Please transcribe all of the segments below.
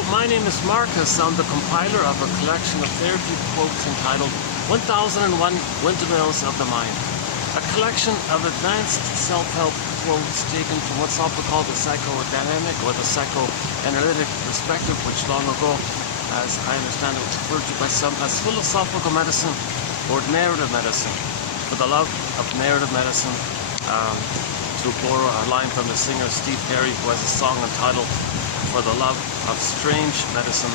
Hello, my name is Marcus. I'm the compiler of a collection of therapy quotes entitled 1001 Windmills of the Mind. A collection of advanced self-help quotes taken from what's often called the psychodynamic or the psychoanalytic perspective, which long ago, as I understand it, was referred to by some as philosophical medicine or narrative medicine. For the love of narrative medicine, to borrow a line from the singer Steve Perry, who has a song entitled For the Love of Strange Medicine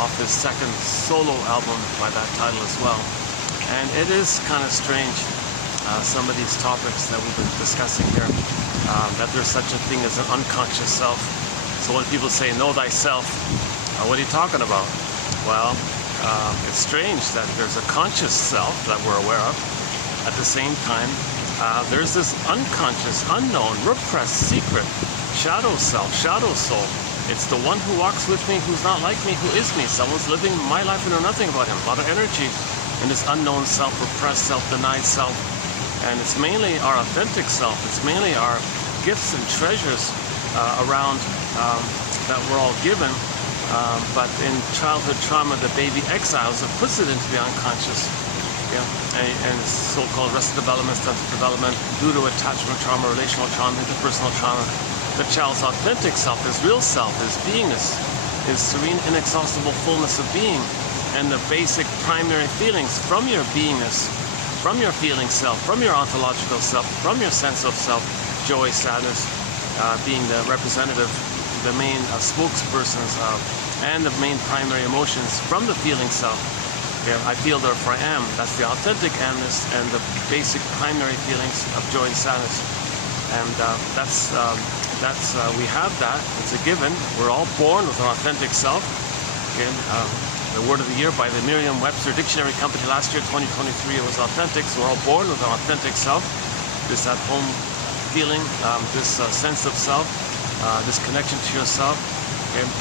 off his second solo album by that title as well. And it is kind of strange, some of these topics that we've been discussing here, that there's such a thing as an unconscious self. So when people say, know thyself, what are you talking about? Well, it's strange that there's a conscious self that we're aware of. At the same time, there's this unconscious, unknown, repressed, secret shadow self, shadow soul. It's the one who walks with me, who's not like me, who is me. Someone's living my life and know nothing about him. A lot of energy in this unknown self, repressed self, denied self. And it's mainly our authentic self. It's mainly our gifts and treasures around that we're all given. But in childhood trauma, the baby exiles it, puts it into the unconscious. And so-called arrested development, stunted development, due to attachment trauma, relational trauma, interpersonal trauma. The child's authentic self, his real self, his beingness, his serene, inexhaustible fullness of being, and the basic primary feelings from your beingness, from your feeling self, from your ontological self, from your sense of self, joy, sadness, being the representative, the main spokespersons of, and the main primary emotions from the feeling self. I feel, therefore I am. That's the authentic amness and the basic primary feelings of joy and sadness. And we have that. It's a given. We're all born with an authentic self. Again, the word of the year by the Merriam-Webster Dictionary Company last year, 2023, it was authentic. So we're all born with an authentic self. This at-home feeling, this sense of self, this connection to yourself.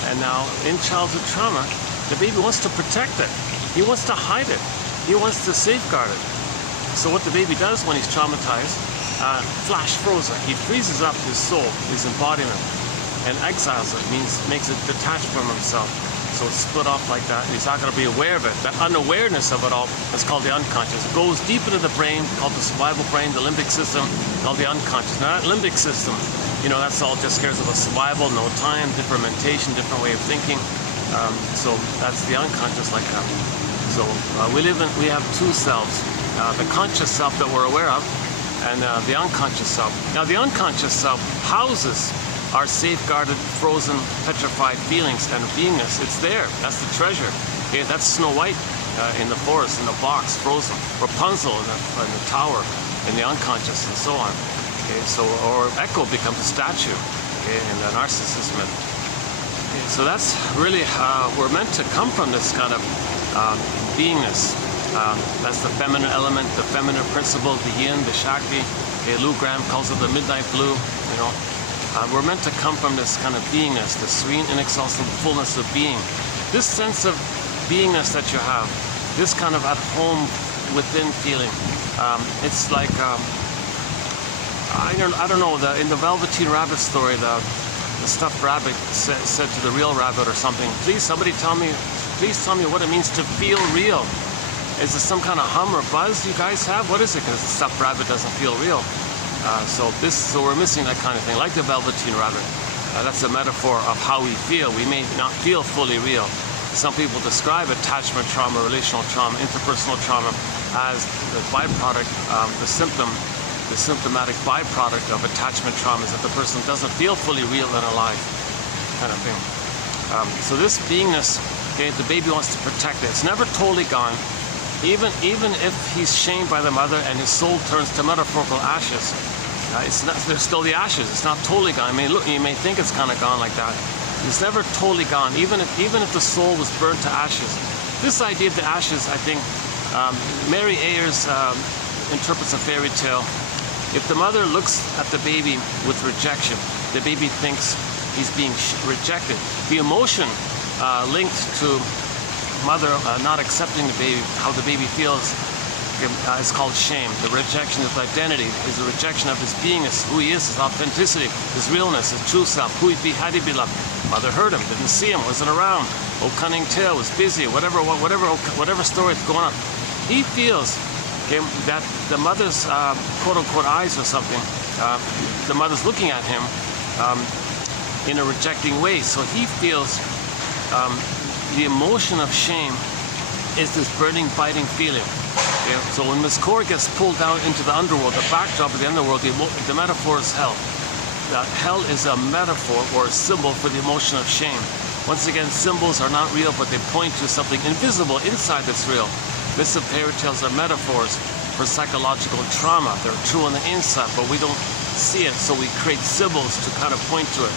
And now, in childhood trauma, the baby wants to protect it. He wants to hide it. He wants to safeguard it. So what the baby does when he's traumatized, flash frozen, he freezes up his soul, his embodiment, and exiles it, makes it detached from himself. So it's split off like that, and he's not going to be aware of it. That unawareness of it all is called the unconscious. It goes deep into the brain, called the survival brain, the limbic system, called the unconscious. Now that limbic system, that's all just cares about survival, no time, different mentation, different way of thinking. So that's the unconscious like that. So we have two selves, the conscious self that we're aware of, and the unconscious self. Now the unconscious self houses our safeguarded, frozen, petrified feelings and beingness. It's there. That's the treasure. Okay? That's Snow White in the forest, in the box, frozen. Rapunzel in the tower, in the unconscious, and so on. Okay? So, or Echo becomes a statue, okay, in the Narcissus myth. Okay? So that's really we're meant to come from this kind of beingness. That's the feminine element, the feminine principle, the yin, the shakti. Okay, Lou Graham calls it the midnight blue. We're meant to come from this kind of beingness, the serene, inexhaustible fullness of being. This sense of beingness that you have, this kind of at home within feeling. It's like I don't know. In the Velveteen Rabbit story, the stuffed rabbit said to the real rabbit or something, please tell me what it means to feel real. Is there some kind of hum or buzz you guys have? What is it? Because the stuffed rabbit doesn't feel real. So we're missing that kind of thing, like the Velveteen Rabbit. That's a metaphor of how we feel. We may not feel fully real. Some people describe attachment trauma, relational trauma, interpersonal trauma as the byproduct, the symptomatic byproduct of attachment trauma is that the person doesn't feel fully real and alive, kind of thing. So this beingness, okay, the baby wants to protect it. It's never totally gone. Even if he's shamed by the mother and his soul turns to metaphorical ashes, there's still the ashes. It's not totally gone. I mean, look, you may think it's kind of gone like that. It's never totally gone. Even if the soul was burned to ashes. This idea of the ashes, I think, Mary Ayers interprets a fairy tale. If the mother looks at the baby with rejection, the baby thinks he's being rejected. The emotion linked to mother not accepting the baby, how the baby feels, is called shame. The rejection of identity is the rejection of his beingness, who he is, his authenticity, his realness, his true self, who he be, had he be loved. Mother heard him, didn't see him, wasn't around. Oh, cunning tale, was busy, whatever story is going on. He feels, okay, that the mother's quote-unquote eyes or something, the mother's looking at him in a rejecting way. So he feels the emotion of shame is this burning, biting feeling. Okay? So when Miss Core gets pulled down into the underworld, the backdrop of the underworld, the metaphor is hell. Hell is a metaphor or a symbol for the emotion of shame. Once again, symbols are not real, but they point to something invisible inside that's real. Myths and fairy tales are metaphors for psychological trauma. They're true on the inside, but we don't see it, so we create symbols to kind of point to it.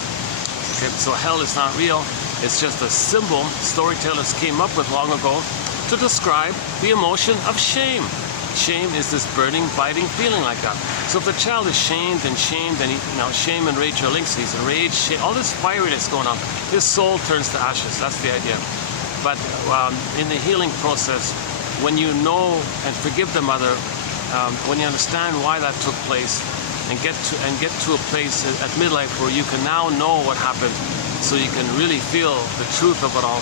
Okay, so hell is not real. It's just a symbol storytellers came up with long ago to describe the emotion of shame. Shame is this burning, biting feeling like that. So if the child is shamed, and now shame and rage are linked. So he's enraged, shame, all this fieriness going on. His soul turns to ashes. That's the idea. But in the healing process, when you know and forgive the mother, when you understand why that took place, and get to a place at midlife where you can now know what happened, so you can really feel the truth of it all.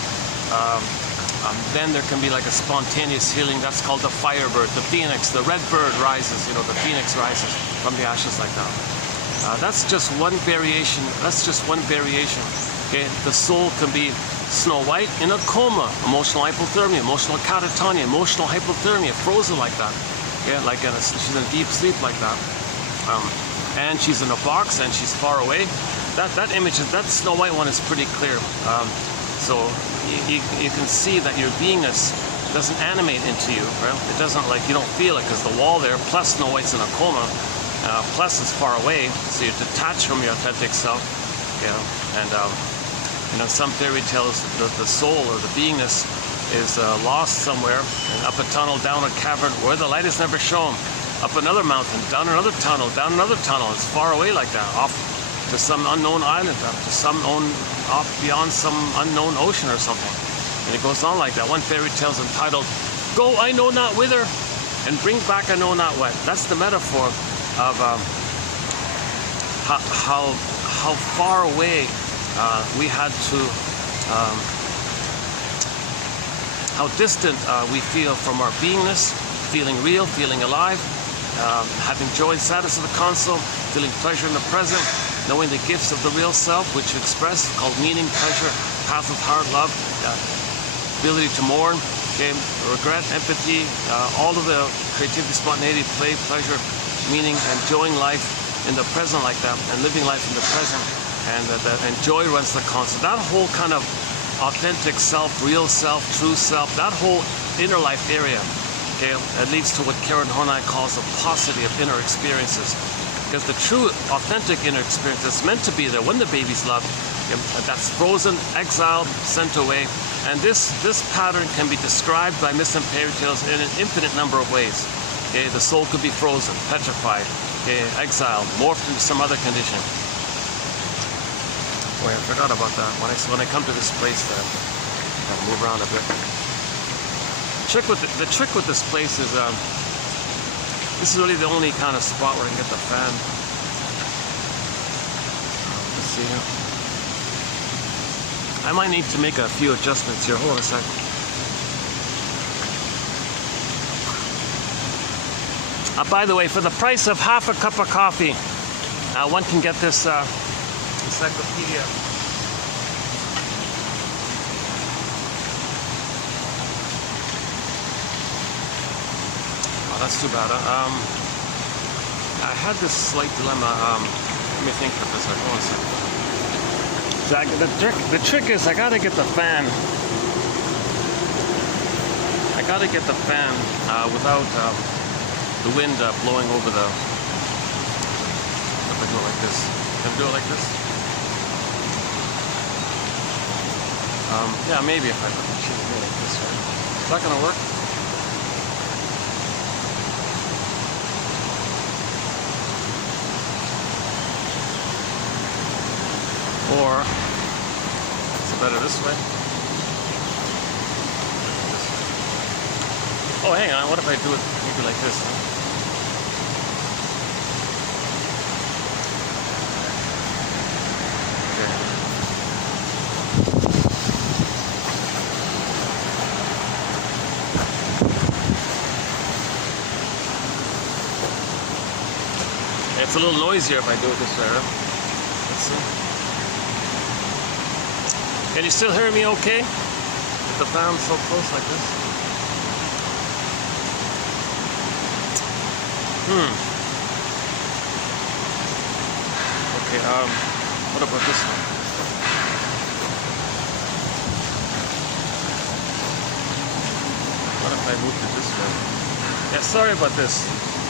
Then there can be like a spontaneous healing. That's called the firebird, the phoenix, the red bird rises. You know, the phoenix rises from the ashes like that. That's just one variation. Okay, the soul can be Snow White in a coma, emotional hypothermia, emotional catatonia, emotional hypothermia, frozen like that. Yeah, like she's in deep sleep like that. And she's in a box and she's far away. That image, that Snow White one is pretty clear. So you can see that your beingness doesn't animate into you, right? It doesn't, like, you don't feel it because the wall there, plus Snow White's in a coma, plus is far away, so you're detached from your authentic self. You know, and you know, some fairy tales, the soul or the beingness is lost somewhere, and up a tunnel, down a cavern where the light is never shown, up another mountain, down another tunnel, down another tunnel. It's far away like that, off to some unknown island, up to off beyond some unknown ocean or something. And it goes on like that. One fairy tale is entitled, "Go I know not whither, and bring back I know not what." That's the metaphor of how far away we had to, how distant we feel from our beingness, feeling real, feeling alive, having joy and sadness of the console, feeling pleasure in the present, knowing the gifts of the real self, which you express, called meaning, pleasure, path of heart, love, ability to mourn, okay, regret, empathy, all of the creativity, spontaneity, play, pleasure, meaning, enjoying life in the present like that, and living life in the present, and joy runs the console. That whole kind of authentic self, real self, true self, that whole inner life area, okay, it leads to what Karen Horney calls a paucity of inner experiences. Because the true, authentic inner experience is meant to be there when the baby's loved, that's frozen, exiled, sent away. And this pattern can be described by myths and fairy tales in an infinite number of ways. Okay, the soul could be frozen, petrified, okay, exiled, morphed into some other condition. Boy, I forgot about that. When I come to this place, I'll move around a bit. The trick with this place is, this is really the only kind of spot where I can get the fan. Let's see here. I might need to make a few adjustments here. Hold on a sec. By the way, for the price of half a cup of coffee, one can get this encyclopedia. That's too bad. I had this slight dilemma. Let me think of this. Hold on a second. The trick is I gotta get the fan. I gotta get the fan without the wind blowing over the. If I do it like this, can I do it like this? Yeah, maybe if I put the sheet here like this, right? Is that gonna work? Or, is it better this way? Oh, hang on. What if I do it maybe like this? Huh? Okay. It's a little noisier if I do it this way. Right? Let's see. Can you still hear me okay? With the fan so close like this? Okay, what about this one? What if I moved it this way? Yeah, sorry about this.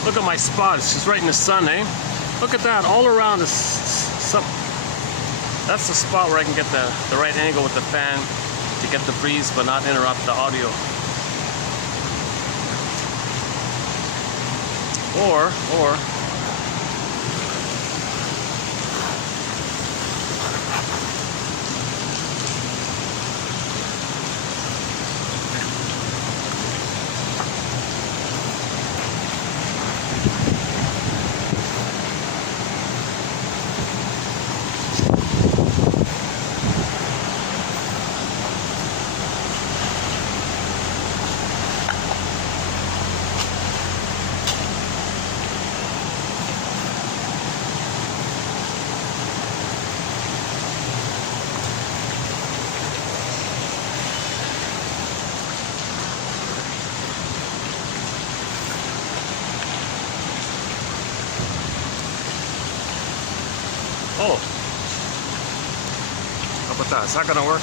Look at my spot, it's just right in the sun, eh? Look at that, all around is some... That's the spot where I can get the right angle with the fan to get the breeze but not interrupt the audio. Or oh, how about that? Is that gonna work?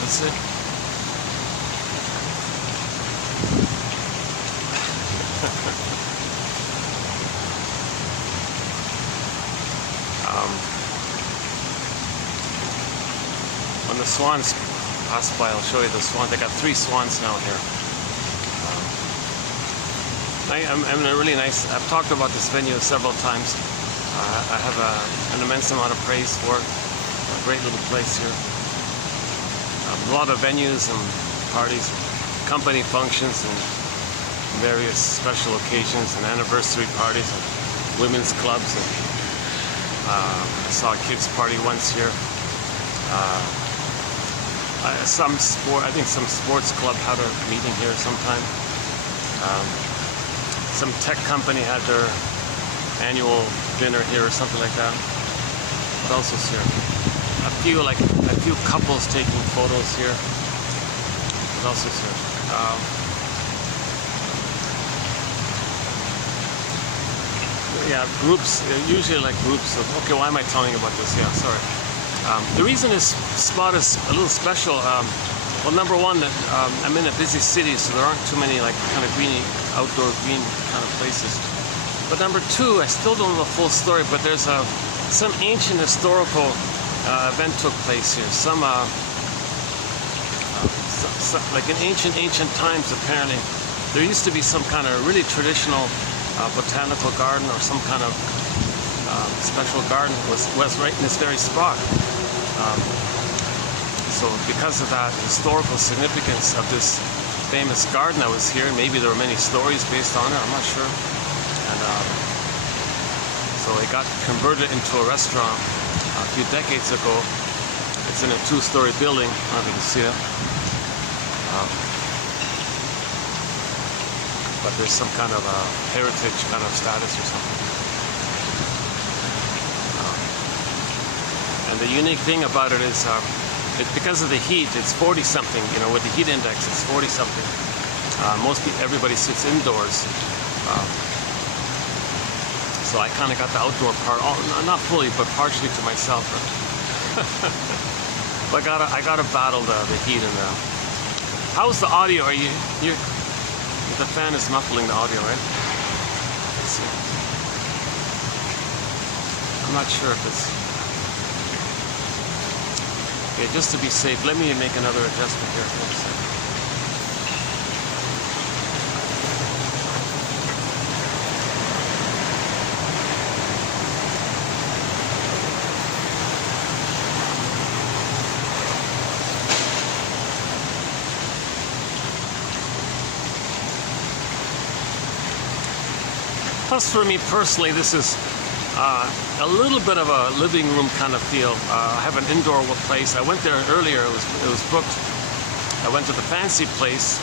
Let's see. When the swans pass by, I'll show you the swan. They got 3 swans now here. I'm in a really nice. I've talked about this venue several times. I have an immense amount of praise for it. A great little place here. A lot of venues and parties, company functions, and various special occasions and anniversary parties, and women's clubs. And, I saw a kids' party once here. I think some sports club had a meeting here sometime. Some tech company had their annual dinner here or something like that. What else is here? A few couples taking photos here. What else is here? Yeah, groups, usually like groups of, okay, why am I telling you about this? Yeah, sorry. The reason this spot is a little special, well, number one, that I'm in a busy city, so there aren't too many like kind of greeny, outdoor green kind of places. But number two, I still don't know the full story, but there's some ancient historical event took place here. Like in ancient times, apparently, there used to be some kind of really traditional botanical garden or some kind of special garden was right in this very spot. So because of that historical significance of this famous garden that was here, maybe there were many stories based on it, I'm not sure. And so it got converted into a restaurant a few decades ago. It's in a 2-story building. I don't know if you can see it. But there's some kind of heritage kind of status or something. And the unique thing about it is because of the heat, it's 40-something, you know, with the heat index, it's 40-something. Everybody sits indoors. So I kind of got the outdoor part, not fully, but partially to myself. But I gotta battle the heat and the... How's the audio? The fan is muffling the audio, right? Let's see. I'm not sure if it's... Okay, just to be safe, let me make another adjustment here for a second. Plus, for me personally, this is a little bit of a living room kind of feel. I have an indoor place. I went there earlier. It was booked. I went to the fancy place.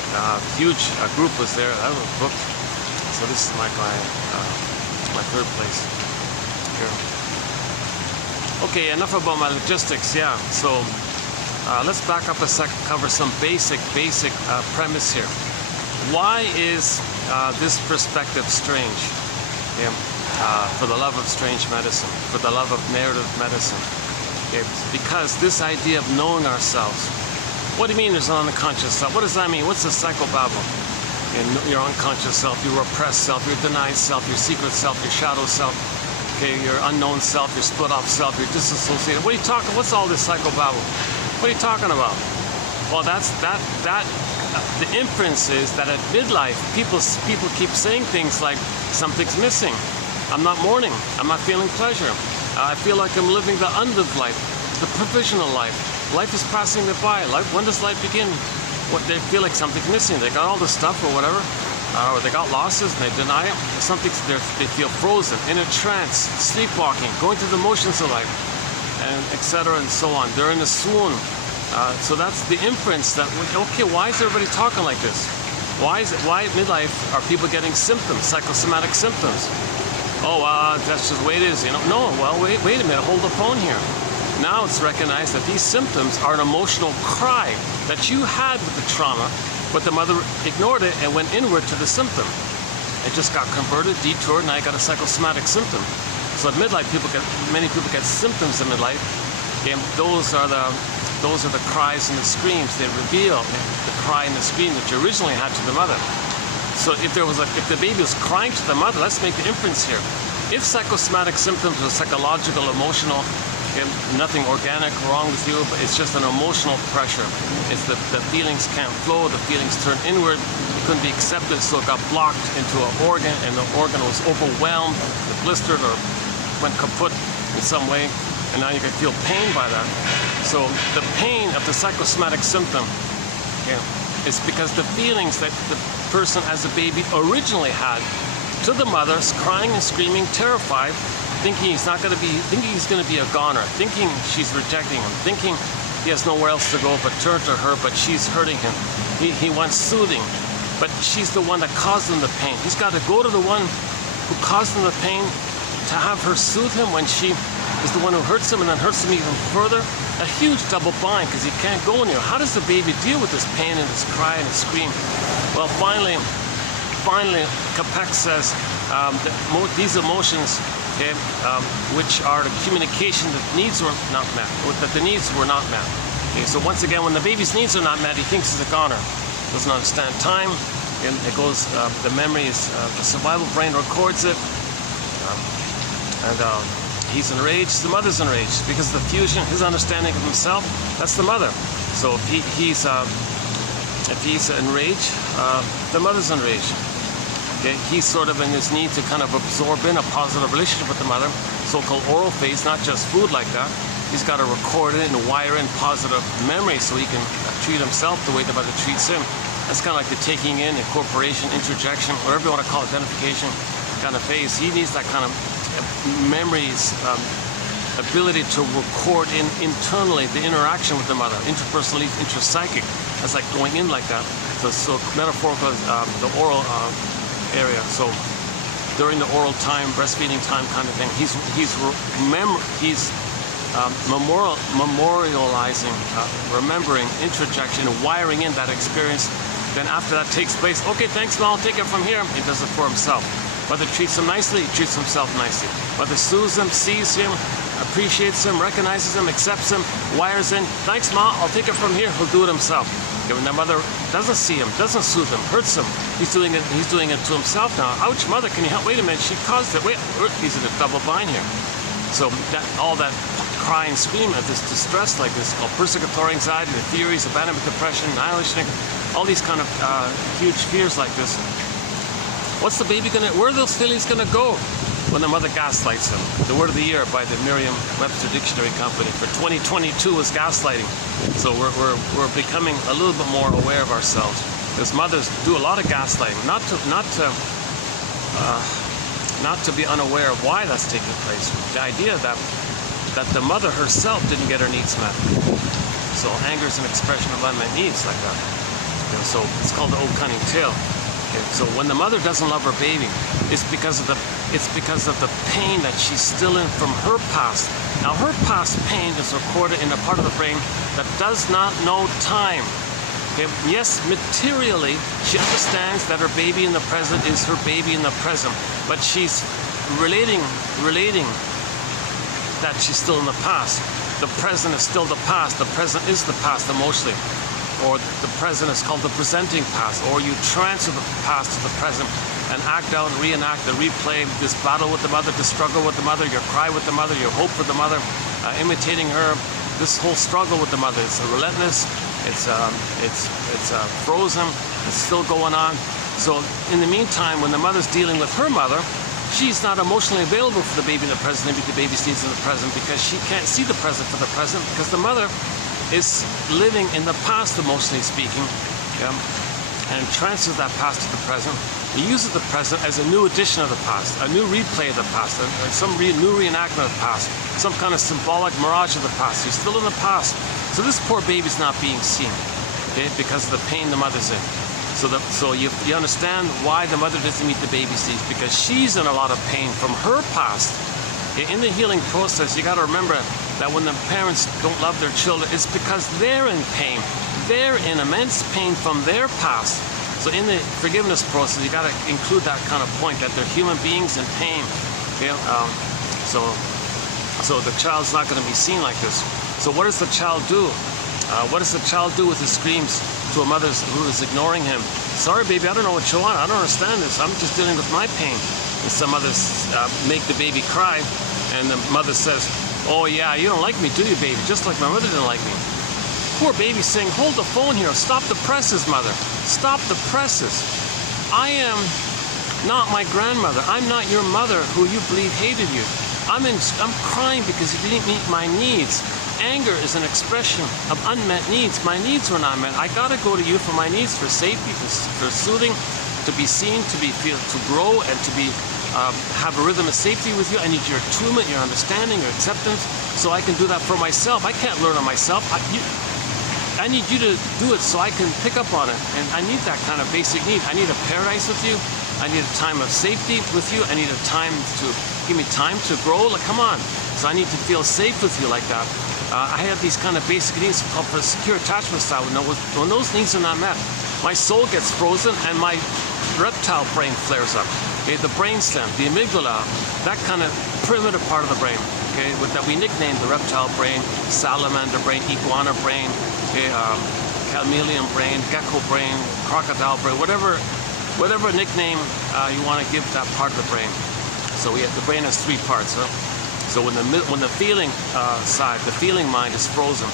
Huge group was there. That was booked. So this is my third place here. Okay, enough about my logistics. Yeah. So let's back up a sec. Cover some basic premise here. Why is this perspective strange? Yeah. For the love of strange medicine, for the love of narrative medicine. Okay. Because this idea of knowing ourselves. What do you mean there's an unconscious self? What does that mean? What's the psychobabble? Your unconscious self, your repressed self, your denied self, your secret self, your shadow self, okay, your unknown self, your split off self, your disassociated. What are you talking? What's all this psychobabble? What are you talking about? Well, the inference is that at midlife, people keep saying things like something's missing. I'm not mourning. I'm not feeling pleasure. I feel like I'm living the unlived life, the provisional life. Life is passing me by. When does life begin? They feel like something's missing. They got all this stuff or whatever, or they got losses and they deny it. They feel frozen, in a trance, sleepwalking, going through the motions of life, and etc. and so on. They're in a swoon. So that's the inference that, okay, why is everybody talking like this? Why at midlife are people getting symptoms, psychosomatic symptoms? Oh, that's just the way it is. No, well, wait a minute, hold the phone here. Now it's recognized that these symptoms are an emotional cry that you had with the trauma, but the mother ignored it and went inward to the symptom. It just got converted, detoured, and now you got a psychosomatic symptom. So at midlife, many people get symptoms in midlife, and those are the cries and the screams. They reveal the cry and the scream that you originally had to the mother. So if the baby was crying to the mother, let's make the inference here. If psychosomatic symptoms are psychological, emotional, nothing organic wrong with you, but it's just an emotional pressure. It's the feelings can't flow, the feelings turn inward, it couldn't be accepted, so it got blocked into an organ, and the organ was overwhelmed, blistered, or went kaput in some way, and now you can feel pain by that. So the pain of the psychosomatic symptom is because the feelings that the person as a baby originally had to the mother, crying and screaming, terrified, thinking he's going to be a goner, thinking she's rejecting him, thinking he has nowhere else to go but turn to her, but she's hurting him. He wants soothing, but she's the one that caused him the pain. He's got to go to the one who caused him the pain to have her soothe him when she is the one who hurts him and then hurts him even further. A huge double bind because he can't go anywhere. How does the baby deal with this pain and this cry and this scream? Well, finally, Capek says that these emotions, which are the communication that needs were not met, or that the needs were not met. Okay, so once again, when the baby's needs are not met, he thinks he's a goner. Doesn't understand time, and it goes. The memory is the survival brain records it, and he's enraged. The mother's enraged because the fusion, his understanding of himself, that's the mother. So if he's enraged, the mother's enraged. Okay, he's sort of in his need to kind of absorb in a positive relationship with the mother, so-called oral phase, not just food like that. He's got to record it and wire in positive memories so he can treat himself the way the mother treats him. That's kind of like the taking in, incorporation, interjection, whatever you want to call it, identification kind of phase. He needs that kind of memories, ability to record in internally the interaction with the mother, interpersonally, interpsychic. That's like going in like that. So metaphorical, the oral area. So during the oral time, breastfeeding time kind of thing, he's memorializing, remembering, interjection, and wiring in that experience. Then after that takes place, okay, thanks, Mom, I'll take it from here. He does it for himself. Mother treats him nicely, he treats himself nicely. Mother soothes him, sees him, appreciates him, recognizes him, accepts him, wires in, thanks, Ma, I'll take it from here. He'll do it himself. When the mother doesn't see him, doesn't soothe him, hurts him, he's doing it to himself now. Ouch, mother, can you help? Wait a minute, she caused it. Wait, he's in a double bind here. So all that cry and scream of this distress like this, called persecutory anxiety, the theories, abandonment, depression, annihilation, all these kind of huge fears like this. What's the baby where are those feelings gonna go when the mother gaslights him? The word of the year by the Merriam-Webster Dictionary Company for 2022 is gaslighting. So we're becoming a little bit more aware of ourselves. Because mothers do a lot of gaslighting, not to not to be unaware of why that's taking place. The idea that the mother herself didn't get her needs met. So anger is an expression of unmet needs like that. You know, so it's called the old cunning tale. Okay, so when the mother doesn't love her baby, it's because of the pain that she's still in from her past. Now her past pain is recorded in a part of the brain that does not know time. Okay? Yes, materially, she understands that her baby in the present is her baby in the present, but she's relating that she's still in the past. The present is still the past. The present is the past emotionally. Or the present is called the presenting past. Or you transfer the past to the present and act out, reenact, and replay this battle with the mother, this struggle with the mother, your cry with the mother, your hope for the mother, imitating her. This whole struggle with the mother, it's relentless, it's frozen, it's still going on. So in the meantime, when the mother's dealing with her mother, she's not emotionally available for the baby in the present and meet the baby's needs in the present because she can't see the present for the present because the mother is living in the past, emotionally speaking, and transfers that past to the present. He uses the present as a new edition of the past, a new replay of the past, some new reenactment of the past, some kind of symbolic mirage of the past. He's still in the past. So this poor baby's not being seen, okay, because of the pain the mother's in. So you understand why the mother doesn't meet the baby's needs, because she's in a lot of pain from her past. In the healing process, you got to remember that when the parents don't love their children, it's because they're in pain. They're in immense pain from their past. So in the forgiveness process, you got to include that kind of point that they're human beings in pain. Okay? So the child's not going to be seen like this. So what does the child do? What does the child do with his screams to a mother who is ignoring him? Sorry, baby, I don't know what you want. I don't understand this. I'm just dealing with my pain. And some others make the baby cry, and the mother says, oh yeah, you don't like me, do you, baby? Just like my mother didn't like me. Poor baby saying, hold the phone here. Stop the presses, mother. Stop the presses. I am not my grandmother. I'm not your mother who you believe hated you. I'm crying because you didn't meet my needs. Anger is an expression of unmet needs. My needs were not met. I gotta go to you for my needs, for safety, for soothing, to be seen, to grow, and to be have a rhythm of safety with you. I need your attunement, your understanding, your acceptance, so I can do that for myself. I can't learn on myself. I need you to do it so I can pick up on it. And I need that kind of basic need. I need a paradise with you. I need a time of safety with you. I need a time to give me time to grow. Like, come on. So I need to feel safe with you like that. I have these kind of basic needs called for secure attachment style. When those needs are not met, my soul gets frozen and my reptile brain flares up. Okay, the brainstem, the amygdala, that kind of primitive part of the brain, okay, that we nicknamed the reptile brain, salamander brain, iguana brain, okay, chameleon brain, gecko brain, crocodile brain, whatever nickname you want to give that part of the brain. So the brain has three parts. So when the feeling side, the feeling mind is frozen,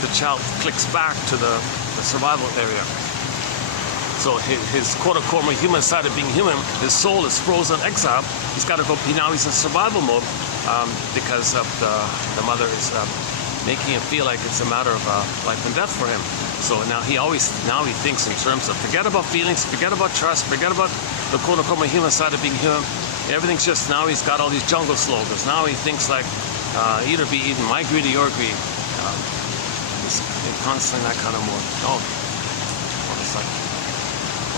the child clicks back to the survival area. So his quote-unquote human side of being human, his soul is frozen, exiled. He's got to go. Now he's in survival mode because of the mother is making him feel like it's a matter of life and death for him. So now he thinks in terms of forget about feelings, forget about trust, forget about the quote-unquote human side of being human. Everything's just, now he's got all these jungle slogans. Now he thinks like either be eaten my greed or your greed. He's constantly that kind of mode. Oh, what a second.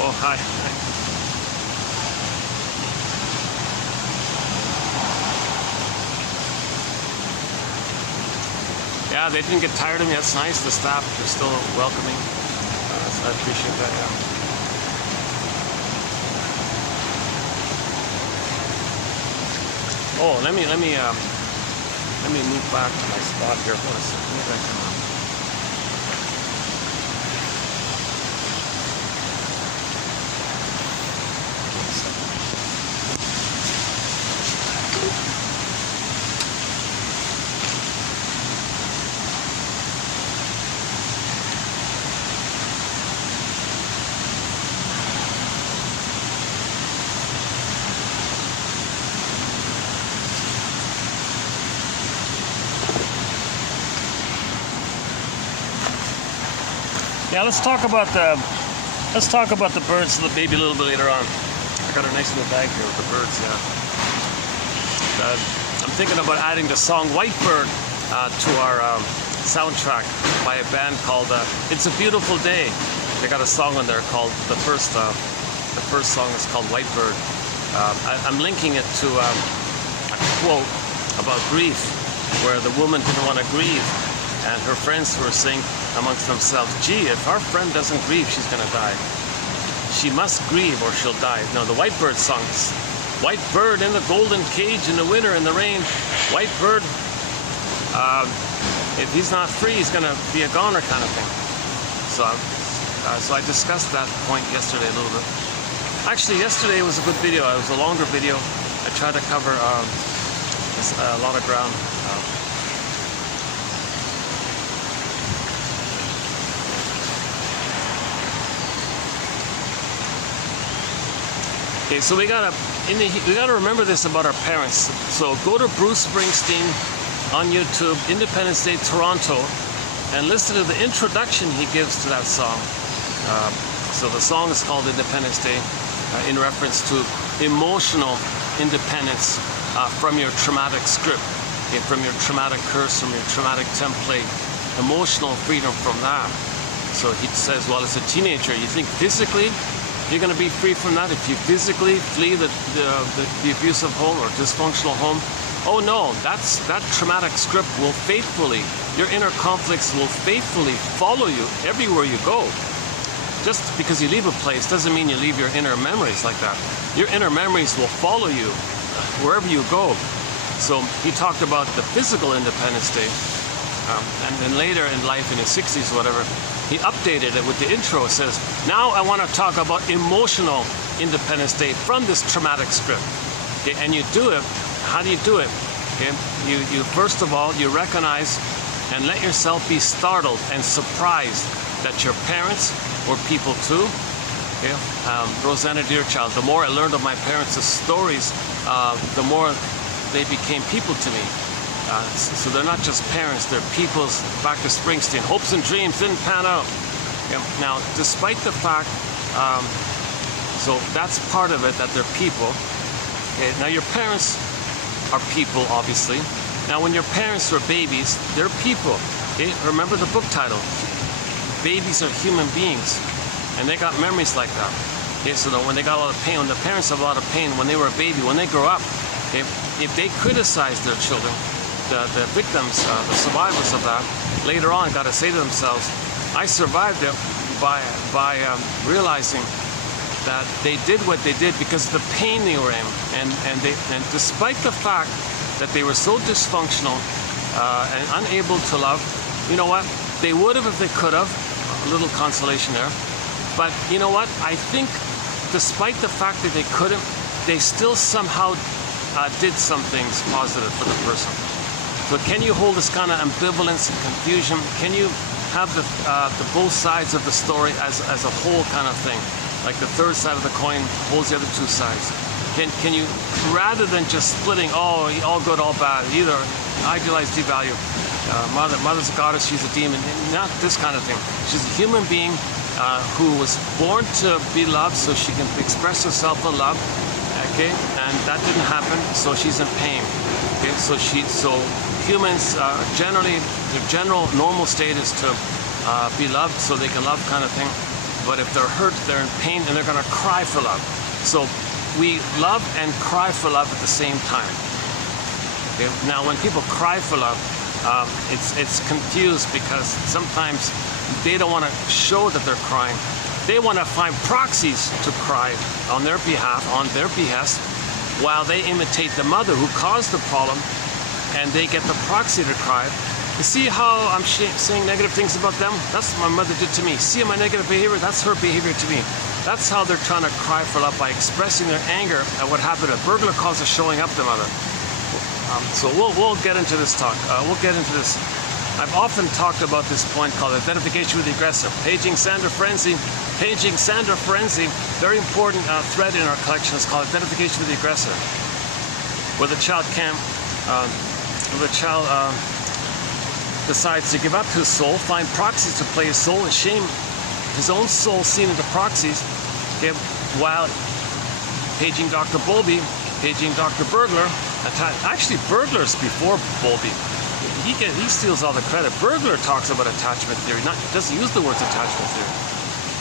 Oh, hi. Yeah, they didn't get tired of me. That's nice. The staff are still welcoming. So I appreciate that. Yeah. Oh, let me move back to my spot here for a second. Yeah, let's talk about the birds and the baby a little bit later on. I got her nice in the bag here with the birds, yeah. I'm thinking about adding the song White Bird to our soundtrack by a band called It's a Beautiful Day. They got a song on there called, the first song is called White Bird. I'm linking it to a quote about grief, where the woman didn't want to grieve, and her friends were saying amongst themselves, gee, if our friend doesn't grieve, she's going to die. She must grieve or she'll die. No, the White Bird song is, white bird in the golden cage in the winter in the rain. White bird, if he's not free, he's going to be a goner kind of thing. So I discussed that point yesterday a little bit. Actually, yesterday was a good video. It was a longer video. I tried to cover a lot of ground. Okay, so we gotta remember this about our parents. So go to Bruce Springsteen on YouTube, Independence Day Toronto, and listen to the introduction he gives to that song. So the song is called Independence Day, in reference to emotional independence from your traumatic script, okay, from your traumatic curse, from your traumatic template, emotional freedom from that. So he says, well, as a teenager, you think physically you're going to be free from that if you physically flee the abusive home or dysfunctional home? Oh no, that traumatic script will faithfully, your inner conflicts will faithfully follow you everywhere you go. Just because you leave a place doesn't mean you leave your inner memories like that. Your inner memories will follow you wherever you go. So he talked about the physical Independence Day, and then later in life, in his 60s or whatever, he updated it with the intro. It says, now I want to talk about emotional Independence Day from this traumatic script. Okay, and you do it. How do you do it? Okay, you first of all, you recognize and let yourself be startled and surprised that your parents were people too. Okay? Rosanna Deerchild, the more I learned of my parents' stories, the more they became people to me. So they're not just parents, they're peoples. Back to Springsteen, hopes and dreams didn't pan out. Okay? Now, despite the fact, so that's part of it, that they're people. Okay? Now, your parents are people, obviously. Now, when your parents were babies, they're people. Okay? Remember the book title. Babies are human beings, and they got memories like that. Okay? So that when they got a lot of pain, when the parents have a lot of pain, when they were a baby, when they grow up, okay, if they criticize their children, the victims, the survivors of that, later on got to say to themselves, I survived it by realizing that they did what they did because of the pain they were in, and despite the fact that they were so dysfunctional and unable to love, you know what? They would have if they could have. A little consolation there. But you know what? I think despite the fact that they couldn't, they still somehow did some things positive for the person. So can you hold this kind of ambivalence and confusion? Can you have the both sides of the story as a whole kind of thing? Like the third side of the coin holds the other two sides. Can you, rather than just splitting, all good, all bad, either idealize, devalue, mother's a goddess, she's a demon, not this kind of thing. She's a human being who was born to be loved so she can express herself in love, okay, and that didn't happen, so she's in pain. Okay, so humans generally, their general normal state is to be loved so they can love, kind of thing. But if they're hurt, they're in pain, and they're going to cry for love. So we love and cry for love at the same time. Okay? Now, when people cry for love, it's confused because sometimes they don't want to show that they're crying. They want to find proxies to cry on their behalf, on their behest, while they imitate the mother who caused the problem, and they get the proxy to cry. You see how I'm saying negative things about them? That's what my mother did to me. See my negative behavior? That's her behavior to me. That's how they're trying to cry for love, by expressing their anger at what happened. A burglar calls us showing up the mother. So we'll get into this talk. We'll get into this. I've often talked about this point called identification with the aggressor. Paging Sandra Frenzy. Paging Sandra Frenzy. Very important thread in our collection is called identification with the aggressor. Where the child can't, decides to give up his soul, find proxies to play his soul, and shame his own soul seen into proxies, okay, while paging Dr. Bowlby, paging Dr. Burglar. Actually, Burglar's before Bowlby. He steals all the credit. Burglar talks about attachment theory, doesn't use the words attachment theory.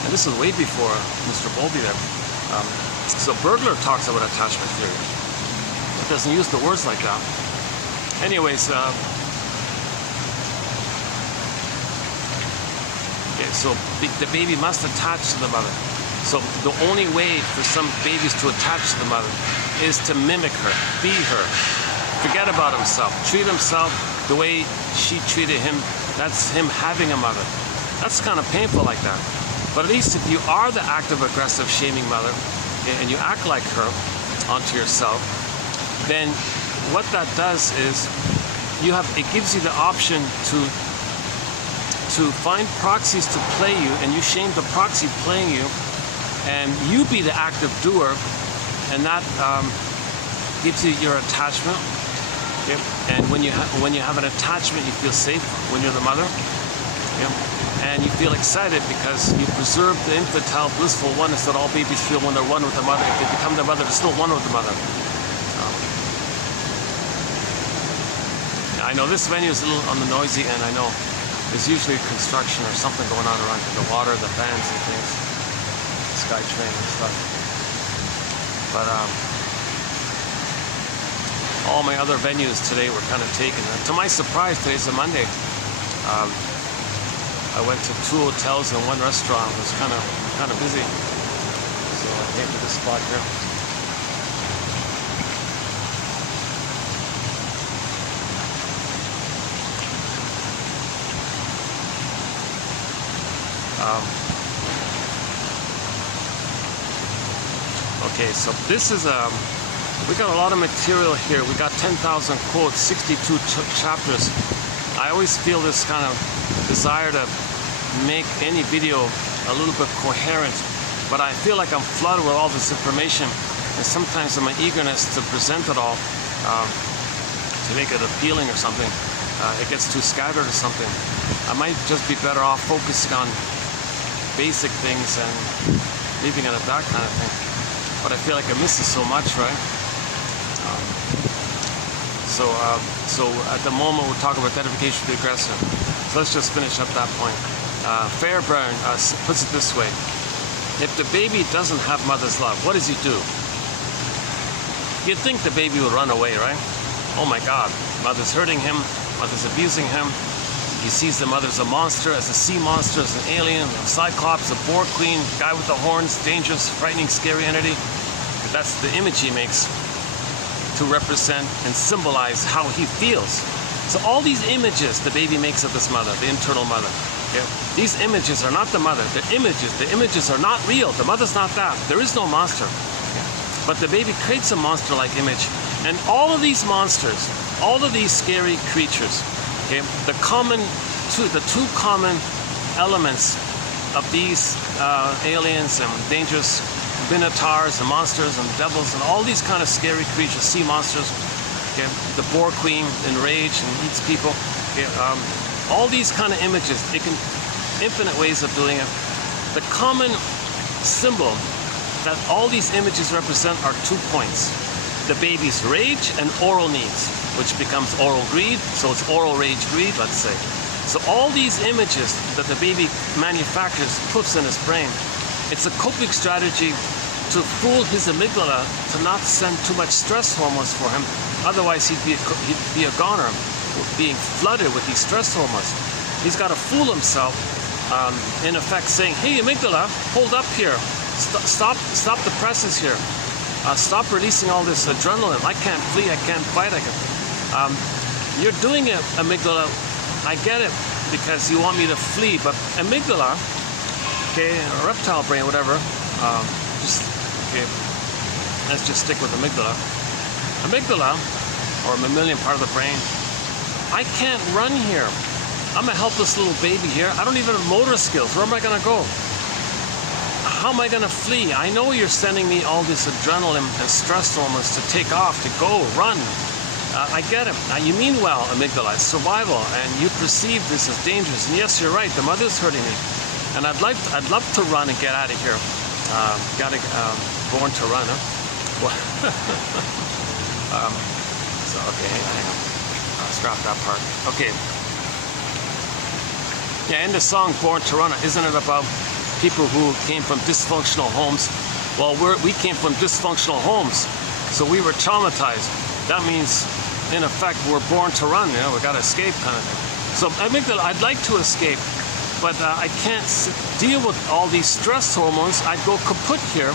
And this is way before Mr. Bowlby there. So Burglar talks about attachment theory. It doesn't use the words like that. Anyways, okay, so the baby must attach to the mother. So the only way for some babies to attach to the mother is to mimic her, be her, forget about himself, treat himself the way she treated him. That's him having a mother. That's kind of painful like that. But at least if you are the active, aggressive, shaming mother, and you act like her onto yourself, then what that does is it gives you the option to find proxies to play you, and you shame the proxy playing you, and you be the active doer, and that gives you your attachment. Okay? And when you have an attachment, you feel safe when you're the mother. Okay? And you feel excited because you preserve the infantile blissful oneness that all babies feel when they're one with the mother. If they become the mother, they're still one with the mother. I know this venue is a little on the noisy end. I know there's usually construction or something going on around the water, the fans and things, SkyTrain and stuff. But all my other venues today were kind of taken. And to my surprise, today's a Monday. I went to 2 hotels and 1 restaurant. It was kind of busy. So I came to this spot here. Okay, so this is we got a lot of material here. We got 10,000 quotes, 62 chapters. I always feel this kind of desire to make any video a little bit coherent, but I feel like I'm flooded with all this information, and sometimes in my eagerness to present it all, to make it appealing or something, it gets too scattered or something. I might just be better off focusing on basic things and leaving it at that kind of thing. But I feel like I miss it so much, right? So at the moment we'll talk about identification with the aggressor. So let's just finish up that point. Fairbairn puts it this way: if the baby doesn't have mother's love, what does he do? You'd think the baby would run away, right? Oh my God, mother's hurting him, mother's abusing him. He sees the mother as a monster, as a sea monster, as an alien, a cyclops, a boar queen, guy with the horns, dangerous, frightening, scary entity. That's the image he makes to represent and symbolize how he feels. So all these images the baby makes of this mother, the internal mother, okay? These images are not the mother. The images are not real. The mother's not that. There is no monster. Okay? But the baby creates a monster-like image. And all of these monsters, all of these scary creatures, okay, the two common elements of these aliens and dangerous minotaurs and monsters and devils and all these kind of scary creatures, sea monsters, okay, the boar queen enraged and eats people, okay, all these kind of images, infinite ways of doing it. The common symbol that all these images represent are 2 points: the baby's rage and oral needs, which becomes oral greed, so it's oral rage greed, let's say. So all these images that the baby manufactures, puts in his brain, it's a coping strategy to fool his amygdala to not send too much stress hormones for him. Otherwise, he'd be a goner, being flooded with these stress hormones. He's got to fool himself, in effect saying, hey, amygdala, hold up here. Stop the presses here. Stop releasing all this adrenaline. I can't flee, I can't fight. You're doing it, amygdala. I get it, because you want me to flee, but amygdala, okay, reptile brain, whatever, okay, let's just stick with amygdala. Amygdala, or mammalian part of the brain, I can't run here. I'm a helpless little baby here. I don't even have motor skills. Where am I going to go? How am I going to flee? I know you're sending me all this adrenaline and stress hormones to take off, to go, run. I get it. Now, you mean well, amygdala. It's survival, and you perceive this as dangerous. And yes, you're right. The mother's hurting me, and I'd love to run and get out of here. Born to run, huh? What? So, okay, hang on. I'll scrap that part. Okay. Yeah, in the song Born to Run, isn't it about people who came from dysfunctional homes? Well, we came from dysfunctional homes, so we were traumatized. That means, in effect, we're born to run. You know, we got to escape, kind of thing. So amygdala, I'd like to escape, but I can't deal with all these stress hormones. I'd go kaput here.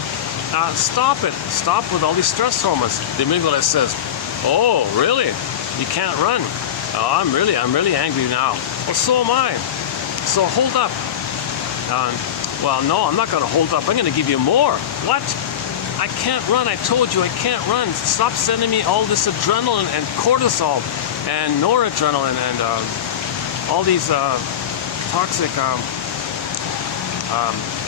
Stop it. Stop with all these stress hormones. The amygdala says, "Oh, really? You can't run? Oh, I'm really angry now. Well, so am I. So hold up." Well, no, I'm not going to hold up. I'm going to give you more. What? I can't run. I told you I can't run. Stop sending me all this adrenaline and cortisol and noradrenaline and all these toxic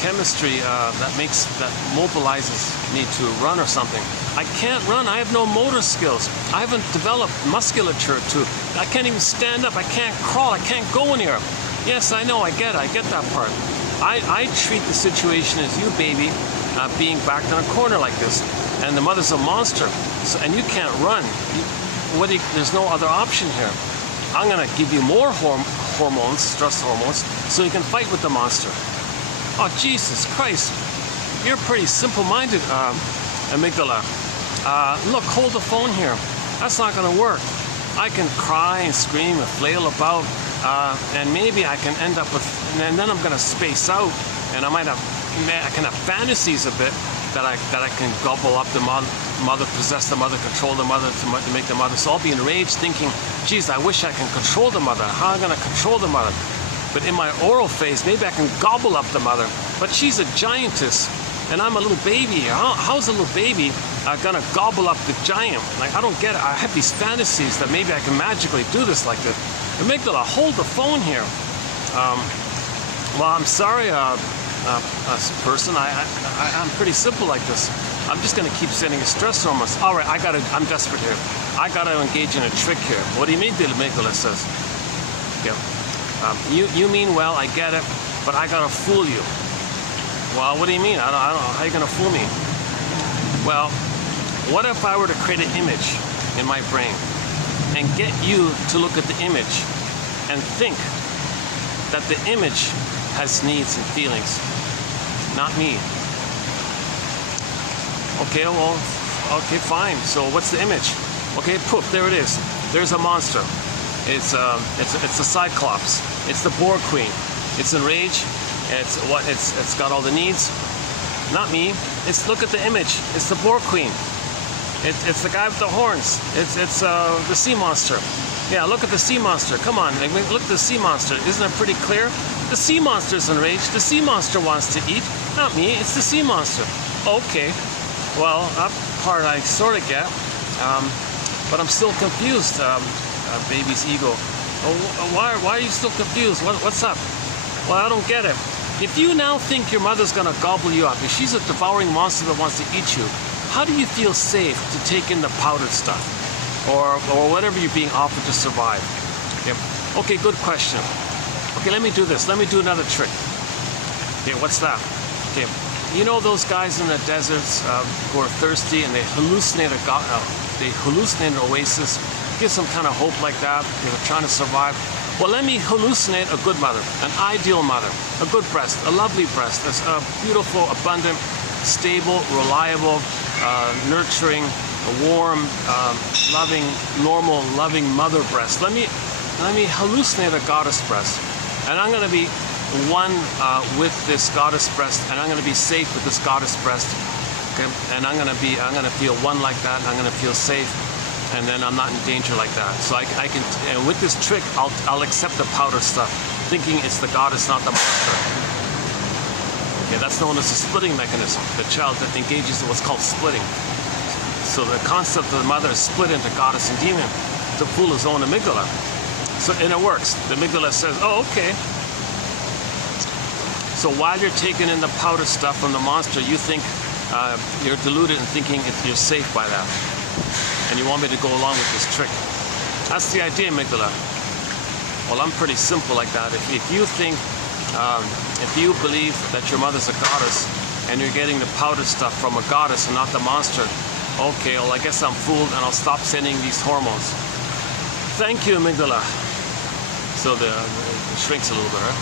chemistry that mobilizes me to run or something. I can't run. I have no motor skills. I haven't developed musculature to. I can't even stand up. I can't crawl. I can't go anywhere. Yes, I know. I get that part. I treat the situation as you, baby, being backed in a corner like this, and the mother's a monster, so, and you can't run. There's no other option here. I'm gonna give you more hormones, stress hormones, so you can fight with the monster. Oh, Jesus Christ! You're pretty simple-minded, amygdala. Look, hold the phone here. That's not gonna work. I can cry and scream and flail about. And maybe I can end up with, and then I'm going to space out, and I can have fantasies a bit that I can gobble up the mother, possess the mother, control the mother to make the mother. So I'll be enraged thinking, geez, I wish I can control the mother. How am I going to control the mother? But in my oral phase, maybe I can gobble up the mother. But she's a giantess, and I'm a little baby. How's a little baby going to gobble up the giant? Like, I don't get it. I have these fantasies that maybe I can magically do this like this. Amygdala, hold the phone here. Well, I'm sorry, person. I'm pretty simple like this. I'm just going to keep sending you stress hormones. All right, I'm desperate here. I got to engage in a trick here. What do you mean, the amygdala says? Yeah. You mean well, I get it, but I got to fool you. Well, what do you mean? I don't know. How are you going to fool me? Well, what if I were to create an image in my brain and get you to look at the image and think that the image has needs and feelings, not me. Okay, well, okay, fine. So what's the image? Okay, poof, there it is. There's a monster. It's a Cyclops. It's the Boar Queen. It's enraged. It's got all the needs. Not me. Look at the image. It's the Boar Queen. It's the guy with the horns. It's the sea monster. Yeah, look at the sea monster. Come on, look at the sea monster. Isn't it pretty clear? The sea monster's enraged. The sea monster wants to eat. Not me. It's the sea monster. Okay. Well, that part I sort of get, but I'm still confused. Baby's ego. Oh, why are you still confused? What's up? Well, I don't get it. If you now think your mother's gonna gobble you up, if she's a devouring monster that wants to eat you, how do you feel safe to take in the powdered stuff, or whatever you're being offered to survive? Okay, good question. Okay, let me do this. Let me do another trick. Okay, what's that? Okay, you know those guys in the deserts who are thirsty and they hallucinate an oasis, give some kind of hope like that because they're trying to survive. Well, let me hallucinate a good mother, an ideal mother, a good breast, a lovely breast, a beautiful, abundant, stable, reliable, nurturing, warm, loving, normal, loving mother breast. Let me hallucinate a goddess breast, and I'm going to be one with this goddess breast, and I'm going to be safe with this goddess breast. Okay, and I'm going to feel one like that, and I'm going to feel safe, and then I'm not in danger like that. So I can, and with this trick, I'll accept the powder stuff, thinking it's the goddess, not the monster. Okay, that's known as the splitting mechanism. The child that engages in what's called splitting. So the concept of the mother is split into goddess and demon to fool his own amygdala. So, and it works. The amygdala says, oh, okay. So while you're taking in the powder stuff from the monster, you think you're deluded in thinking you're safe by that. And you want me to go along with this trick. That's the idea, amygdala. Well, I'm pretty simple like that. If you think, if you believe that your mother's a goddess and you're getting the powder stuff from a goddess and not the monster, Okay, well, I guess I'm fooled and I'll stop sending these hormones. Thank you, amygdala. So the shrinks a little bit, right?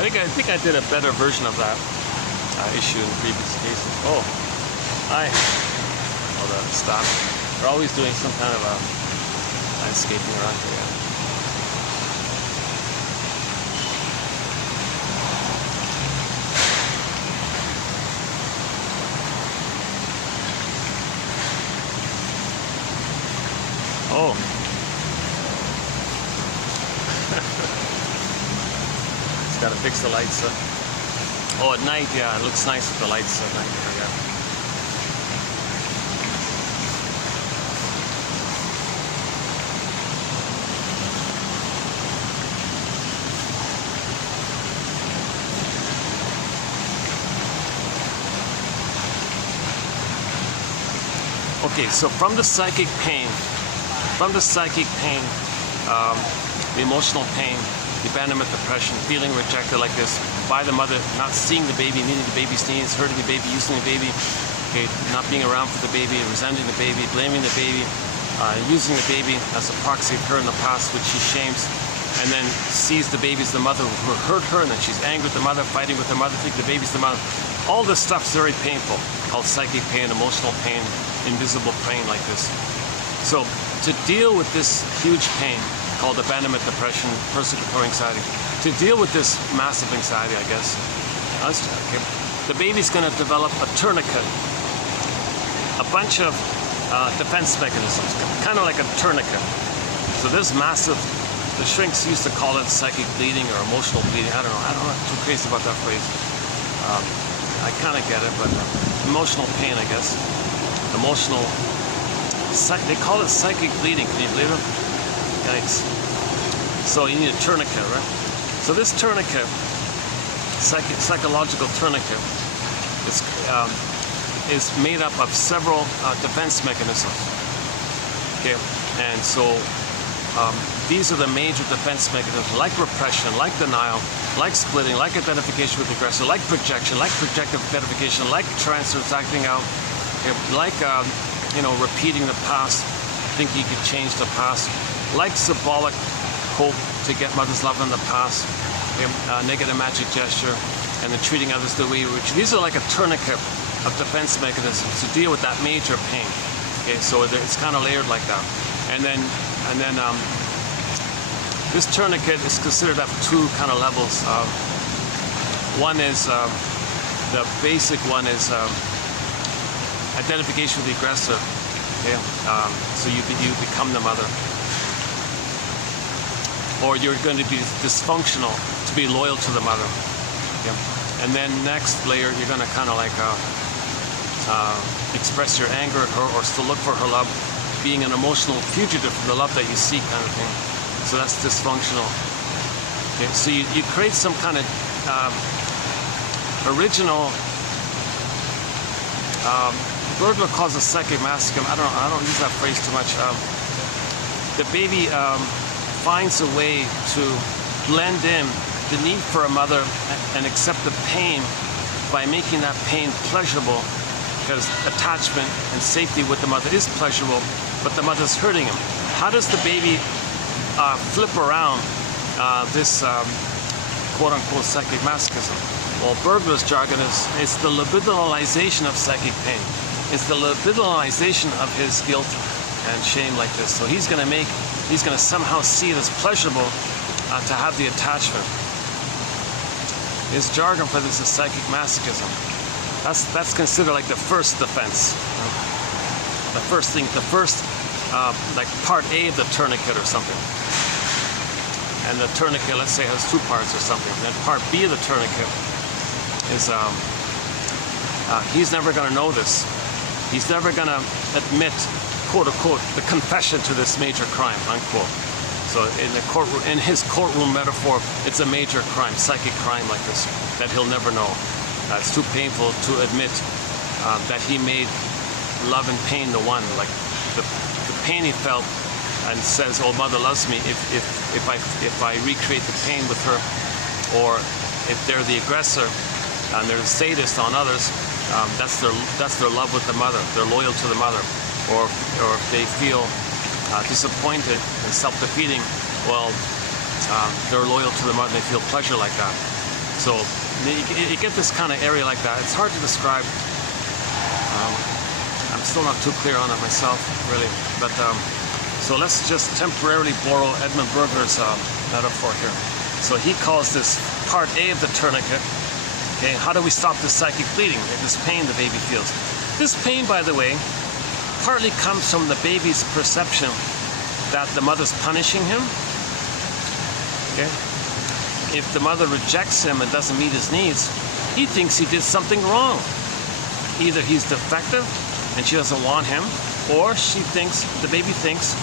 I think I did a better version of that issue in previous cases. Oh, hi. Oh, the stop. They're always doing some kind of landscaping around here. Oh. It's got to fix the lights. Oh, at night, yeah, it looks nice with the lights at night. Yeah. Okay, so from the psychic pain, the emotional pain, the abandonment, depression, feeling rejected like this by the mother, not seeing the baby, meeting the baby's needs, hurting the baby, using the baby, okay, not being around for the baby, resenting the baby, blaming the baby, using the baby as a proxy of her in the past, which she shames, and then sees the baby as the mother who hurt her, and then she's angry with the mother, fighting with the mother, think the baby's the mother. All this stuff's very painful, called psychic pain, emotional pain, invisible pain like this. So to deal with this huge pain called abandonment, depression, persecutory anxiety, to deal with this massive anxiety, I guess, okay, the baby's going to develop a tourniquet, a bunch of defense mechanisms, kind of like a tourniquet. So this massive, the shrinks used to call it psychic bleeding or emotional bleeding. I don't know. I'm not too crazy about that phrase. I kind of get it, but emotional pain, I guess. Emotional. They call it psychic bleeding. Can you believe it? Yikes. So you need a tourniquet, right? So this tourniquet, psychological tourniquet, is made up of several defense mechanisms. Okay, and so these are the major defense mechanisms, like repression, like denial, like splitting, like identification with the aggressor, like projection, like projective identification, like transference, acting out, okay, like repeating the past, thinking you could change the past, like symbolic hope to get mother's love in the past, okay, negative magic gesture, and then treating others the way you would. These are like a tourniquet of defense mechanisms to deal with that major pain. Okay, so it's kind of layered like that, and then this tourniquet is considered at two kind of levels. One is the basic one is identification with the aggressor. Okay, so you become the mother, or you're going to be dysfunctional to be loyal to the mother. Okay? And then next layer, you're going to kind of like express your anger at her, or still look for her love, being an emotional fugitive from the love that you seek, kind of thing. So that's dysfunctional. Okay, so you create some kind of original. Bruno calls it psychic masochism. I don't use that phrase too much. The baby finds a way to blend in the need for a mother and accept the pain by making that pain pleasurable, because attachment and safety with the mother is pleasurable, but the mother's hurting him. How does the baby flip around this quote-unquote psychic masochism? Well, Bergler's jargon is the libidinalization of psychic pain. It's the libidinalization of his guilt and shame like this. So he's going to somehow see it as pleasurable to have the attachment. His jargon for this is psychic masochism. That's considered like the first defense. The first like part A of the tourniquet or something. And the tourniquet, let's say, has two parts or something. And then part B of the tourniquet is he's never going to know this. He's never going to admit, quote unquote, the confession to this major crime, unquote. So in his courtroom metaphor, it's a major crime, psychic crime like this, that he'll never know. It's too painful to admit that he made love and pain the one. Like the pain he felt, and says, "Oh, mother loves me." If I recreate the pain with her, or if they're the aggressor, and they're sadist on others, that's their love with the mother. They're loyal to the mother. Or if they feel disappointed and self-defeating, well, they're loyal to the mother. They feel pleasure like that. So you get this kind of area like that. It's hard to describe. I'm still not too clear on it myself, really. But so let's just temporarily borrow Edmund Berger's metaphor here. So he calls this part A of the tourniquet. Okay, how do we stop the psychic bleeding, this pain the baby feels? This pain, by the way, partly comes from the baby's perception that the mother's punishing him. Okay, if the mother rejects him and doesn't meet his needs, he thinks he did something wrong. Either he's defective and she doesn't want him, or the baby thinks,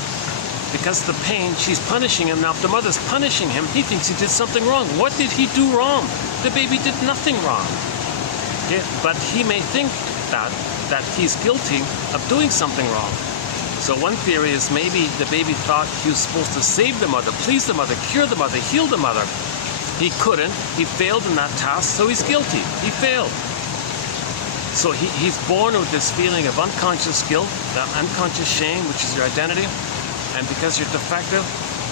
because of the pain, she's punishing him. Now, if the mother's punishing him, he thinks he did something wrong. What did he do wrong? The baby did nothing wrong. Yeah, but he may think that he's guilty of doing something wrong. So one theory is maybe the baby thought he was supposed to save the mother, please the mother, cure the mother, heal the mother. He couldn't. He failed in that task, so he's guilty. He failed. So he's born with this feeling of unconscious guilt, that unconscious shame, which is your identity. And because you're defective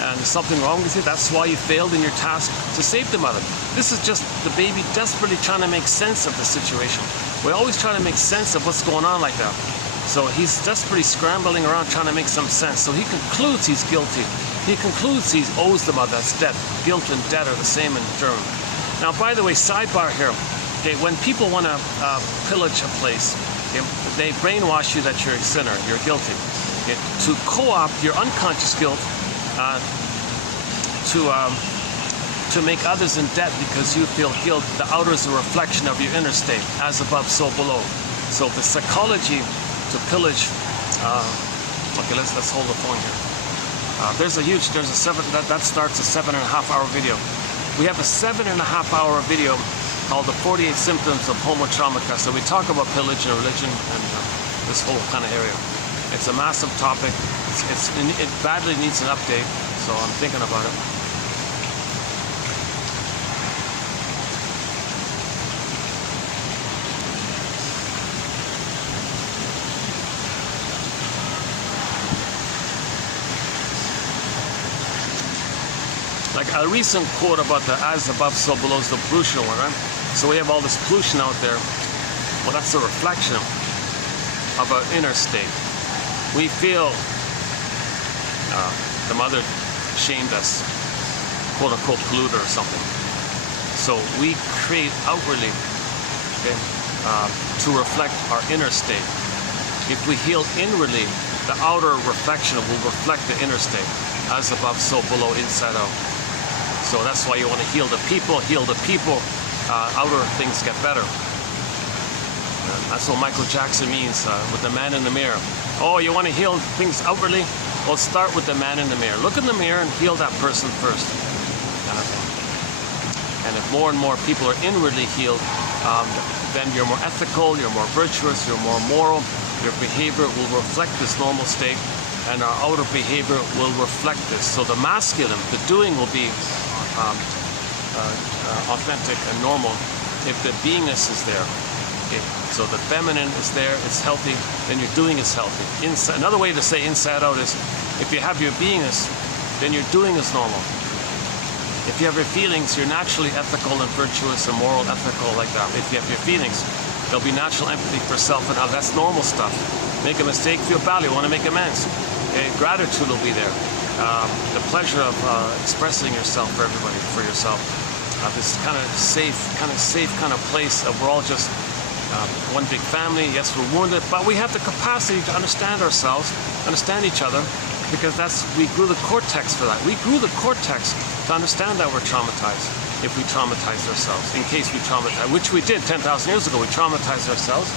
and there's something wrong with you, that's why you failed in your task to save the mother. This is just the baby desperately trying to make sense of the situation. We always try to make sense of what's going on like that. So he's desperately scrambling around trying to make some sense. So he concludes he's guilty. He concludes he owes the mother. That's debt. Guilt and debt are the same in German. Now, by the way, sidebar here. Okay, when people want to pillage a place, okay, they brainwash you that you're a sinner, you're guilty. Okay, to co-opt your unconscious guilt to make others in debt because you feel guilt, the outer is a reflection of your inner state, as above, so below. So the psychology to pillage. Okay, let's hold the phone here. That starts a 7.5-hour video. We have a 7.5-hour video called the 48 Symptoms of Homo Traumatica. So we talk about pillage and religion and this whole kind of area. It's a massive topic. It badly needs an update, so I'm thinking about it. Like a recent quote about the as above, so below is the pollution one, right? So we have all this pollution out there. Well, that's a reflection of our inner state. We feel the mother shamed us, quote unquote polluter or something. So we create outwardly, okay, to reflect our inner state. If we heal inwardly, the outer reflection will reflect the inner state. As above, so below, inside out. So that's why you want to heal the people, outer things get better. That's what Michael Jackson means with the man in the mirror. Oh, you want to heal things outwardly? Well, start with the man in the mirror. Look in the mirror and heal that person first. Kind of thing. And if more and more people are inwardly healed, then you're more ethical, you're more virtuous, you're more moral. Your behavior will reflect this normal state, and our outer behavior will reflect this. So the masculine, the doing will be authentic and normal if the beingness is there. Okay. So the feminine is there, it's healthy, then your doing is healthy. Another way to say inside out is, if you have your beingness, then your doing is normal. If you have your feelings, you're naturally ethical and virtuous and moral, ethical like that. If you have your feelings, there'll be natural empathy for self and other. That's normal stuff. Make a mistake, feel badly, want to make amends. Okay. Gratitude will be there. The pleasure of expressing yourself for everybody, for yourself. This kind of safe kind of place of we're all just one big family. Yes, we're wounded, but we have the capacity to understand ourselves, understand each other, because we grew the cortex for that. We grew the cortex to understand that we're traumatized. If we traumatize ourselves, in case we traumatize, which we did 10,000 years ago, we traumatized ourselves.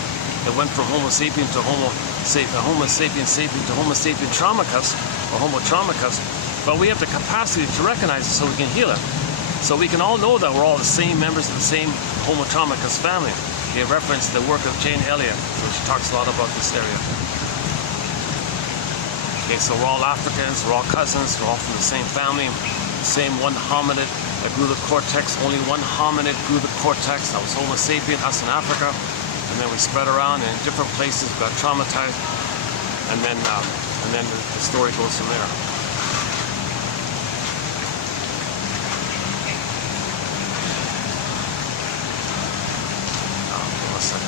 It went from Homo sapien to Homo sapien to Homo sapien traumicus, or Homo traumicus. But we have the capacity to recognize it so we can heal it. So we can all know that we're all the same members of the same Homo traumicus family. They reference the work of Jane Elliott, which talks a lot about this area. Okay, so we're all Africans, we're all cousins, we're all from the same family, the same one hominid that grew the cortex. Only one hominid grew the cortex. That was Homo sapien, us in Africa. And then we spread around and in different places, got traumatized. And then the story goes from there. Hold on a second.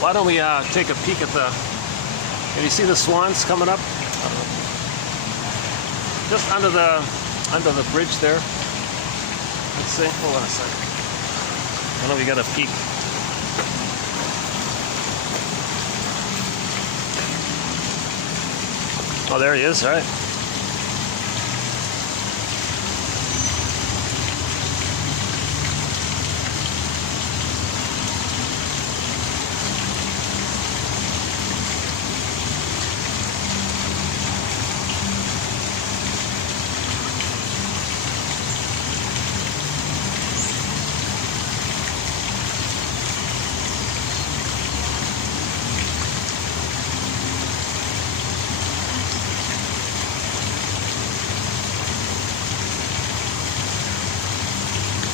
Why don't we take a peek at the, can you see the swans coming up? Just under the bridge there. Let's see, hold on a second. Why don't we get a peek? Oh, there he is, all right.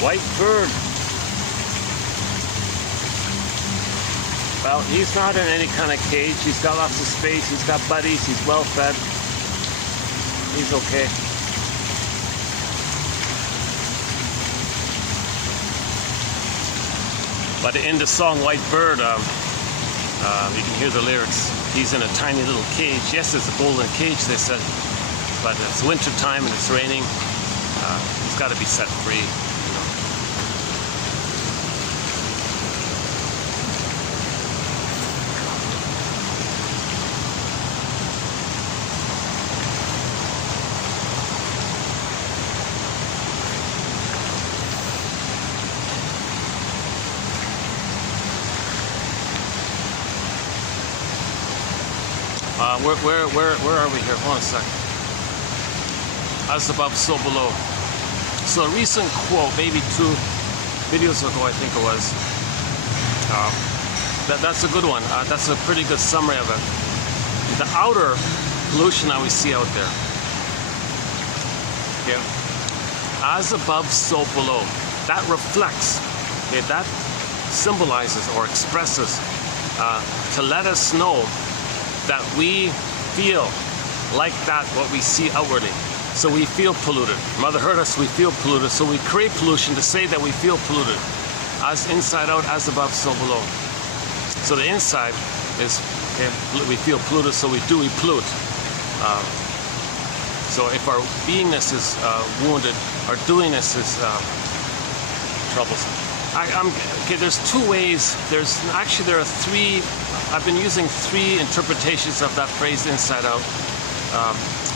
White bird. Well, he's not in any kind of cage. He's got lots of space. He's got buddies. He's well fed. He's okay. But in the song White Bird, you can hear the lyrics. He's in a tiny little cage. Yes, it's a golden cage, they said, but it's winter time and it's raining. He's got to be set free. Where are we here? Hold on a second. As above, so below. So a recent quote, maybe 2 videos ago, I think it was. That's a good one. That's a pretty good summary of it. The outer pollution that we see out there. Okay. As above, so below. That reflects. Okay, that symbolizes or expresses to let us know that we feel like that, what we see outwardly. So we feel polluted. Mother heard us, we feel polluted. So we create pollution to say that we feel polluted. As inside out, as above, so below. So the inside is, okay, we feel polluted, so we pollute. So if our beingness is wounded, our doingness is troublesome. Okay, there's 2 ways. There are 3. I've been using 3 interpretations of that phrase, inside out.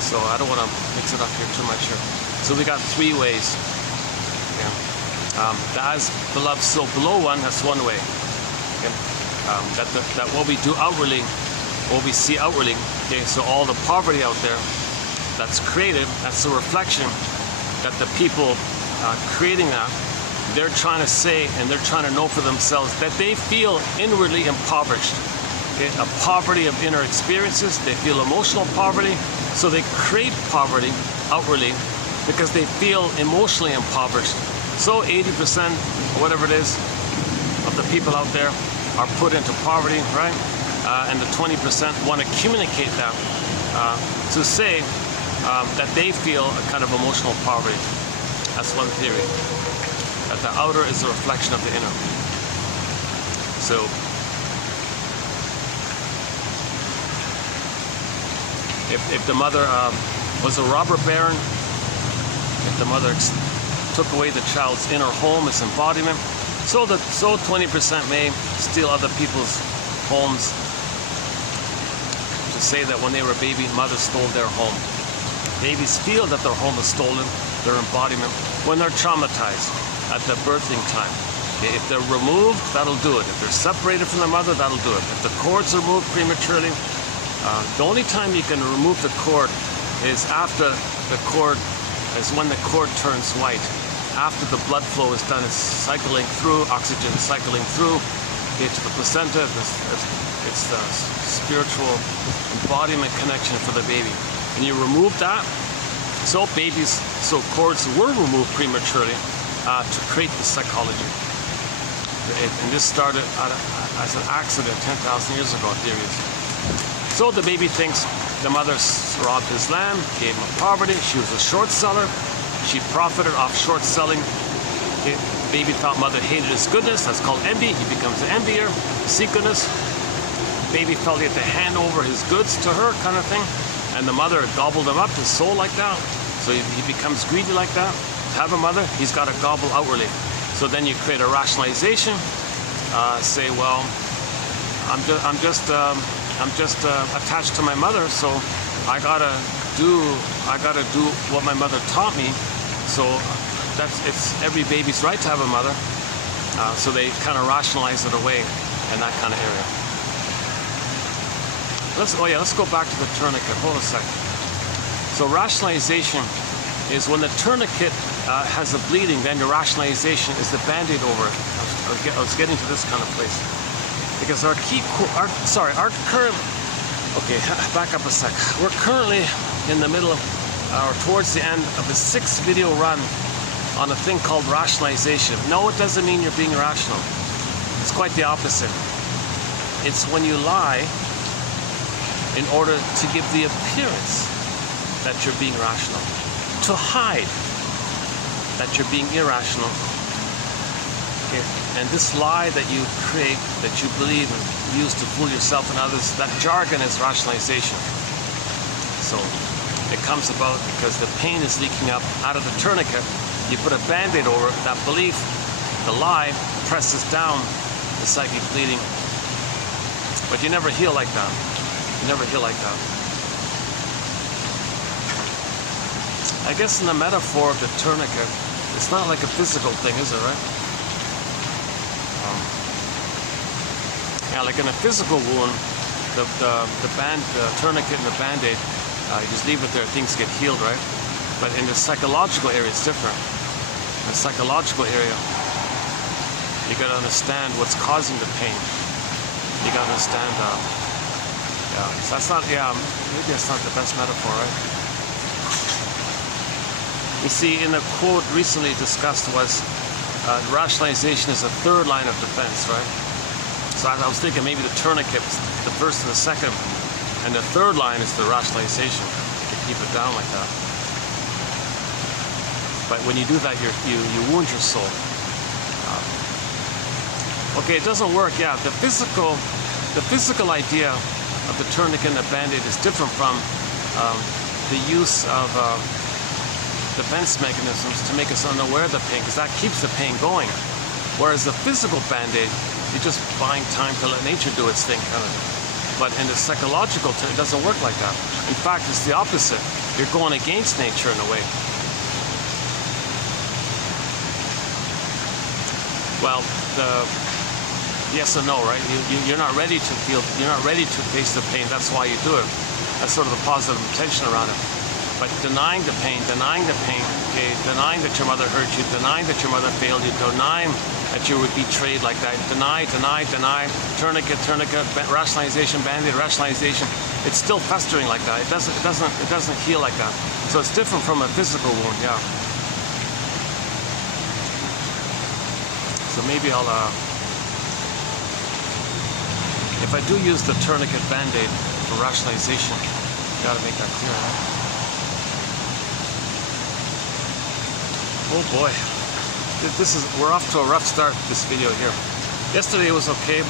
So I don't want to mix it up here too much here. So we got 3 ways. Okay. The as beloved, so below one, that's one way. Okay. That what we do outwardly, what we see outwardly. Okay. So all the poverty out there that's created, that's a reflection that the people creating that, they're trying to say and they're trying to know for themselves that they feel inwardly impoverished. Okay? A poverty of inner experiences. They feel emotional poverty, so they create poverty outwardly because they feel emotionally impoverished. So 80%, or whatever it is, of the people out there are put into poverty, right? And the 20% want to communicate that to say that they feel a kind of emotional poverty. That's one theory. That the outer is a reflection of the inner. So if the mother was a robber baron, if the mother took away the child's inner home, its embodiment, so 20% may steal other people's homes to say that when they were a baby, mother stole their home. Babies feel that their home is stolen, their embodiment, when they're traumatized at the birthing time. Okay, if they're removed, that'll do it. If they're separated from the mother, that'll do it. If the cord's removed prematurely, the only time you can remove the cord is after the cord, is when the cord turns white. After the blood flow is done, it's cycling through, oxygen is cycling through, to the placenta, it's the spiritual embodiment connection for the baby. And you remove that, so cords were removed prematurely to create the psychology. And this started as an accident 10,000 years ago, theories. So the baby thinks the mother robbed his land, gave him poverty, she was a short seller, she profited off short selling. The baby thought mother hated his goodness, that's called envy, he becomes an envier, see goodness. Baby felt he had to hand over his goods to her, kind of thing, and the mother gobbled him up, his soul, like that. So he becomes greedy like that. To have a mother, he's got to gobble outwardly. So then you create a rationalization, say, well, I'm just attached to my mother, so I gotta do what my mother taught me. So it's every baby's right to have a mother. So they kind of rationalize it away in that kind of area. Let's go back to the tourniquet. Hold a sec. So rationalization is when the tourniquet has a bleeding, then the rationalization is the band-aid over it. I was getting to this kind of place. Because our current, okay, back up a sec. We're currently in the middle of, or towards the end of a 6-video run on a thing called rationalization. No, it doesn't mean you're being rational. It's quite the opposite. It's when you lie in order to give the appearance that you're being rational, to hide that you're being irrational. Okay. And this lie that you create, that you believe and use to fool yourself and others, that jargon is rationalization. So it comes about because the pain is leaking up out of the tourniquet. You put a band-aid over it, that belief, the lie, presses down the psychic bleeding. But you never heal like that. You never heal like that. I guess in the metaphor of the tourniquet, it's not like a physical thing, is it, right? Yeah, like in a physical wound, the tourniquet and the band-aid, you just leave it there, things get healed, right? But in the psychological area, it's different. In the psychological area, you gotta understand what's causing the pain. You gotta understand, so that's not, maybe that's not the best metaphor, right? You see, in the quote recently discussed was, rationalization is a third line of defense, right? So I was thinking maybe the tourniquet is the first and the second, and the third line is the rationalization. You can keep it down like that. But when you do that, you wound your soul. Okay, it doesn't work. Yeah, the physical idea of the tourniquet and the band-aid is different from the use of defense mechanisms to make us unaware of the pain, because that keeps the pain going. Whereas the physical band-aid, you're just buying time to let nature do its thing, kind of. But in the psychological term, it doesn't work like that. In fact, it's the opposite. You're going against nature in a way. Well, yes and no, right? You're not ready to feel, you're not ready to face the pain. That's why you do it. That's sort of the positive intention around it. But denying the pain, okay, denying that your mother hurt you, denying that your mother failed you, denying that you were betrayed like that, deny, tourniquet, rationalization, band-aid, rationalization. It's still festering like that. It doesn't heal like that. So it's different from a physical wound, yeah. So maybe I'll, if I do use the tourniquet band-aid for rationalization, gotta make that clear, huh? Oh boy, we're off to a rough start, this video here. Yesterday was okay.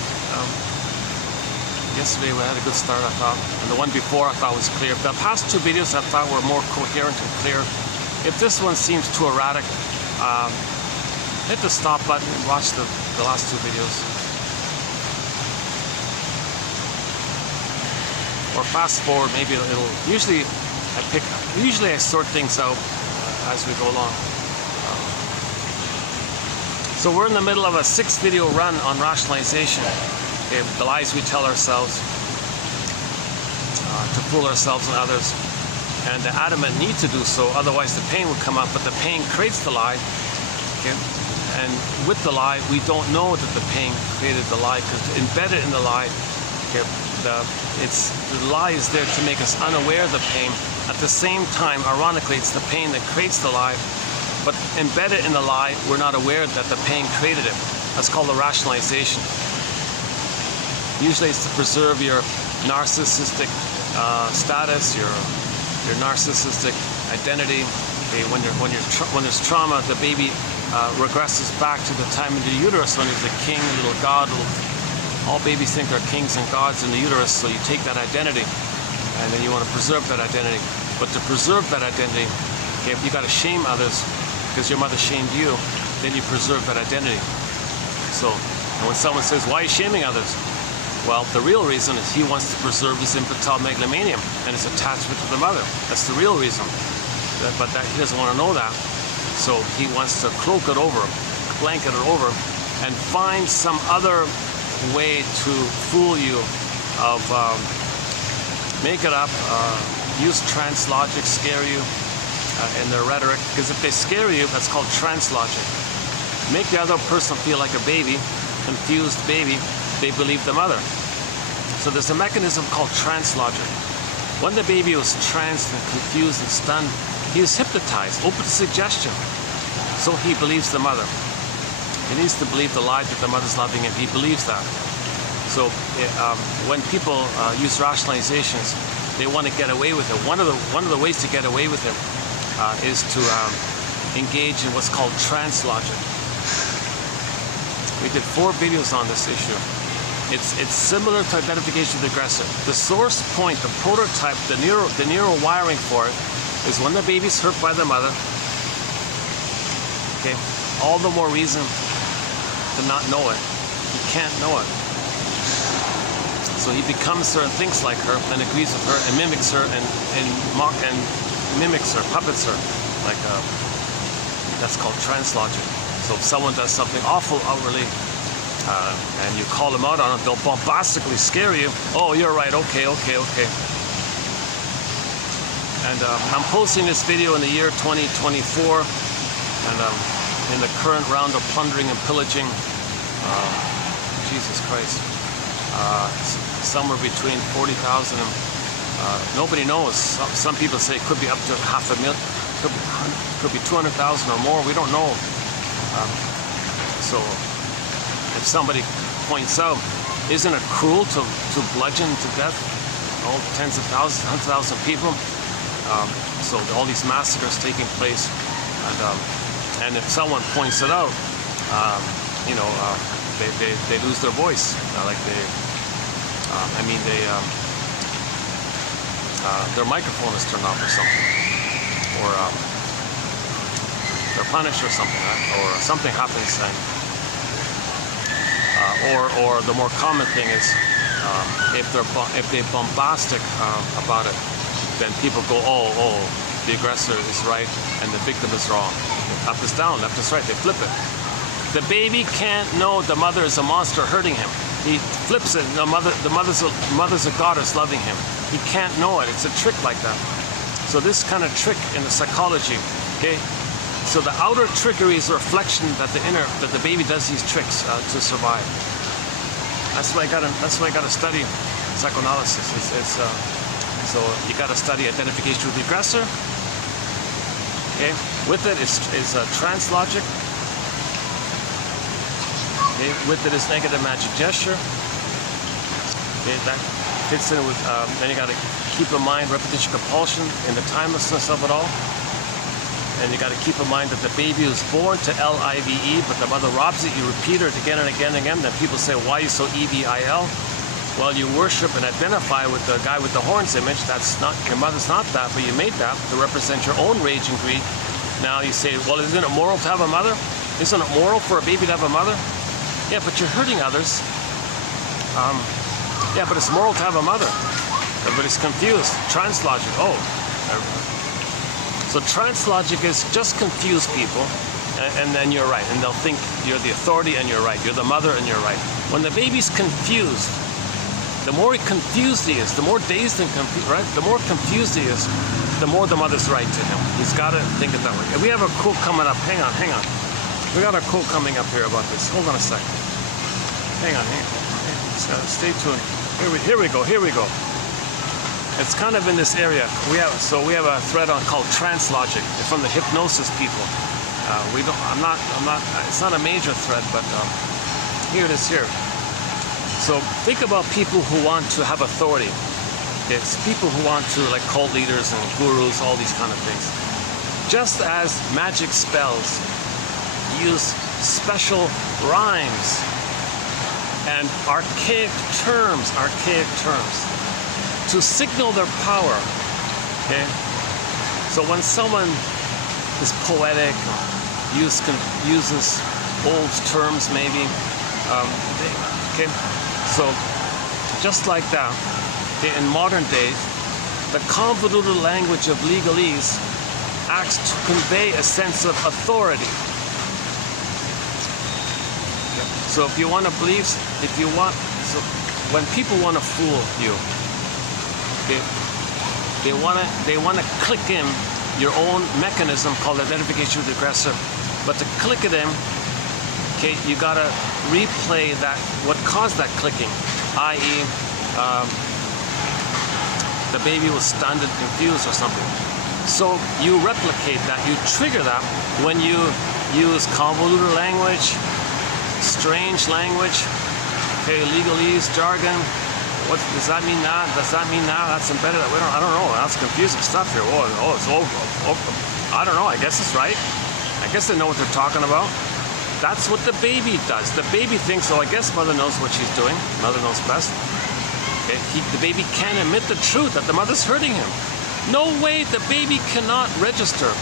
Yesterday we had a good start, I thought. And the one before I thought was clear. The past 2 videos I thought were more coherent and clear. If this one seems too erratic, hit the stop button and watch the last 2 videos. Or fast forward, maybe it'll, usually I sort things out as we go along. So we're in the middle of a 6-video run on rationalization. Okay, the lies we tell ourselves to fool ourselves and others. And the adamant need to do so, otherwise the pain will come up, but the pain creates the lie. Okay? And with the lie, we don't know that the pain created the lie, because embedded in the lie, okay, the lie is there to make us unaware of the pain. At the same time, ironically, it's the pain that creates the lie, but embedded in the lie, we're not aware that the pain created it. That's called the rationalization. Usually it's to preserve your narcissistic status, your narcissistic identity. Okay, when there's trauma, the baby regresses back to the time in the uterus when there's a king, a little god. All babies think they're kings and gods in the uterus, so you take that identity and then you want to preserve that identity. But to preserve that identity, okay, you got to shame others because your mother shamed you, then you preserve that identity. So when someone says, why are you shaming others? Well, the real reason is he wants to preserve his infantile megalomanium and his attachment to the mother. That's the real reason. But he doesn't want to know that. So he wants to cloak it over, blanket it over, and find some other way to fool you, of make it up, use trance logic, scare you in their rhetoric. Because if they scare you, that's called trance logic. Make the other person feel like a baby, confused baby. They believe the mother. So there's a mechanism called trance logic. When the baby was tranced and confused and stunned, he is hypnotized, open to suggestion. So he believes the mother. He needs to believe the lie that the mother's loving him. He believes that. So when people use rationalizations, they want to get away with it. One of the ways to get away with it is to engage in what's called trance logic. We did 4 videos on this issue. It's similar to identification of the aggressor. The source point, the prototype, the neural wiring for it is when the baby's hurt by the mother. Okay, all the more reason to not know it. He can't know it. So he becomes her and thinks like her and agrees with her and mimics her and mimics her, puppets her. Like that's called trance logic. So if someone does something awful outwardly, and you call them out on it, they'll bombastically scare you. Oh, you're right. Okay. And I'm posting this video in the year 2024, and in the current round of plundering and pillaging, Jesus Christ, somewhere between 40,000 and nobody knows. Some people say it could be up to 500,000, could be 200,000 or more. We don't know. So if somebody points out, isn't it cruel to bludgeon to death tens of thousands, 100,000 people? So all these massacres taking place, and if someone points it out, they lose their voice. Their microphone is turned off or something, or they're punished or something, or something happens. Or the more common thing is if they're bombastic about it, then people go, oh, the aggressor is right and the victim is wrong. Up is down, left is right. They flip it. The baby can't know the mother is a monster hurting him. He flips it. The mother's a goddess loving him. He can't know it. It's a trick like that. So this kind of trick in the psychology, okay. So the outer trickery is a reflection that the baby does these tricks to survive. That's why I gotta study psychoanalysis. So you gotta study identification with the aggressor. Okay, with it is trance logic. Okay, with it is negative magic gesture. Okay, that fits in with. Then you gotta keep in mind repetition compulsion and the timelessness of it all. And you got to keep in mind that the baby was born to L-I-V-E, but the mother robs it. You repeat it again and again and again. Then people say, why are you so E-V-I-L? Well, you worship and identify with the guy with the horns image. That's not, your mother's not that, but you made that to represent your own rage and greed. Now you say, well, isn't it moral to have a mother? Isn't it moral for a baby to have a mother? Yeah, but you're hurting others. Yeah, but it's moral to have a mother. Everybody's confused. Trance logic. Oh. So trance logic is just confuse people and then you're right, and they'll think you're the authority and you're right, you're the mother and you're right. When the baby's confused, the more confused he is, the more dazed and confused, right? The more confused he is, the more the mother's right to him. He's got to think it that way. And we have a quote coming up. Hang on. We got a quote coming up here about this. Hold on a second. Hang on. Stay tuned. Here we go. It's kind of in this area. We have a thread on called trance logic from the hypnosis people. It's not a major thread, but here it is here. So think about people who want to have authority. It's people who want to, like cult leaders and gurus, all these kind of things. Just as magic spells use special rhymes and archaic terms to signal their power. Okay? So when someone is poetic, uses old terms maybe, okay? So just like that, okay, in modern days, the convoluted language of legalese acts to convey a sense of authority. So if you want to believe, so when people want to fool you, okay, they want to click in your own mechanism called identification with the aggressor, but to click it in, okay, you gotta replay that, what caused that clicking, i.e., the baby was stunned and confused or something. So you replicate that, you trigger that when you use convoluted language, strange language, okay, legalese, jargon. What does that mean? That does that mean that? That's embedded. I don't know. That's confusing stuff here. I don't know. I guess it's right. I guess they know what they're talking about. That's what the baby does. The baby thinks, oh, I guess mother knows what she's doing. Mother knows best. Okay? The baby can't admit the truth that the mother's hurting him. No way, the baby cannot register.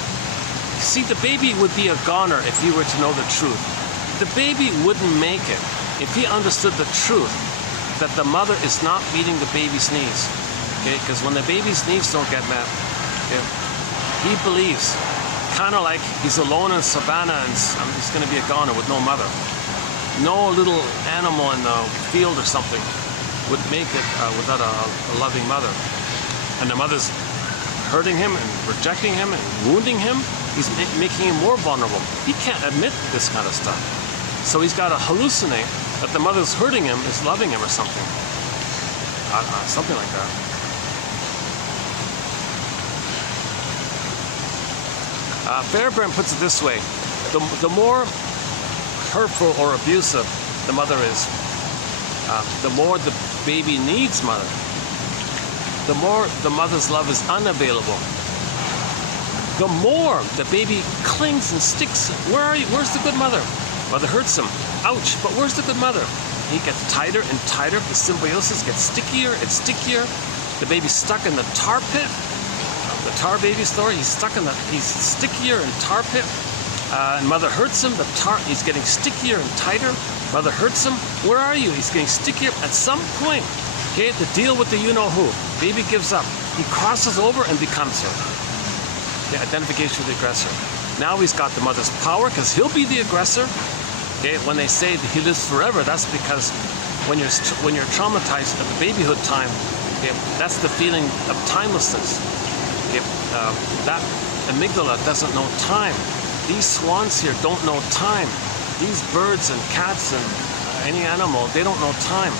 See, the baby would be a goner if he were to know the truth. The baby wouldn't make it if he understood the truth that the mother is not meeting the baby's needs. Okay? Because when the baby's needs don't get met, okay, he believes, kind of like he's alone in savannah and he's going to be a goner with no mother. No little animal in the field or something would make it without a loving mother. And the mother's hurting him and rejecting him and wounding him. He's making him more vulnerable. He can't admit this kind of stuff. So he's got to hallucinate that the mother's hurting him is loving him or something. Something like that. Fairbairn puts it this way. The more hurtful or abusive the mother is, the more the baby needs mother. The more the mother's love is unavailable. The more the baby clings and sticks. Where are you? Where's the good mother? Mother hurts him. Ouch, but where's the good mother? He gets tighter and tighter. The symbiosis gets stickier and stickier. The baby's stuck in the tar pit. The tar baby story. He's stickier and tar pit. And mother hurts him. He's getting stickier and tighter. Mother hurts him. Where are you? He's getting stickier. At some point, okay, to deal with the you-know-who, baby gives up. He crosses over and becomes her. Okay, identification with the aggressor. Now he's got the mother's power because he'll be the aggressor. Okay, when they say he lives forever, that's because when you're traumatized at the babyhood time, okay, that's the feeling of timelessness. Okay, that amygdala doesn't know time. These swans here don't know time. These birds and cats and any animal, they don't know time.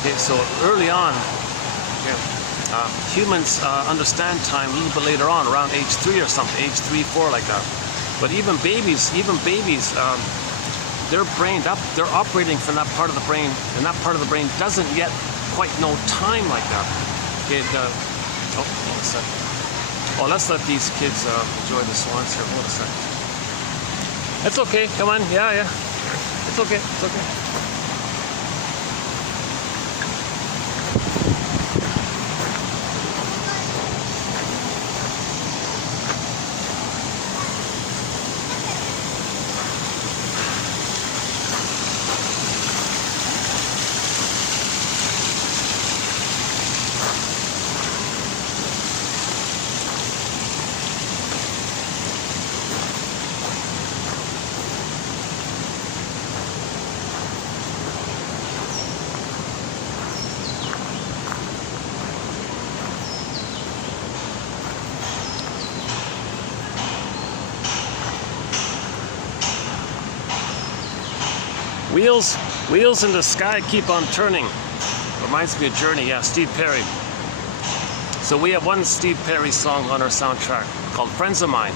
Okay, so early on, okay, humans understand time a little bit later on, around age 3 or something, age 3, 4, like that. But even babies, their brain, they're operating from that part of the brain, and that part of the brain doesn't yet quite know time like that. Okay, hold a second. Oh, let's let these kids enjoy the swans here. Hold a second. It's okay. Come on. Yeah. It's okay. It's okay. Wheels in the sky keep on turning. Reminds me of Journey, yeah, Steve Perry. So we have one Steve Perry song on our soundtrack called Friends of Mine,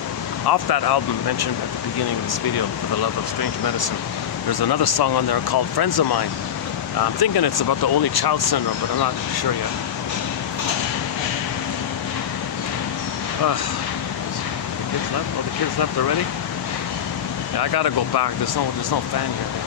off that album mentioned at the beginning of this video, For the Love of Strange Medicine. There's another song on there called Friends of Mine. I'm thinking it's about the only child syndrome, but I'm not sure yet. The kids left? Oh, the kids left already? Yeah, I gotta go back. There's no fan here.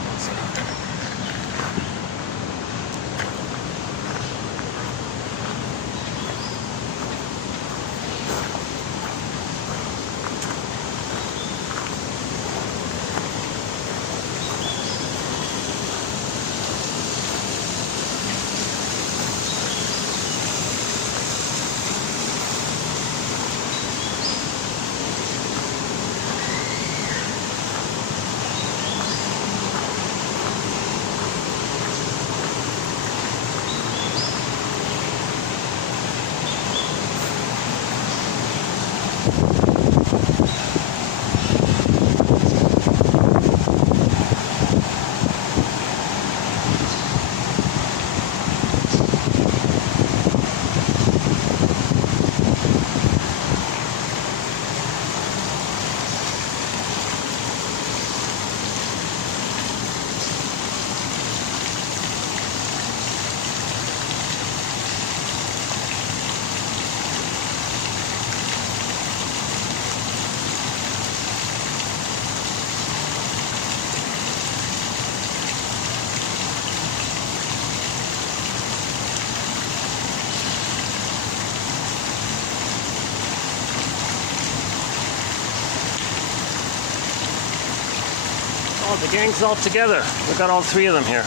Oh, the gang's all together. We've got all three of them here.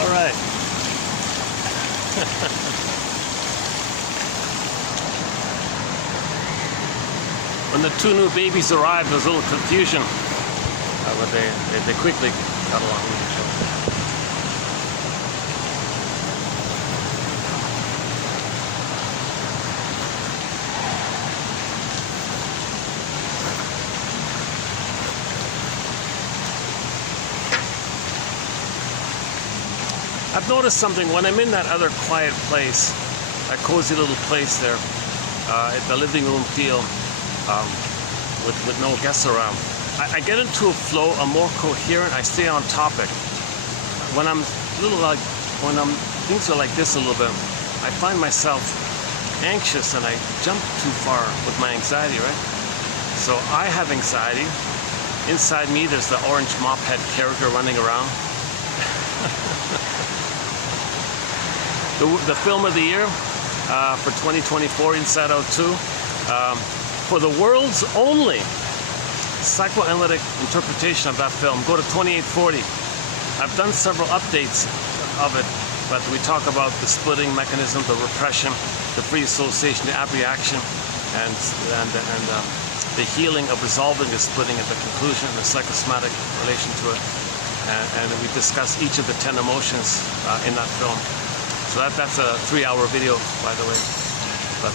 All right. When the two new babies arrived, there was a little confusion, but they quickly got along with each other. I've noticed something when I'm in that other quiet place, that cozy little place there, at the living room feel, with no guests around. I get into a flow, I'm more coherent, I stay on topic. When I'm things are like this a little bit, I find myself anxious and I jump too far with my anxiety, right? So I have anxiety. Inside me, there's the orange mop head character running around. The film of the year for 2024, Inside Out 2, for the world's only psychoanalytic interpretation of that film, go to 2840. I've done several updates of it, but we talk about the splitting mechanism, the repression, the free association, the abreaction, and the healing of resolving the splitting at the conclusion, and the psychosomatic relation to it. And we discuss each of the 10 emotions in that film. So that's a 3-hour video, by the way. But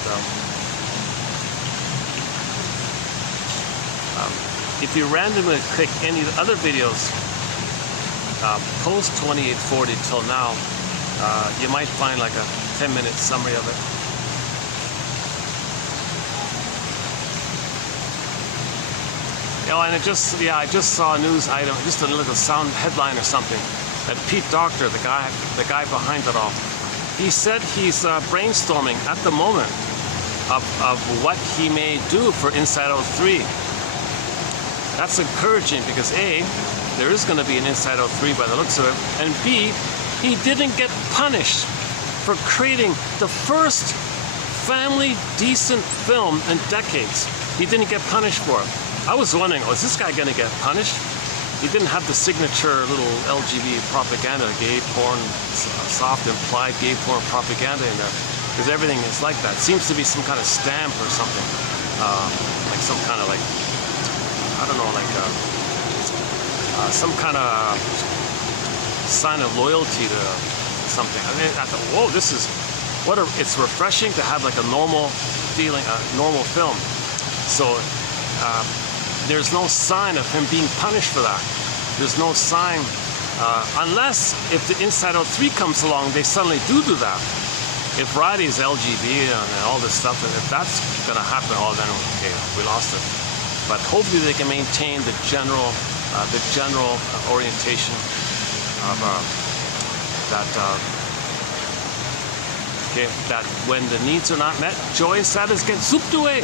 if you randomly click any of the other videos, post 2840 till now, you might find like a 10-minute summary of it. Oh, and I just saw a news item, just a little sound headline or something, that Pete Docter, the guy behind it all, he said he's brainstorming at the moment of what he may do for Inside Out 3. That's encouraging because A, there is going to be an Inside Out 3 by the looks of it, and B, he didn't get punished for creating the first family decent film in decades. He didn't get punished for it. I was wondering, is this guy going to get punished? He didn't have the signature little LGBT propaganda, gay porn, soft implied gay porn propaganda in there, because everything is like that. It seems to be some kind of stamp or something, like some kind of like, I don't know, like some kind of sign of loyalty to something. I mean, I thought, whoa, this is it's refreshing to have like a normal feeling, a normal film. So there's no sign of him being punished for that. There's no sign, unless if the Inside Out 3 comes along, they suddenly do that. If Friday's LGB and all this stuff, if that's going to happen, oh, then okay, we lost it. But hopefully they can maintain the general orientation of that when the needs are not met, joy and sadness get zooped away.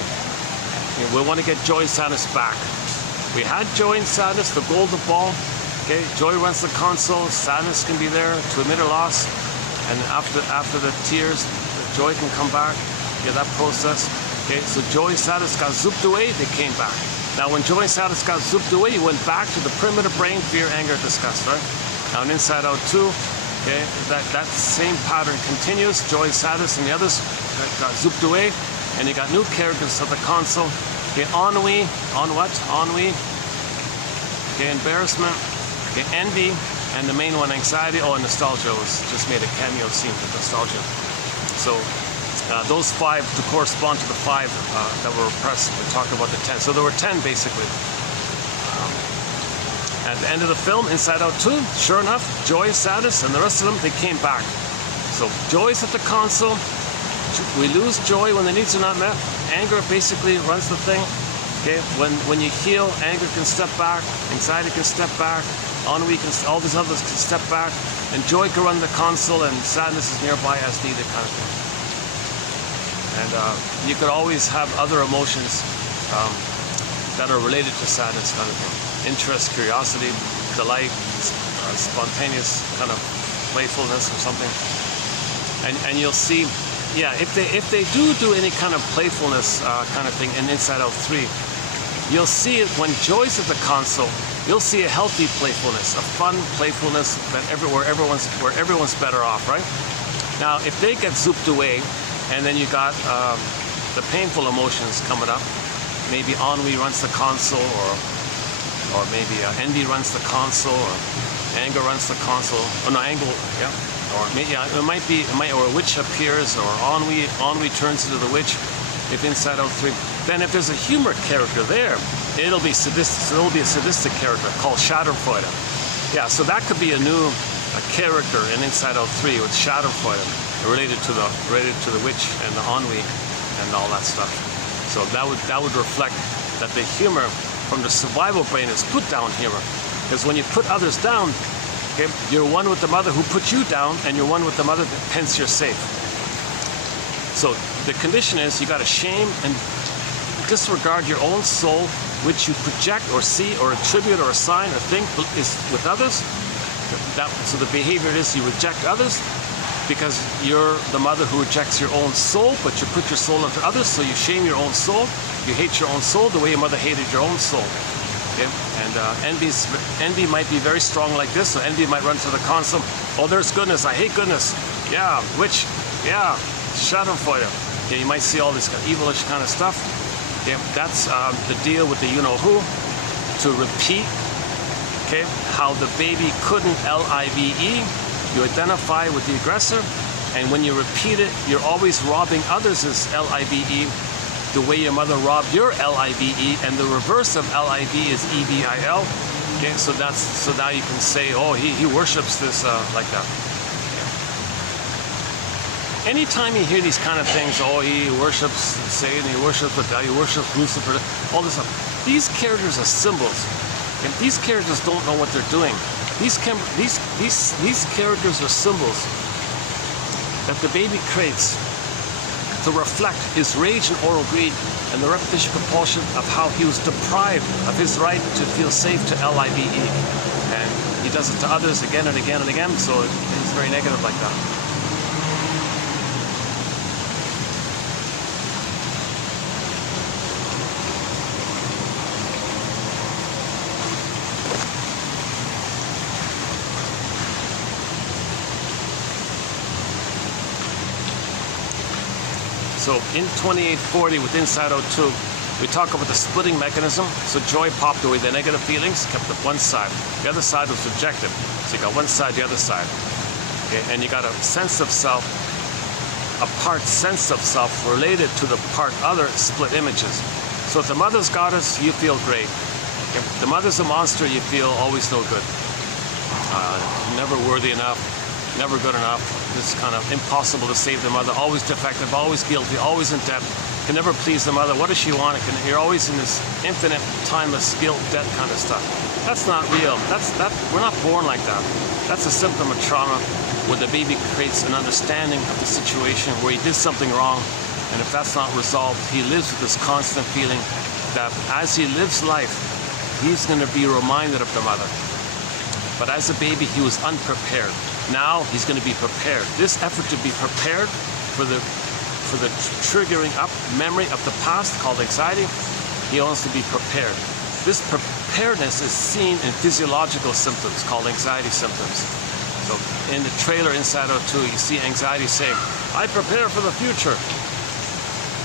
We want to get joy and sadness back. We had joy and sadness, the golden ball. Okay, joy runs the console, sadness can be there to admit a loss, and after the tears, the joy can come back. Yeah, that process. Okay, so joy and sadness got zooped away, they came back. Now, when joy and sadness got zooped away, you went back to the primitive brain, fear, anger, disgust, right? Now, in Inside Out 2, okay, that same pattern continues. Joy and sadness and the others got zooped away, and you got new characters at the console. Okay, ennui, on what? Ennui. Okay, embarrassment. Okay, envy, and the main one, anxiety. Oh, and nostalgia was just made a cameo scene with nostalgia. So those 5 to correspond to the 5 that were repressed. We talked about the 10. So there were 10 basically. At the end of the film, Inside Out 2, sure enough, joy, sadness, and the rest of them, they came back. So joy's at the console. We lose joy when the needs are not met. Anger basically runs the thing. Okay, when you heal, anger can step back, anxiety can step back, ennui can, all these others can step back, and joy can run the console, and sadness is nearby as needed, kind of thing. And you could always have other emotions that are related to sadness, kind of thing. Interest, curiosity, delight, spontaneous kind of playfulness or something. And you'll see, yeah, if they do any kind of playfulness kind of thing in Inside Out 3, you'll see it when joy's at the console. You'll see a healthy playfulness, a fun playfulness that where everyone's better off, right? Now, if they get zooped away, and then you got the painful emotions coming up, maybe ennui runs the console, or maybe envy runs the console, or anger runs the console. Oh no, anger, yeah. Or it might be, or a witch appears, or ennui turns into the witch. If Inside Out 3, then if there's a humor character there, it'll be sadistic. So it'll be a sadistic character called Schadenfreude. Yeah, so that could be a character in Inside Out 3 with Schadenfreude related to the witch and the ennui and all that stuff. So that would reflect that the humor from the survival brain is put down humor, because when you put others down, okay, you're one with the mother who put you down, and you're one with the mother, hence you're safe. So the condition is you got to shame and disregard your own soul, which you project or see or attribute or assign or think is with others. So the behavior is you reject others because you're the mother who rejects your own soul, but you put your soul into others, so you shame your own soul. You hate your own soul the way your mother hated your own soul. Okay? And envy might be very strong like this, so envy might run to the console. Oh, there's goodness, I hate goodness. Yeah, witch, yeah, Schadenfreude. Yeah, you might see all this kind of evilish kind of stuff. Yeah, that's the deal with the you-know-who, to repeat, okay, how the baby couldn't L-I-V-E. You identify with the aggressor, and when you repeat it, you're always robbing others as L-I-V-E, the way your mother robbed your L-I-V-E, and the reverse of L-I-V is E-V-I-L. Okay, so now you can say, oh, he worships this like that. Anytime you hear these kind of things, oh, he worships Satan, he worships the devil, he worships Lucifer, all this stuff. These characters are symbols. And these characters don't know what they're doing. These characters are symbols that the baby creates to reflect his rage and oral greed and the repetition compulsion of how he was deprived of his right to feel safe to L-I-V-E. And he does it to others again and again and again, so it's very negative like that. So in 2840 with Inside Out 2, we talk about the splitting mechanism. So joy popped away the negative feelings, kept up one side. The other side was rejected. So you got one side, the other side. Okay? And you got a sense of self, a part sense of self related to the part other split images. So if the mother's got us, you feel great. If the mother's a monster, you feel always no good. Never worthy enough, never good enough. It's kind of impossible to save the mother. Always defective, always guilty, always in debt. Can never please the mother. What does she want? You're always in this infinite, timeless guilt, debt kind of stuff. That's not real. We're not born like that. That's a symptom of trauma, where the baby creates an understanding of the situation where he did something wrong, and if that's not resolved, he lives with this constant feeling that as he lives life, he's going to be reminded of the mother. But as a baby, he was unprepared. Now he's going to be prepared. This effort to be prepared for the triggering up memory of the past called anxiety, he wants to be prepared. This preparedness is seen in physiological symptoms called anxiety symptoms. So in the trailer Inside Out 2, you see anxiety saying, I prepare for the future.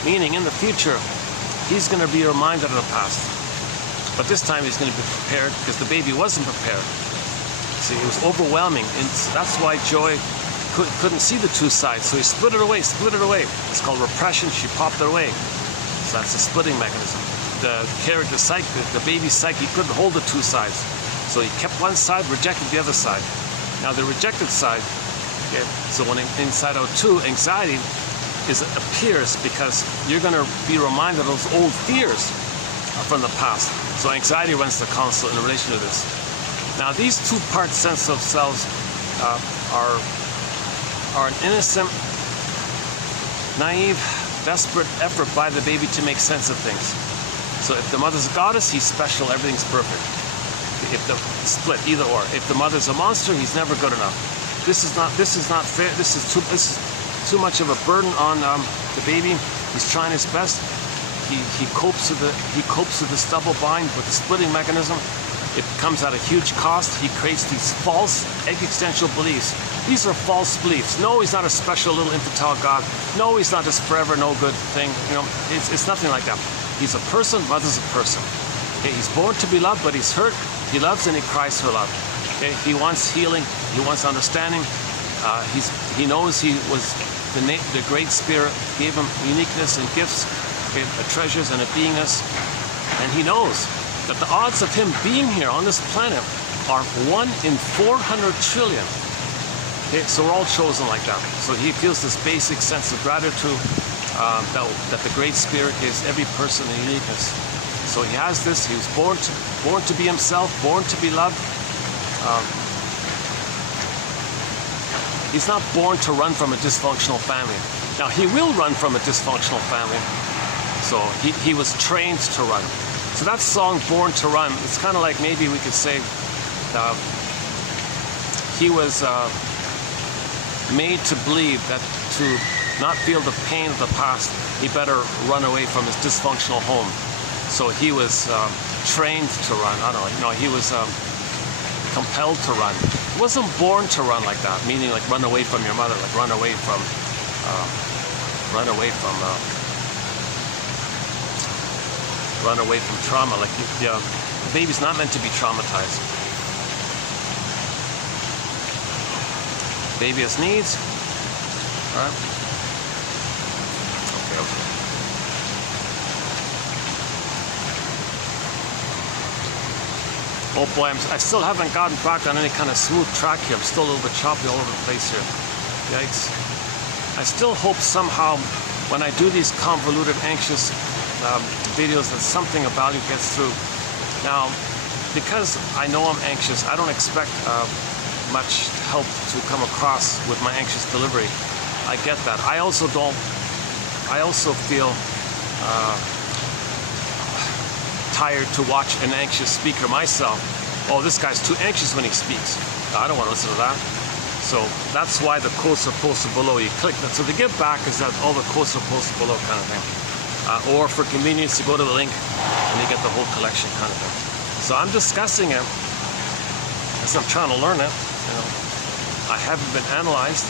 Meaning in the future, he's going to be reminded of the past. But this time he's going to be prepared because the baby wasn't prepared. See, it was overwhelming, and that's why Joy couldn't see the two sides, so he split it away. It's called repression. She popped it away. So that's a splitting mechanism. The character psyche, the baby's psyche, couldn't hold the two sides. So he kept one side, rejected the other side. Now the rejected side, okay, so when Inside Out 2, anxiety appears because you're going to be reminded of those old fears from the past. So anxiety runs the console in relation to this. Now these two-part sense of selves are an innocent, naive, desperate effort by the baby to make sense of things. So if the mother's a goddess, he's special, everything's perfect. If the split, either or. If the mother's a monster, he's never good enough. This is not fair. This is too much of a burden on the baby. He's trying his best. He copes with the stubble bind with the splitting mechanism. It comes at a huge cost. He creates these false existential beliefs. These are false beliefs. No, he's not a special little infantile god. No, he's not this forever no good thing. You know, it's nothing like that. He's a person. Mother's a person. Okay, he's born to be loved, but he's hurt. He loves and he cries for love. Okay, he wants healing. He wants understanding. He knows he was the great spirit gave him uniqueness and gifts, okay, treasures and a beingness, and he knows that the odds of him being here on this planet are 1 in 400 trillion. Okay, so we're all chosen like that. So he feels this basic sense of gratitude that the Great Spirit gives every person a uniqueness. So he has this. He was born to be himself, born to be loved. He's not born to run from a dysfunctional family. Now he will run from a dysfunctional family. So he was trained to run. So that song, Born to Run, it's kind of like maybe we could say he was made to believe that to not feel the pain of the past, he better run away from his dysfunctional home. So he was trained to run. I don't know. No, he was compelled to run. He wasn't born to run like that, meaning like run away from your mother, like run away from trauma. Like the baby's not meant to be traumatized. Baby has needs. All right. Okay. Oh boy, I still haven't gotten back on any kind of smooth track here. I'm still a little bit choppy all over the place here. Yikes. I still hope somehow when I do these convoluted, anxious videos that something of value gets through. Now, because I know I'm anxious, I don't expect much help to come across with my anxious delivery. I get that. I also feel tired to watch an anxious speaker myself. Oh, this guy's too anxious when he speaks. I don't want to listen to that. So that's why the quotes are posted below. You click that. So the give back is that all the quotes are posted below kind of thing. Or for convenience, you go to the link and you get the whole collection kind of thing. So I'm discussing it as I'm trying to learn it. You know, I haven't been analyzed.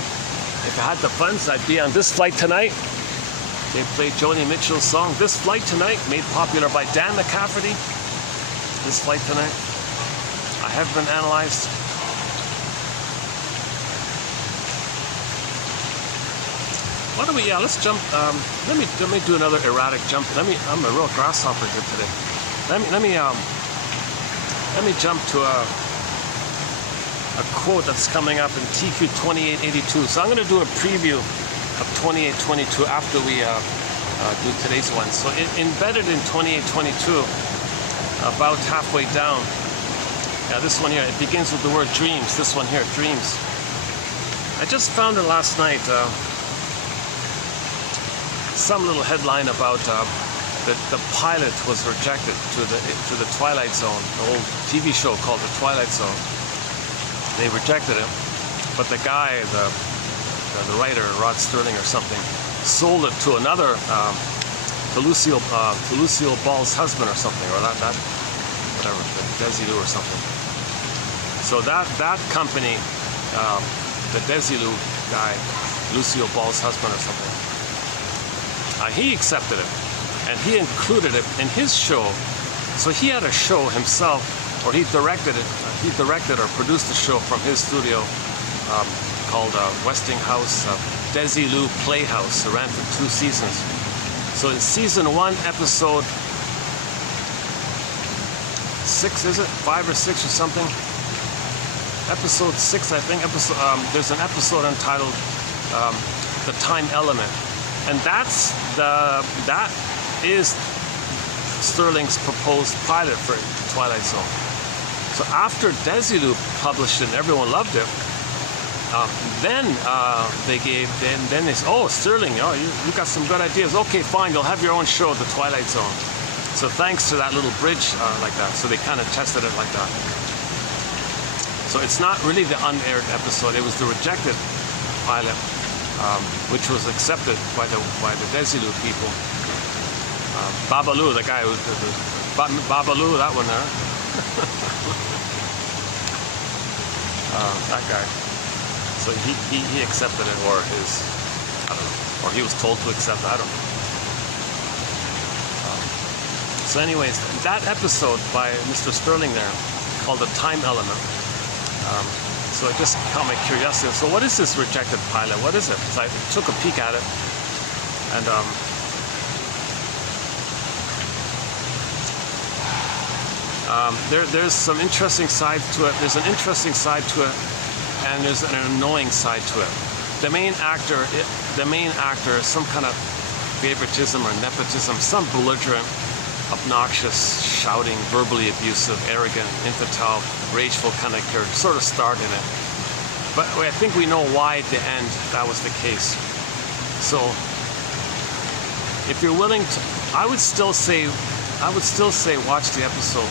If I had the funds, I'd be on This Flight Tonight. They played Joni Mitchell's song, This Flight Tonight, made popular by Dan McCafferty. This Flight Tonight. I haven't been analyzed. Why don't we, let's jump, let me do another erratic jump. I'm a real grasshopper here today. Let me let me jump to a quote that's coming up in TQ 2882. So I'm going to do a preview of 2822 after we do today's one. So embedded in 2822, about halfway down, this one here, it begins with the word dreams. This one here, dreams. I just found it last night, some little headline about the pilot was rejected to the Twilight Zone, the old TV show called The Twilight Zone. They rejected it, but the guy, the writer, Rod Sterling or something, sold it to another, to Lucille Ball's husband or something, or that whatever, Desilu or something. So that company, the Desilu guy, Lucille Ball's husband or something, he accepted it, and he included it in his show. So he had a show himself, or he directed it. He directed or produced a show from his studio called Westinghouse Desilu Playhouse. It ran for 2 seasons. So in season 1, episode 6, is it 5 or 6 or something? Episode 6, I think. There's an episode entitled "The Time Element," and that is Sterling's proposed pilot for Twilight Zone. So after Desilu published it and everyone loved it, then they said, oh, Sterling, oh, you got some good ideas. Okay, fine, you'll have your own show, The Twilight Zone. So thanks to that little bridge like that, so they kind of tested it like that. So it's not really the unaired episode, it was the rejected pilot, which was accepted by the Desilu people. Babalu, the guy who Babalu, that one there. That guy. So he accepted it, or I don't know, or he was told to accept it, I don't know. So anyways, that episode by Mr. Sterling there, called The Time Element, so it just caught my curiosity. So what is this rejected pilot? What is it? So I took a peek at it, and there's some interesting sides to it. There's an interesting side to it, and there's an annoying side to it. The main actor is some kind of favoritism or nepotism, some belligerent, obnoxious, shouting, verbally abusive, arrogant, infantile, rageful kind of character sort of starred in it. But I think we know why at the end that was the case. So if you're willing to, I would still say watch the episode.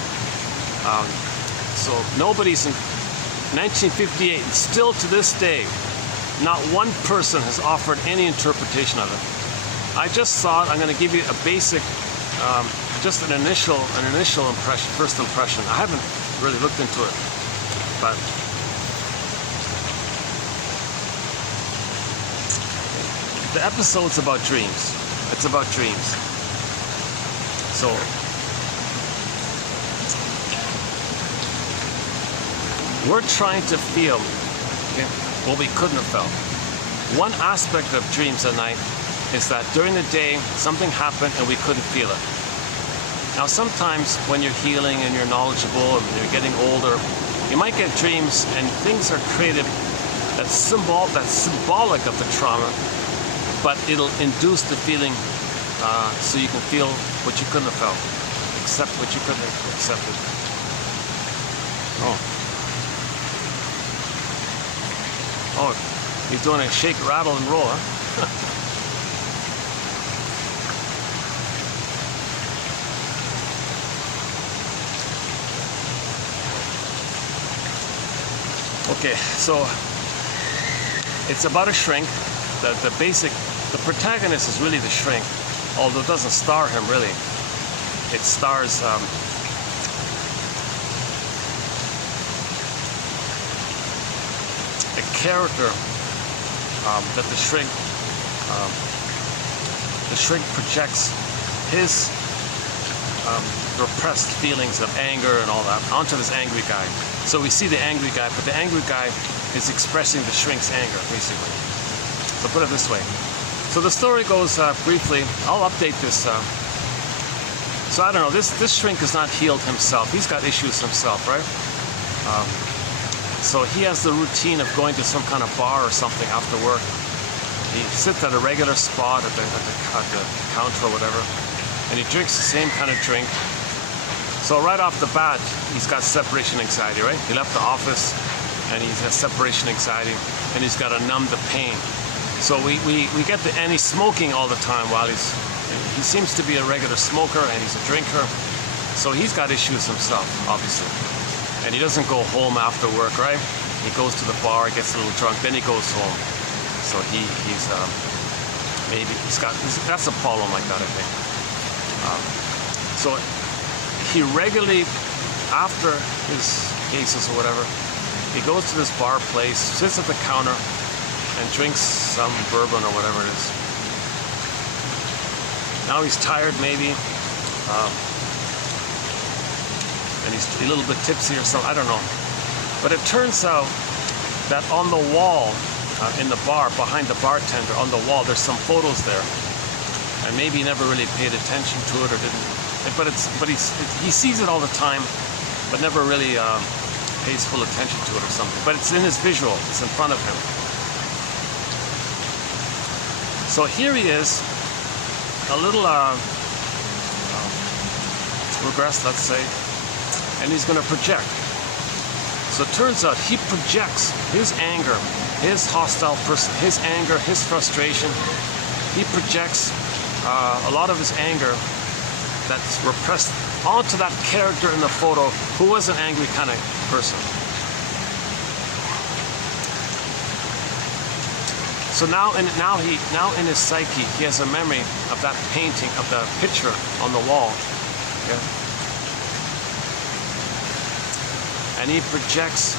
So nobody's in 1958, and still to this day, not one person has offered any interpretation of it. I just thought I'm going to give you a basic, just an initial impression, first impression. I haven't really looked into it, but the episode's about dreams. It's about dreams. So we're trying to feel what we couldn't have felt. One aspect of dreams at night is that during the day something happened and we couldn't feel it. Now sometimes when you're healing and you're knowledgeable and you're getting older, you might get dreams and things are created that's symbolic of the trauma, but it'll induce the feeling so you can feel what you couldn't have felt, accept what you couldn't have accepted. Oh, he's doing a shake, rattle, and roll, huh? Okay, so it's about a shrink. The protagonist is really the shrink, although it doesn't star him really. It stars a character that the shrink projects his repressed feelings of anger and all that onto this angry guy. So we see the angry guy, but the angry guy is expressing the shrink's anger, basically. So put it this way. So the story goes briefly. I'll update this So I don't know, this shrink is not healed himself. He's got issues himself, right? So he has the routine of going to some kind of bar or something after work. He sits at a regular spot at the counter or whatever, and he drinks the same kind of drink. So right off the bat, he's got separation anxiety, right? He left the office and he has separation anxiety, and he's got to numb the pain. So we get the, and he's smoking all the time while he seems to be a regular smoker and he's a drinker. So he's got issues himself, obviously. And he doesn't go home after work, right? He goes to the bar, gets a little drunk, then he goes home. So he's maybe he's got, that's a problem like that, I think. So he regularly, after his cases or whatever, he goes to this bar place, sits at the counter, and drinks some bourbon or whatever it is. Now he's tired, maybe. And he's a little bit tipsy or something, I don't know. But it turns out that on the wall, in the bar, behind the bartender, on the wall, there's some photos there. And maybe he never really paid attention to it or didn't. But he sees it all the time, but never really pays full attention to it or something. But it's in his visual, it's in front of him. So here he is, a little regressed, let's say, and he's going to project. So it turns out he projects his anger, his hostile person, his anger, his frustration. He projects a lot of his anger that's repressed onto that character in the photo who was an angry kind of person. So now in his psyche, he has a memory of that painting, of the picture on the wall. Yeah. And he projects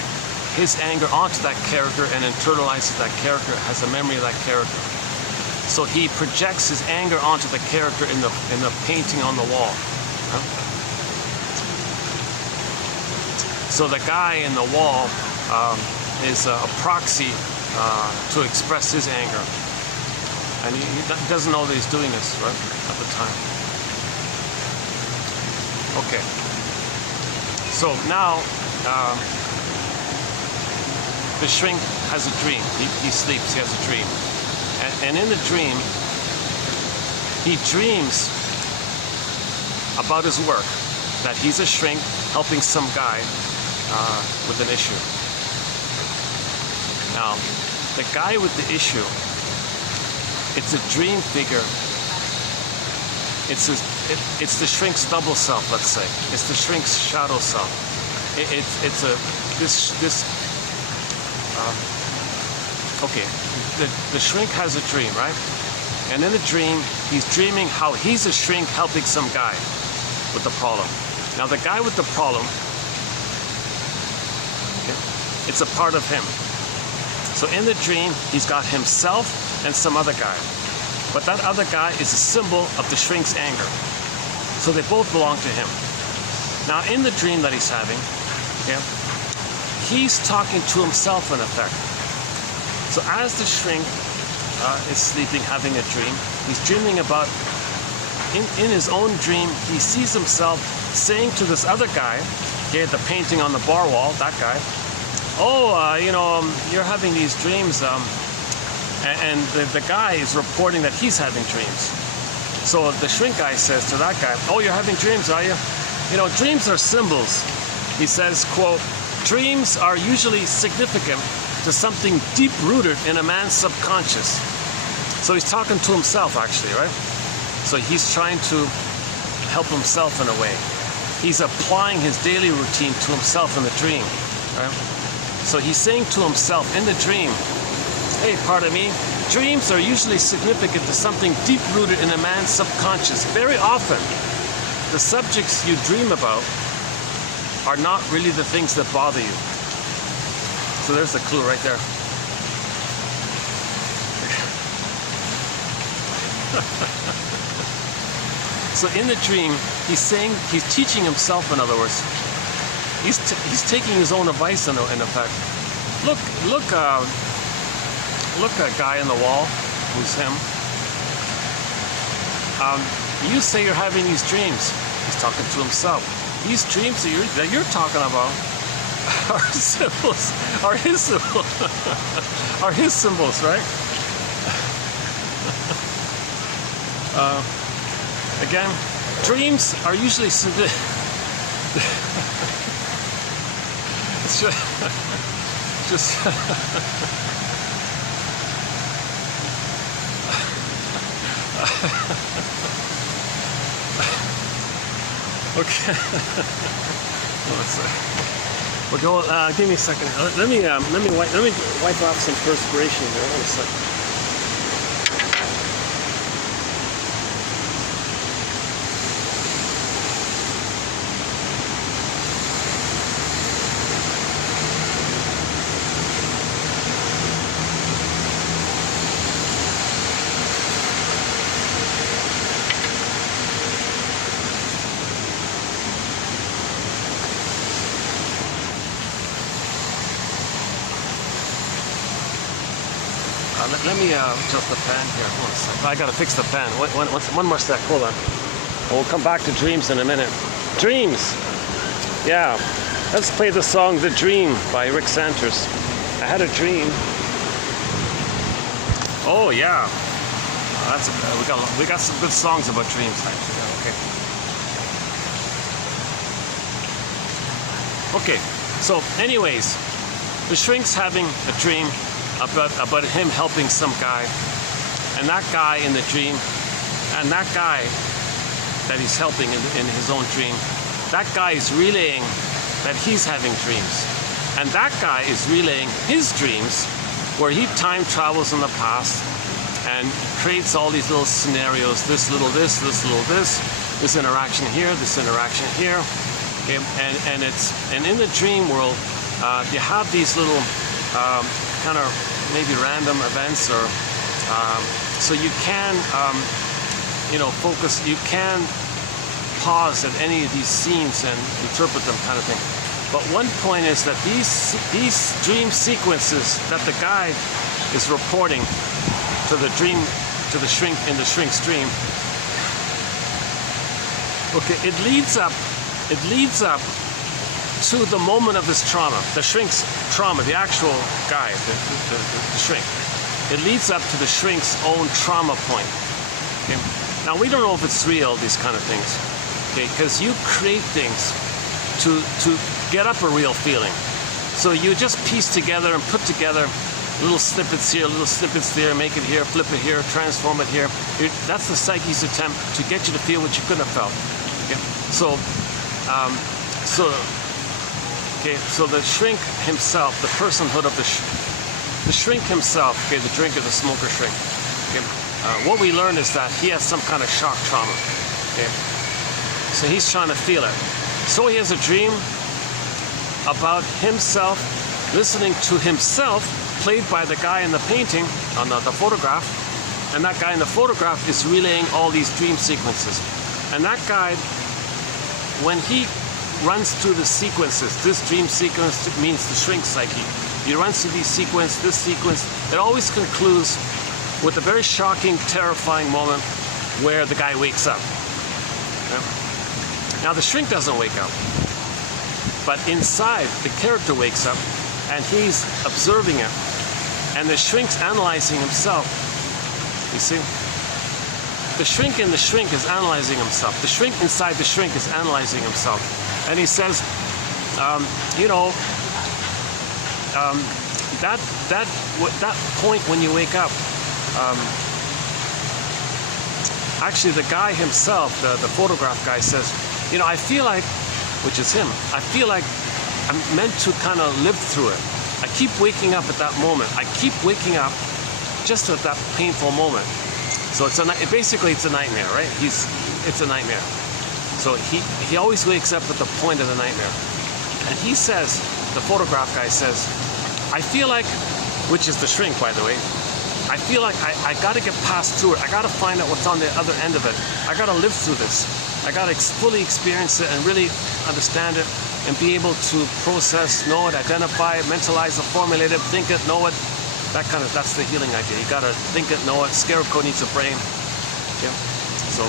his anger onto that character and internalizes that character, has a memory of that character. So he projects his anger onto the character in the painting on the wall. Huh? So the guy in the wall is a proxy to express his anger. And he doesn't know that he's doing this, right, at the time. Okay. So now, the shrink has a dream. He sleeps, he has a dream. And in the dream, he dreams about his work, that he's a shrink helping some guy with an issue. Now, the guy with the issue, it's a dream figure. It's the shrink's double self, let's say. It's the shrink's shadow self. Okay, the shrink has a dream, right? And in the dream, he's dreaming how he's a shrink helping some guy with the problem. Now, the guy with the problem, okay, it's a part of him. So in the dream, he's got himself and some other guy. But that other guy is a symbol of the shrink's anger. So they both belong to him. Now, in the dream that he's having, okay, he's talking to himself in effect. So as the shrink is sleeping, having a dream, he's dreaming about, in his own dream, he sees himself saying to this other guy, okay, the painting on the bar wall, that guy, you're having these dreams, and the guy is reporting that he's having dreams. So the shrink guy says to that guy, oh, you're having dreams, are you? You know, dreams are symbols. He says, quote, dreams are usually significant to something deep-rooted in a man's subconscious. So he's talking to himself, actually, right? So he's trying to help himself in a way. He's applying his daily routine to himself in the dream, right? So he's saying to himself in the dream, hey, pardon me, dreams are usually significant to something deep-rooted in a man's subconscious. Very often, the subjects you dream about are not really the things that bother you. So there's the clue right there. So in the dream, he's teaching himself, in other words. He's taking his own advice in effect. Look, a guy on the wall, who's him. You say you're having these dreams. He's talking to himself. These dreams that you're talking about are symbols, are his symbols, are his symbols, right? Again, dreams are usually it's just okay. We're going. Give me a second. Let me wipe off some perspiration here. Hold on a second. Let me adjust the pan here. Hold on a second. I gotta fix the pan. One more sec. Hold on. We'll come back to dreams in a minute. Dreams. Yeah. Let's play the song "The Dream" by Rick Santers. I had a dream. Oh yeah. That's we got some good songs about dreams. Actually. Okay. So, anyways, the shrink's having a dream about him helping some guy, and that guy in the dream, and that guy that he's helping in his own dream, that guy is relaying that he's having dreams, and that guy is relaying his dreams where he time travels in the past and creates all these little scenarios, this little this interaction here, this interaction here, okay? And in the dream world, you have these little kind of maybe random events, or so you can focus, you can pause at any of these scenes and interpret them, kind of thing. But one point is that these dream sequences that the guy is reporting to the dream, to the shrink, in the shrink's dream, okay, it leads up to the moment of his trauma, the shrink's trauma, the actual guy, the shrink. It leads up to the shrink's own trauma point. Okay? Now, we don't know if it's real, these kind of things, okay? Because you create things to get up a real feeling. So you just piece together and put together little snippets here, little snippets there, make it here, flip it here, transform it here. That's the psyche's attempt to get you to feel what you couldn't have felt. Okay? So the shrink himself, the personhood of the shrink himself, okay, the drinker, the smoker shrink. Okay, what we learned is that he has some kind of shock trauma. Okay, so he's trying to feel it. So he has a dream about himself, listening to himself, played by the guy in the painting, on the photograph, and that guy in the photograph is relaying all these dream sequences. And that guy, when he runs through the sequences, this dream sequence means the shrink psyche. He runs through these sequence, this sequence. It always concludes with a very shocking, terrifying moment where the guy wakes up. Okay? Now the shrink doesn't wake up, but inside the character wakes up and he's observing it. And the shrink's analyzing himself. You see? The shrink in the shrink is analyzing himself. The shrink inside the shrink is analyzing himself. And he says, that point when you wake up, actually the guy himself, the photograph guy says, I feel like, which is him, I feel like I'm meant to kind of live through it. I keep waking up at that moment. I keep waking up just at that painful moment. So basically it's a nightmare, right? It's a nightmare. So he always wakes up at the point of the nightmare. And he says, the photograph guy says, I feel like, which is the shrink, by the way, I feel like I got to get past through it. I got to find out what's on the other end of it. I got to live through this. I got to fully experience it and really understand it and be able to process, know it, identify it, mentalize it, formulate it, think it, know it. That's the healing idea. You got to think it, know it. Scarecrow needs a brain. Yeah. So,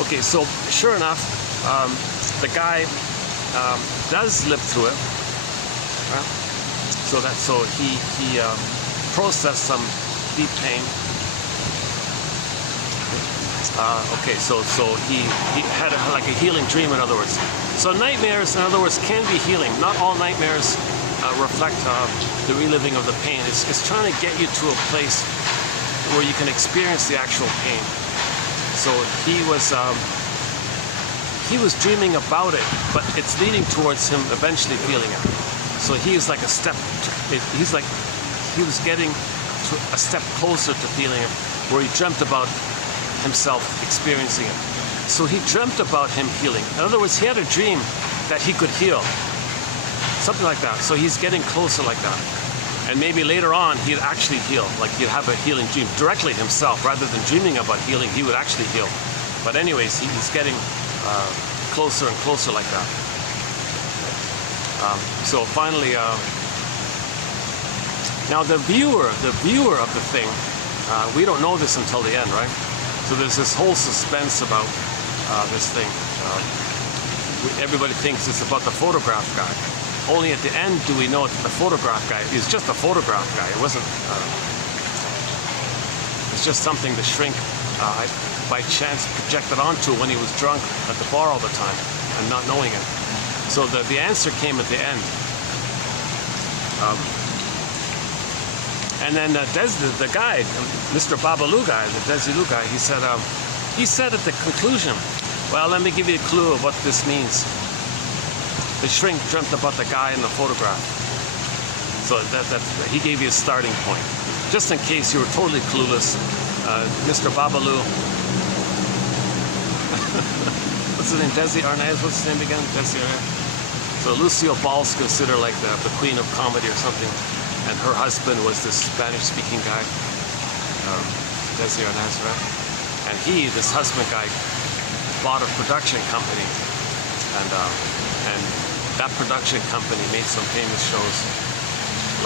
Okay, so sure enough, the guy does live through it. Right? So he processed some deep pain. Okay, so he had like a healing dream, in other words. So nightmares, in other words, can be healing. Not all nightmares reflect the reliving of the pain. It's trying to get you to a place where you can experience the actual pain. So he was dreaming about it, but it's leading towards him eventually feeling it. So he's like a step. He was getting to a step closer to feeling it, where he dreamt about himself experiencing it. So he dreamt about him healing. In other words, he had a dream that he could heal. Something like that. So he's getting closer like that. And maybe later on, he'd actually heal. Like he'd have a healing dream directly himself. Rather than dreaming about healing, he would actually heal. But anyways, he's getting closer and closer like that. So finally, now the viewer of the thing, we don't know this until the end, right? So there's this whole suspense about this thing. Everybody thinks it's about the photograph guy. Only at the end do we know that the photograph guy is just a photograph guy. It wasn't. It's just something the shrink, by chance, projected onto when he was drunk at the bar all the time and not knowing it. So the answer came at the end. And then the guy, Mr. Babalu guy, the Desilu guy, he said at the conclusion, well, let me give you a clue of what this means. The shrink dreamt about the guy in the photograph. So he gave you a starting point. Just in case you were totally clueless, Mr. Babalu, what's his name, Desi Arnaz, what's his name again? Desi Arnaz. So Lucille Ball's considered like the queen of comedy or something. And her husband was this Spanish-speaking guy, Desi Arnaz, right? And this husband guy, bought a production company, and that production company made some famous shows,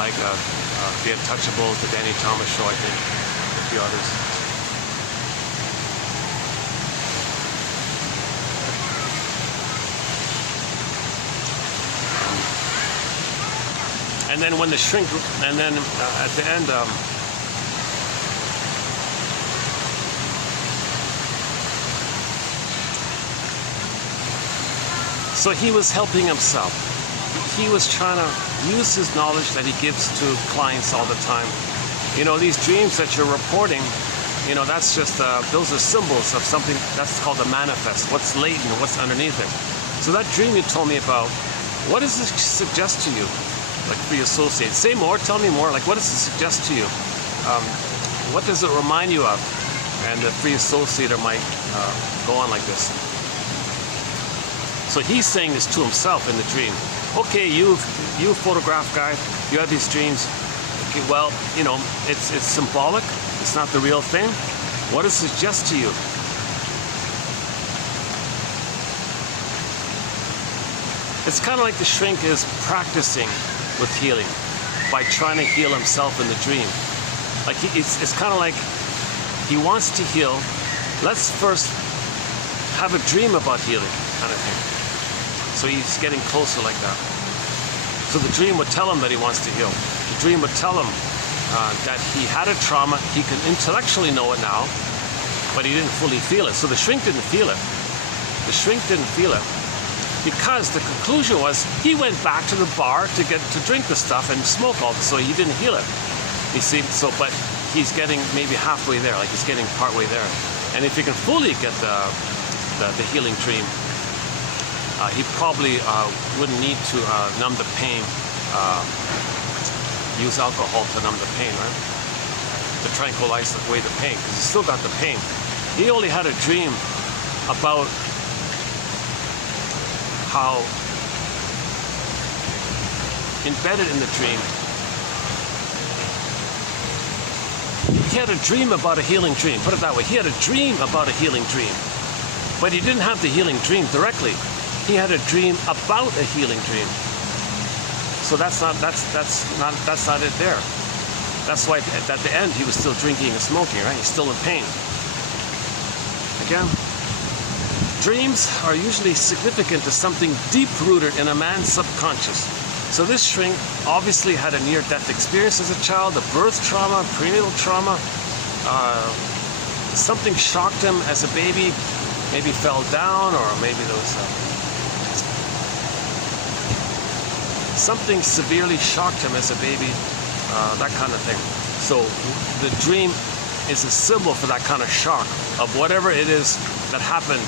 like The Untouchables, the Danny Thomas Show, I think, a few others. And then when the shrink, and then at the end, so he was helping himself. He was trying to use his knowledge that he gives to clients all the time. You know, these dreams that you're reporting, you know, that's just, those are symbols of something that's called a manifest, what's latent, what's underneath it. So that dream you told me about, what does it suggest to you? Like free associate. Say more, tell me more. Like what does it suggest to you? What does it remind you of? And the free associator might go on like this. So he's saying this to himself in the dream. Okay, you photograph guy, you have these dreams. Okay, well, you know, it's symbolic. It's not the real thing. What does it suggest to you? It's kind of like the shrink is practicing with healing by trying to heal himself in the dream. Like it's kind of like he wants to heal. Let's first have a dream about healing, kind of thing. So he's getting closer like that. So the dream would tell him that he wants to heal. The dream would tell him that he had a trauma. He can intellectually know it now, but he didn't fully feel it. So the shrink didn't feel it. The shrink didn't feel it. Because the conclusion was he went back to the bar to drink the stuff and smoke all this, so he didn't heal it. You see, so but he's getting maybe halfway there, like he's getting partway there. And if he can fully get the healing dream, he probably wouldn't need to numb the pain, use alcohol to numb the pain, right? To tranquilize away the pain, because he's still got the pain. He only had a dream about how embedded in the dream, he had a dream about a healing dream. Put it that way. He had a dream about a healing dream, but he didn't have the healing dream directly. He had a dream about a healing dream. So that's not it there. That's why at the end he was still drinking and smoking, right? He's still in pain. Again. dreams are usually significant to something deep-rooted in a man's subconscious. So this shrink obviously had a near-death experience as a child, a birth trauma, prenatal trauma. Something shocked him as a baby, maybe fell down, or maybe there was something severely shocked him as a baby, that kind of thing. So the dream is a symbol for that kind of shock of whatever it is that happened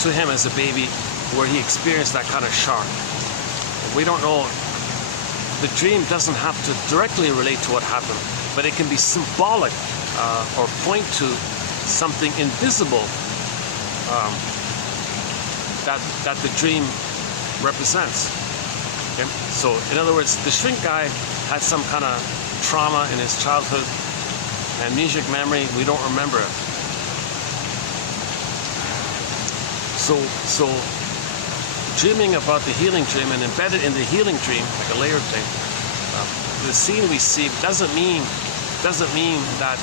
to him as a baby, where he experienced that kind of shock. We don't know. The dream doesn't have to directly relate to what happened, but it can be symbolic or point to something invisible that the dream represents. Okay? So in other words, the shrink guy had some kind of trauma in his childhood, amnesic memory, we don't remember it. So dreaming about the healing dream and embedded in the healing dream, like a layered thing, the scene we see doesn't mean that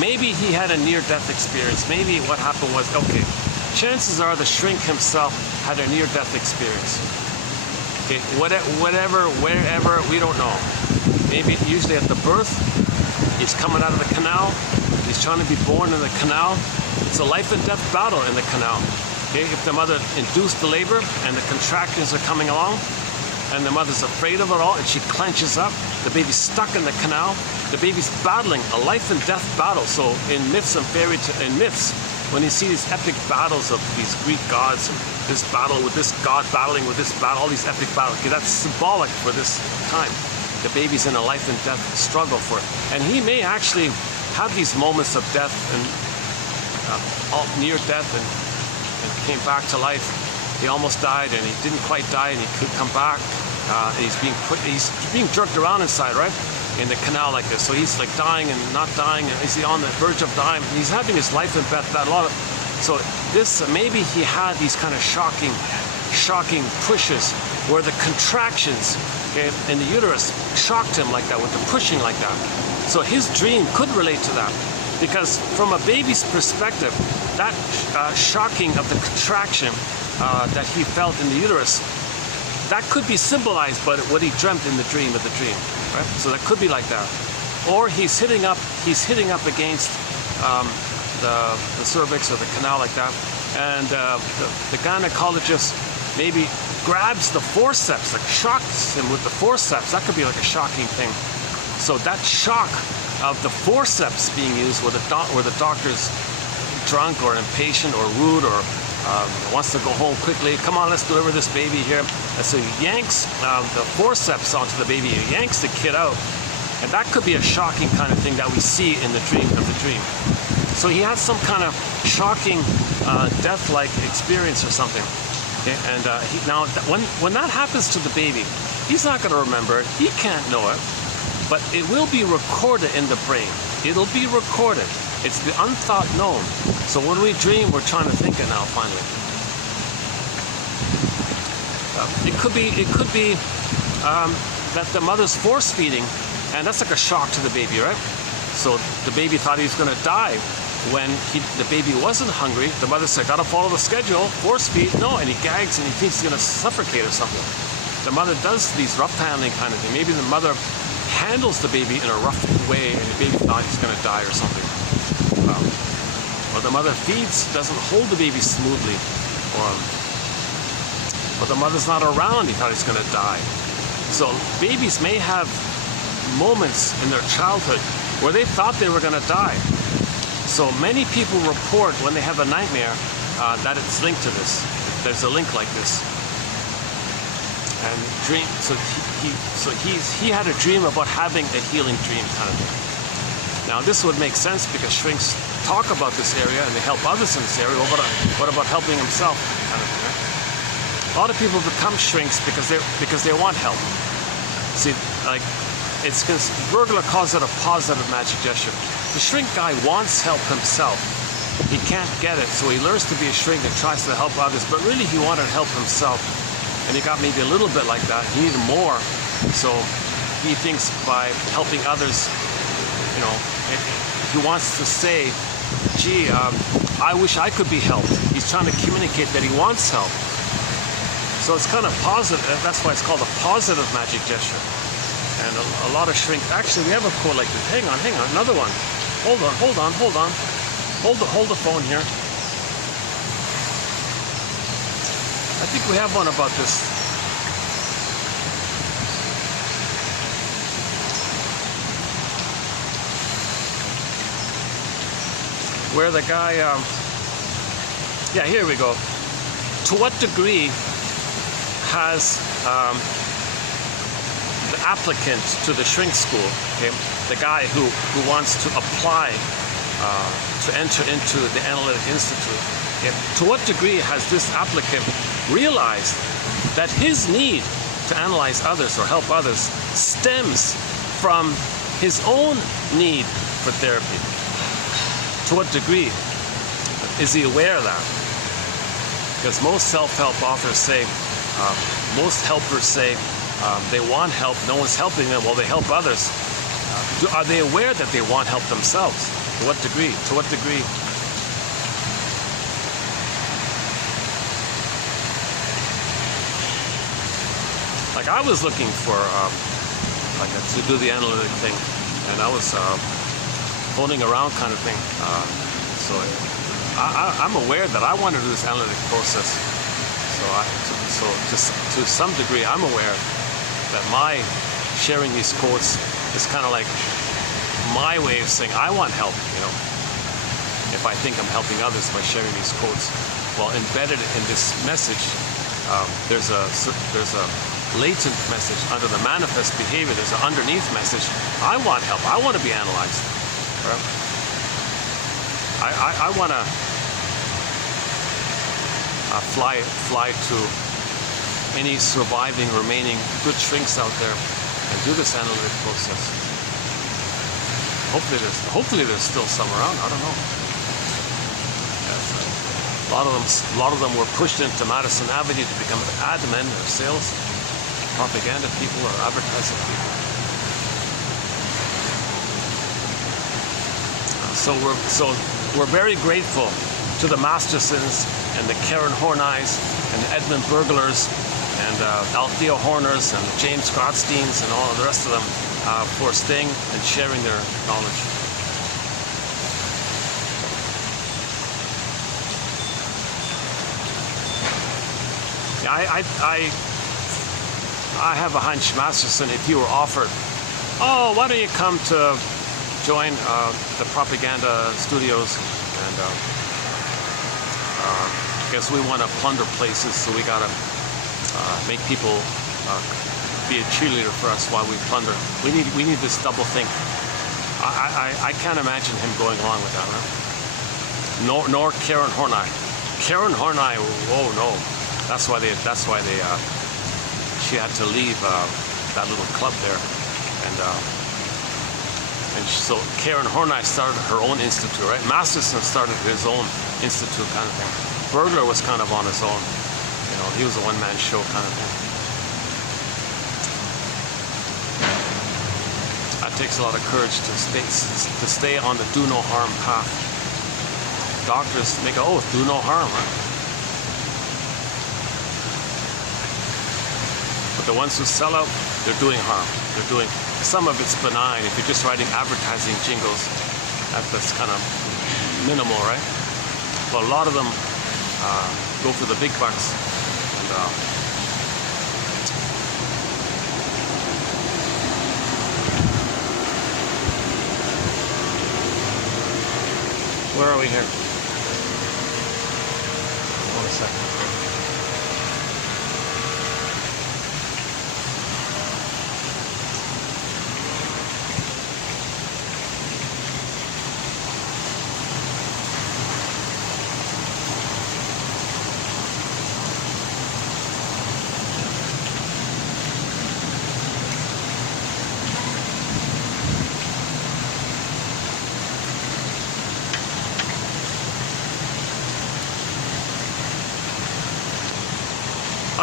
maybe he had a near-death experience. Maybe what happened was, okay, chances are the shrink himself had a near-death experience. Okay, whatever, wherever, we don't know. Maybe usually at the birth, he's coming out of the canal, he's trying to be born in the canal. It's a life and death battle in the canal. Okay, if the mother induced the labor and the contractions are coming along, and the mother's afraid of it all, and she clenches up, the baby's stuck in the canal, the baby's battling a life and death battle. So in myths and myths, when you see these epic battles of these Greek gods, this battle with this god battling with this battle, all these epic battles, okay, that's symbolic for this time. The baby's in a life and death struggle for it. And he may actually have these moments of death and near death and came back to life. He almost died and he didn't quite die and he could come back. He's being jerked around inside, right? In the canal like this. So he's like dying and not dying, and is he on the verge of dying? He's having his life and death battle. So this, maybe he had these kind of shocking pushes where the contractions, okay, in the uterus shocked him like that, with the pushing like that. So his dream could relate to that, because from a baby's perspective, that shocking of the contraction that he felt in the uterus, that could be symbolized by what he dreamt in the dream of the dream, right? So that could be like that. Or he's hitting up against the cervix or the canal like that, and the gynecologist maybe grabs the forceps, like shocks him with the forceps. That could be like a shocking thing. So that shock of the forceps being used where the doctor's drunk or impatient or rude or wants to go home quickly. Come on, let's deliver this baby here. And so he yanks the forceps onto the baby. He yanks the kid out. And that could be a shocking kind of thing that we see in the dream of the dream. So he had some kind of shocking death-like experience or something. Okay? And now when that happens to the baby, he's not going to remember it. He can't know it. But it will be recorded in the brain. It'll be recorded. It's the unthought known. So when we dream, we're trying to think it now, finally. It could be that the mother's force feeding, and that's like a shock to the baby, right? So the baby thought he was going to die when the baby wasn't hungry. The mother said, "Gotta follow the schedule, force feed." No, and he gags and he thinks he's going to suffocate or something. The mother does these rough handling kind of thing. Maybe the mother handles the baby in a rough way and the baby thought he's going to die or something. Or the mother doesn't hold the baby smoothly, or the mother's not around, he thought he's going to die. So babies may have moments in their childhood where they thought they were going to die. So many people report when they have a nightmare that it's linked to this. There's a link like this. And dream. So he had a dream about having a healing dream kind of thing. Now this would make sense because shrinks talk about this area and they help others in this area. What about helping himself kind of thing, right? A lot of people become shrinks because they want help. See, like Bergler calls it a positive magic gesture. The shrink guy wants help himself. He can't get it, so he learns to be a shrink and tries to help others, but really he wanted help himself. And he got maybe a little bit like that. He needed more. So he thinks by helping others, he wants to say, gee, I wish I could be helped. He's trying to communicate that he wants help. So it's kind of positive. That's why it's called a positive magic gesture. And a lot of shrink. Actually, we have a quote like this. Hang on, another one. Hold on. Hold the phone here. I think we have one about this. Where the guy, yeah, here we go. To what degree has the applicant to the shrink school, okay, the guy who wants to apply to enter into the Analytic Institute, okay, to what degree has this applicant realized that his need to analyze others or help others stems from his own need for therapy? To what degree is he aware of that? Because most self-help authors say, most helpers say they want help, no one's helping them, well, they help others. Are they aware that they want help themselves? To what degree? To what degree? Like I was looking for to do the analytic thing, and I was phoning around kind of thing. So I'm aware that I want to do this analytic process. So just to some degree, I'm aware that my sharing these quotes is kind of like my way of saying I want help. You know, if I think I'm helping others by sharing these quotes, well, embedded in this message, there's a latent message under the manifest behavior. There's an underneath message. I want help. I want to be analyzed. I want to fly to any surviving, remaining good shrinks out there and do this analytic process. Hopefully there's still some around. I don't know. A lot of them were pushed into Madison Avenue to become admin or sales, propaganda people or advertising people. So we're very grateful to the Mastersons and the Karen Horneys and the Edmund Burglars and Althea Horners and James Grotsteins and all of the rest of them for staying and sharing their knowledge. I have a hunch, Masterson, if you were offered, oh, why don't you come to join the propaganda studios, and guess we want to plunder places, so we gotta make people be a cheerleader for us while we plunder. We need this double think. I can't imagine him going along with that, right? Nor Karen Horney. Karen Horney, oh no, that's why she had to leave that little club there, and so Karen Horney started her own institute, right? Masterson started his own institute kind of thing. Burglar was kind of on his own. You know, he was a one-man show kind of thing. That takes a lot of courage to stay on the do no harm path. Doctors make an oath, do no harm, right? But the ones who sell out, they're doing harm. They're doing, some of it's benign. If you're just writing advertising jingles, that's kind of minimal, right? But a lot of them go for the big bucks. And where are we here? One second.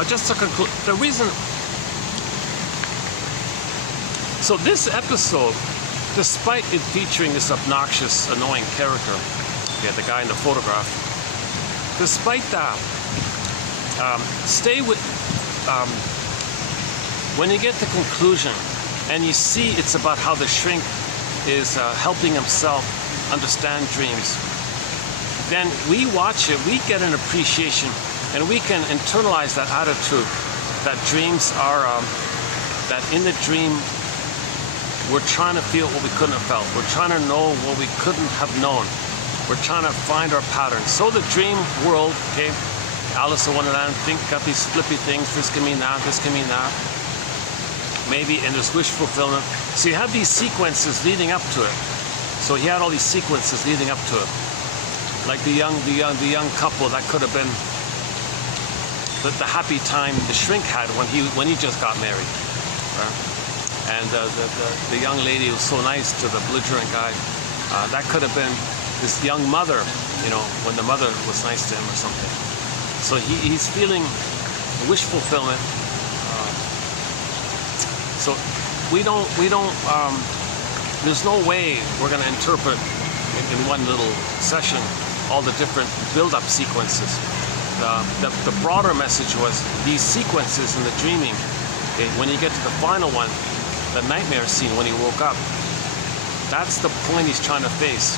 Just to conclude, the reason... So this episode, despite it featuring this obnoxious, annoying character, Yeah, the guy in the photograph. Despite that, stay with, when you get to conclusion and you see it's about how the shrink is helping himself understand dreams, then we watch it, we get an appreciation, and we can internalize that attitude that dreams are, that in the dream we're trying to feel what we couldn't have felt. We're trying to know what we couldn't have known. We're trying to find our patterns. So the dream world, okay, Alice in Wonderland, got these flippy things, this can mean that, this can mean that. Maybe, and there's wish fulfillment. So you have these sequences leading up to it. So he had all these sequences leading up to it. Like the young couple, that could have been the happy time the shrink had when he just got married. Right? And the young lady who was so nice to the belligerent guy, that could have been this young mother, you know, when the mother was nice to him or something. So he's feeling wish fulfillment. So we don't. There's no way we're going to interpret in one little session all the different build-up sequences. The broader message was these sequences in the dreaming. Okay, when you get to the final one, the nightmare scene when he woke up, that's the point he's trying to face.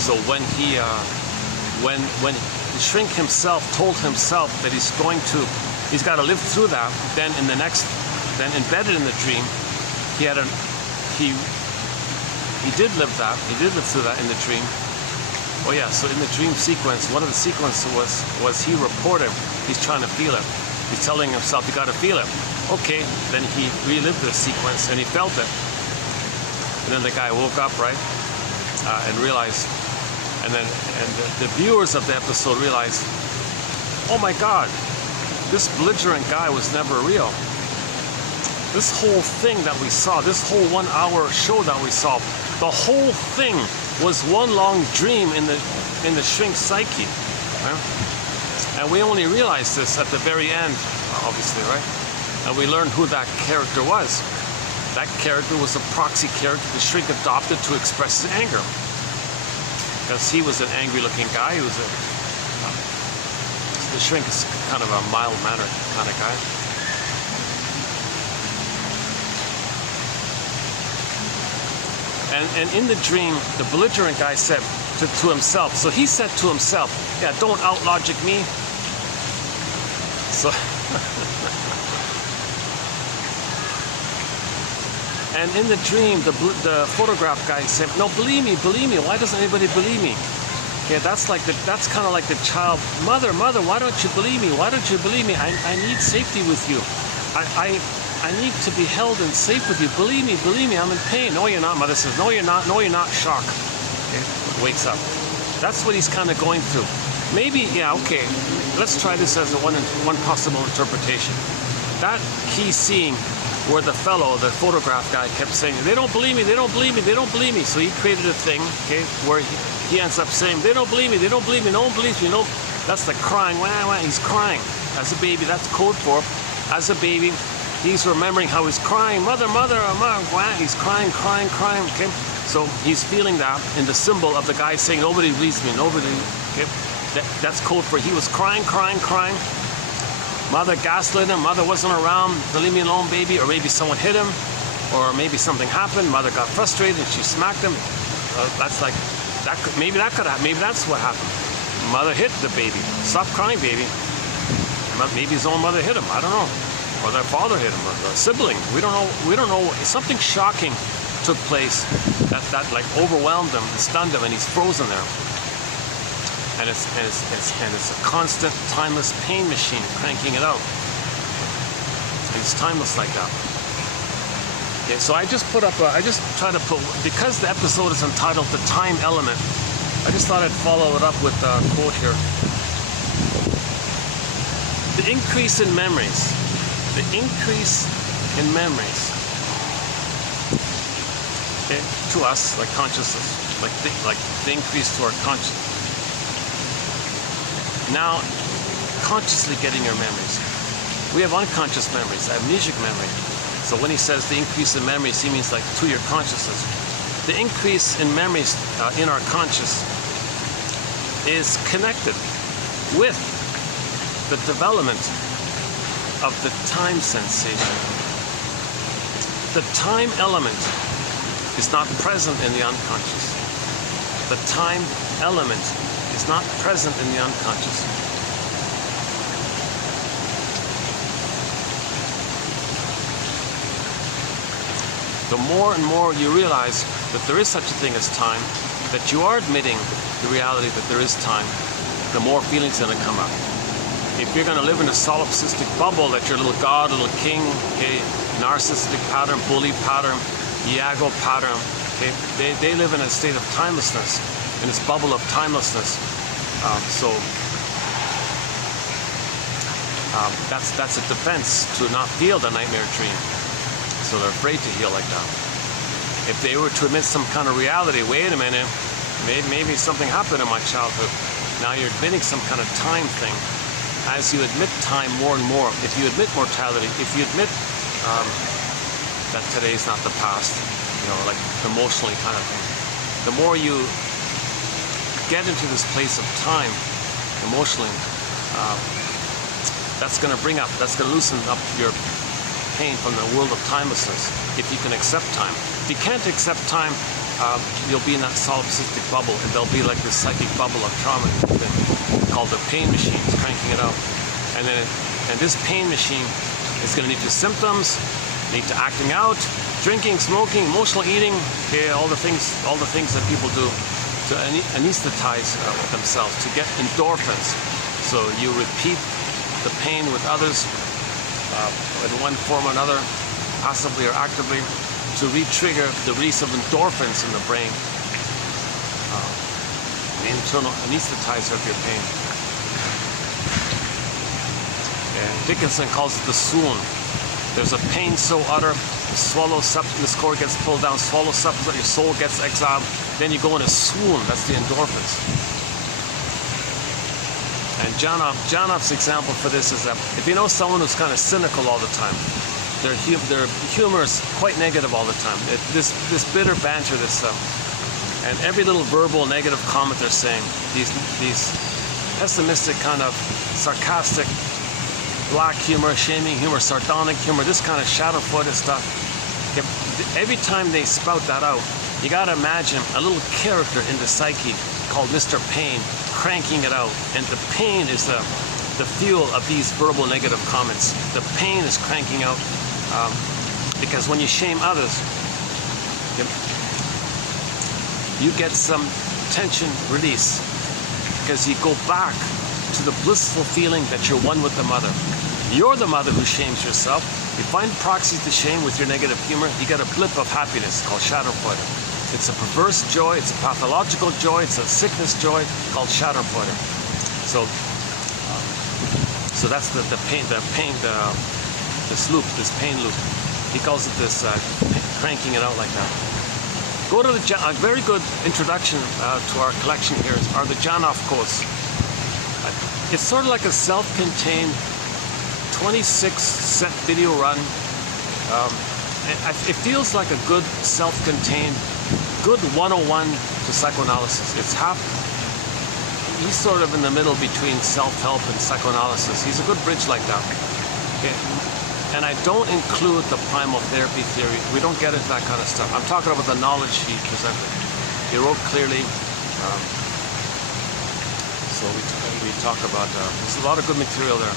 So when when the shrink himself told himself that he's got to live through that, then embedded in the dream, he did live that. He did live through that in the dream. Oh yeah, so in the dream sequence, one of the sequences was he reported he's trying to feel it. He's telling himself you got to feel it. Okay, then he relived the sequence and he felt it. And then the guy woke up, right, and realized, and the viewers of the episode realized, oh my God, this belligerent guy was never real. This whole thing that we saw, this whole 1 hour show that we saw, the whole thing was one long dream in the shrink's psyche. Right? And we only realized this at the very end, obviously, right? And we learned who that character was. That character was a proxy character the shrink adopted to express his anger. Because he was an angry-looking guy. The shrink is kind of a mild-mannered kind of guy. And in the dream, the belligerent guy said to himself, so he said to himself, yeah, don't out-logic me. So, and in the dream, the photograph guy said, no, believe me, why doesn't anybody believe me? Okay, that's kind of like the child, mother, why don't you believe me? Why don't you believe me? I need safety with you. I need to be held and safe with you. Believe me, I'm in pain. No, you're not, mother says. No, you're not, shock. Okay, wakes up. That's what he's kind of going through. Maybe, yeah, okay, let's try this as one possible interpretation. That key scene where the photograph guy kept saying, they don't believe me. So he created a thing, okay, where he ends up saying, they don't believe me, no one believes me, no. That's the crying, wah, he's crying. As a baby, that's code for, as a baby, he's remembering how he's crying, mother, wah, he's crying, okay? So he's feeling that in the symbol of the guy saying, nobody believes me, okay? That's code for he was crying. Mother gaslit him, mother wasn't around, leave me alone, baby, or maybe someone hit him, or maybe something happened, mother got frustrated and she smacked him. Maybe that could happen, maybe that's what happened. Mother hit the baby, stop crying, baby. Maybe his own mother hit him, I don't know. Or their father hit him, or a sibling. We don't know. Something shocking took place that like overwhelmed him and stunned him, and he's frozen there. And it's a constant, timeless pain machine cranking it out. It's timeless like that. Okay, so I just try to put, because the episode is entitled "The Time Element," I just thought I'd follow it up with a quote here. The increase in memories. The increase in memories, okay, to us, like consciousness, like the increase to our consciousness. Now, consciously getting your memories. We have unconscious memories, amnesic memory. So when he says the increase in memories, he means like to your consciousness. the increase in memories in our conscious is connected with the development of the time sensation. The time element is not present in the unconscious. The time element is not present in the unconscious. The more and more you realize that there is such a thing as time, that you are admitting the reality that there is time, the more feelings are going to come up. If you're going to live in a solipsistic bubble that you're a little god, a little king, okay, narcissistic pattern, bully pattern, Iago pattern, okay, they live in a state of timelessness, in this bubble of timelessness. That's a defense to not feel the nightmare dream. So they're afraid to heal like that. If they were to admit some kind of reality, wait a minute, maybe something happened in my childhood. Now you're admitting some kind of time thing. As you admit time more and more, if you admit mortality, if you admit that today is not the past, you know, like emotionally kind of thing, the more you get into this place of time emotionally, that's going to that's going to loosen up your pain from the world of timelessness, if you can accept time. If you can't accept time, you'll be in that solipsistic bubble, and there'll be like this psychic bubble of trauma thing called the pain machine, cranking it out. And this pain machine is going to lead to symptoms, lead to acting out, drinking, smoking, emotional eating, okay, all the things that people do to anesthetize themselves, to get endorphins. So you repeat the pain with others, in one form or another, passively or actively, to re-trigger the release of endorphins in the brain, the internal anesthetizer of your pain. And Dickinson calls it the swoon. There's a pain so utter, this cord gets pulled down, swallow substance, your soul gets exiled, then you go in a swoon. That's the endorphins. And Janoff's example for this is that if you know someone who's kind of cynical all the time, their humor is quite negative all the time. This bitter banter, and every little verbal negative comment they're saying, these pessimistic kind of sarcastic, black humor, shaming humor, sardonic humor, this kind of shadow-footed stuff. Every time they spout that out, you got to imagine a little character in the psyche called Mr. Pain cranking it out, and the pain is the fuel of these verbal negative comments. The pain is cranking out because when you shame others, you get some tension release because you go back to the blissful feeling that you're one with the mother. You're the mother who shames yourself. You find proxies to shame with your negative humor, you get a blip of happiness called Schadenfreude. It's a perverse joy, it's a pathological joy, it's a sickness joy called Schadenfreude. So that's the pain, this loop, this pain loop. He calls it this cranking it out like that. Go to a very good introduction to our collection here are the Janoff quotes. It's sort of like a self-contained 26-set video run. It feels like a good self-contained, good 101 to psychoanalysis. He's sort of in the middle between self-help and psychoanalysis. He's a good bridge like that. Okay. And I don't include the primal therapy theory. We don't get into that kind of stuff. I'm talking about the knowledge he presented. He wrote clearly. So we talk about, there's a lot of good material there.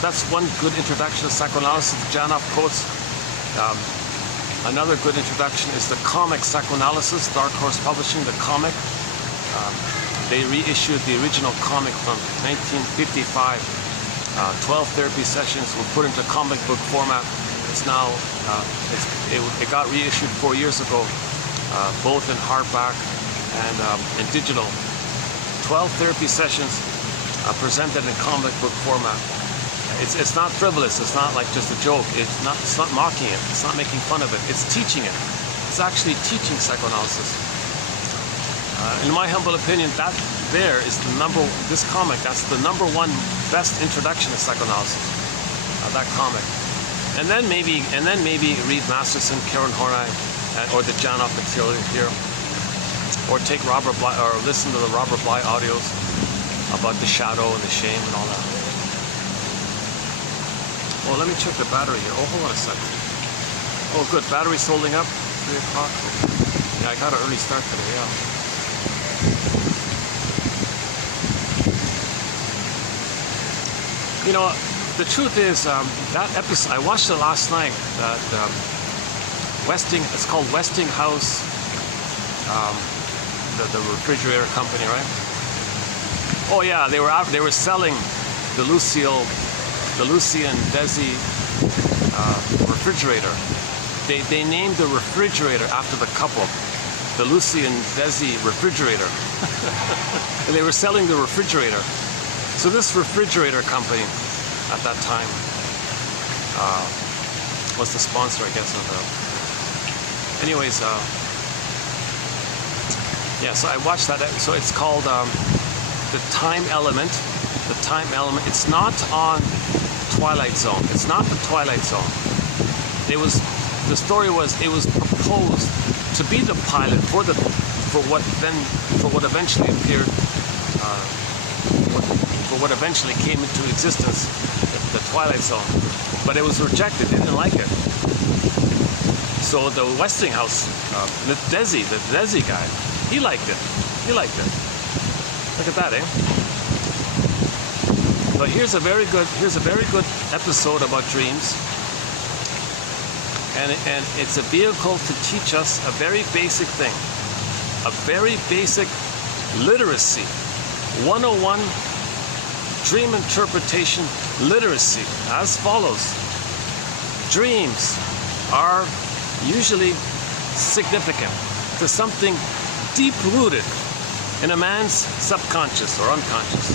That's one good introduction to psychoanalysis, the Janoff quotes. Another good introduction is the comic psychoanalysis, Dark Horse Publishing, the comic. They reissued the original comic from 1955. 12 therapy sessions were put into comic book format. It's now, it got reissued 4 years ago, both in hardback and in digital. 12 therapy sessions presented in comic book format. It's not frivolous. It's not like just a joke. It's not mocking it. It's not making fun of it. It's teaching it. It's actually teaching psychoanalysis. In my humble opinion, that there is this comic, that's the #1 best introduction to psychoanalysis, that comic. And then maybe read Masterson, Karen Horney, or the John Off material here, or take Robert Bly, or listen to the Robert Bly audios about the shadow and the shame and all that. Oh, let me check the battery here. Oh, hold on a sec. Oh, good. Battery's holding up. 3 o'clock. Yeah, I got an early start today. Yeah. You know, the truth is, that episode, I watched it last night, that it's called Westinghouse, the refrigerator company, right? Oh yeah, they were selling the Lucy and Desi refrigerator. They named the refrigerator after the couple, the Lucy and Desi refrigerator. And they were selling the refrigerator. So this refrigerator company at that time was the sponsor, I guess, of the... Anyways, yeah, so I watched that. So it's called The Time Element. The Time Element. It's not on Twilight Zone. It's not the Twilight Zone. The story was, it was proposed to be the pilot for what eventually appeared, for what eventually came into existence, the Twilight Zone. But it was rejected. They didn't like it. So the Westinghouse, the Desi guy, he liked it. He liked it. Look at that, eh? But here's a very good episode about dreams. And it's a vehicle to teach us a very basic thing. A very basic literacy. 101 dream interpretation literacy, as follows. Dreams are usually significant to something deep-rooted in a man's subconscious or unconscious.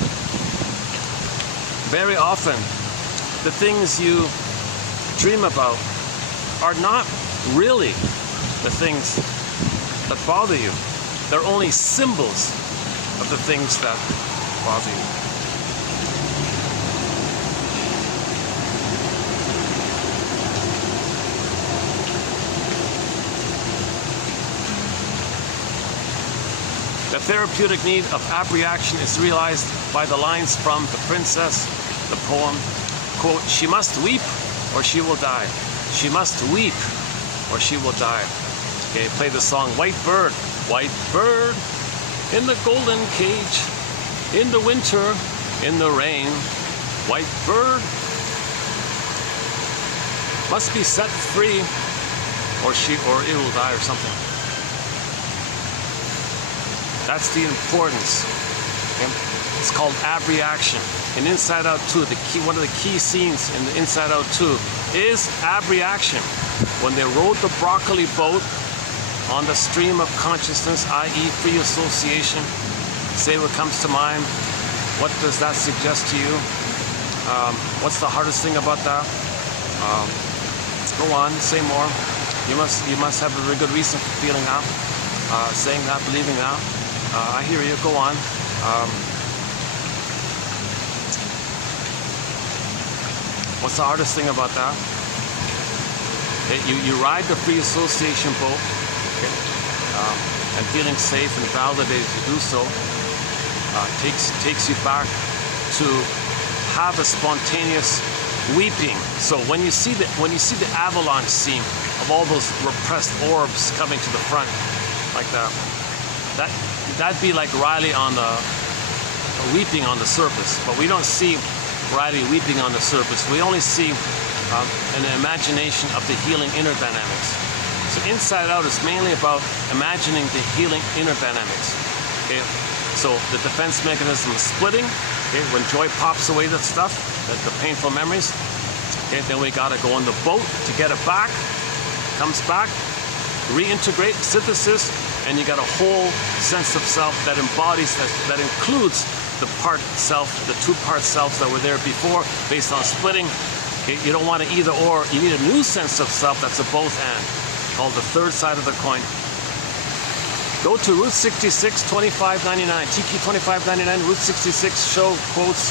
Very often, the things you dream about are not really the things that bother you. They're only symbols of the things that bother you. The therapeutic need of abreaction is realized by the lines from The Princess, the poem, quote, "She must weep or she will die. She must weep or she will die." Okay, play the song White Bird in the golden cage, in the winter, in the rain. White bird must be set free or it will die or something. That's the importance. Okay? It's called abreaction. In Inside Out 2, one of the key scenes in the Inside Out 2 is abreaction. When they rode the broccoli boat on the stream of consciousness, i.e. free association, say what comes to mind. What does that suggest to you? What's the hardest thing about that? Go on, say more. You must have a very good reason for feeling that, saying that, believing that. I hear you. Go on. What's the hardest thing about that? You ride the free association boat, okay? And feeling safe and validated to do so takes you back to have a spontaneous weeping. So when you see the avalanche scene of all those repressed orbs coming to the front, like that'd be like Riley on the weeping on the surface, but we don't see Riley weeping on the surface. We only see an imagination of the healing inner dynamics. So Inside Out is mainly about imagining the healing inner dynamics. Okay, so the defense mechanism is splitting. Okay, when joy pops away the stuff, the painful memories. Okay, then we gotta go on the boat to get it back. Comes back, reintegrate, synthesis, and you got a whole sense of self that embodies, that includes the part self, the two-part selves that were there before, based on splitting. Okay, you don't want to either or. You need a new sense of self that's a both and, called the third side of the coin. Go to Route 66, 2599, Tiki 2599, Route 66 show quotes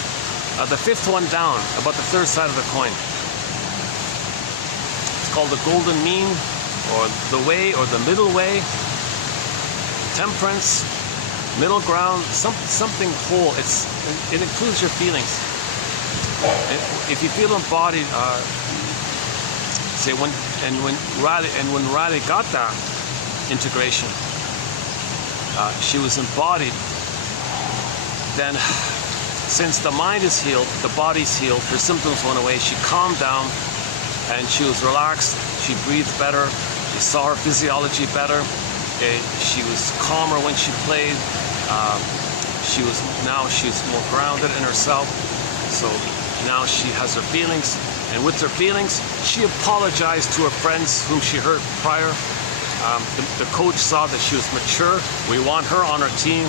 the fifth one down about the third side of the coin. called the golden mean, or the way, or the middle way. Temperance, middle ground, something whole. It includes your feelings. If you feel embodied, say when Radhe got that integration, she was embodied. Then, since the mind is healed, the body's healed, her symptoms went away. She calmed down, and she was relaxed. She breathed better. She saw her physiology better. She was calmer when she played. She's more grounded in herself. So now she has her feelings, and with her feelings, she apologized to her friends whom she hurt prior. The coach saw that she was mature. We want her on our team.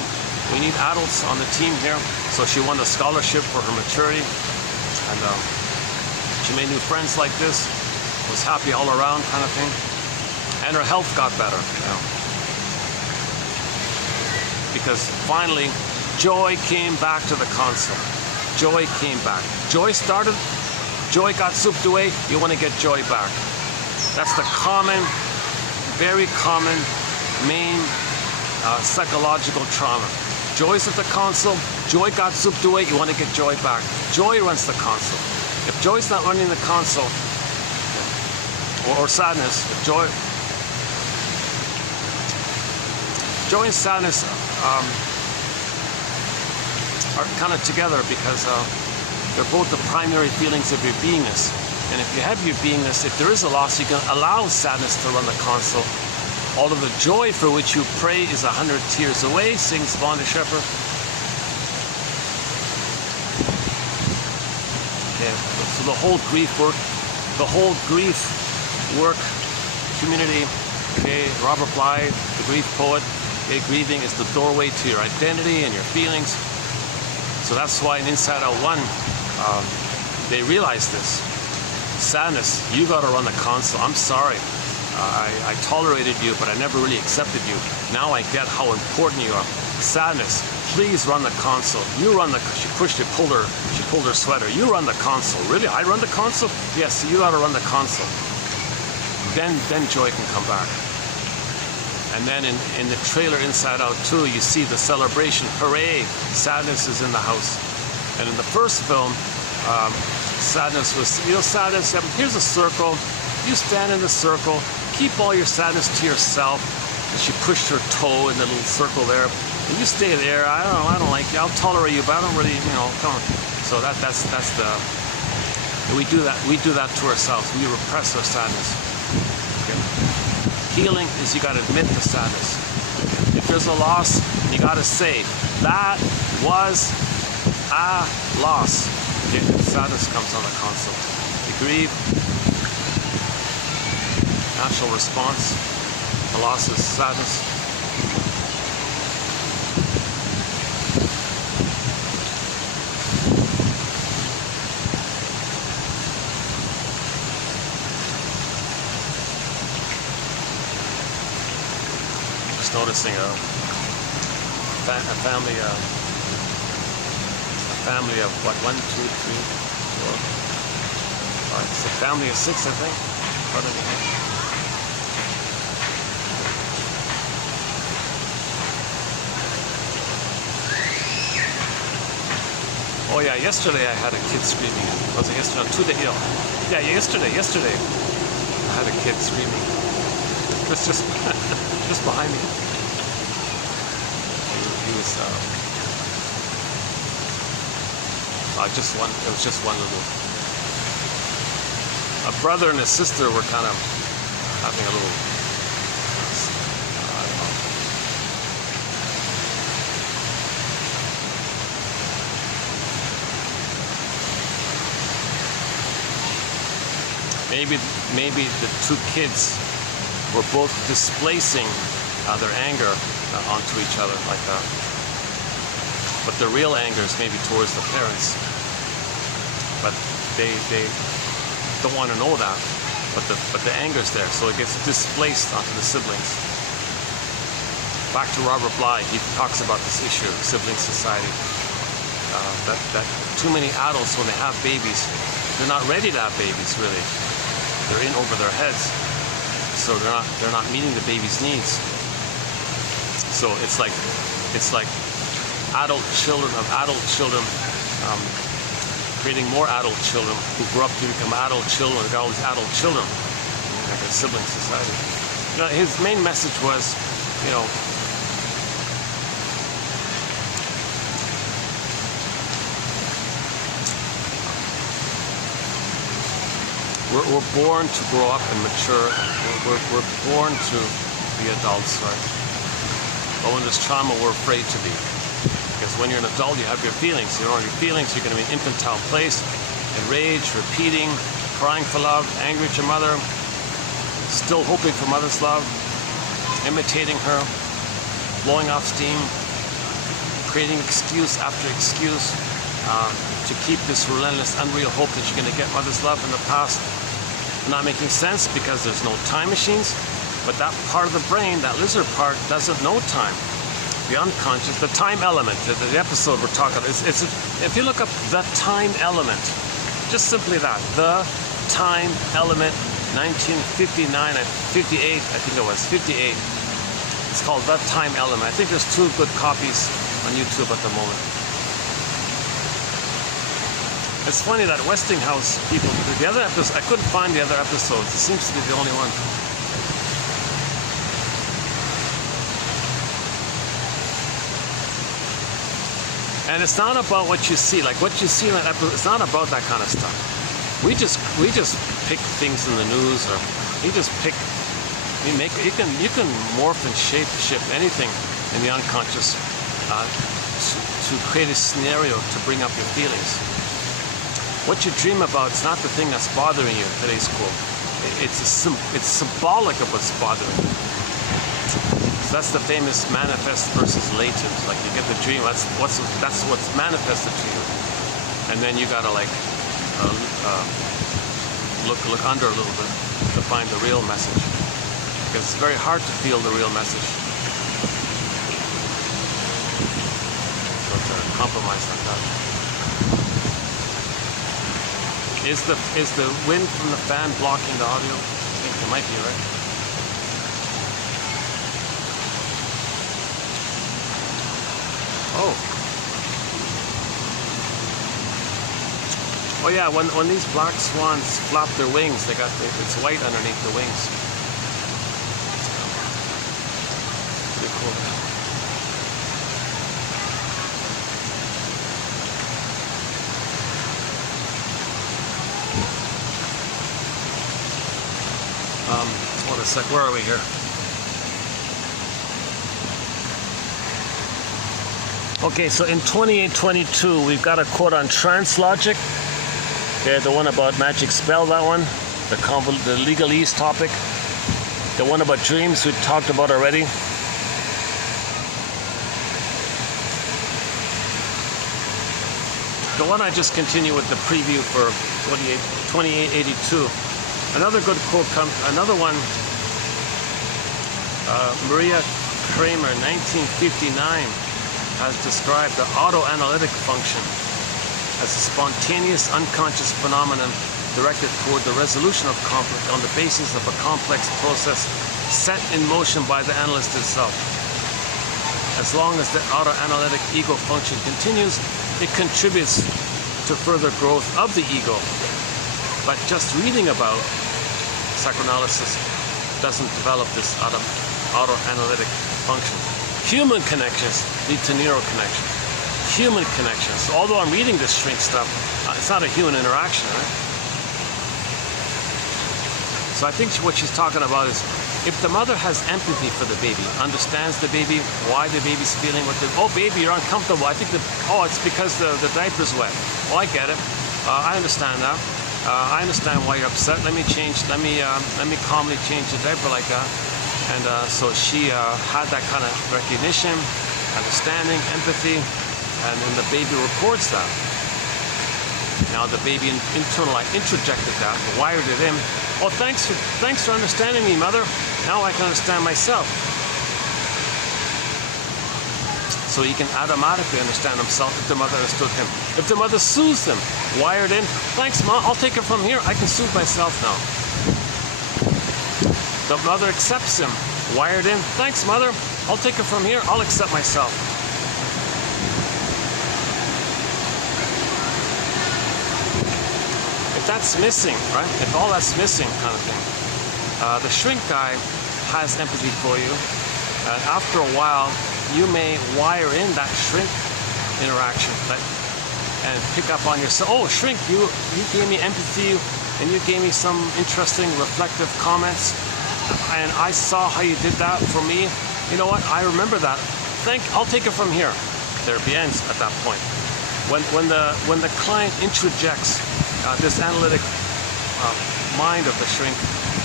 We need adults on the team here. So she won the scholarship for her maturity, and she made new friends like this. Was happy all around, kind of thing, and her health got better. Because finally, joy came back to the console. Joy came back. Joy started, joy got souped away, you want to get joy back. That's the common, very common, main psychological trauma. Joy's at the console, joy got souped away, you want to get joy back. Joy runs the console. If joy's not running the console, or sadness, if joy and sadness are kind of together, because they're both the primary feelings of your beingness. And if you have your beingness, if there is a loss, you can allow sadness to run the console. All of the joy for which you pray is 100 tears away, sings Vonda Shepherd. Okay, so the whole grief work community, okay, Robert Bly, the grief poet, okay, grieving is the doorway to your identity and your feelings. So that's why in Inside Out 1, they realized this. Sadness, you got to run the console. I'm sorry. I tolerated you, but I never really accepted you. Now I get how important you are. Sadness, please run the console. You run the. She pulled her sweater. You run the console. Really? I run the console? Yes. You got to run the console. Then joy can come back. And then in the trailer Inside Out 2, you see the celebration. Hooray! Sadness is in the house. And in the first film, sadness was, sadness, here's a circle. You stand in the circle. Keep all your sadness to yourself. And she pushed her toe in the little circle there. And you stay there. I don't like you. I'll tolerate you, but I don't really, come on. So that's the, we do that to ourselves. We repress our sadness. Okay. Healing is you got to admit the sadness. If there's a loss, you got to say, that was a loss. Okay. Sadness comes on the console. You grieve. Natural response. The loss is sadness. Noticing a family of what, 1, 2, 3, 4, 5, 6, family of 6, I think. Oh yeah, yesterday I had a kid screaming. Was it yesterday? No, 2 days. Yeah, yesterday I had a kid screaming. It was just just behind me. He was it was just one little. A brother and a sister were kind of having a little, I don't know. Maybe the 2 kids were both displacing their anger onto each other like that. But the real anger is maybe towards the parents. But they don't want to know that. But the anger's there, so it gets displaced onto the siblings. Back to Robert Bly, he talks about this issue of sibling society. That too many adults, when they have babies, they're not ready to have babies, really. they're in over their heads, so they're not meeting the baby's needs. So it's like adult children of adult children, creating more adult children who grow up to become adult children. They got all these adult children, like a sibling society. You know, his main message was, you know, we're born to grow up and mature. We're born to be adults, right? But when there's trauma, we're afraid to be. Because when you're an adult, you have your feelings. You don't have your feelings, you're going to be in an infantile place, enraged, repeating, crying for love, angry at your mother, still hoping for mother's love, imitating her, blowing off steam, creating excuse after excuse to keep this relentless, unreal hope that you're going to get mother's love in the past. Not making sense because there's no time machines, but that part of the brain, that lizard part, doesn't know time. The unconscious, the time element, the episode we're talking about, if you look up the time element, just simply that, the time element, 1959, 58, I think it was, 58. It's called The Time Element. I think there's 2 good copies on YouTube at the moment. It's funny that Westinghouse people, the other episodes, I couldn't find the other episodes. It seems to be the only one. And it's not about what you see. Like what you see in that episode, it's not about that kind of stuff. We just pick things in the news, or you just pick. You can morph and shift anything in the unconscious to create a scenario to bring up your feelings. What you dream about is not the thing that's bothering you. Today's quote. It's symbolic of what's bothering you. So that's the famous manifest versus latent. Like you get the dream, that's what's manifested to you, and then you gotta like look under a little bit to find the real message, because it's very hard to feel the real message. So to compromise like that. Is the wind from the fan blocking the audio? I think it might be, right? Oh yeah, when these black swans flap their wings, it's white underneath the wings. Pretty cool. Hold a sec, where are we here? Okay, so in 2822, we've got a quote on trance logic. Okay, the one about magic spell, that one. The legalese topic. The one about dreams we talked about already. The one I just continue with the preview for 2882. Another good quote another one, Maria Kramer, 1959, has described the autoanalytic function as a spontaneous unconscious phenomenon directed toward the resolution of conflict on the basis of a complex process set in motion by the analyst itself. As long as the autoanalytic ego function continues, it contributes to further growth of the ego. But just reading about psychoanalysis doesn't develop this autoanalytic function. Human connections lead to neural connections. Human connections. Although I'm reading this shrink stuff, it's not a human interaction, right? So I think what she's talking about is if the mother has empathy for the baby, understands the baby, why the baby's feeling, oh baby, you're uncomfortable. I think it's because the diaper's wet. Oh, I get it. I understand that. I understand why you're upset. Let me calmly change the diaper like that. And so she had that kind of recognition, understanding, empathy, and then the baby records that. Now the baby introjected that, wired it in. Oh, thanks for understanding me, mother. Now I can understand myself. So he can automatically understand himself if the mother understood him. If the mother soothes him, wired in, thanks mom, I'll take it from here. I can soothe myself now. The mother accepts him, wired in. Thanks, mother. I'll take it from here. I'll accept myself. If that's missing, right? If all that's missing, kind of thing, the shrink guy has empathy for you. After a while, you may wire in that shrink interaction and pick up on yourself. Oh, shrink, you gave me empathy and you gave me some interesting reflective comments, and I saw how you did that for me. You know what? I remember that. I'll take it from here. Therapy ends at that point. When the client introjects this analytic mind of the shrink,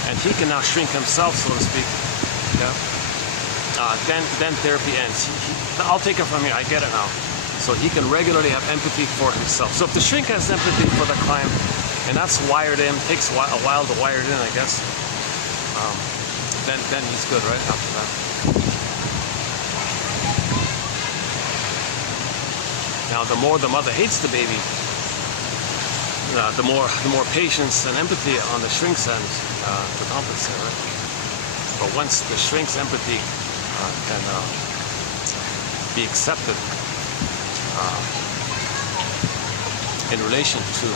and he can now shrink himself, so to speak. Yeah. Then therapy ends. I'll take it from here. I get it now. So he can regularly have empathy for himself. So if the shrink has empathy for the client, and that's wired in, takes a while to wire it in, I guess. Then he's good, right? After that. Now, the more the mother hates the baby, the more patience and empathy on the shrink's end to compensate, right? But once the shrink's empathy can be accepted in relation to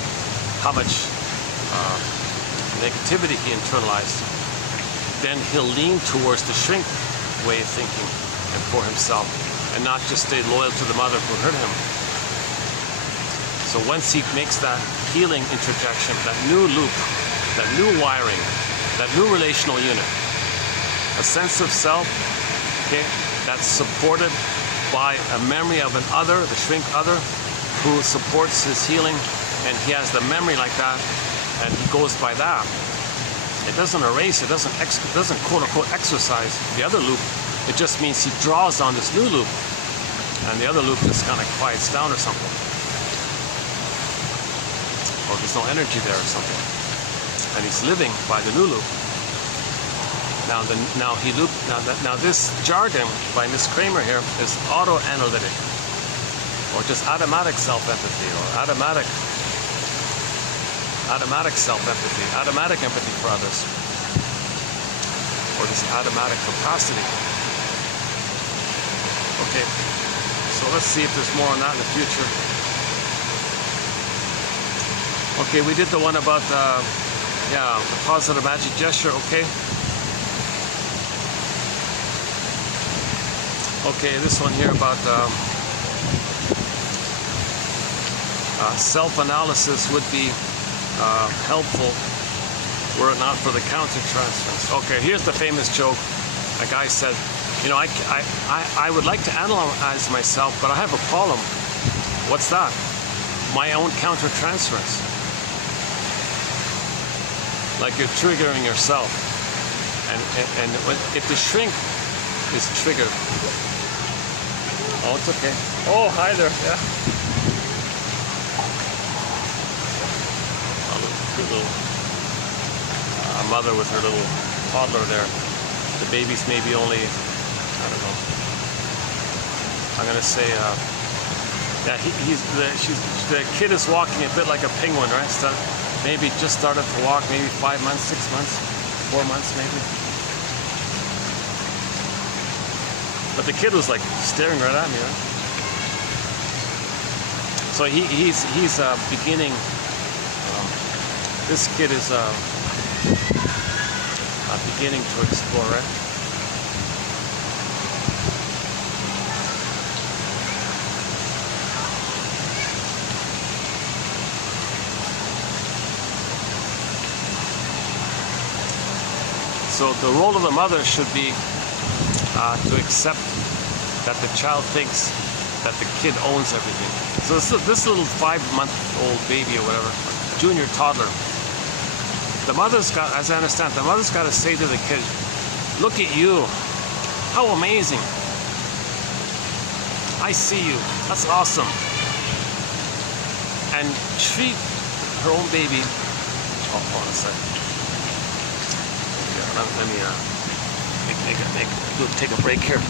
how much negativity he internalized, then he'll lean towards the shrink way of thinking and for himself, and not just stay loyal to the mother who hurt him. So once he makes that healing introjection, that new loop, that new wiring, that new relational unit, a sense of self, okay, that's supported by a memory of an other, the shrink other, who supports his healing, and he has the memory like that, and he goes by that. It doesn't erase, it doesn't quote unquote exercise the other loop. It just means he draws on this new loop, and the other loop just kind of quiets down or something. Or there's no energy there or something. And he's living by the new loop. Now this jargon by Miss Kramer here is auto-analytic, or just automatic self-empathy, or automatic self-empathy, automatic empathy for others, or this automatic capacity. Okay, so let's see if there's more on that in the future. Okay, we did the one about the positive magic gesture. Okay, this one here about self-analysis would be helpful were it not for the counter-transference. Okay, here's the famous joke. A guy said, you know, I would like to analyze myself, but I have a problem. What's that? My own counter-transference. Like you're triggering yourself. And if the shrink is triggered, oh, it's okay. Oh, hi there. Yeah. Cute little mother with her little toddler there. The baby's maybe only, I don't know. I'm gonna say, yeah, the kid is walking a bit like a penguin, right? So maybe just started to walk, maybe 5 months, 6 months, 4 months, maybe. But the kid was like staring right at me, right? So he's beginning. This kid is beginning to explore, right? So the role of the mother should be to accept that the child thinks that the kid owns everything. So this little 5-month-old baby or whatever, junior toddler, the mother's got, as I understand, the mother's got to say to the kid, look at you, how amazing. I see you, that's awesome. And treat her own baby, hold on a second. Let me take a break here.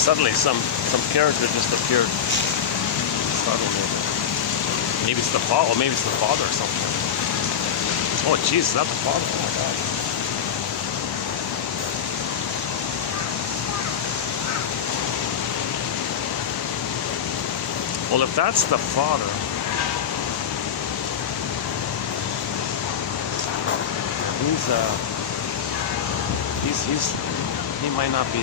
Suddenly some character just appeared. Startled me. Maybe it's the father, or maybe it's the father or something. Oh jeez, is that the father? Oh my god. Well, if that's the father, he might not be,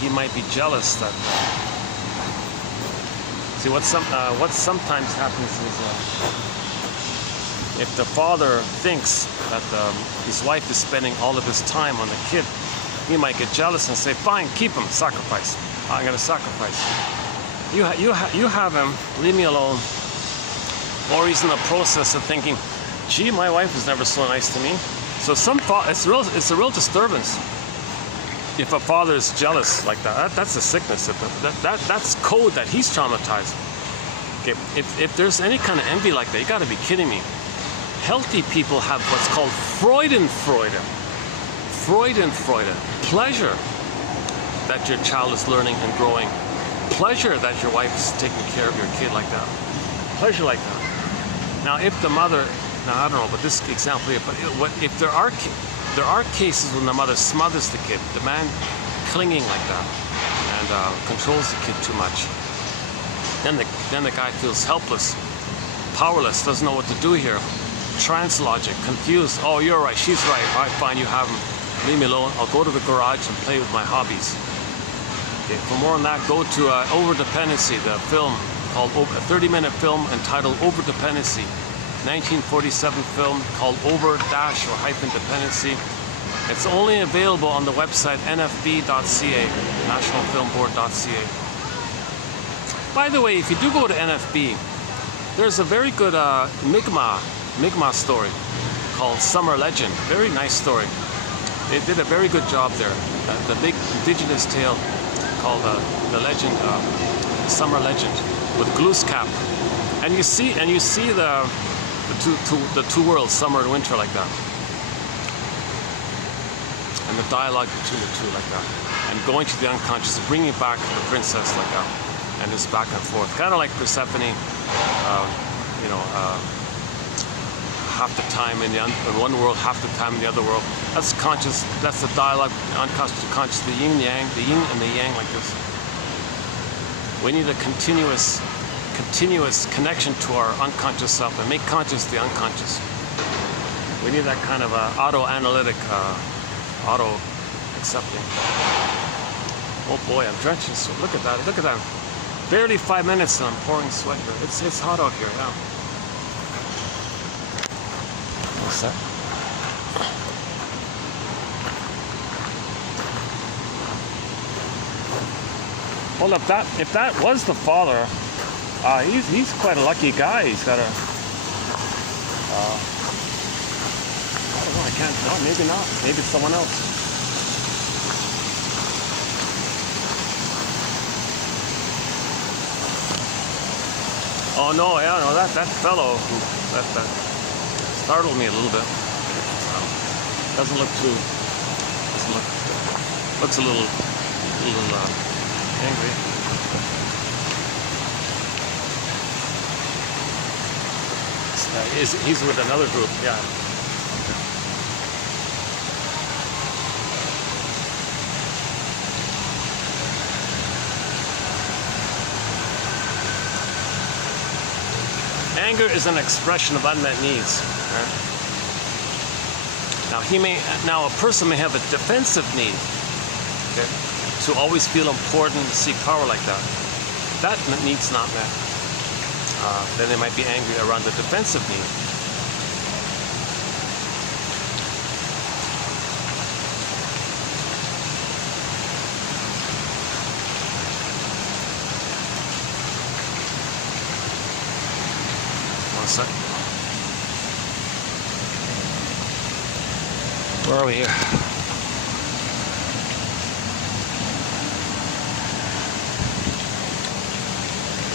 he might be jealous that, see what sometimes happens is, if the father thinks that his wife is spending all of his time on the kid, he might get jealous and say, fine, keep him, sacrifice. I'm gonna sacrifice. You have him, leave me alone. Or he's in the process of thinking, gee, my wife is never so nice to me. So it's a real disturbance if a father is jealous like that. That's a sickness. That's code that he's traumatized. Okay, if there's any kind of envy like that, you got to be kidding me. Healthy people have what's called Freudenfreude. Pleasure that your child is learning and growing. Pleasure that your wife is taking care of your kid like that. Pleasure like that. Now, if the mother, now I don't know, but this example here, but if there are cases when the mother smothers the kid, the man clinging like that, and controls the kid too much, then the guy feels helpless, powerless, doesn't know what to do here. Trans logic, confused. Oh, you're right, she's right. All right, fine, you have him. Leave me alone. I'll go to the garage and play with my hobbies. Okay, for more on that, go to Overdependency, the film called a 30-minute film entitled Overdependency, 1947 film called Over-Dependency. It's only available on the website nfb.ca, nationalfilmboard.ca. By the way, if you do go to NFB, there's a very good Mi'kmaq story called Summer Legend. Very nice story. They did a very good job there. The big indigenous tale called the legend, Summer Legend, with Glooskap, and you see the two worlds, summer and winter, like that, and the dialogue between the two like that, and going to the unconscious, bringing back the princess like that, and this back and forth, kind of like Persephone, half the time in one world, half the time in the other world. That's conscious. That's the dialogue, unconscious to conscious, the yin yang, the yin and the yang, like this. We need a continuous connection to our unconscious self and make conscious the unconscious. We need that kind of auto-analytic, auto-accepting. Oh boy, I'm drenching. So look at that. Look at that. Barely 5 minutes and I'm pouring sweat here. It's hot out here, yeah. What's that? Well, if that was the father, he's quite a lucky guy. He's got a, I don't know, I can't, no, maybe not. Maybe it's someone else. Oh no, yeah, no, that fellow, that startled me a little bit. Doesn't look looks a little angry. He's with another group, yeah. Anger is an expression of unmet needs. Right? Now a person may have a defensive need, okay, to always feel important, to seek power like that. That need's not met. Then they might be angry around the defensive need. One second. Where are we here?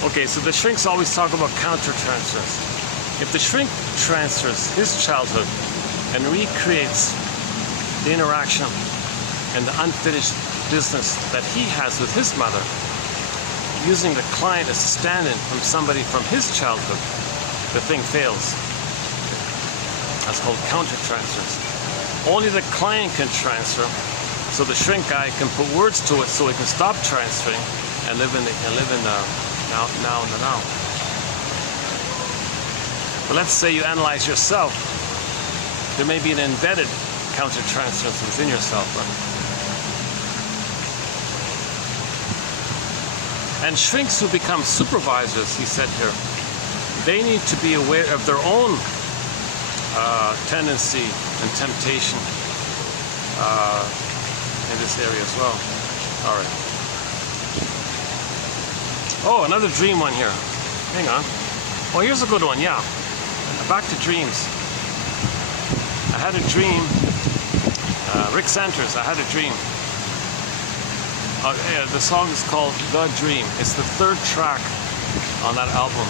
Okay, so the shrinks always talk about counter-transfers. If the shrink transfers his childhood and recreates the interaction and the unfinished business that he has with his mother, using the client as a stand-in from somebody from his childhood, the thing fails. That's called counter-transference. Only the client can transfer, so the shrink guy can put words to it so he can stop transferring and live in the now and the now. But let's say you analyze yourself. There may be an embedded counter-transference within yourself. And shrinks who become supervisors, he said here, they need to be aware of their own tendency and temptation in this area as well. All right. Oh, another dream one here. Hang on. Oh, here's a good one, yeah. Back to dreams. I had a dream. Rick Santers, I had a dream. Yeah, the song is called The Dream. It's the third track on that album,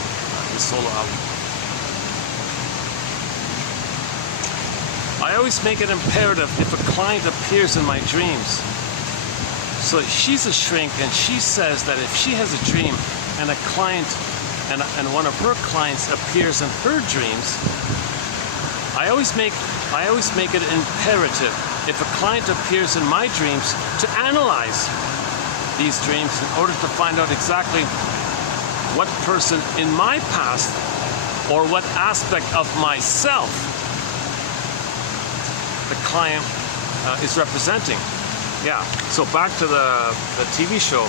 his solo album. I always make it imperative if a client appears in my dreams. So she's a shrink, and she says that if she has a dream and a client and one of her clients appears in her dreams, I always make it imperative if a client appears in my dreams to analyze these dreams in order to find out exactly what person in my past or what aspect of myself the client is representing. Yeah, so back to the TV show,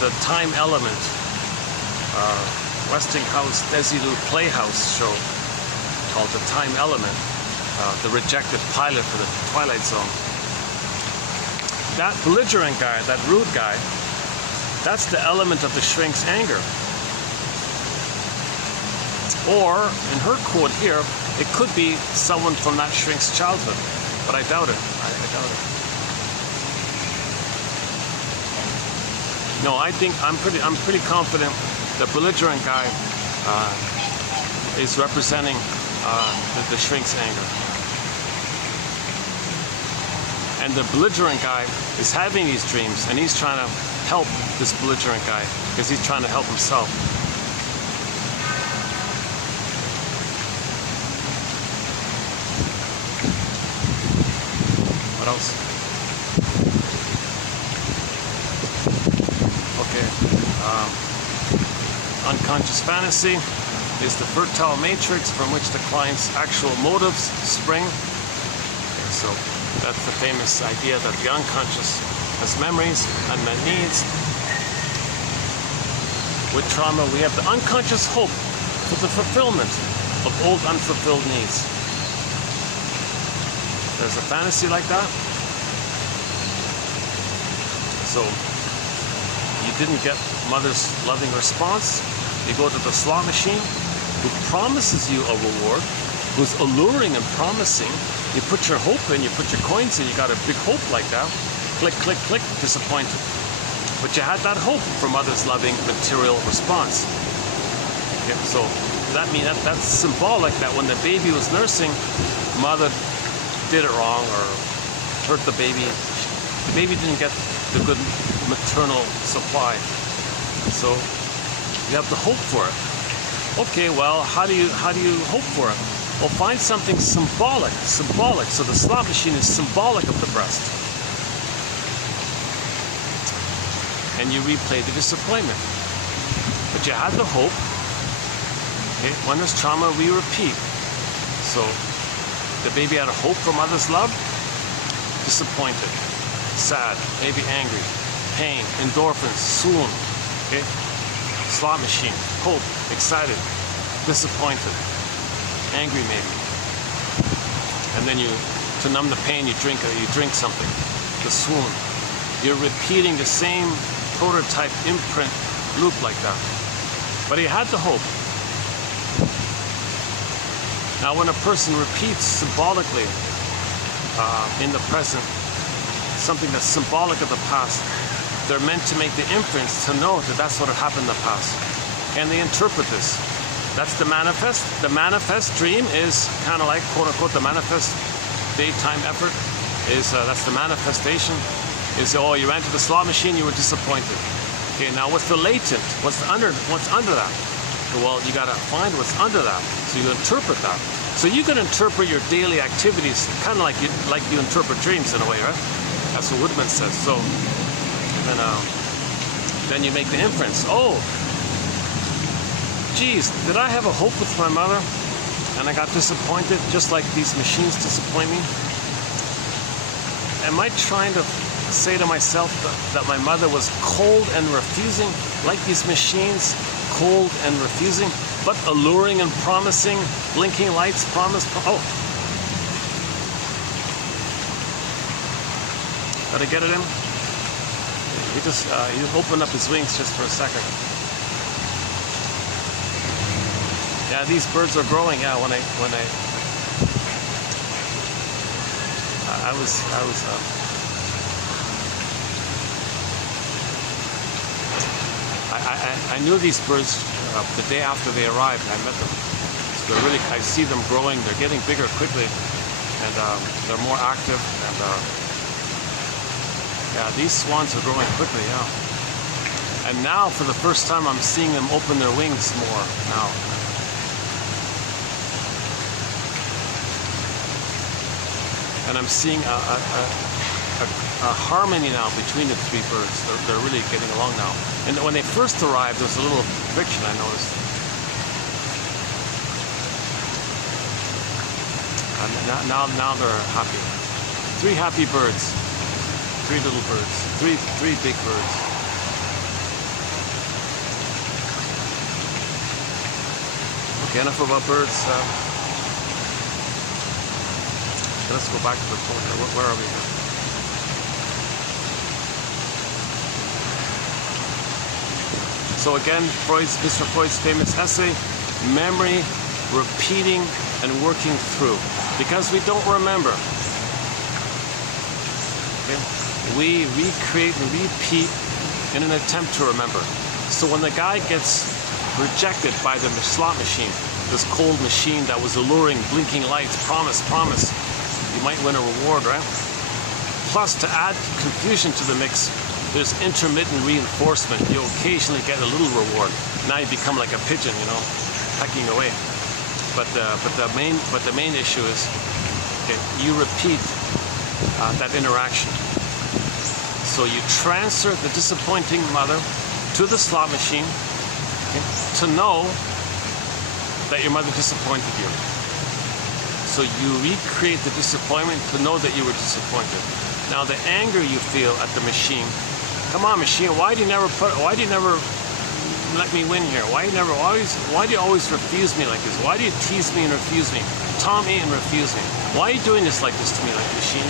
the Time Element, Westinghouse Desilu Playhouse show called The Time Element, the rejected pilot for the Twilight Zone. That belligerent guy, that rude guy, that's the element of the shrink's anger. Or, in her quote here, it could be someone from that shrink's childhood, but I doubt it. I doubt it. No, I think I'm pretty confident the belligerent guy is representing the shrink's anger. And the belligerent guy is having these dreams, and he's trying to help this belligerent guy because he's trying to help himself. What else? Okay. Unconscious fantasy is the fertile matrix from which the client's actual motives spring. Okay, so that's the famous idea that the unconscious has memories, unmet needs. With trauma, we have the unconscious hope for the fulfillment of old unfulfilled needs. There's a fantasy like that. So you didn't get mother's loving response. You go to the slot machine who promises you a reward, who's alluring and promising. You put your hope in, you put your coins in, you got a big hope like that. Click, click, click, disappointed. But you had that hope for mother's loving material response. Okay, so that means that's symbolic that when the baby was nursing, mother did it wrong or hurt the baby. The baby didn't get the good maternal supply. So you have to hope for it. Okay, well, how do you hope for it? Well, find something symbolic. So the slot machine is symbolic of the breast. And you replay the disappointment. But you had the hope. Okay, when there's trauma, we repeat. So the baby had a hope for mother's love, disappointed, sad, maybe angry, pain, endorphins, swoon. Okay, slot machine, hope, excited, disappointed, angry maybe. And then to numb the pain, you drink something, the swoon. You're repeating the same prototype imprint loop like that. But he had the hope. Now when a person repeats symbolically in the present something that's symbolic of the past, they're meant to make the inference to know that that's what had happened in the past. And they interpret this. That's the manifest. The manifest dream is kind of like, quote unquote, the manifest daytime effort is that's the manifestation. Is, oh, you ran to the slot machine, you were disappointed. Okay, now what's the latent? What's under that? Well, you gotta find what's under that. So you interpret that. So you can interpret your daily activities kind of like you interpret dreams in a way, right? That's what Woodman says. So then you make the inference. Oh, geez, did I have a hope with my mother and I got disappointed just like these machines disappoint me? Am I trying to say to myself that my mother was cold and refusing, like these machines, cold and refusing, but alluring and promising, blinking lights, oh. Gotta get it in? He opened up his wings just for a second. Yeah, these birds are growing. Yeah, I knew these birds the day after they arrived. I met them. So they're really, I see them growing. They're getting bigger quickly, and they're more active. And yeah, these swans are growing quickly. Yeah. And now, for the first time, I'm seeing them open their wings more now. And I'm seeing a harmony now between the three birds. They're really getting along now. And when they first arrived, there was a little friction, I noticed. And now they're happy. Three happy birds. Three little birds. Three big birds. Okay, enough about birds. Let's go back to the poem. Where are we here? So again, Mr. Freud's famous essay, memory, repeating, and working through. Because we don't remember. Okay? We recreate and repeat in an attempt to remember. So when the guy gets rejected by the slot machine, this cold machine that was alluring, blinking lights, promise, you might win a reward, right? Plus, to add confusion to the mix, there's intermittent reinforcement. You'll occasionally get a little reward. Now you become like a pigeon, you know, pecking away. But the main issue is, okay, you repeat that interaction. So you transfer the disappointing mother to the slot machine, okay, to know that your mother disappointed you. So you recreate the disappointment to know that you were disappointed. Now the anger you feel at the machine, come on machine, why do you never let me win here? Why do you always refuse me like this? Why do you tease me and refuse me? Taunt me and refuse me? Why are you doing this like this to me, like machine?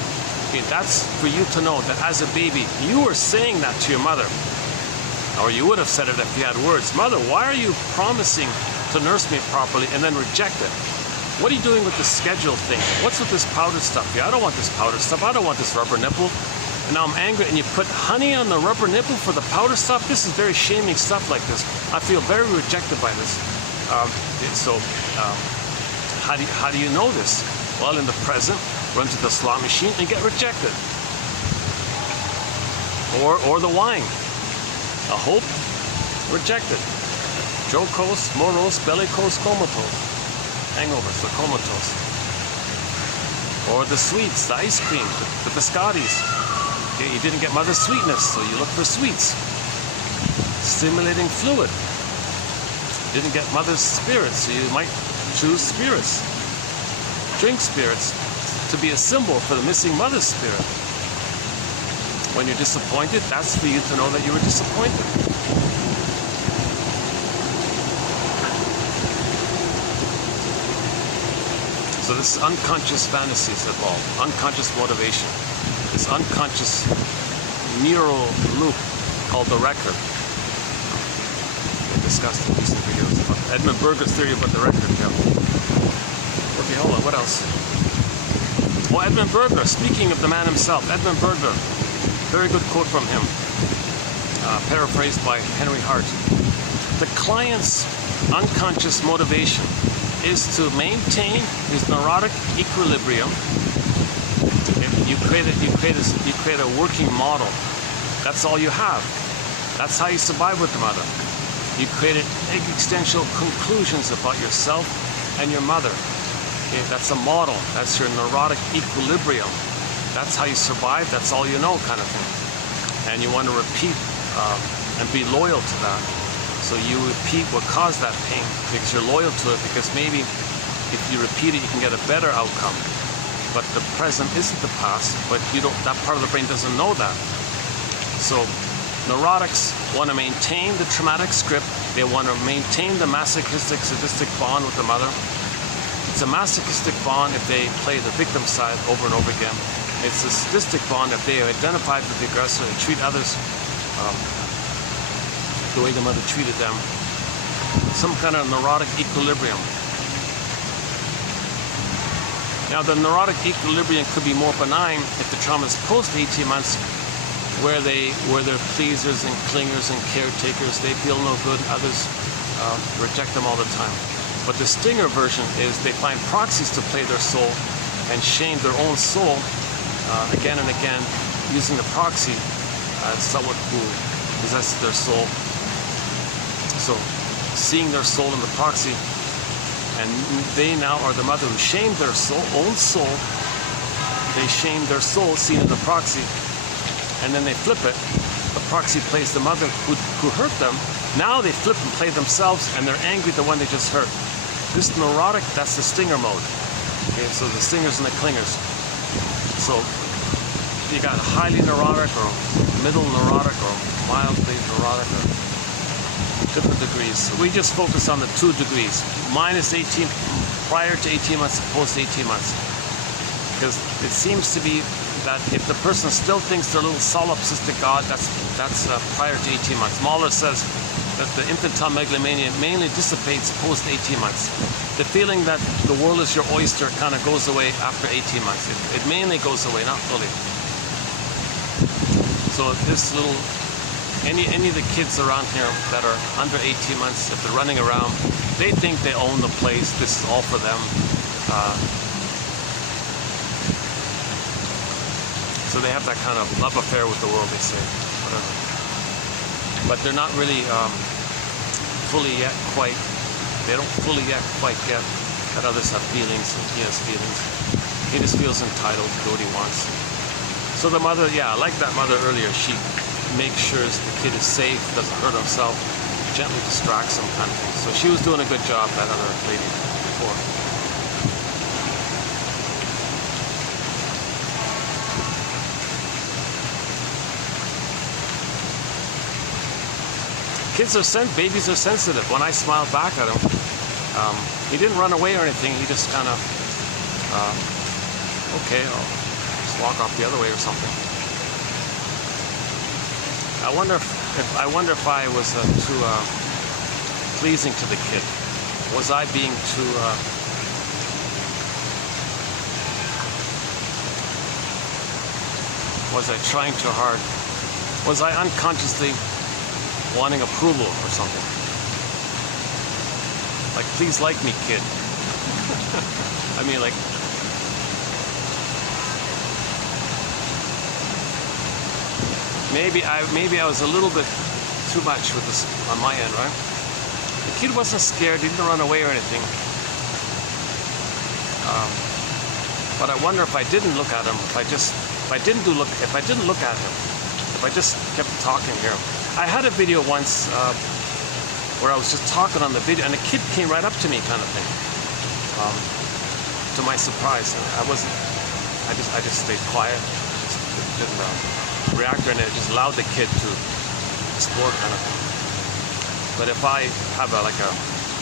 Okay, that's for you to know that as a baby, you were saying that to your mother. Or you would have said it if you had words. Mother, why are you promising to nurse me properly and then reject it? What are you doing with the schedule thing? What's with this powder stuff? Yeah, I don't want this powder stuff. I don't want this rubber nipple. And now I'm angry, and you put honey on the rubber nipple for the powder stuff? This is very shaming stuff like this. I feel very rejected by this. How do you know this? Well, in the present, run to the slot machine and get rejected. Or the wine. A hope, rejected. Jocose, morose, bellicose, comatose. Hangovers, the comatose. Or the sweets, the ice cream, the biscottis. Okay, you didn't get mother's sweetness, so you look for sweets. Stimulating fluid. Didn't get mother's spirits, so you might choose spirits. Drink spirits to be a symbol for the missing mother's spirit. When you're disappointed, that's for you to know that you were disappointed. So this is unconscious fantasies involved, unconscious motivation, this unconscious neural loop called the record. We discussed in recent videos about Edmund Burger's theory about the record. Yeah. Okay, hold on, what else? Well, Edmund Burger, speaking of the man himself, Edmund Burger, very good quote from him, paraphrased by Henry Hart. The client's unconscious motivation is to maintain his neurotic equilibrium You create a working model. That's all you have. That's how you survive with the mother. You created existential conclusions about yourself and your mother. Okay, that's a model. That's your neurotic equilibrium. That's how you survive. That's all you know, kind of thing. And you want to repeat and be loyal to that. So you repeat what caused that pain because you're loyal to it. Because maybe if you repeat it, you can get a better outcome. But the present isn't the past. But you don't. That part of the brain doesn't know that. So neurotics want to maintain the traumatic script. They want to maintain the masochistic, sadistic bond with the mother. It's a masochistic bond if they play the victim side over and over again. It's a sadistic bond if they are identified with the aggressor and treat others the way the mother treated them. Some kind of neurotic equilibrium. Now the neurotic equilibrium could be more benign if the trauma is post 18 months, where they're pleasers and clingers and caretakers. They feel no good. Others reject them all the time. But the stinger version is they find proxies to play their soul and shame their own soul again and again, using the proxy as someone who possesses their soul. So seeing their soul in the proxy, and they now are the mother who shamed their own soul. They shame their soul seen in the proxy. And then they flip it. The proxy plays the mother who hurt them. Now they flip and play themselves, and they're angry at the one they just hurt. This neurotic, that's the stinger mode. Okay, so the stingers and the clingers. So you got highly neurotic or middle neurotic or mildly neurotic or different degrees. So we just focus on the 2 degrees. Minus 18, prior to 18 months, post 18 months. Because it seems to be that if the person still thinks they're a little solipsistic God, that's prior to 18 months. Mahler says that the infantile megalomania mainly dissipates post 18 months. The feeling that the world is your oyster kind of goes away after 18 months. It mainly goes away, not fully. So this little, any of the kids around here that are under 18 months, if they're running around, they think they own the place. This is all for them. So they have that kind of love affair with the world, they say, whatever. But they're not really fully yet quite, they don't fully yet quite get that others have feelings and he has feelings. He just feels entitled to do what he wants. So the mother, yeah, like that mother earlier, she makes sure the kid is safe, doesn't hurt himself, gently distracts him, kind of thing. So she was doing a good job, that other lady before. Babies are sensitive. When I smiled back at him, he didn't run away or anything. He just kind of, okay, I'll just walk off the other way or something. I wonder if I was too pleasing to the kid. Was I being too? Was I trying too hard? Was I unconsciously wanting approval or something? Like, please like me, kid. I mean, like, maybe I was a little bit too much with this on my end, right? The kid wasn't scared, he didn't run away or anything. But I wonder if I didn't look at him, if I didn't look at him, if I just kept talking here. I had a video once where I was just talking on the video, and a kid came right up to me, kind of thing. To my surprise, I just stayed quiet, just didn't react, and it just allowed the kid to explore, kind of thing. But if I have like a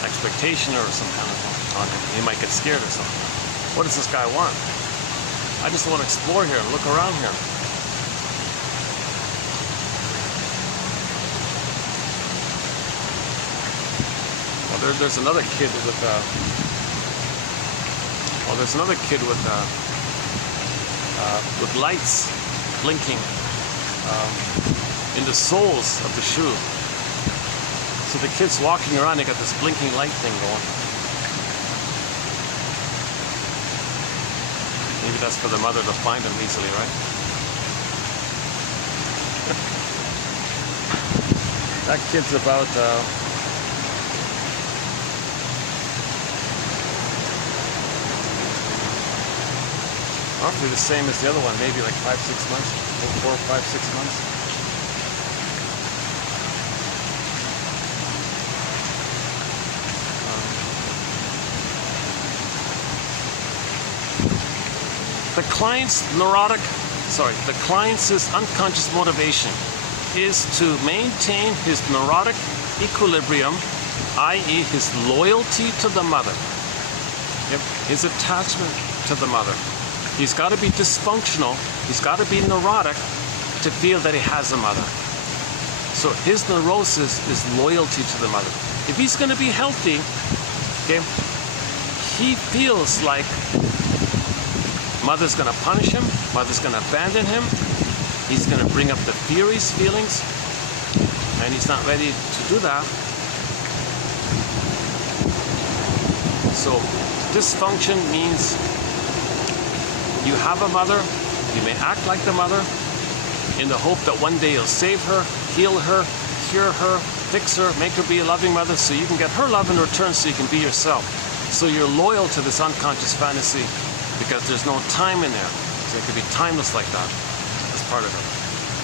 expectation or some kind of thing on him, he might get scared or something. What does this guy want? I just want to explore here, look around here. There's another kid with lights blinking in the soles of the shoe. So the kid's walking around, they got this blinking light thing going. Maybe that's for the mother to find him easily, right? That kid's about roughly the same as the other one, maybe like 5-6 months, 4, 5, 6 months. The client's unconscious motivation is to maintain his neurotic equilibrium, i.e. his loyalty to the mother. Yep, his attachment to the mother. He's got to be dysfunctional, he's got to be neurotic to feel that he has a mother. So his neurosis is loyalty to the mother. If he's going to be healthy, okay, he feels like mother's going to punish him, mother's going to abandon him, he's going to bring up the fear he's feelings, and he's not ready to do that. So dysfunction means you have a mother, you may act like the mother in the hope that one day you'll save her, heal her, cure her, fix her, make her be a loving mother so you can get her love in return so you can be yourself. So you're loyal to this unconscious fantasy because there's no time in there. So it could be timeless like that. That's part of it.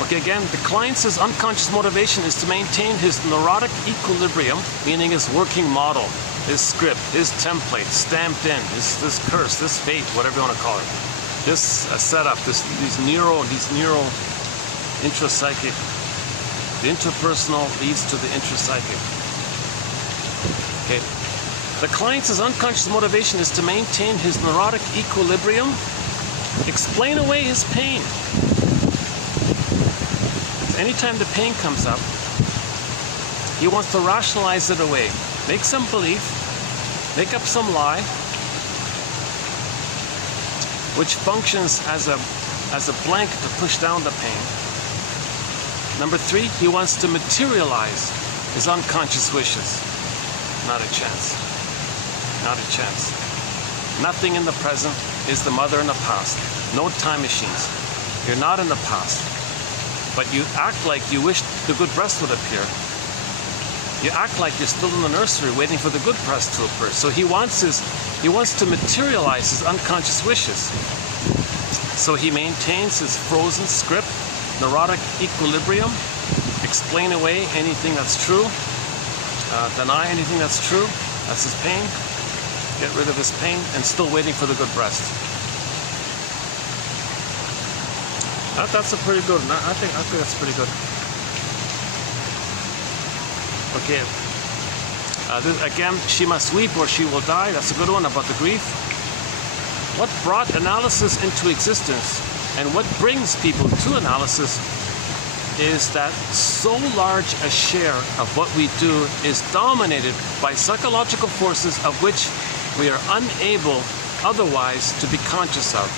Okay, again, the client's unconscious motivation is to maintain his neurotic equilibrium, meaning his working model, his script, his template, stamped in, this curse, this fate, whatever you want to call it. This setup, these neural intrapsychic. The interpersonal leads to the intrapsychic. Okay. The client's unconscious motivation is to maintain his neurotic equilibrium, explain away his pain. Anytime the pain comes up, he wants to rationalize it away. Make some belief, make up some lie, which functions as a blanket to push down the pain. Number 3, he wants to materialize his unconscious wishes. Not a chance. Not a chance. Nothing in the present is the mother in the past. No time machines. You're not in the past. But you act like you wish the good breast would appear. You act like you're still in the nursery waiting for the good breast to appear. So he wants to materialize his unconscious wishes. So he maintains his frozen script, neurotic equilibrium, explain away anything that's true, deny anything that's true, that's his pain, get rid of his pain, and still waiting for the good breast. That's a pretty good one. I think that's pretty good. Okay. This, again, she must weep or she will die. That's a good one about the grief. What brought analysis into existence and what brings people to analysis is that so large a share of what we do is dominated by psychological forces of which we are unable otherwise to be conscious of.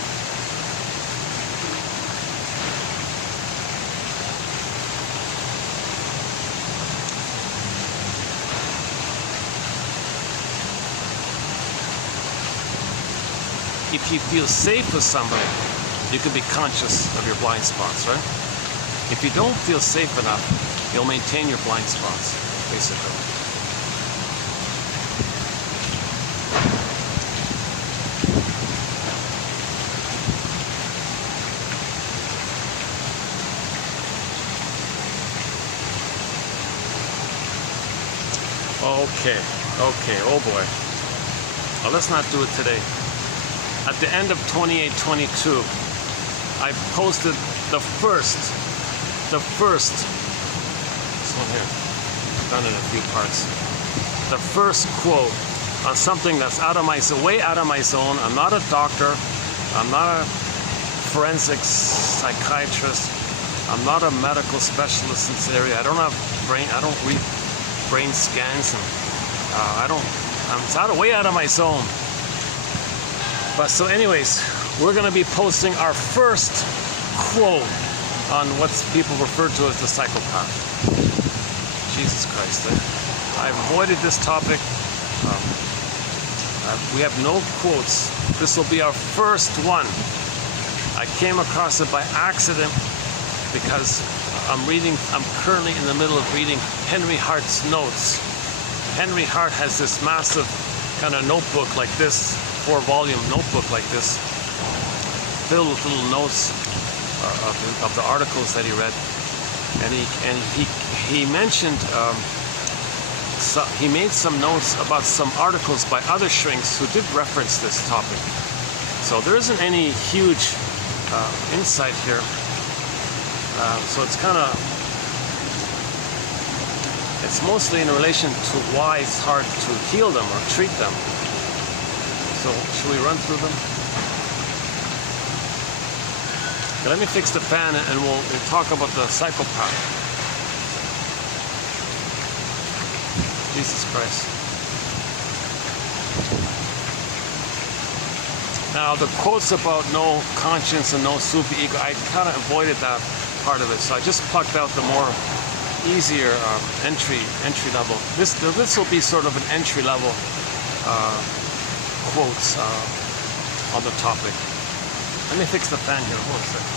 If you feel safe with somebody, you can be conscious of your blind spots, right? If you don't feel safe enough, you'll maintain your blind spots, basically. Okay, oh boy. Well, let's not do it today. At the end of 28-22, I posted the first, this one here, I've done it in a few parts, the first quote on something that's way out of my zone. I'm not a doctor, I'm not a forensic psychiatrist, I'm not a medical specialist in this area, I don't read brain scans, and it's way out of my zone. But so anyways, we're going to be posting our first quote on what people refer to as the psychopath. Jesus Christ. I've avoided this topic We have no quotes. This will be our first one. I came across it by accident because I'm currently in the middle of reading Henry Hart's notes. Henry Hart has this massive kind of notebook like this, 4-volume notebook like this, filled with little notes of the articles that he read. And he mentioned, he made some notes about some articles by other shrinks who did reference this topic. So there isn't any huge insight here. So it's it's mostly in relation to why it's hard to heal them or treat them. So should we run through them? Okay, let me fix the fan and we'll talk about the psychopath. Jesus Christ. Now the quotes about no conscience and no super-ego, I kind of avoided that part of it, so I just plucked out the more easier entry level. This will be sort of an entry level quotes on the topic. Let me fix the fan here. Hold on a second.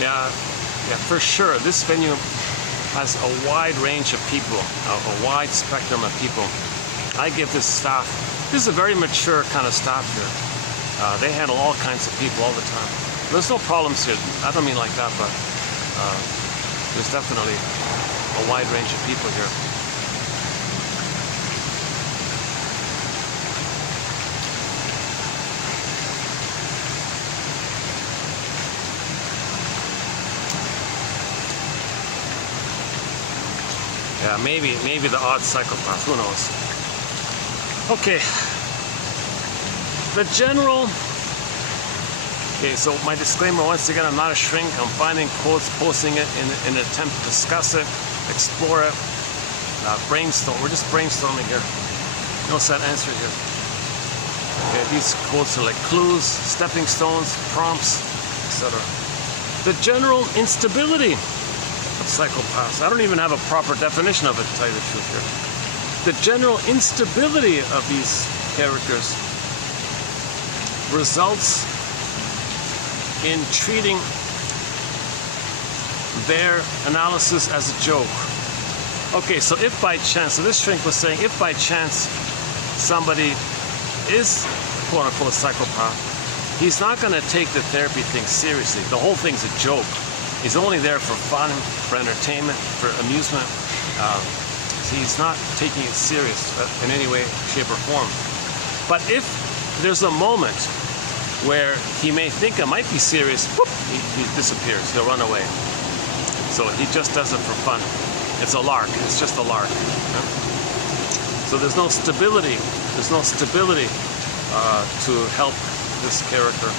Yeah, for sure. This venue has a wide range of people, a wide spectrum of people. I give this staff, this is a very mature kind of staff here. They handle all kinds of people all the time. There's no problems here. I don't mean like that, but there's definitely a wide range of people here. Yeah, maybe the odd psychopath, who knows. Okay. The general... Okay, so my disclaimer, once again, I'm not a shrink. I'm finding quotes, posting it in an attempt to discuss it, explore it, brainstorm. We're just brainstorming here. No set answer here. Okay, these quotes are like clues, stepping stones, prompts, etc. The general instability of psychopaths. I don't even have a proper definition of it, to tell you the truth here. The general instability of these characters results in treating their analysis as a joke. Okay, so if by chance, so this shrink was saying, if by chance somebody is quote-unquote psychopath, he's not going to take the therapy thing seriously. The whole thing's a joke. He's only there for fun, for entertainment, for amusement. He's not taking it serious in any way, shape, or form. But if there's a moment where he may think it might be serious, whoop, he disappears, he'll run away. So he just does it for fun. It's a lark, it's just a lark. Yeah? So there's no stability, to help this character.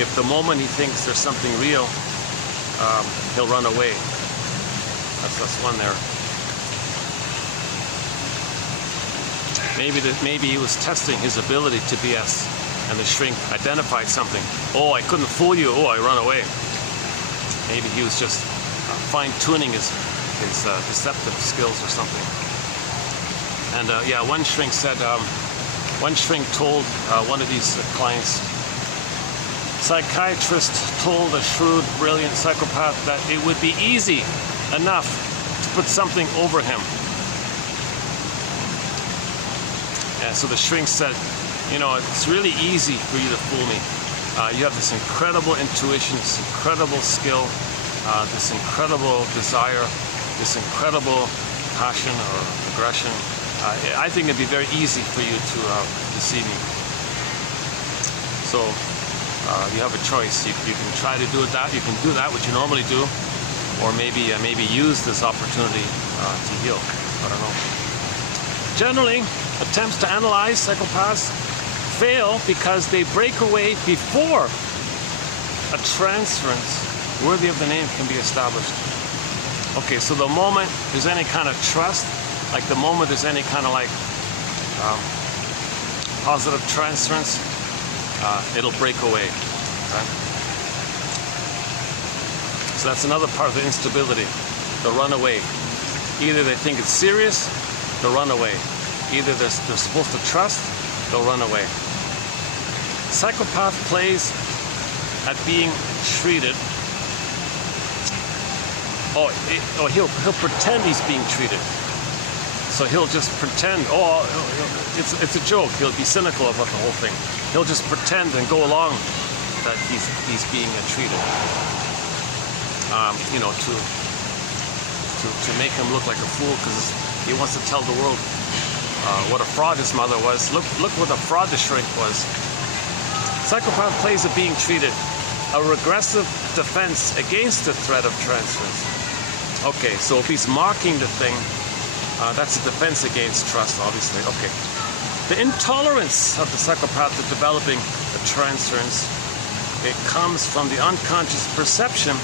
If the moment he thinks there's something real, he'll run away. That's one there. Maybe he was testing his ability to BS, and the shrink identified something. Oh, I couldn't fool you. Oh, I run away. Maybe he was just fine-tuning his deceptive skills or something. And yeah, one shrink said, one shrink told one of these clients, psychiatrist told a shrewd, brilliant psychopath that it would be easy enough to put something over him. And so the shrink said, you know, it's really easy for you to fool me. You have this incredible intuition, this incredible skill, this incredible desire, this incredible passion or aggression. I think it'd be very easy for you to deceive me. So you have a choice. You can try to do that. You can do that, which you normally do, or maybe use this opportunity to heal. I don't know. Generally, attempts to analyze psychopaths fail because they break away before a transference worthy of the name can be established. Okay, so the moment there's any kind of trust, like the moment there's any kind of like positive transference, it'll break away. Okay? So that's another part of the instability. They'll run away. Either they think it's serious, they'll run away. Either they're supposed to trust, they'll run away. Psychopath plays at being treated. He'll pretend he's being treated. So he'll just pretend, it's a joke. He'll be cynical about the whole thing. He'll just pretend and go along that he's being treated. To make him look like a fool, because he wants to tell the world what a fraud his mother was. Look what a fraud the shrink was. Psychopath plays at being treated, a regressive defense against the threat of transference. Okay, so if he's mocking the thing, that's a defense against trust, obviously. Okay. The intolerance of the psychopath to developing a transference, it comes from the unconscious perception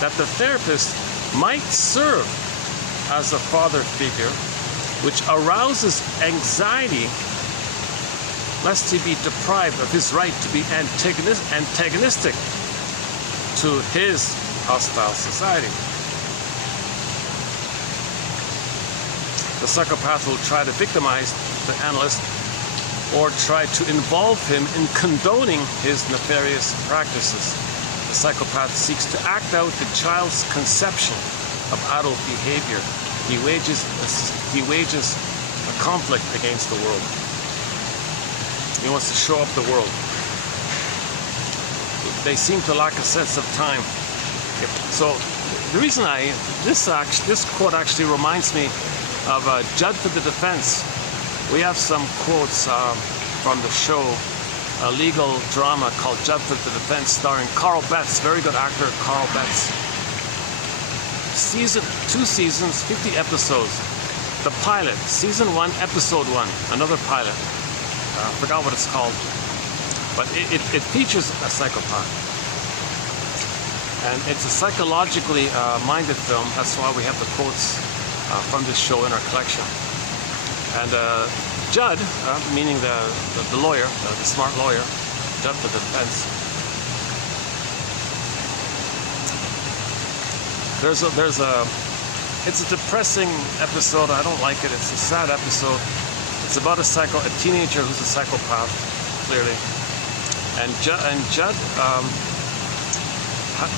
that the therapist might serve as a father figure, which arouses anxiety lest he be deprived of his right to be antagonistic to his hostile society. The psychopath will try to victimize the analyst or try to involve him in condoning his nefarious practices. The psychopath seeks to act out the child's conception of adult behavior. He wages a conflict against the world. He wants to show up the world. They seem to lack a sense of time. So the reason this quote actually reminds me of Judd for the Defense. We have some quotes from the show, a legal drama called Judd for the Defense, starring Carl Betts, very good actor Carl Betts. 2 seasons, 50 episodes. The pilot, season 1, episode 1, another pilot. I forgot what it's called, but it features a psychopath, and it's a psychologically minded film. That's why we have the quotes from this show in our collection. And Judd, meaning the lawyer, the smart lawyer, Judd for the Defense. It's a depressing episode. I don't like it. It's a sad episode. It's about a teenager who's a psychopath, clearly. And Judd,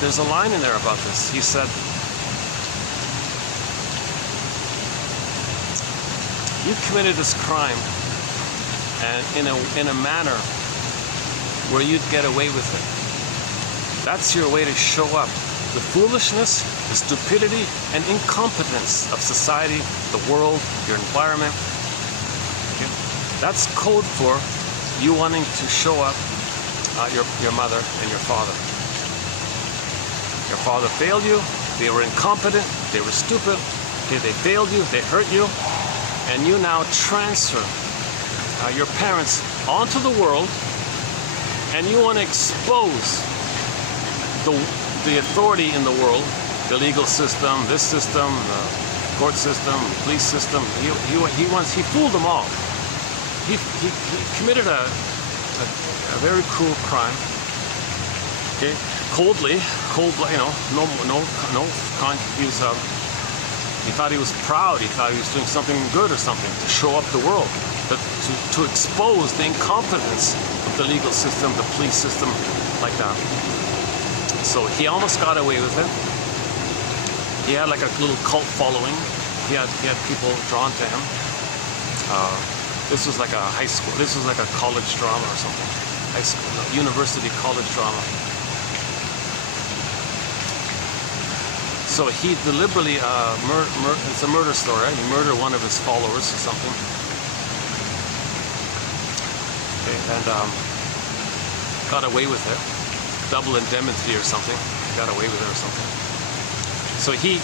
there's a line in there about this. He said, "You committed this crime, and in a manner where you'd get away with it. That's your way to show up the foolishness, the stupidity, and incompetence of society, the world, your environment. Okay? That's code for you wanting to show up your mother and your father. Your father failed you, they were incompetent, they were stupid, okay, they failed you, they hurt you, and you now transfer your parents onto the world, and you want to expose the authority in the world, the legal system, this system, the court system, the police system. He fooled them all. He committed a very cruel crime. Okay, coldly, he thought he was proud. He thought he was doing something good or something to show up the world, but to expose the incompetence of the legal system, the police system, like that. So he almost got away with it. He had like a little cult following. He had people drawn to him. This was like a high school. This was like a college drama or something. High school, university, college drama. So he deliberately it's a murder story. Right? He murdered one of his followers or something. Okay, and got away with it. Double indemnity or something. Got away with it or something. So he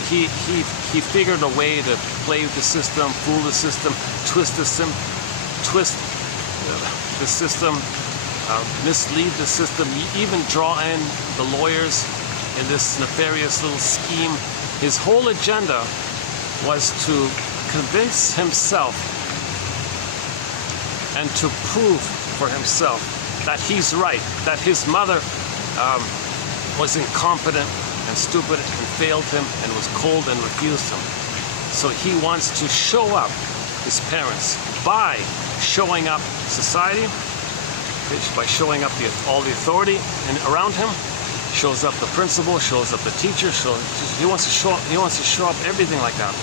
figured a way to play with the system, fool the system, twist the system, mislead the system, even draw in the lawyers in this nefarious little scheme. His whole agenda was to convince himself and to prove for himself that he's right, that his mother was incompetent and stupid and failed him and was cold and refused him. So he wants to show up his parents by showing up society, by showing up all the authority and around him. Shows up the principal, shows up the teacher. He wants to show up. He wants to show up everything like that.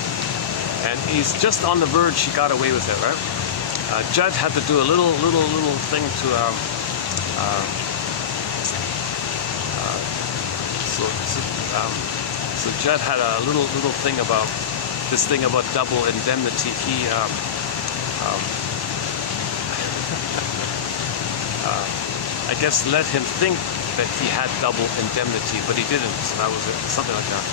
And he's just on the verge. He got away with it, right? Judd had to do a little thing to. So Judd had a little thing about this thing about double indemnity. He I guess let him think that he had double indemnity, but he didn't. So that was it, something like that.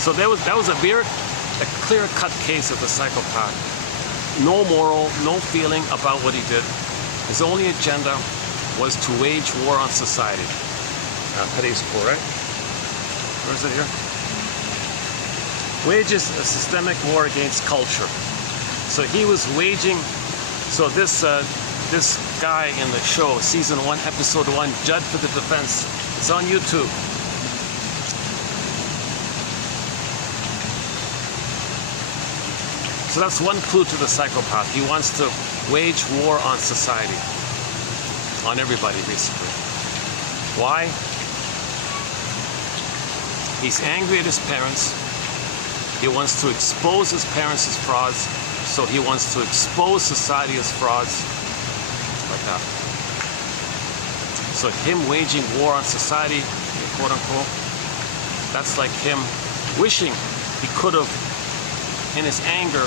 So that was a clear-cut case of the psychopath. No moral, no feeling about what he did. His only agenda was to wage war on society. Today's correct. Where is it here? Wages a systemic war against culture. So he was waging. So this guy in the show, season 1, episode 1, Judd for the Defense. It's on YouTube. So that's one clue to the psychopath. He wants to wage war on society, on everybody, basically. Why? He's angry at his parents. He wants to expose his parents as frauds, so he wants to expose society as frauds, like that. So him waging war on society, quote unquote, that's like him wishing he could have, in his anger,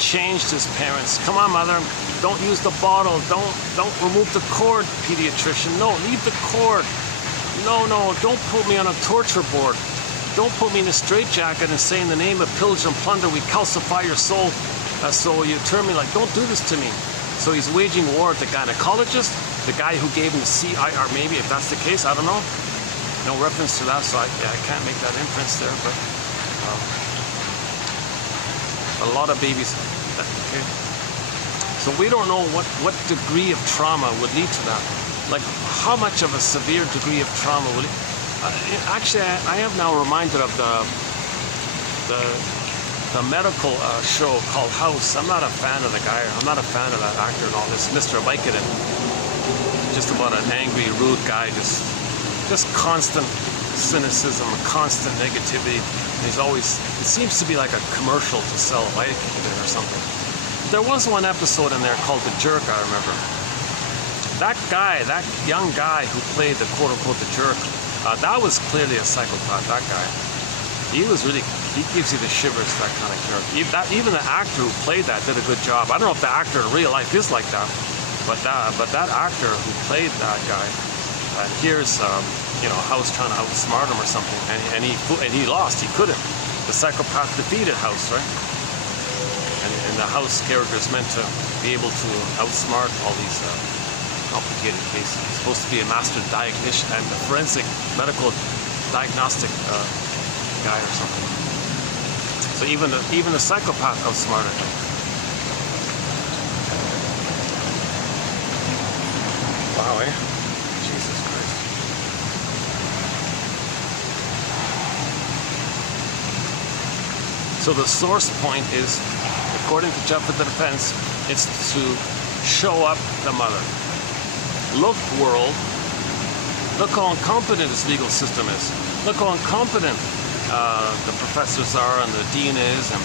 changed his parents. Come on, mother, don't use the bottle. Don't remove the cord, pediatrician. No, leave the cord. No, don't put me on a torture board. Don't put me in a straitjacket and say in the name of pillage and plunder we calcify your soul. So you turn me like, don't do this to me. So he's waging war at the gynecologist, the guy who gave him the CIR, maybe, if that's the case, I don't know. No reference to that, so I can't make that inference there, but a lot of babies, okay. So we don't know what degree of trauma would lead to that. Like, how much of a severe degree of trauma would it? Actually, I am now reminded of the medical show called House. I'm not a fan of the guy. I'm not a fan of that actor and all this, Mr. Vicodin. Just about an angry, rude guy, just constant cynicism, constant negativity. And he's always, it seems to be like a commercial to sell Vicodin or something. There was one episode in there called The Jerk, I remember. That guy, that young guy who played the quote-unquote The Jerk, that was clearly a psychopath, that guy. He gives you the shivers, that kind of character. Even the actor who played that did a good job. I don't know if the actor in real life is like that, but that actor who played that guy, here's House trying to outsmart him or something, and he lost. He couldn't. The psychopath defeated House, right? And the House character is meant to be able to outsmart all these complicated cases. He's supposed to be a master diagnostician and a forensic medical diagnostic guy or something. So even the psychopath outsmarted him. Wow, eh? Jesus Christ. So the source point is, according to Jeff at the Defense, it's to show up the mother. Look, world, look how incompetent this legal system is. Look how incompetent the professors are and the dean is and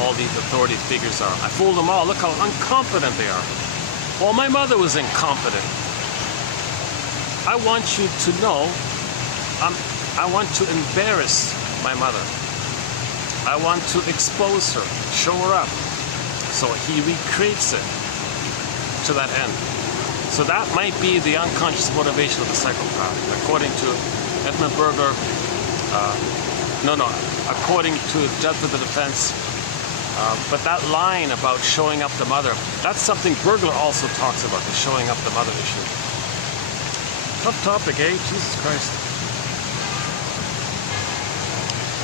all these authority figures are. I fooled them all. Look how incompetent they are. Well, my mother was incompetent. I want you to know, I want to embarrass my mother. I want to expose her, show her up. So he recreates it to that end. So that might be the unconscious motivation of the psychopath, according to Edmund Berger. According to Judge of the Defense, But that line about showing up the mother, that's something Burglar also talks about, the showing up the mother issue. Tough topic, eh? Jesus Christ.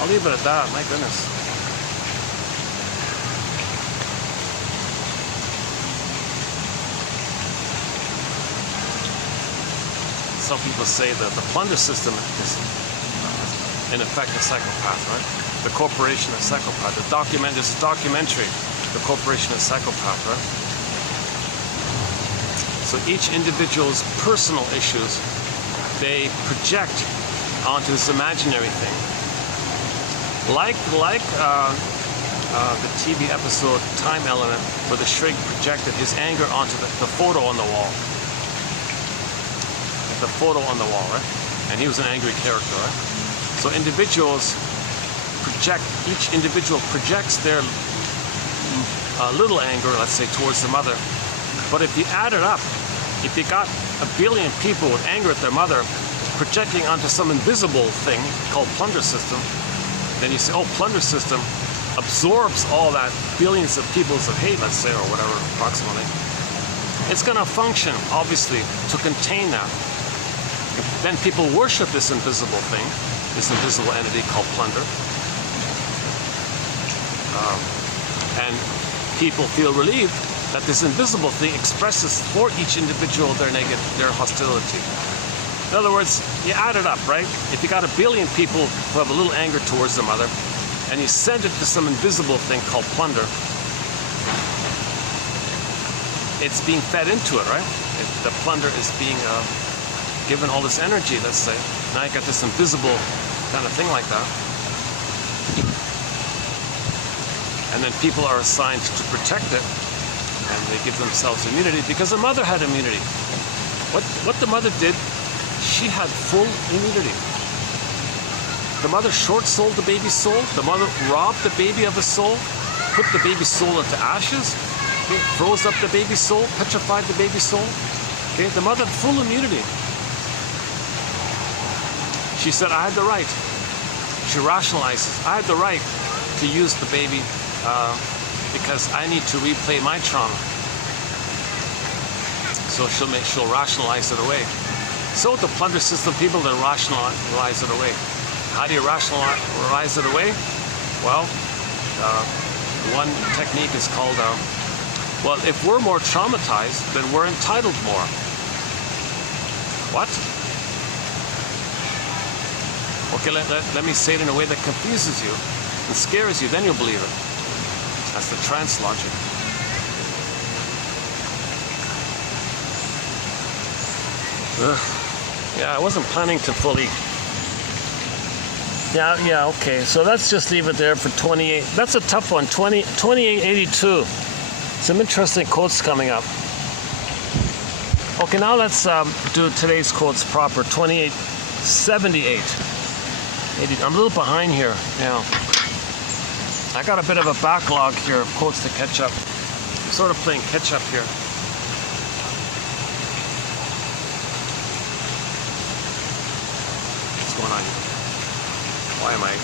I'll leave it at that, my goodness. Some people say that the plunder system is, in effect, a psychopath, right? The corporation is psychopath. There's a documentary, The Corporation is Psychopath, right? So each individual's personal issues, they project onto this imaginary thing. Like the TV episode Time Element, where the shrink projected his anger onto the photo on the wall. The photo on the wall, right? And he was an angry character, right? So individuals project, each individual projects their little anger, let's say, towards the mother. But if you add it up, if you got 1 billion people with anger at their mother projecting onto some invisible thing called plunder system, then you say, oh, plunder system absorbs all that billions of people's of hate, let's say, or whatever, approximately. It's going to function, obviously, to contain that. Then people worship this invisible thing, this invisible entity called plunder. And people feel relieved that this invisible thing expresses for each individual their hostility. In other words, you add it up, right? If you got 1 billion people who have a little anger towards the mother, and you send it to some invisible thing called plunder, it's being fed into it, right? The plunder is being given all this energy, let's say. Now you got this invisible kind of thing like that. And then people are assigned to protect it, and they give themselves immunity because the mother had immunity. What the mother did, she had full immunity. The mother short-sold the baby's soul. The mother robbed the baby of his soul, put the baby's soul into ashes, okay, froze up the baby's soul, petrified the baby's soul. Okay, the mother had full immunity. She said, I had the right. She rationalizes, I had the right to use the baby because I need to replay my trauma. So she'll rationalize it away. So the plunder system people that rationalize it away. How do you rationalize it away? Well, one technique is called, well, if we're more traumatized, then we're entitled more. What? Okay, let me say it in a way that confuses you and scares you, then you'll believe it. That's the trance logic. Yeah, I wasn't planning to fully... Yeah, okay. So let's just leave it there for 28. That's a tough one, 2882. Some interesting quotes coming up. Okay, now let's do today's quotes proper, 2878. I'm a little behind here, yeah. I got a bit of a backlog here of quotes to catch up. I'm sort of playing catch up here. What's going on? Why am I...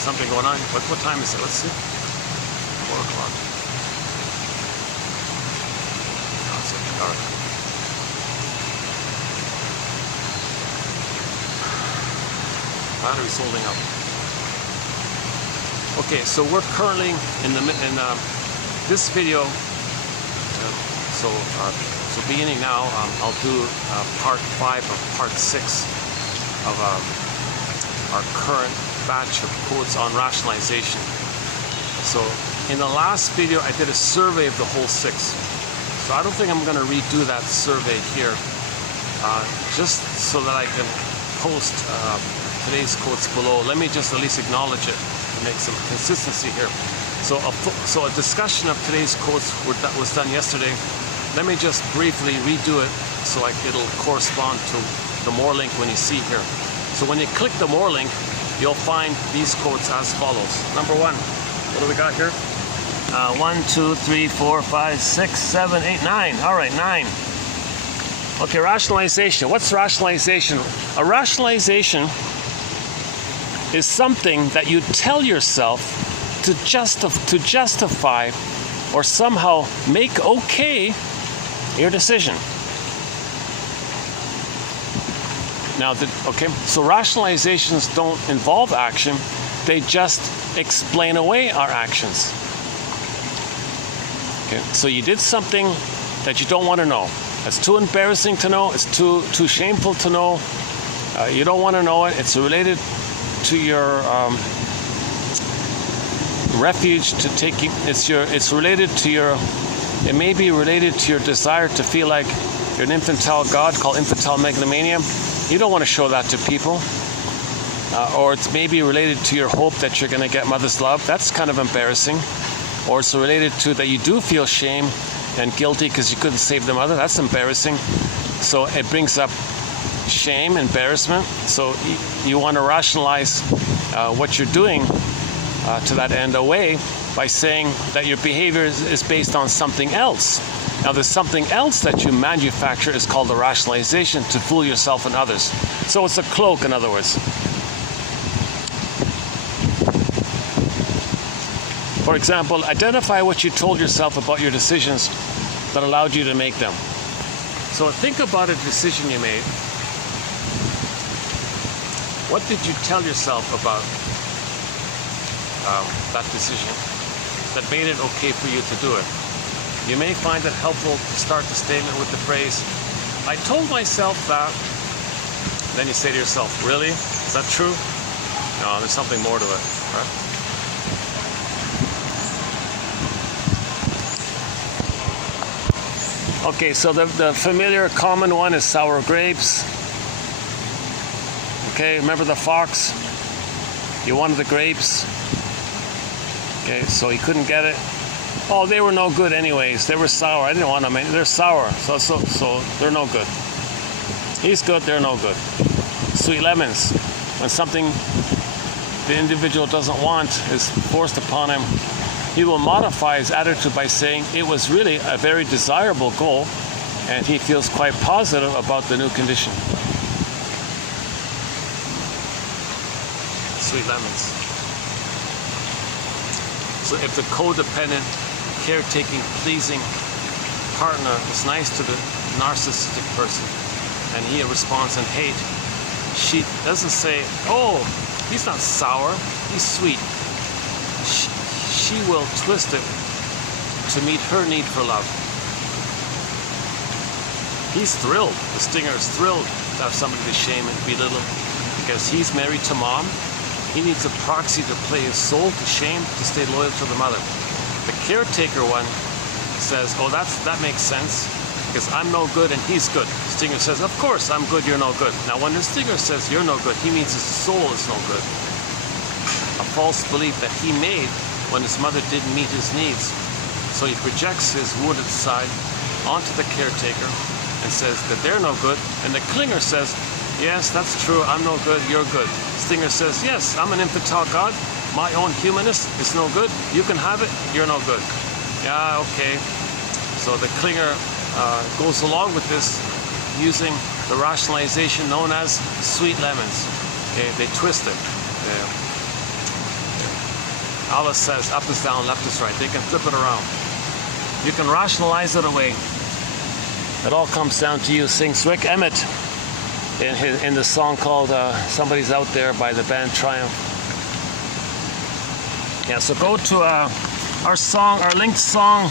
Something going on? What time is it? Let's see. 4 o'clock. Oh, it's getting dark. Battery's holding up. Okay, so we're currently in this video. So beginning now, I'll do part 5 of part 6 of our current batch of quotes on rationalization. So in the last video, I did a survey of the whole 6. So I don't think I'm going to redo that survey here, just so that I can post today's quotes below. Let me just at least acknowledge it to make some consistency here. So a discussion of today's quotes that was done yesterday. Let me just briefly redo it so it'll correspond to the more link when you see here. So when you click the more link, you'll find these quotes as follows. Number 1, what do we got here? 1, 2, 3, 4, 5, 6, 7, 8, 9. All right, 9. Okay, rationalization. What's rationalization? A rationalization is something that you tell yourself to justify or somehow make okay your decision. Now, so rationalizations don't involve action. They just explain away our actions. Okay, so you did something that you don't want to know. It's too embarrassing to know. It's too shameful to know. You don't want to know it. It's related to your refuge to taking. It's related to your. It may be related to your desire to feel like you're an infantile god called infantile megalomania. You don't want to show that to people. Or it's maybe related to your hope that you're going to get mother's love. That's kind of embarrassing. Or it's related to that you do feel shame and guilty because you couldn't save the mother. That's embarrassing. So it brings up shame, embarrassment. So you want to rationalize what you're doing to that end away by saying that your behavior is based on something else. Now, there's something else that you manufacture is called the rationalization to fool yourself and others. So it's a cloak, in other words. For example, identify what you told yourself about your decisions that allowed you to make them. So think about a decision you made. What did you tell yourself about that decision that made it okay for you to do it? You may find it helpful to start the statement with the phrase, I told myself that. Then you say to yourself, really? Is that true? No, there's something more to it, right? Okay, so the familiar common one is sour grapes. Okay, remember the fox? You wanted the grapes. Okay, so he couldn't get it. Oh, they were no good anyways. They were sour. I didn't want them. They're sour, so they're no good. He's good, they're no good. Sweet lemons. When something the individual doesn't want is forced upon him, he will modify his attitude by saying it was really a very desirable goal, and he feels quite positive about the new condition. Sweet lemons. So if the codependent, caretaking, pleasing partner is nice to the narcissistic person, and he responds in hate, she doesn't say, oh, he's not sour, he's sweet. She will twist it to meet her need for love. He's thrilled. The stinger is thrilled to have somebody to shame and belittle because he's married to mom. He needs a proxy to play his soul to shame to stay loyal to the mother. The caretaker one says, oh, that makes sense because I'm no good and he's good. The stinger says, of course, I'm good, you're no good. Now, when the stinger says you're no good, he means his soul is no good. A false belief that he made when his mother didn't meet his needs. So he projects his wounded side onto the caretaker and says that they're no good. And the clinger says, yes, that's true, I'm no good, you're good. Stinger says, yes, I'm an infantile god, my own humanist is no good, you can have it, you're no good. Yeah, okay. So the clinger goes along with this using the rationalization known as sweet lemons. Okay, they twist it. Alice says up is down, left is right. They can flip it around. You can rationalize it away. It all comes down to you, sings Rick Emmett in the song called Somebody's Out There by the band Triumph. Yeah, so go to our song, our linked song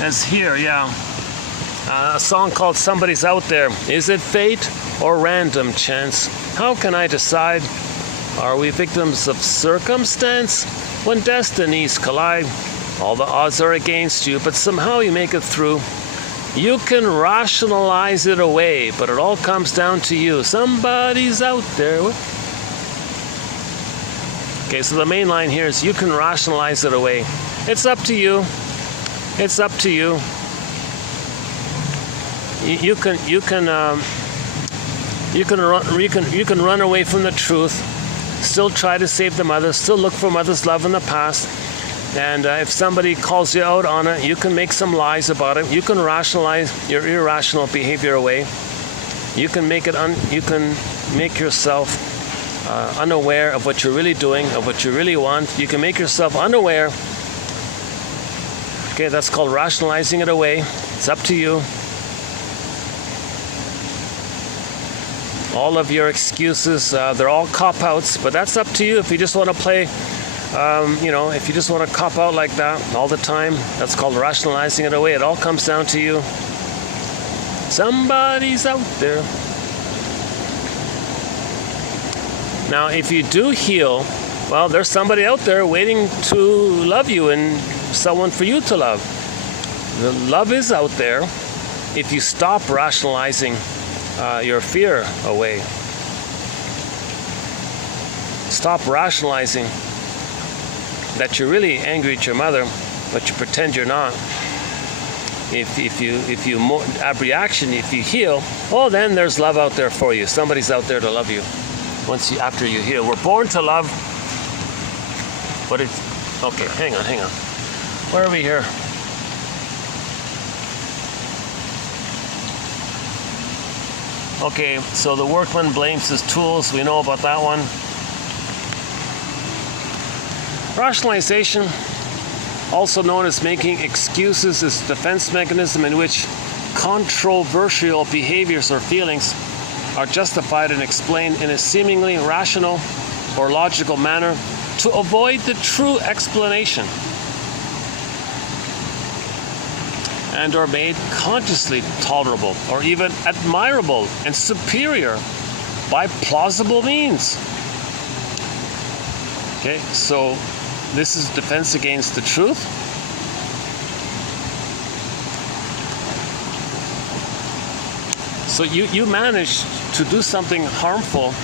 is here, yeah. A song called Somebody's Out There. Is it fate or random chance? How can I decide? Are we victims of circumstance? When destinies collide, all the odds are against you, but somehow you make it through. You can rationalize it away, but it all comes down to you. Somebody's out there. Okay, so the main line here is you can rationalize it away. It's up to you. It's up to you. You can run away from the truth. Still try to save the mother, still look for mother's love in the past, and if somebody calls you out on it, you can make some lies about it. You can rationalize your irrational behavior away. You can make yourself unaware of what you're really doing, of what you really want. You can make yourself unaware. Okay, that's called rationalizing it away. It's up to you. All of your excuses, they're all cop-outs, but that's up to you. If you just want to play, if you just want to cop out like that all the time, that's called rationalizing it away. It all comes down to you. Somebody's out there. Now, if you do heal, well, there's somebody out there waiting to love you and someone for you to love. The love is out there if you stop rationalizing your fear away. Stop rationalizing that you're really angry at your mother, but you pretend you're not. If you have reaction, if you heal, oh, then there's love out there for you. Somebody's out there to love you. After you heal, we're born to love. But it's okay. Hang on. Where are we here? Okay, so the workman blames his tools. We know about that one. Rationalization, also known as making excuses, is a defense mechanism in which controversial behaviors or feelings are justified and explained in a seemingly rational or logical manner to avoid the true explanation, and are made consciously tolerable or even admirable and superior by plausible means. Okay, so this is defense against the truth. So you managed to do something harmful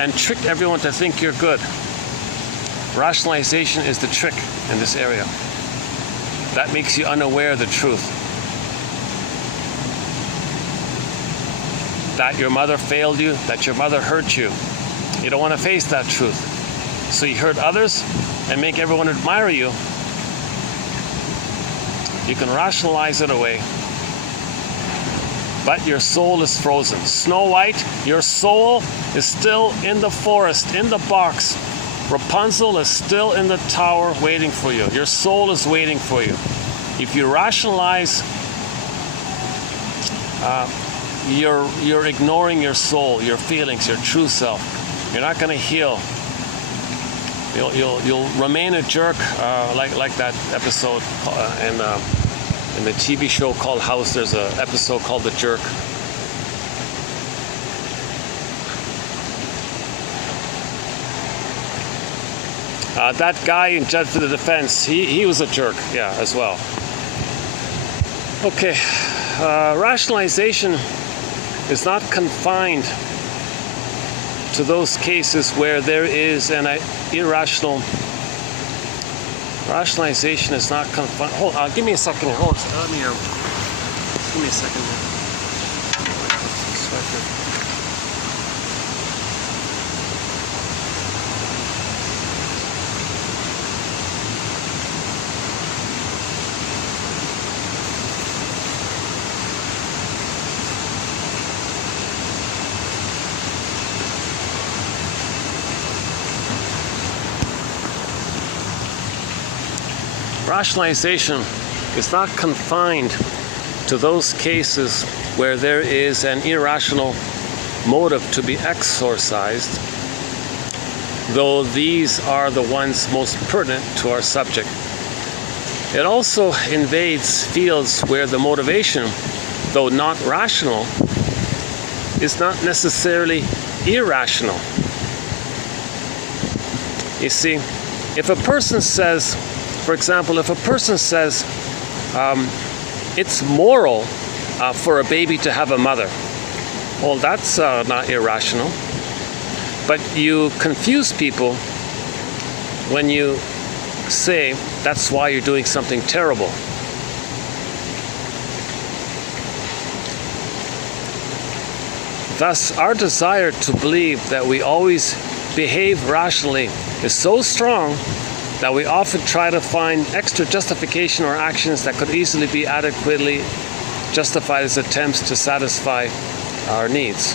and tricked everyone to think you're good. Rationalization is the trick in this area. That makes you unaware of the truth. That your mother failed you, that your mother hurt you. You don't want to face that truth. So you hurt others and make everyone admire you. You can rationalize it away. But your soul is frozen. Snow White, your soul is still in the forest, in the box. Rapunzel is still in the tower waiting for you. Your soul is waiting for you. If you rationalize, you're ignoring your soul, your feelings, your true self. You're not going to heal. You'll remain a jerk, like that episode in the TV show called House. There's an episode called The Jerk. That guy in Judge for the Defense, he was a jerk, yeah, as well. Okay, rationalization is not confined to those cases where there is an irrational. Rationalization is not confined. Hold on, give me a second here. Hold on. Give me a second here. Rationalization is not confined to those cases where there is an irrational motive to be exorcised, though these are the ones most pertinent to our subject. It also invades fields where the motivation, though not rational, is not necessarily irrational. You see, if a person says, for example, if a person says it's moral for a baby to have a mother, well, that's not irrational. But you confuse people when you say that's why you're doing something terrible. Thus, our desire to believe that we always behave rationally is so strong that we often try to find extra justification or actions that could easily be adequately justified as attempts to satisfy our needs.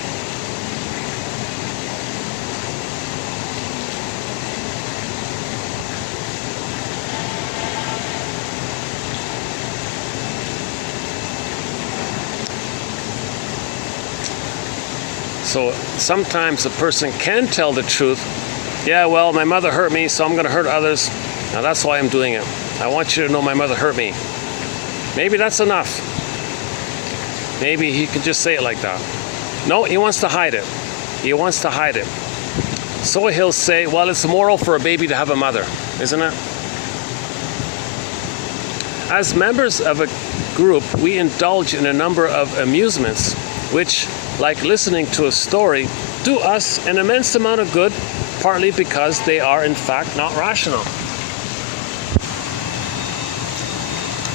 So sometimes a person can tell the truth. Yeah, well, my mother hurt me, so I'm going to hurt others. Now that's why I'm doing it. I want you to know my mother hurt me. Maybe that's enough. Maybe he could just say it like that. No, he wants to hide it. He wants to hide it. So he'll say, well, it's moral for a baby to have a mother, isn't it? As members of a group, we indulge in a number of amusements, which, like listening to a story, do us an immense amount of good, partly because they are, in fact, not rational.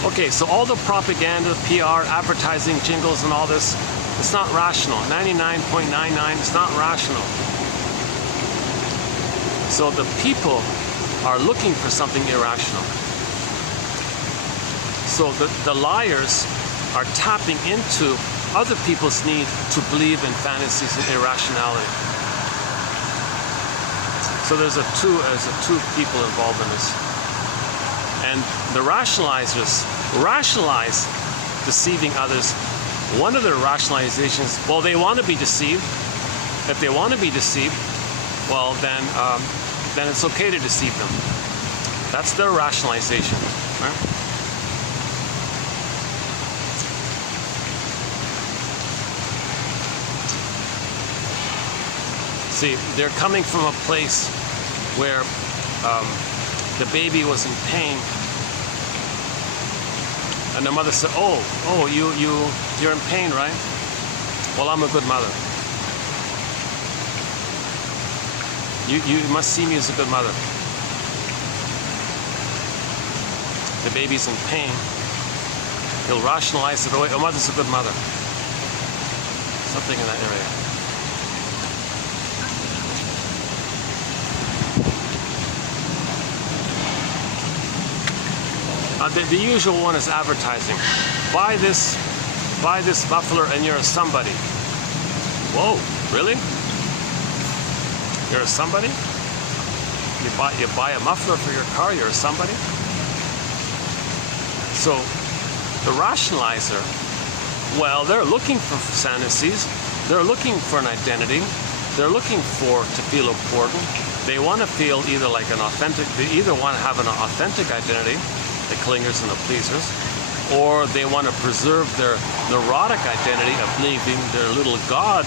Okay, so all the propaganda, PR, advertising, jingles, and all this, it's not rational. 99.99, it's not rational. So the people are looking for something irrational. So the liars are tapping into other people's need to believe in fantasies and irrationality. So there's two people involved in this. And the rationalizers rationalize deceiving others. One of their rationalizations, well, they want to be deceived. If they want to be deceived, well, then it's okay to deceive them. That's their rationalization, right? See, they're coming from a place where the baby was in pain, and the mother said, "Oh, you're in pain, right? Well, I'm a good mother. You must see me as a good mother. The baby's in pain. He'll rationalize it away. Oh, mother's a good mother. Something in that area." The usual one is advertising. Buy this muffler and you're a somebody. Whoa, really? You're a somebody? You buy a muffler for your car, you're a somebody? So the rationalizer, well, they're looking for fantasies, they're looking for an identity, they're looking to feel important. They want to feel either like they either want to have an authentic identity, the clingers and the pleasers, or they want to preserve their neurotic identity of believing their little god.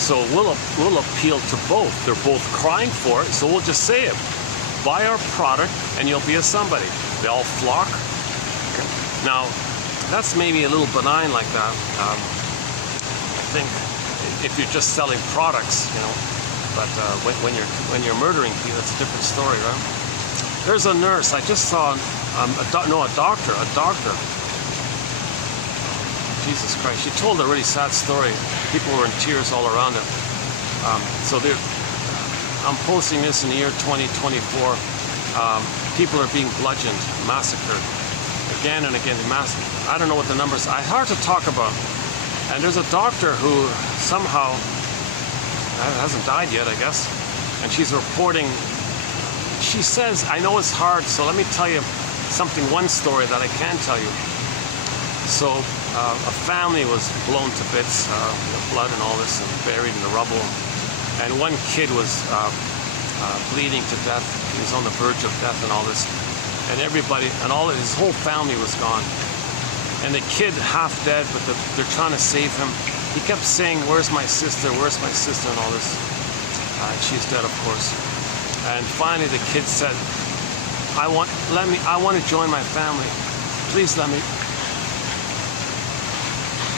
So we'll appeal to both. They're both crying for it, so we'll just say it. Buy our product and you'll be a somebody. They all flock. Okay. Now, that's maybe a little benign like that. I think if you're just selling products, but when you're murdering people, it's a different story, right? There's a nurse. I just saw a doctor. Jesus Christ. She told a really sad story. People were in tears all around it. I'm posting this in the year 2024. People are being bludgeoned, massacred, again and again, massacred. I don't know what the numbers are. It's hard to talk about. And there's a doctor who somehow hasn't died yet, I guess. And she's reporting. She says, I know it's hard, so let me tell you one story that I can tell you. So a family was blown to bits, the blood and all this, and buried in the rubble. And one kid was bleeding to death. He was on the verge of death and all this. And everybody, and his whole family was gone. And the kid, half dead, but they're trying to save him. He kept saying, where's my sister, and all this. She's dead, of course. And finally the kid said, I want to join my family. Please let me.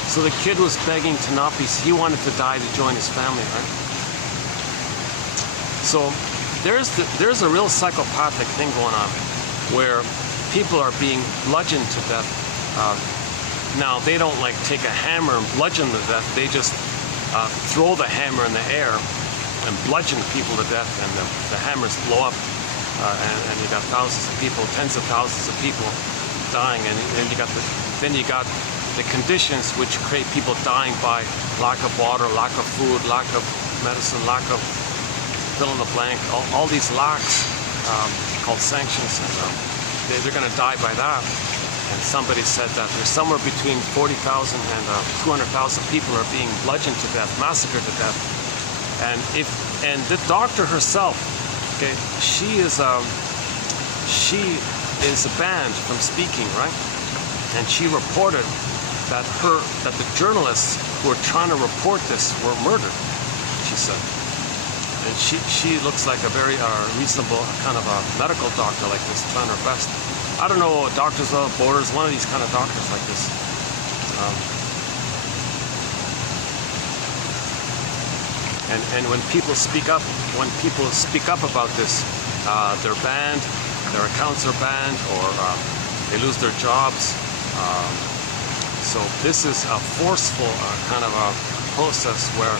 So the kid was begging to not be, he wanted to die to join his family, right? So there's a real psychopathic thing going on where people are being bludgeoned to death. Now they don't like take a hammer and bludgeon to death. They just throw the hammer in the air and bludgeon people to death, and the hammers blow up, and you got thousands of people, tens of thousands of people dying, and then you got the conditions which create people dying by lack of water, lack of food, lack of medicine, lack of fill in the blank, all these lacks called sanctions, and they're going to die by that. And somebody said that there's somewhere between 40,000 and 200,000 people are being bludgeoned to death, massacred to death And the doctor herself, okay, she is banned from speaking, right? And she reported that the journalists who were trying to report this were murdered, she said. And she looks like a very reasonable kind of a medical doctor like this, trying her best. I don't know, Doctors Without Borders, one of these kind of doctors like this. And when people speak up about this, they're banned, their accounts are banned, or they lose their jobs. So this is a forceful kind of a process where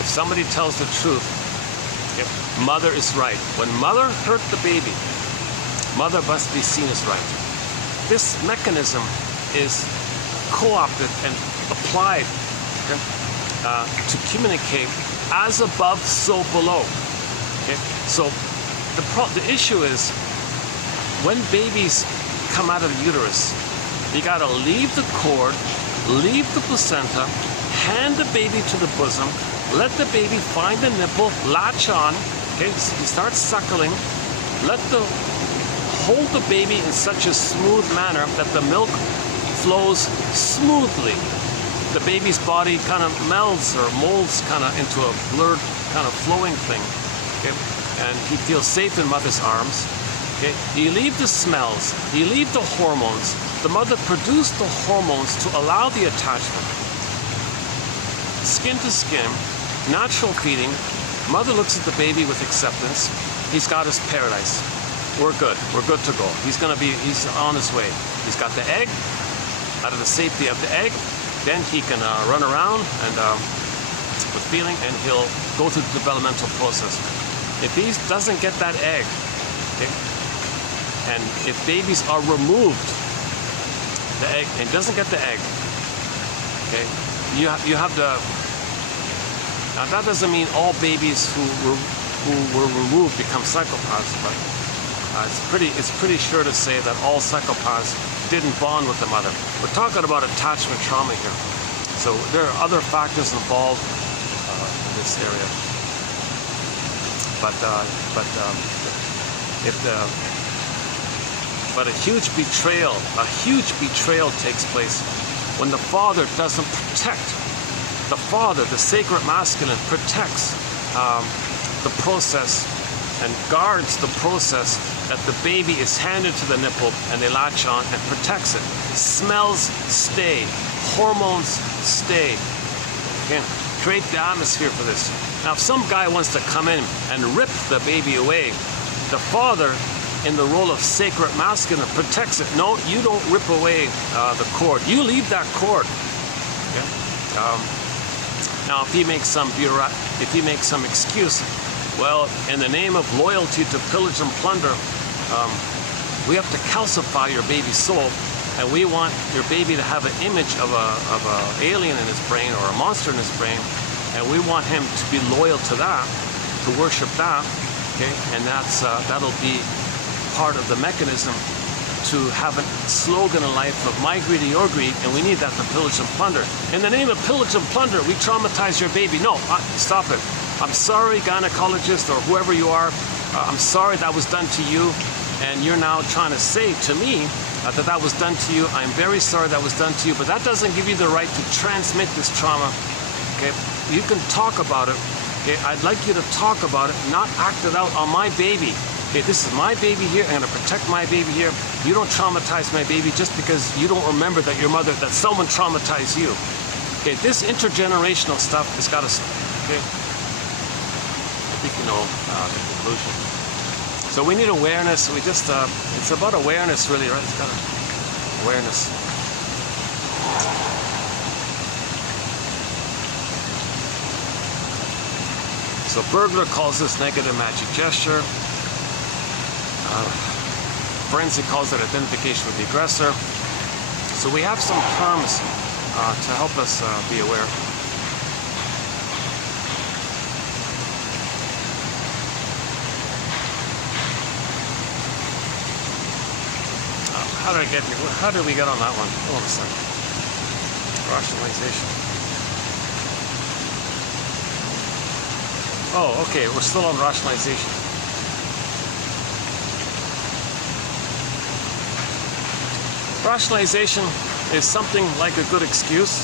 if somebody tells the truth, if mother is right. When mother hurt the baby, mother must be seen as right. This mechanism is co-opted and applied, okay, to communicate as above, so below. Okay? So the issue is when babies come out of the uterus, you gotta leave the cord, leave the placenta, hand the baby to the bosom, let the baby find the nipple, latch on, okay, so you start suckling, hold the baby in such a smooth manner that the milk flows smoothly. The baby's body kind of melds or molds kind of into a blurred kind of flowing thing, okay, and he feels safe in mother's arms. Okay, you leave the smells, you leave the hormones. The mother produced the hormones to allow the attachment. Skin to skin, natural feeding. Mother looks at the baby with acceptance. He's got his paradise. We're good to go. He's on his way. He's got the egg, out of the safety of the egg, then he can run around and with feeling, and he'll go through the developmental process. If he doesn't get that egg, okay, and if babies are removed, the egg, and doesn't get the egg, okay, you have the. Now that doesn't mean all babies who were removed become psychopaths, but it's pretty sure to say that all psychopaths didn't bond with the mother. We're talking about attachment trauma here, so there are other factors involved in this area. But a huge betrayal takes place when the father doesn't protect. The father, the sacred masculine, protects the process and guards the process that the baby is handed to the nipple and they latch on, and protects it. Smells stay, hormones stay. Again, create the atmosphere for this. Now, if some guy wants to come in and rip the baby away, the father, in the role of sacred masculine, protects it. No, you don't rip away the cord. You leave that cord. Okay? Now, if he makes some excuse, well, in the name of loyalty to pillage and plunder, we have to calcify your baby's soul, and we want your baby to have an image of a alien in his brain or a monster in his brain, and we want him to be loyal to that, to worship that. Okay, and that'll be part of the mechanism to have a slogan in life of my greed or your greed, and we need that to pillage and plunder. In the name of pillage and plunder, we traumatize your baby. No, stop it. I'm sorry, gynecologist or whoever you are. I'm sorry that was done to you, and you're now trying to say to me that was done to you. I'm very sorry that was done to you, but that doesn't give you the right to transmit this trauma. Okay, you can talk about it. Okay, I'd like you to talk about it, not act it out on my baby. Okay, this is my baby here. I'm going to protect my baby here. You don't traumatize my baby just because you don't remember that your mother, that someone traumatized you. Okay, this intergenerational stuff has got to stop. Okay, I think you know the conclusion. So we need awareness. We just, it's about awareness, really, right? It's got awareness. So Burglar calls this negative magic gesture. Forensic calls it identification with the aggressor. So we have some terms to help us be aware. How did we get on that one? Hold on a second. Rationalization. Oh, okay, we're still on rationalization. Rationalization is something like a good excuse.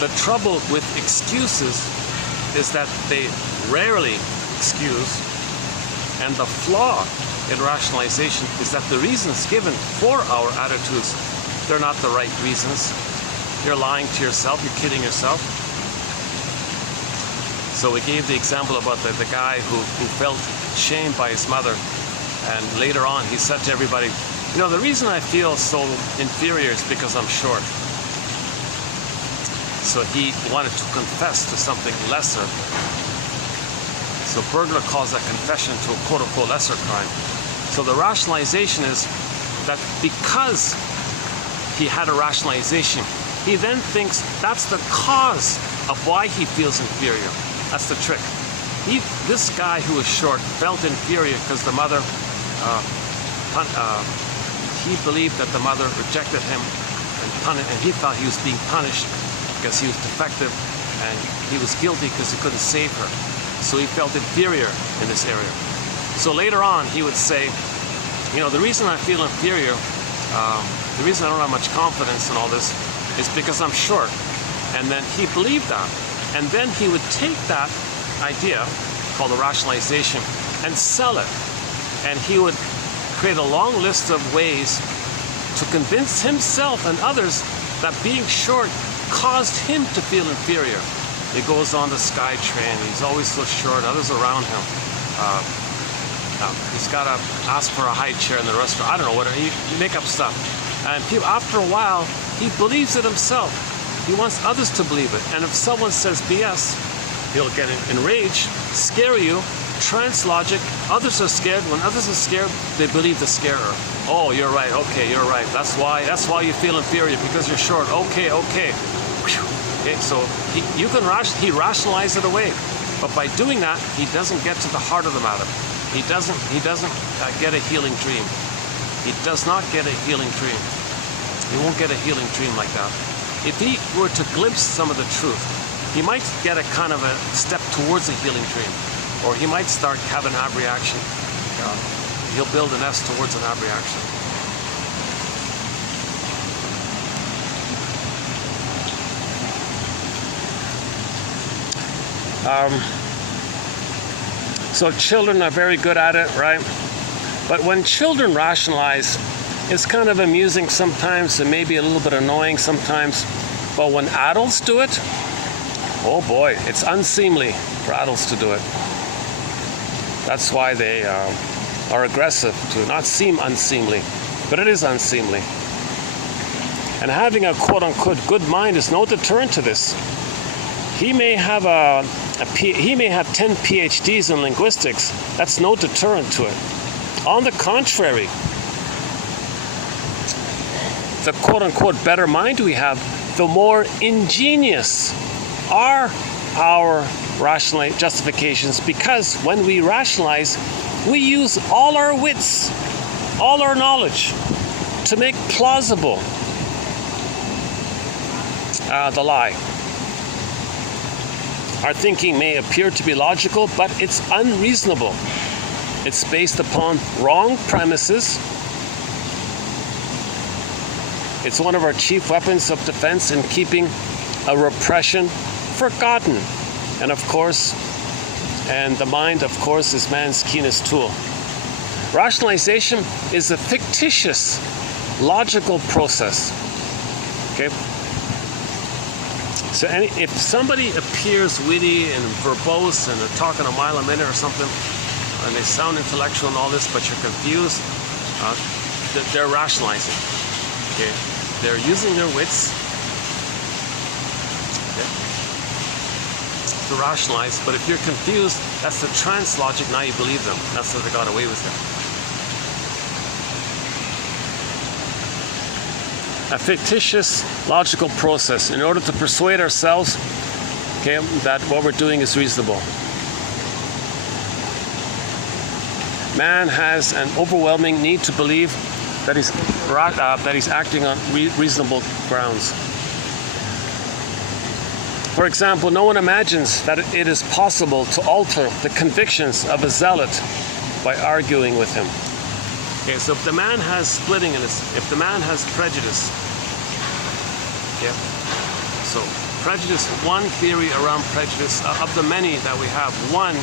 The trouble with excuses is that they rarely excuse, and the flaw in rationalization is that the reasons given for our attitudes, they're not the right reasons. You're lying to yourself, you're kidding yourself. So we gave the example about the guy who felt shamed by his mother, and later on he said to everybody, you know, the reason I feel so inferior is because I'm short. So he wanted to confess to something lesser. So Bruno calls that confession to a quote-unquote lesser crime. So the rationalization is that because he had a rationalization, he then thinks that's the cause of why he feels inferior. That's the trick. This guy who was short felt inferior because the mother, he believed that the mother rejected him and he thought he was being punished because he was defective, and he was guilty because he couldn't save her. So he felt inferior in this area. So later on, he would say, you know, the reason I feel inferior, the reason I don't have much confidence in all this is because I'm short. And then he believed that. And then he would take that idea, called the rationalization, and sell it. And he would create a long list of ways to convince himself and others that being short caused him to feel inferior. He goes on the SkyTrain, he's always so short, others around him. He's got to ask for a high chair in the restaurant. I don't know, whatever. You make up stuff. And people, after a while, he believes it himself. He wants others to believe it. And if someone says BS, he'll get enraged, scare you, trance logic. Others are scared. When others are scared, they believe the scarer. Oh, you're right. Okay, you're right. That's why you feel inferior, because you're short. Okay. Okay, so he rationalized it away. But by doing that, he doesn't get to the heart of the matter. He doesn't get a healing dream. He does not get a healing dream. He won't get a healing dream like that. If he were to glimpse some of the truth, he might get a kind of a step towards a healing dream. Or he might start having an abreaction. He'll build a nest towards an abreaction. So children are very good at it, right? But when children rationalize, it's kind of amusing sometimes and maybe a little bit annoying sometimes. But when adults do it, oh boy, it's unseemly for adults to do it. That's why they are aggressive, to not seem unseemly, but it is unseemly. And having a quote-unquote good mind is no deterrent to this. He may have he may have 10 PhDs in linguistics. That's no deterrent to it. On the contrary, the quote-unquote better mind we have, the more ingenious are our rational justifications, because when we rationalize, we use all our wits, all our knowledge to make plausible the lie. Our thinking may appear to be logical, but it's unreasonable. It's based upon wrong premises. It's one of our chief weapons of defense in keeping a repression forgotten. And of course, and the mind, of course, is man's keenest tool. Rationalization is a fictitious, logical process. Okay? So if somebody appears witty and verbose and they're talking a mile a minute or something, and they sound intellectual and all this, but you're confused, they're rationalizing. Okay? They're using their wits, okay, to rationalize, but if you're confused, that's the trance logic, now you believe them. That's how they got away with it. A fictitious logical process in order to persuade ourselves, okay, that what we're doing is reasonable. Man has an overwhelming need to believe that he's acting on reasonable grounds. For example, no one imagines that it is possible to alter the convictions of a zealot by arguing with him. Okay, so if the man has splitting in his, if the man has prejudice, okay, so prejudice, one theory around prejudice, of the many that we have, one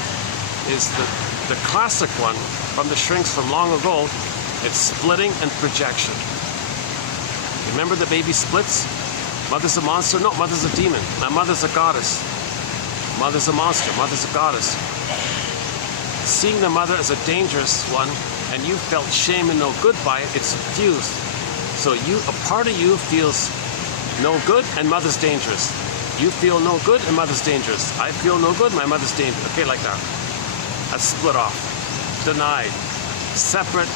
is the classic one from the shrinks from long ago. It's splitting and projection. Remember the baby splits? Mother's a monster? No, mother's a demon. My mother's a goddess. Mother's a monster. Mother's a goddess. Seeing the mother as a dangerous one, and you felt shame and no good by it, it's fused. So a part of you feels no good and mother's dangerous. You feel no good and mother's dangerous. I feel no good, my mother's dangerous. Okay, like that. That's split off. Denied. Separate.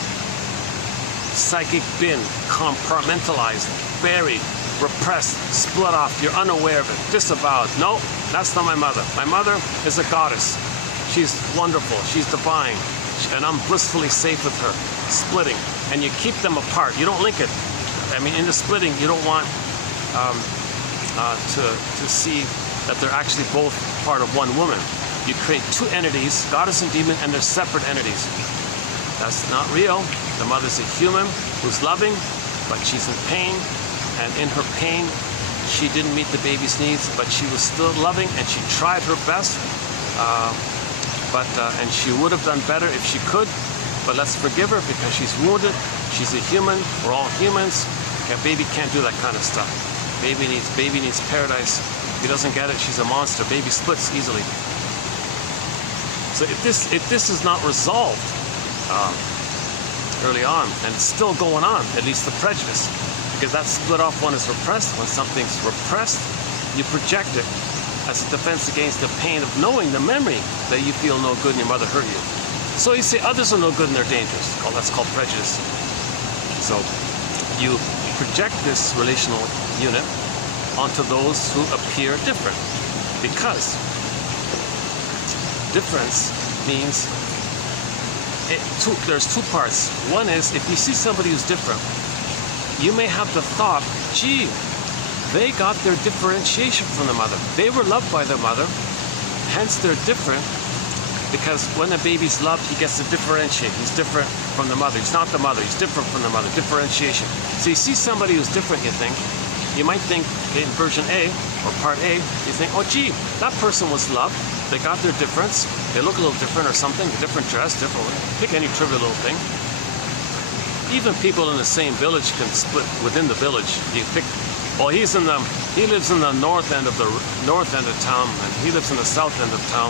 Psychic bin. Compartmentalized. Buried. Repressed. Split off. You're unaware of it. Disavowed. No, that's not my mother. My mother is a goddess. She's wonderful. She's divine. And I'm blissfully safe with her. Splitting. And you keep them apart. You don't link it. I mean, in the splitting, you don't want to see that they're actually both part of one woman. You create two entities, goddess and demon, and they're separate entities. That's not real. The mother's a human who's loving, but she's in pain. And in her pain, she didn't meet the baby's needs, but she was still loving, and she tried her best. And she would have done better if she could, but let's forgive her because she's wounded. She's a human. We're all humans. A baby can't do that kind of stuff. Baby needs paradise. If he doesn't get it, she's a monster. Baby splits easily. So if this is not resolved early on, and it's still going on, at least the prejudice, because that split off one is repressed. When something's repressed, you project it as a defense against the pain of knowing the memory that you feel no good and your mother hurt you. So you say others are no good and they're dangerous. That's called prejudice. So you project this relational unit onto those who appear different, because difference means there's two parts. One is, if you see somebody who's different, you may have the thought, gee, they got their differentiation from the mother. They were loved by their mother, hence they're different, because when a baby's loved, he gets to differentiate. He's different from the mother. He's not the mother. He's different from the mother. Differentiation. So you see somebody who's different, you might think in version A, or part A, you think, oh gee, that person was loved. They got their difference. They look a little different or something, a different dress, different. Pick any trivial little thing. Even people in the same village can split within the village. You pick, well, he lives in the north end of town, and he lives in the south end of town.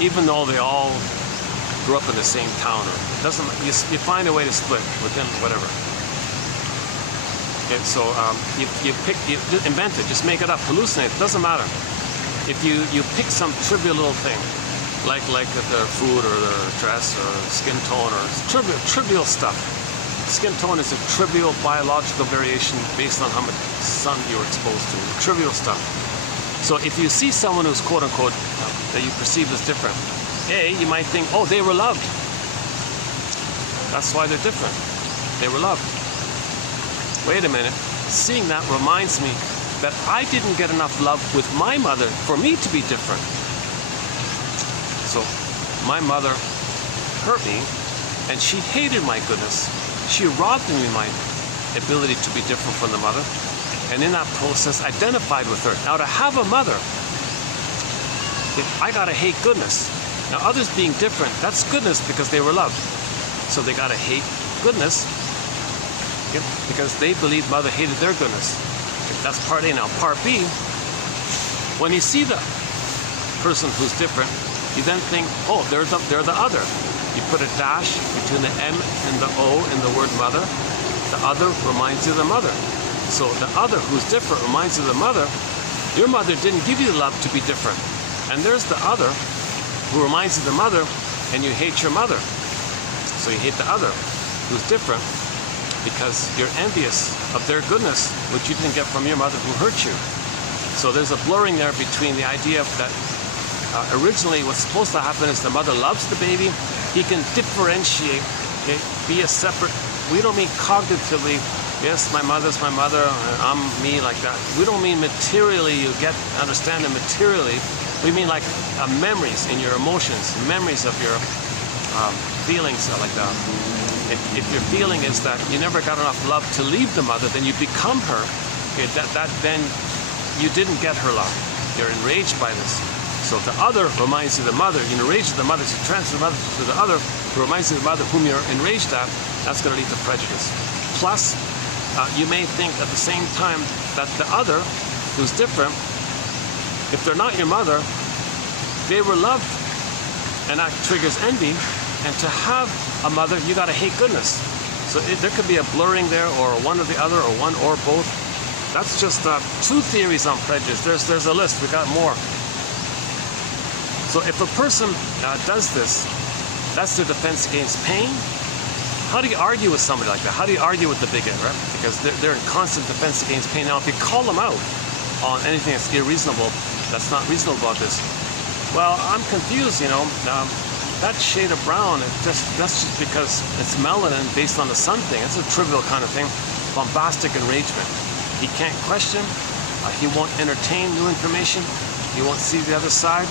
Even though they all grew up in the same town, or doesn't, you find a way to split within whatever. Okay, so you invent it, just make it up, hallucinate. It doesn't matter. If you pick some trivial little thing, like the food or the dress or skin tone or trivial stuff. Skin tone is a trivial biological variation based on how much sun you're exposed to. Trivial stuff. So if you see someone who's quote unquote that you perceive as different, you might think, oh, they were loved. That's why they're different. They were loved. Wait a minute. Seeing that reminds me that I didn't get enough love with my mother for me to be different. So my mother hurt me, and she hated my goodness. She robbed me of my ability to be different from the mother, and in that process identified with her. Now to have a mother, I gotta hate goodness. Now others being different, that's goodness because they were loved. So they gotta hate goodness because they believe mother hated their goodness. That's part A. Now part B, when you see the person who's different, you then think, oh, they're the other. You put a dash between the M and the O in the word mother. The other reminds you of the mother. So the other who's different reminds you of the mother. Your mother didn't give you the love to be different. And there's the other who reminds you of the mother, and you hate your mother. So you hate the other who's different because you're envious of their goodness, which you didn't get from your mother who hurt you. So there's a blurring there between the idea of that originally what's supposed to happen is the mother loves the baby. He can differentiate, be a separate, we don't mean cognitively, Yes, my mother's my mother, and I'm me like that. We don't mean materially, you understand it materially. We mean like memories in your emotions, memories of your feelings like that. If your feeling is that you never got enough love to leave the mother, then you become her. Okay, then you didn't get her love. You're enraged by this. So if the other reminds you of the mother, you're enraged at the mother, so you transfer the mother to the other, who reminds you of the mother whom you're enraged at, that's going to lead to prejudice. Plus, you may think at the same time that the other, who's different, if they're not your mother, they were loved, and that triggers envy. And to have a mother, you got to hate goodness. So there could be a blurring there, or one or the other, or one or both. That's just 2 theories on prejudice. There's a list. We got more. So if a person does this, that's their defense against pain. How do you argue with somebody like that? How do you argue with the bigot, right? Because they're in constant defense against pain. Now, if you call them out on anything that's irreasonable, that's not reasonable about this. Well, I'm confused, you know. That shade of brown, that's just because it's melanin based on the sun thing. It's a trivial kind of thing. Bombastic enragement. He can't question. He won't entertain new information. He won't see the other side.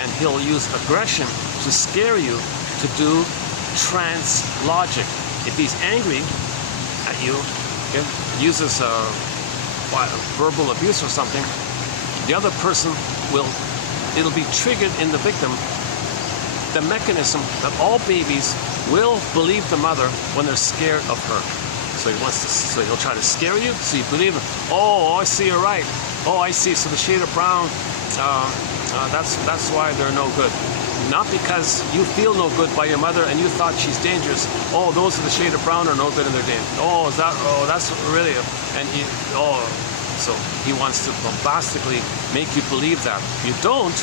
And he'll use aggression to scare you to do trance logic. If he's angry at you, okay, uses verbal abuse or something, the other person it'll be triggered in the victim, the mechanism that all babies will believe the mother when they're scared of her. So he'll try to scare you, so you believe him. Oh, I see, you're right. Oh, I see, so the shade of brown, that's why they're no good. Not because you feel no good by your mother and you thought she's dangerous. Oh, those are the shade of brown are no good and they're dangerous. Oh, that's really, so he wants to bombastically make you believe that. You don't,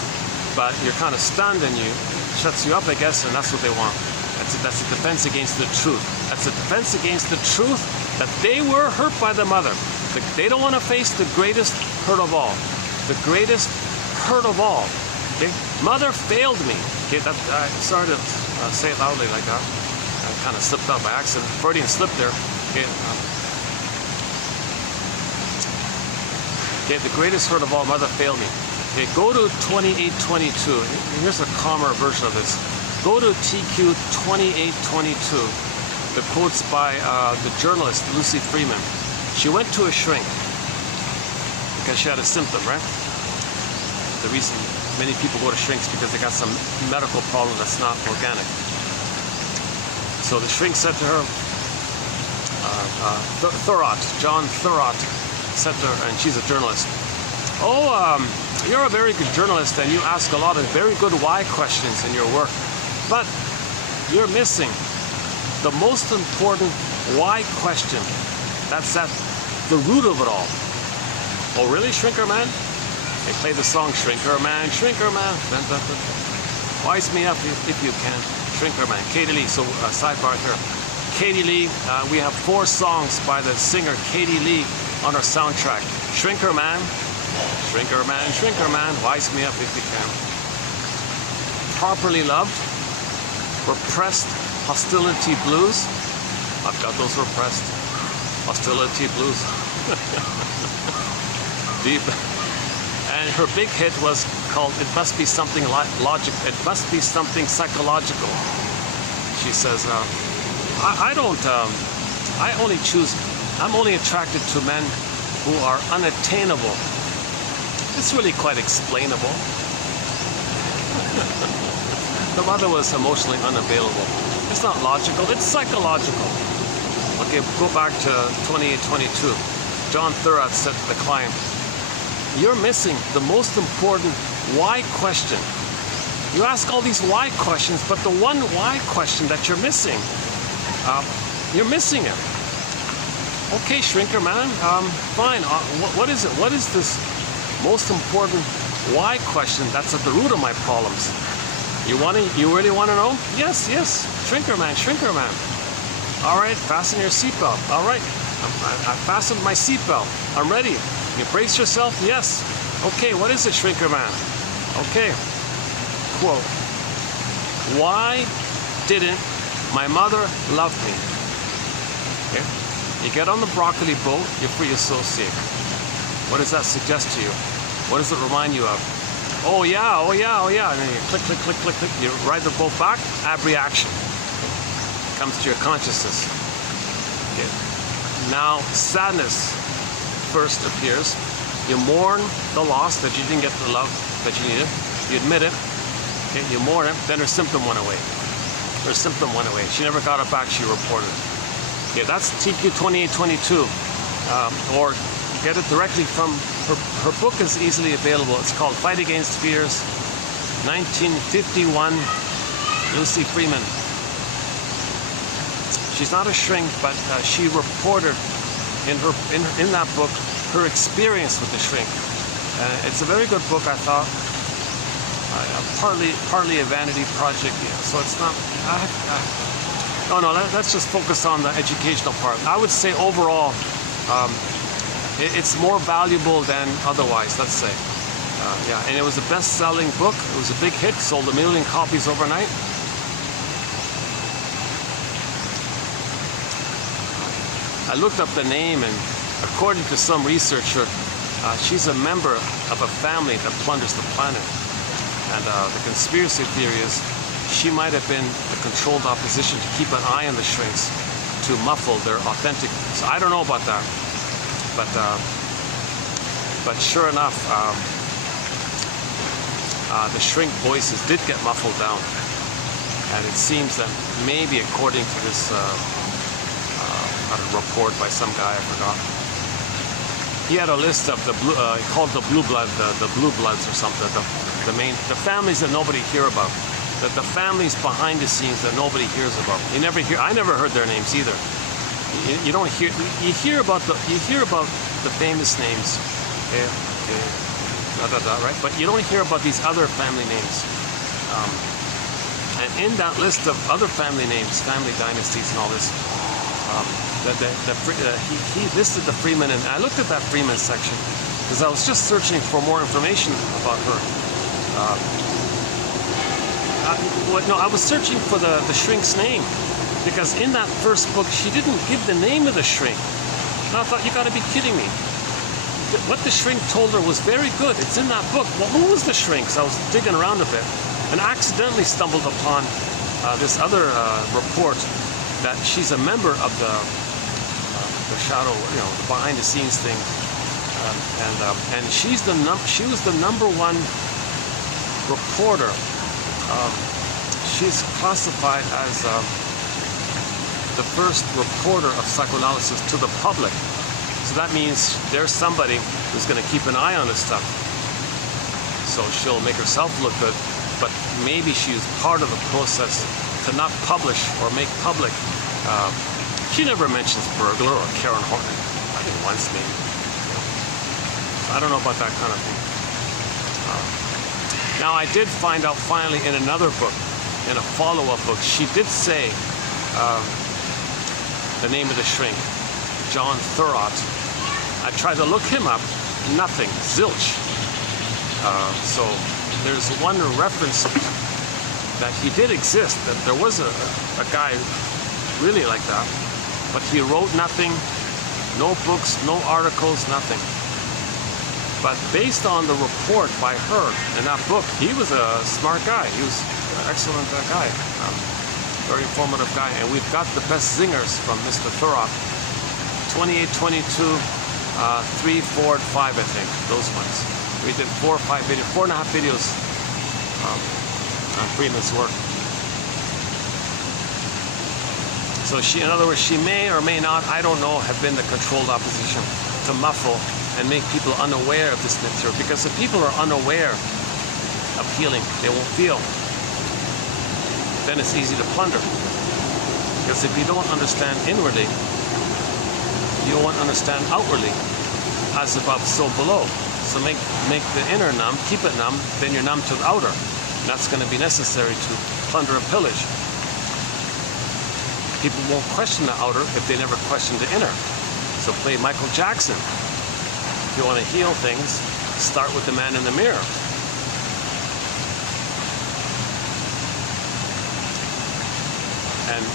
but you're kind of stunned and you shuts you up, I guess, and that's what they want. That's a defense against the truth. That's a defense against the truth that they were hurt by the mother. They don't want to face the greatest hurt of all. The greatest hurt of all. Okay? Mother failed me. Okay, sorry to say it loudly like that. I kind of slipped out by accident. Freudian slip there. Okay, okay, the greatest hurt of all, mother failed me. Okay, go to 2822. Here's a calmer version of this. Go to TQ 2822. The quote's by the journalist Lucy Freeman. She went to a shrink because she had a symptom, right? The reason many people go to shrinks because they got some medical problem that's not organic. So the shrink said to her, John Thurot said to her, and she's a journalist, oh, you're a very good journalist and you ask a lot of very good why questions in your work, but you're missing the most important why question. That's at the root of it all. Oh, really, Shrinker Man? They play the song Shrinker Man, Shrinker Man. Dun, dun, dun. Wise me up if you can. Shrinker Man. Katie Lee. So sidebar here. Katie Lee. We have 4 songs by the singer Katie Lee on our soundtrack. Shrinker Man, Shrinker Man, Shrinker Man. Wise me up if you can. Properly loved. Repressed hostility blues. I've got those repressed hostility blues. Deep. And her big hit was called It Must Be Something Logic. It Must Be Something Psychological. She says, I'm only attracted to men who are unattainable. It's really quite explainable. The mother was emotionally unavailable. It's not logical, it's psychological. Okay, go back to 2822. John Thurot said to the client, you're missing the most important why question. You ask all these why questions, but the one why question that you're missing, you're missing it. Okay, Shrinker Man, fine. What is it? What is this most important why question that's at the root of my problems? You really want to know? Yes, Shrinker Man, Shrinker Man. All right, fasten your seatbelt. All right, I fastened my seatbelt. I'm ready. You brace yourself? Yes. Okay, what is it, Shrinker Man? Okay. Quote, why didn't my mother love me? Okay. You get on the broccoli boat, you're free associate. What does that suggest to you? What does it remind you of? Oh yeah, oh yeah, oh yeah. And then you click, click, click, click, click. You ride the boat back, ab reaction. Comes to your consciousness. Okay. Now, sadness first appears. You mourn the loss that you didn't get the love that you needed. You admit it. Okay, you mourn it. Then her symptom went away. Her symptom went away. She never got it back, she reported. Okay, that's TQ 2822. Or get it directly from her book is easily available. It's called Fight Against Fears, 1951, Lucy Freeman. She's not a shrink, but she reported in that book her experience with the shrink. It's a very good book, I thought. Partly a vanity project, yeah, so it's not. No, let's just focus on the educational part. I would say overall, it's more valuable than otherwise, let's say. Yeah, and it was a best-selling book. It was a big hit, sold 1 million copies overnight. I looked up the name, and according to some researcher, she's a member of a family that plunders the planet. And the conspiracy theory is she might have been the controlled opposition to keep an eye on the shrinks, to muffle their authentic. So I don't know about that. But sure enough, the shrink voices did get muffled down, and it seems that maybe, according to this report by some guy, I forgot, he had a list of the blue, he called the blue blood, the blue bloods or something, the families that nobody hear about, the families behind the scenes that nobody hears about. I never heard their names either. You don't hear. You hear about the famous names, right? But you don't hear about these other family names. And in that list of other family names, family dynasties, and all this, he listed the Freeman, and I looked at that Freeman section because I was just searching for more information about her. I was searching for the shrink's name. Because in that first book, she didn't give the name of the shrink. And I thought, you gotta be kidding me. What the shrink told her was very good. It's in that book. Well, who was the shrink? So I was digging around a bit and accidentally stumbled upon this other report that she's a member of the shadow, the behind the scenes thing. And she was the #1 reporter. She's classified as the first reporter of psychoanalysis to the public. So that means there's somebody who's going to keep an eye on this stuff. So she'll make herself look good, but maybe she's part of the process to not publish or make public. She never mentions burglar or Karen Horton. I think once maybe. I don't know about that kind of thing. Now I did find out finally in another book, in a follow-up book, she did say the name of the shrink, John Thurot. I tried to look him up, nothing, zilch. So there's one reference that he did exist, that there was a guy really like that, but he wrote nothing, no books, no articles, nothing. But based on the report by her in that book, he was a smart guy. He was an excellent guy. Very informative guy, and we've got the best zingers from Mr. Thurop. 2822, 3, 4, 5, I think, those ones. We did 4 or 5 videos, 4.5 videos on Freeman's work. So she, in other words, she may or may not, I don't know, have been the controlled opposition to muffle and make people unaware of this material. Because if people are unaware of healing, they won't feel. Then it's easy to plunder. Because if you don't understand inwardly, you won't understand outwardly. As above, so below. So make the inner numb, keep it numb, then you're numb to the outer. And that's going to be necessary to plunder and pillage. People won't question the outer if they never question the inner. So play Michael Jackson. If you want to heal things, start with the man in the mirror. And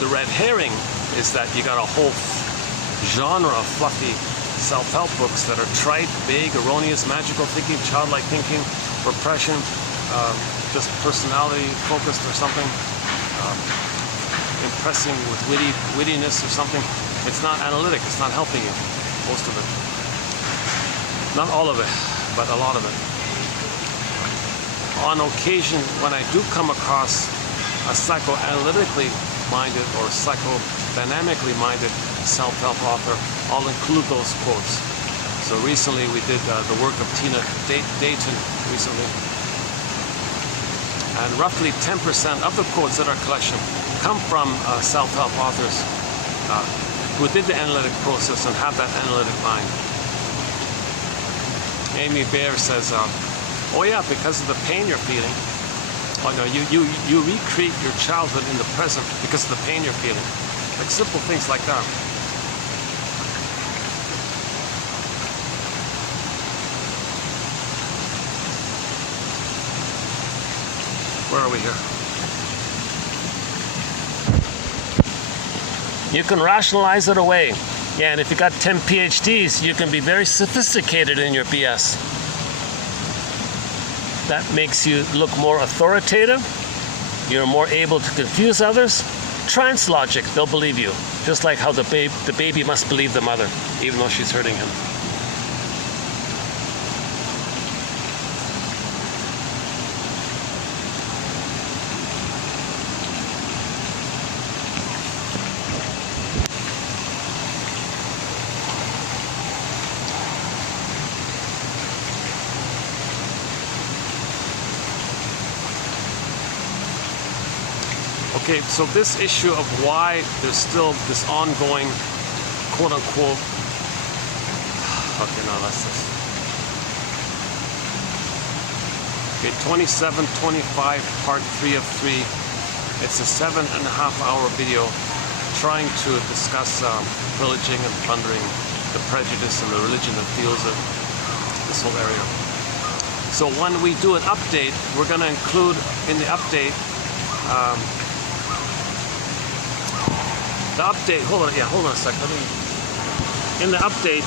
the red herring is that you got a whole genre of fluffy self-help books that are trite, vague, erroneous, magical thinking, childlike thinking, repression, just personality focused or something, impressing with wittiness or something. It's not analytic, it's not helping you, most of it. Not all of it, but a lot of it. On occasion, when I do come across a psychoanalytically minded or psychodynamically minded self-help author, I'll include those quotes. So recently we did the work of Tina Dayton recently. And roughly 10% of the quotes in our collection come from self-help authors who did the analytic process and have that analytic mind. Amy Baer says, oh yeah, because of the pain you're feeling. Oh no, you recreate your childhood in the present because of the pain you're feeling. Like simple things like that. Where are we here? You can rationalize it away. Yeah, and if you got 10 PhDs, you can be very sophisticated in your BS. That makes you look more authoritative. You're more able to confuse others. Trance logic, they'll believe you. Just like how the baby must believe the mother, even though she's hurting him. Okay, so this issue of why there's still this ongoing, quote-unquote, okay, now that's this. Okay, 2725, part 3 of 3. It's a 7.5-hour video trying to discuss pillaging and plundering, the prejudice and the religion that fuels it, this whole area. So when we do an update, we're going to include in the update the update, hold on a sec. In the update,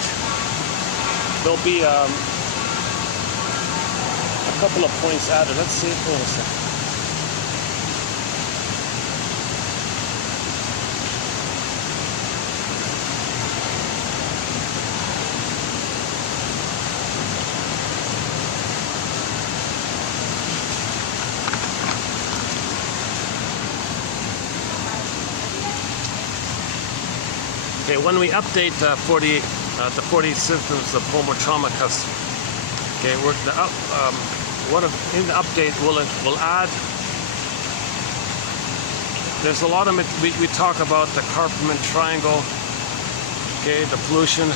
there'll be a couple of points added. Let's see, hold on a sec. Okay, when we update the 40 symptoms of homo traumacus, okay, in the update we'll add. There's a lot of it. We talk about the Karpman triangle, okay, the pollution,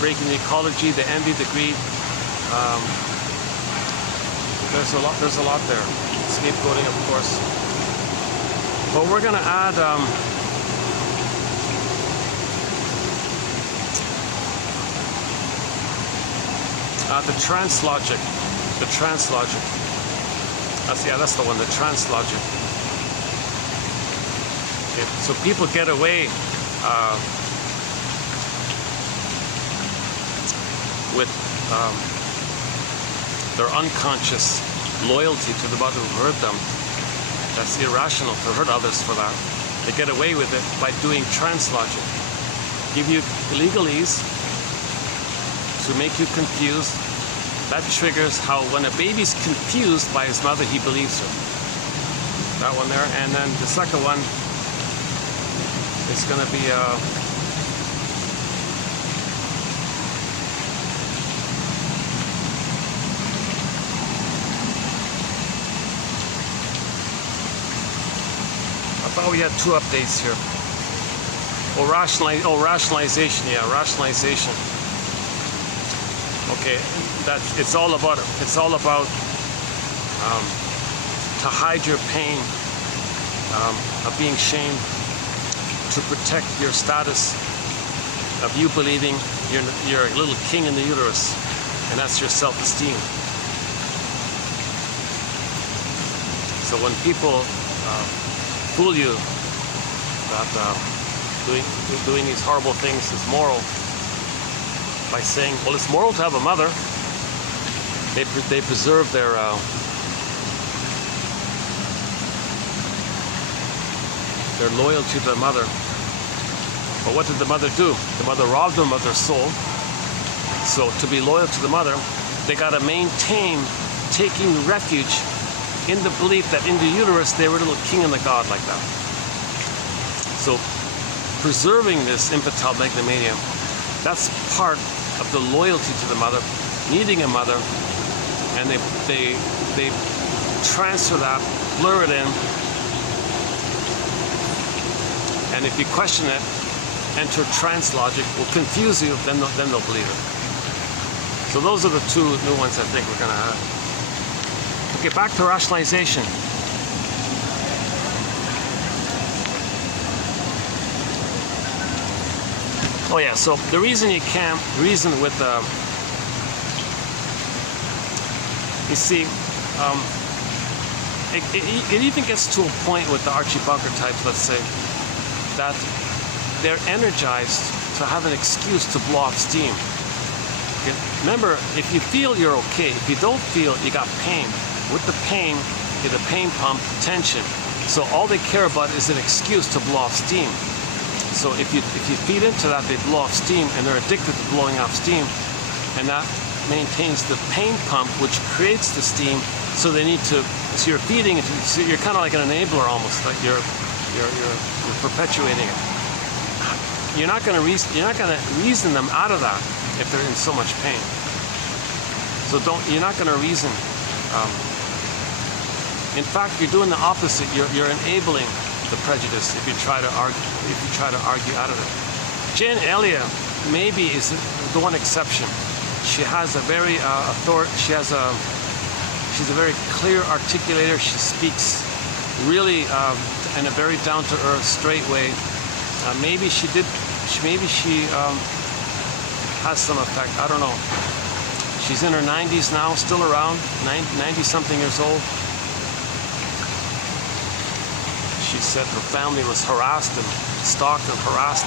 breaking the ecology, the envy, the greed. There's a lot there. Scapegoating, of course. But we're gonna add. The trance logic. That's the one, the trance logic. Okay, so people get away with their unconscious loyalty to the mother who hurt them. That's irrational to hurt others for that. They get away with it by doing trance logic. Give you legalese to make you confused. That triggers how when a baby's confused by his mother, he believes her. That one there. And then the second one is going to be I thought we had 2 updates here. Rationalization. Yeah, rationalization. Okay, it's all about to hide your pain of being shamed, to protect your status of you believing you're a little king in the uterus, and that's your self-esteem. So when people fool you that doing these horrible things is moral by saying, well, it's moral to have a mother. They preserve their loyalty to the mother. But what did the mother do? The mother robbed them of their soul. So to be loyal to the mother, they got to maintain taking refuge in the belief that in the uterus they were a little king and the god like that. So preserving this infantile megalomania, that's part of the loyalty to the mother, needing a mother, and they transfer that, blur it in, and if you question it, enter trance logic, will confuse you, then they'll believe it. So those are the two new ones I think we're going to have. Okay, back to rationalization. Oh yeah, so the reason you can't reason with, you see, it even gets to a point with the Archie Bunker types, let's say, that they're energized to have an excuse to blow off steam. Okay? Remember, if you feel you're okay, if you don't feel, you got pain. With the pain, you get a pain pump, tension. So all they care about is an excuse to blow off steam. So if you feed into that, they blow off steam, and they're addicted to blowing off steam, and that maintains the pain pump, which creates the steam. So they need to. So you're feeding it. So you're kind of like an enabler almost. Like you're perpetuating it. You're not going to reason them out of that if they're in so much pain. So you're not going to reason. In fact, you're doing the opposite. You're enabling the prejudice if you try to argue out of it. Jane Elliott maybe is the one exception. She has a very she's a very clear articulator. She speaks really in a very down-to-earth, straight way. Maybe she has some effect. I don't know. She's in her 90s now, still around, 90-something years old. She said her family was harassed and stalked and harassed.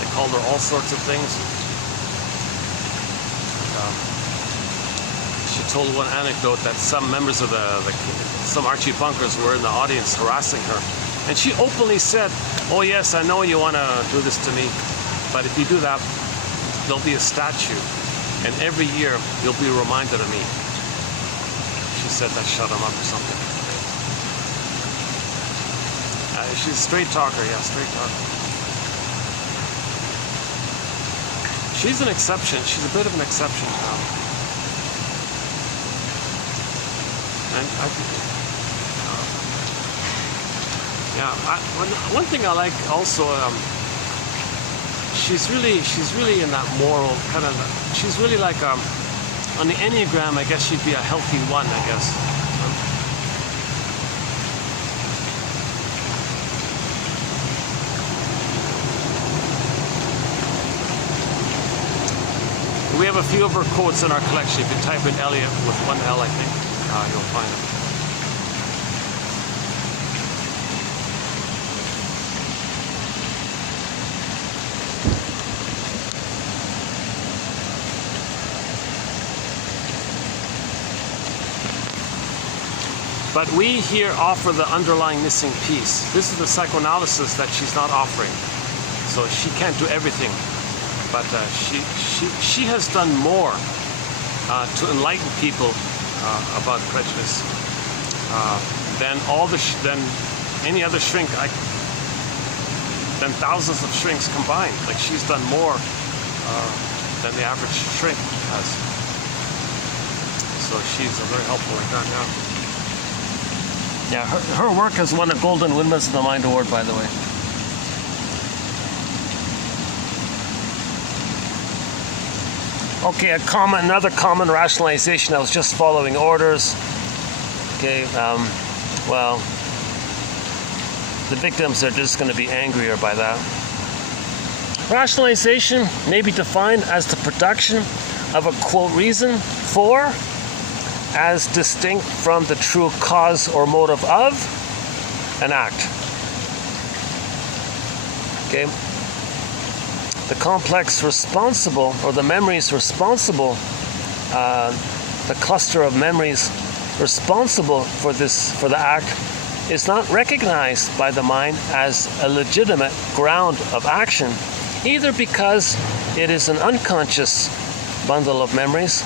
They called her all sorts of things. She told one anecdote that some members of some Archie Bunkers were in the audience harassing her. And she openly said, oh yes, I know you want to do this to me, but if you do that, there'll be a statue, and every year you'll be reminded of me. She said that shut him up or something. She's a straight talker, yeah, straight talker. She's an exception. She's a bit of an exception. And one thing I like also, she's really in that moral kind of. She's really like on the Enneagram. I guess she'd be a healthy one. I guess. We have a few of her quotes in our collection. If you type in Elliot with one L, I think you'll find them. But we here offer the underlying missing piece. This is the psychoanalysis that she's not offering. So she can't do everything. But she has done more to enlighten people about prejudice than any other shrink, than thousands of shrinks combined. Like she's done more than the average shrink has. So she's very helpful like that now. Yeah, her work has won a Golden Windmills of the Mind Award, by the way. Okay, another common rationalization. I was just following orders. Okay, well, the victims are just going to be angrier by that. Rationalization may be defined as the production of a quote reason for, as distinct from the true cause or motive of an act. Okay, the complex responsible, or the memories responsible, the cluster of memories responsible for the act is not recognized by the mind as a legitimate ground of action, either because it is an unconscious bundle of memories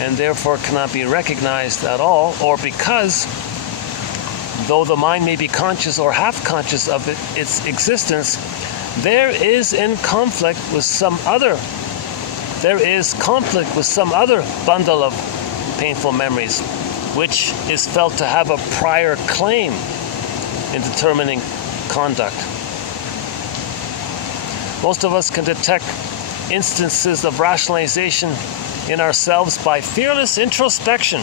and therefore cannot be recognized at all, or because, though the mind may be conscious or half conscious of its existence, there is conflict with some other bundle of painful memories, which is felt to have a prior claim in determining conduct. Most of us can detect instances of rationalization in ourselves by fearless introspection.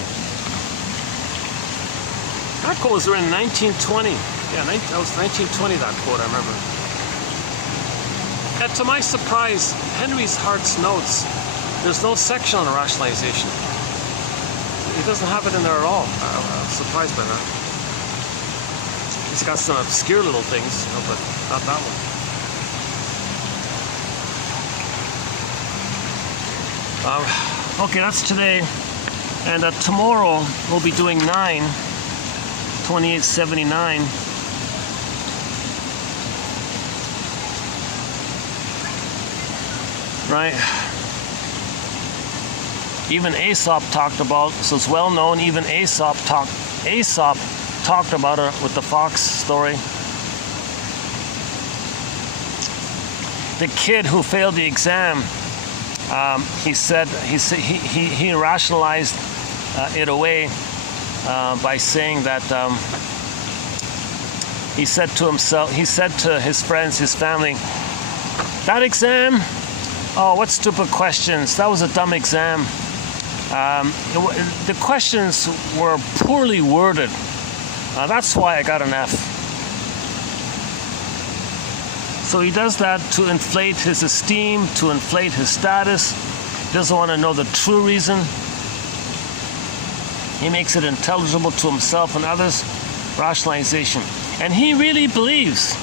That quote was written in 1920. Yeah, that was 1920, that quote, I remember. And to my surprise, Henry's Hart's notes, there's no section on rationalization. He doesn't have it in there at all. I'm surprised by that. He's got some obscure little things, but not that one. Okay, that's today. And tomorrow we'll be doing 2879. Right? Even Aesop talked about, so it's well known, even Aesop talked about it with the fox story. The kid who failed the exam, he rationalized it away by saying that he said to his friends, his family, that exam, oh, what stupid questions, that was a dumb exam. The questions were poorly worded. That's why I got an F. So he does that to inflate his esteem, to inflate his status. He doesn't want to know the true reason. He makes it intelligible to himself and others. Rationalization. And he really believes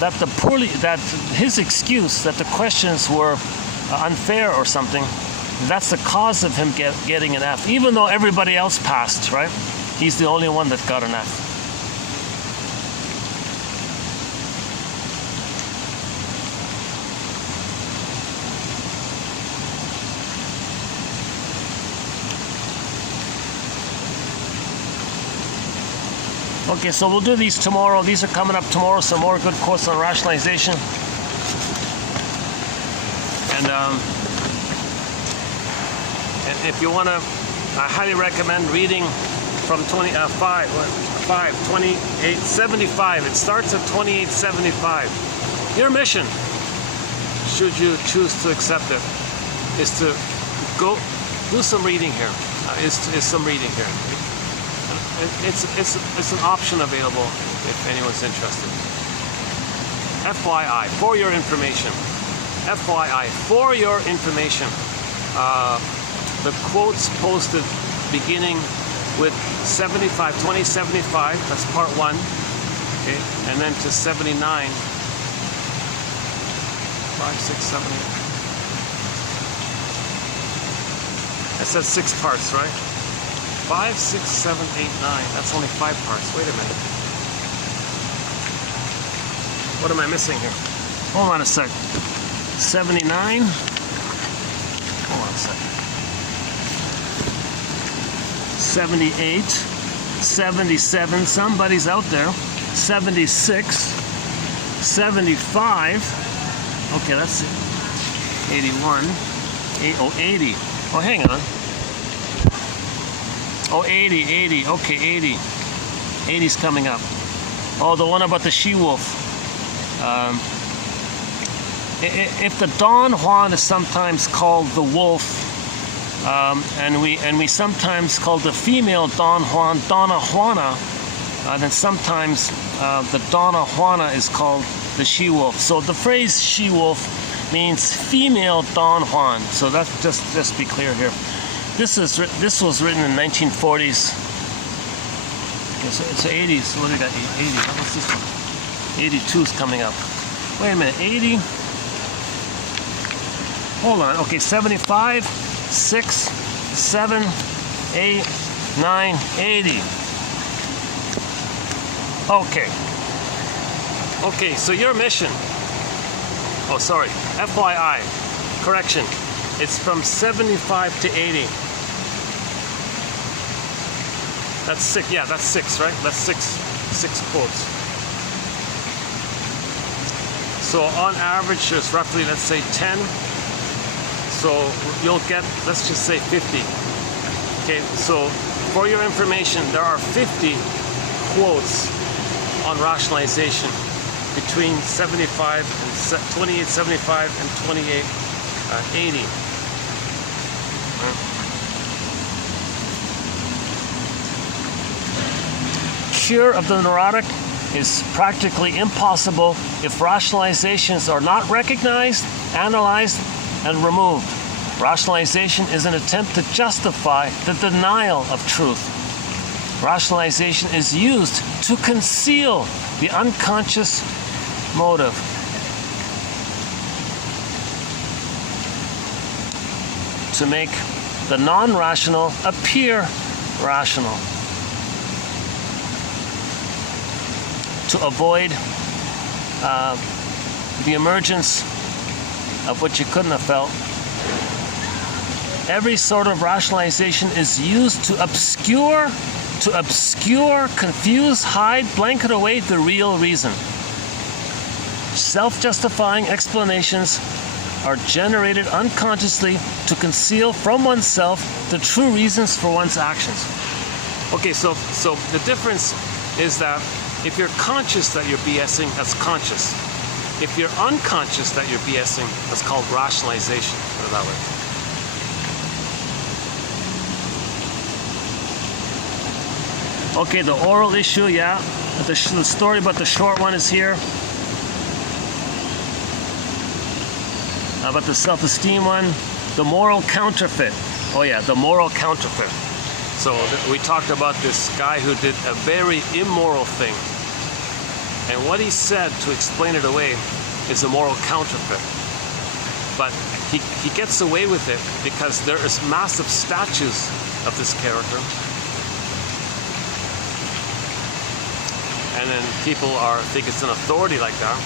that his excuse that the questions were unfair or something, that's the cause of him getting an F, even though everybody else passed, right? He's the only one that got an F. Okay, so we'll do these tomorrow. These are coming up tomorrow, some more good quotes on rationalization. And if you want to, I highly recommend reading from 2875. It starts at 2875. Your mission, should you choose to accept it, is to go do some reading here. Is some reading here. It's an option available if anyone's interested. FYI, for your information. FYI, for your information. The quotes posted beginning with 2075, that's part 1, okay, and then to 79, 5, 6, 7, 8. That says 6 parts, right? 5, 6, 7, 8, 9. That's only 5 parts. Wait a minute. What am I missing here? Hold on a sec. 79. Hold on a second. 78. 77. Somebody's out there. 76. 75. Okay, that's it. 81. 80. Oh, hang on. Oh, 80. Okay, 80. 80's coming up. Oh, the one about the she-wolf. If the Don Juan is sometimes called the wolf, and we sometimes call the female Don Juan Donna Juana, then sometimes the Donna Juana is called the she-wolf. So the phrase she-wolf means female Don Juan. So that's just be clear here. This was written in 1940s. Okay, so it's 80s. What do we got? 80. What's this one? 82 is coming up. Wait a minute, 80. Hold on. Okay, 75, 6, 7, 8, 9, 80. Okay. Okay, so your mission. Oh, sorry. FYI. Correction. It's from 75 to 80. That's 6. Yeah, that's 6, right? That's 6 quotes. So on average, there's roughly, let's say, 10. So you'll get, let's just say 50. Okay, so for your information, there are 50 quotes on rationalization between 75 and 2875 and 2880. Cure of the neurotic is practically impossible if rationalizations are not recognized, analyzed, and removed. Rationalization is an attempt to justify the denial of truth. Rationalization is used to conceal the unconscious motive. To make the non-rational appear rational. To avoid the emergence of what you couldn't have felt. Every sort of rationalization is used to obscure, confuse, hide, blanket away the real reason. Self-justifying explanations are generated unconsciously to conceal from oneself the true reasons for one's actions. Okay, so the difference is that if you're conscious that you're BSing, that's conscious. If you're unconscious that you're BSing, that's called rationalization. Put it that way. Okay, the oral issue, yeah. The story about the short one is here. About the self-esteem one. The moral counterfeit. Oh yeah, the moral counterfeit. So we talked about this guy who did a very immoral thing. And what he said to explain it away is a moral counterfeit. But he gets away with it because there is massive statues of this character. And then people think it's an authority like that.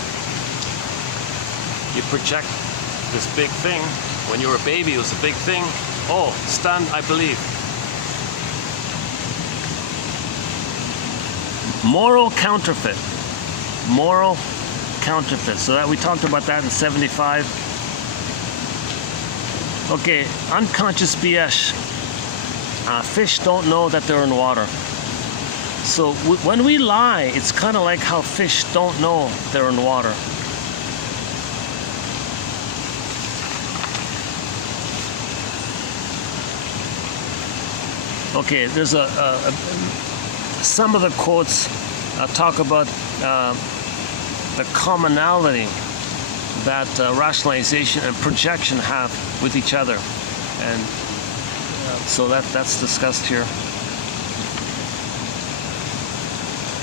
You project this big thing. When you were a baby, it was a big thing. Oh, stand, I believe. Moral counterfeit. Moral counterfeit. So that we talked about that in 75. Okay, unconscious BS. Fish don't know that they're in water. So when we lie, it's kind of like how fish don't know they're in water. Okay, there's some of the quotes talk about the commonality that rationalization and projection have with each other, and so that's discussed here.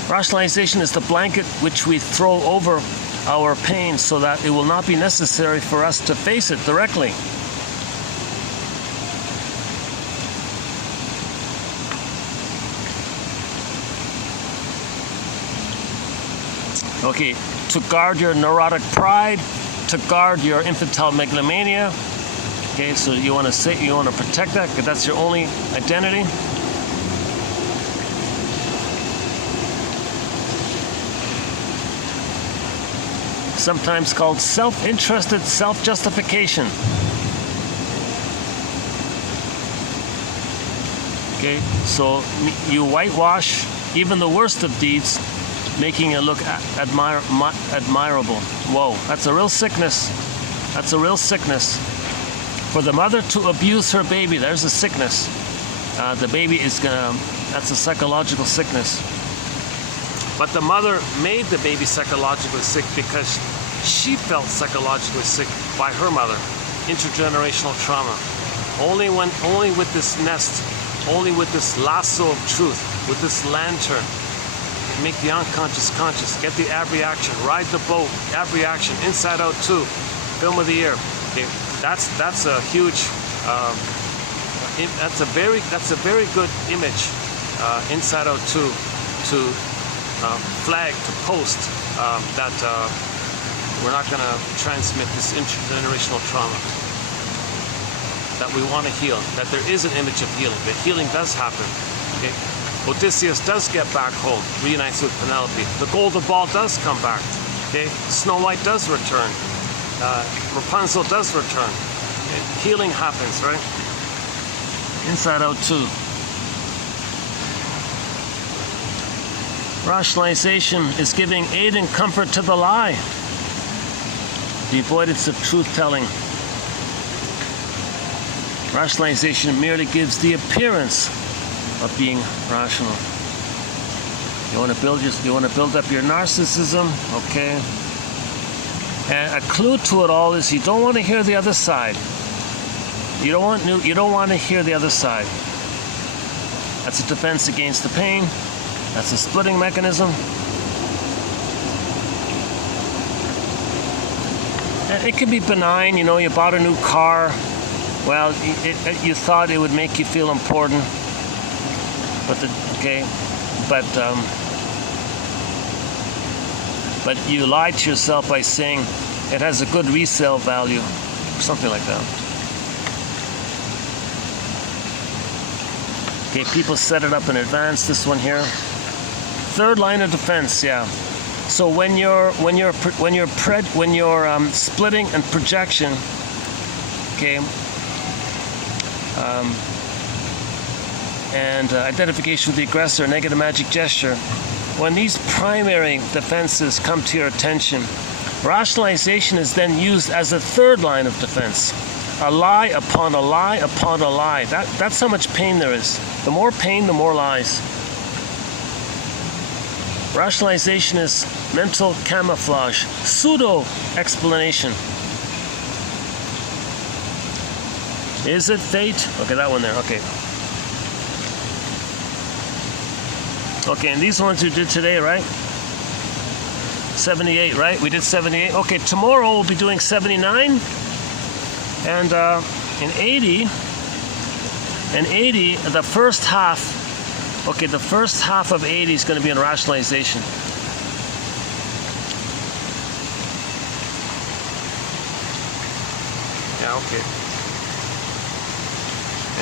Rationalization is the blanket which we throw over our pain so that it will not be necessary for us to face it directly. Okay, to guard your neurotic pride, to guard your infantile megalomania. Okay, so you want to protect that because that's your only identity. Sometimes called self-interested self-justification. Okay, so you whitewash even the worst of deeds, making it look admirable. Whoa, that's a real sickness. That's a real sickness. For the mother to abuse her baby, there's a sickness. The baby is that's a psychological sickness. But the mother made the baby psychologically sick because she felt psychologically sick by her mother. Intergenerational trauma. Only with this nest, only with this lasso of truth, with this lantern, make the unconscious conscious. Get the abreaction. Ride the boat. Abreaction. Inside Out 2. Film of the year. Okay, that's a huge. That's a very good image. Inside Out 2 to flag, to post that we're not going to transmit this intergenerational trauma. That we want to heal. That there is an image of healing. That healing does happen. Okay. Odysseus does get back home, reunites with Penelope. The golden ball does come back. Okay, Snow White does return. Rapunzel does return. Okay? Healing happens, right? Inside Out 2. Rationalization is giving aid and comfort to the lie. The avoidance of truth-telling. Rationalization merely gives the appearance of being rational. You want to build up your narcissism, okay? And a clue to it all is you don't want to hear the other side. You don't want to hear the other side. That's a defense against the pain. That's a splitting mechanism. And it can be benign, you know, you bought a new car. Well, you thought it would make you feel important. But you lied to yourself by saying it has a good resale value, something like that. Okay, people set it up in advance. This one here, third line of defense. Yeah. So when you're splitting and projection, okay. And identification with the aggressor, negative magic gesture. When these primary defenses come to your attention, rationalization is then used as a third line of defense. A lie upon a lie upon a lie. That's how much pain there is. The more pain, the more lies. Rationalization is mental camouflage, pseudo-explanation. Is it fate? Okay, that one there, okay. Okay, and these ones we did today, right? 78, right? We did 78. Okay, tomorrow we'll be doing 79. And in 80, the first half, okay, the first half of 80 is going to be in rationalization. Yeah, okay.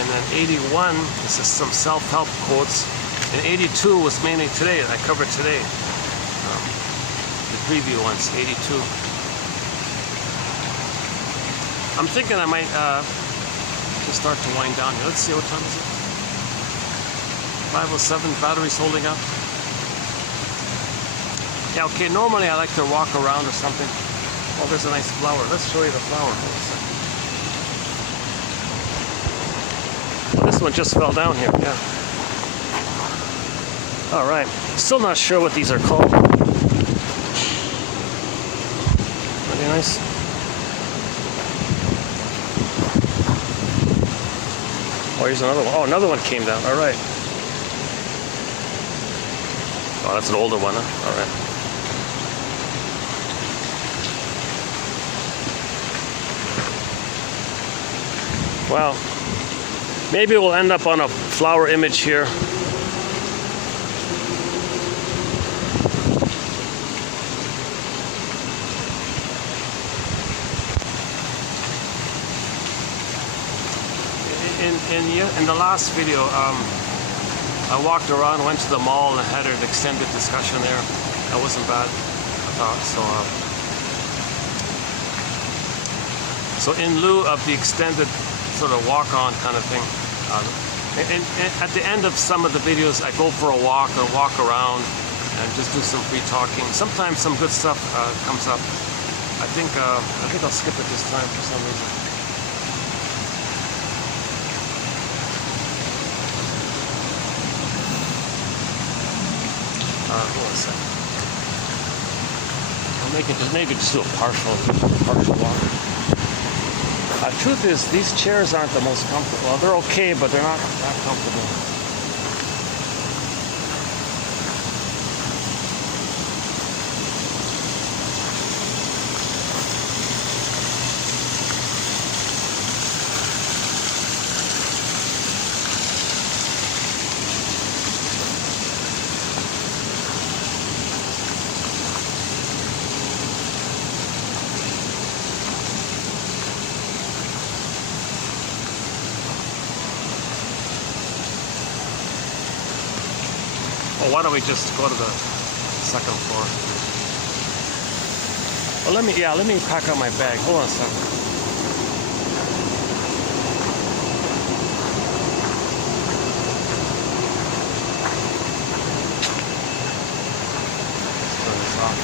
And then 81, this is some self-help quotes. And 82 was mainly today, I covered today. The preview ones, 82. I'm thinking I might just start to wind down here. Let's see, what time is it? 5:07, battery's holding up. Yeah, okay, normally I like to walk around or something. Oh, there's a nice flower. Let's show you the flower. Hold on a second. Oh, this one just fell down here, yeah. All right, still not sure what these are called. Pretty nice. Oh, here's another one. Oh, another one came down. All right. Oh, that's an older one, huh? All right. Well, maybe we'll end up on a flower image here. In the last video, I walked around, went to the mall, and had an extended discussion there. That wasn't bad, I thought. So in lieu of the extended sort of walk-on kind of thing, and at the end of some of the videos, I go for a walk or walk around and just do some free talking. Sometimes some good stuff comes up. I think I'll skip it this time for some reason. Hold on a second. I'll make it just do a partial walk. Truth is, these chairs aren't the most comfortable. Well, they're okay, but they're not that comfortable. Well, why don't we just go to the second floor? Well, let me pack up my bag. Hold on a second. Let's turn this off.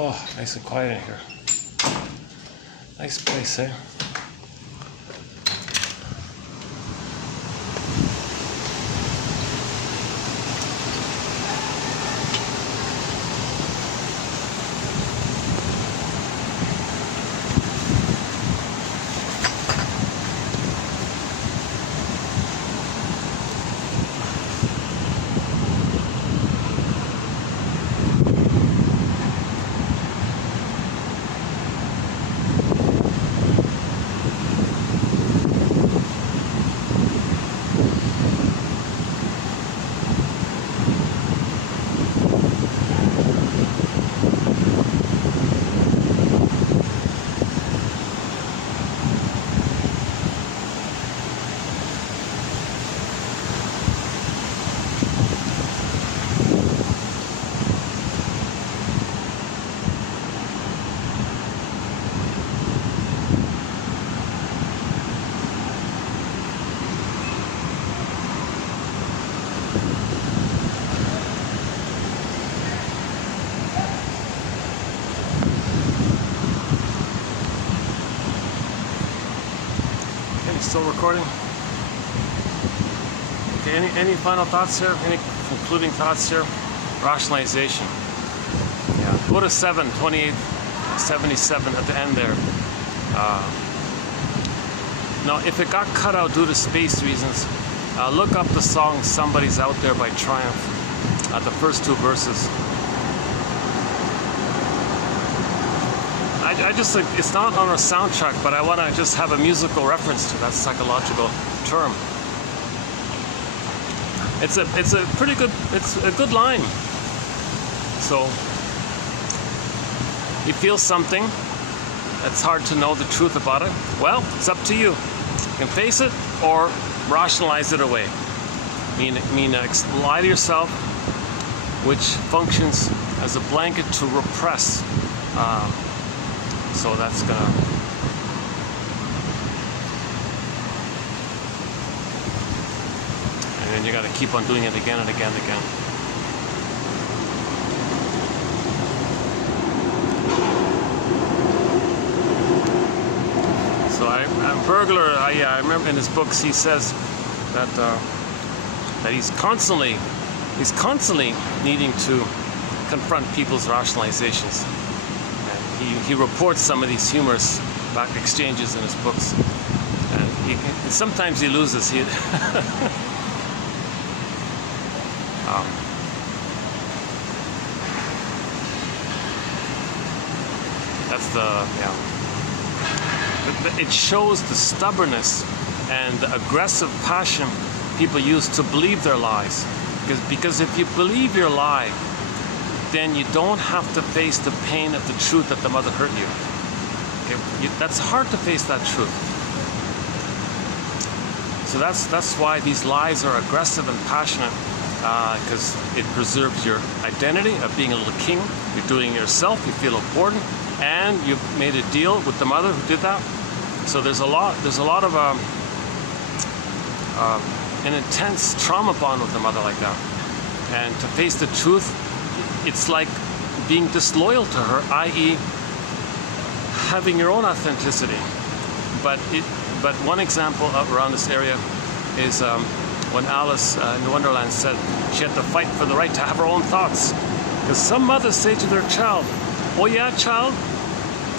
Oh, nice and quiet in here. Nice place, eh? Still recording? Okay, any final thoughts here? Any concluding thoughts here? Rationalization. Yeah. Go to 2877 at the end there. Now, if it got cut out due to space reasons, look up the song Somebody's Out There by Triumph at the first two verses. I just like, it's not on a soundtrack, but I want to just have a musical reference to that psychological term. It's a pretty good, it's a good line. So you feel something, it's hard to know the truth about it. Well, it's up to you. You can face it or rationalize it away. Lie to yourself, which functions as a blanket to repress. So that's gonna. And then you gotta keep on doing it again and again and again. So Burglar, I remember in his books he says that that he's constantly needing to confront people's rationalizations. He reports some of these humorous back exchanges in his books, and sometimes he loses. That's the, yeah. It shows the stubbornness and the aggressive passion people use to believe their lies. Because if you believe your lie, then you don't have to face the pain of the truth that the mother hurt you. Okay? That's hard to face that truth. So that's why these lies are aggressive and passionate, because it preserves your identity of being a little king. You're doing it yourself, you feel important, and you've made a deal with the mother who did that. So there's a lot of an intense trauma bond with the mother like that. And to face the truth, it's like being disloyal to her, i.e. having your own authenticity. But one example around this area is when Alice in Wonderland said she had to fight for the right to have her own thoughts. Because some mothers say to their child, oh yeah, child,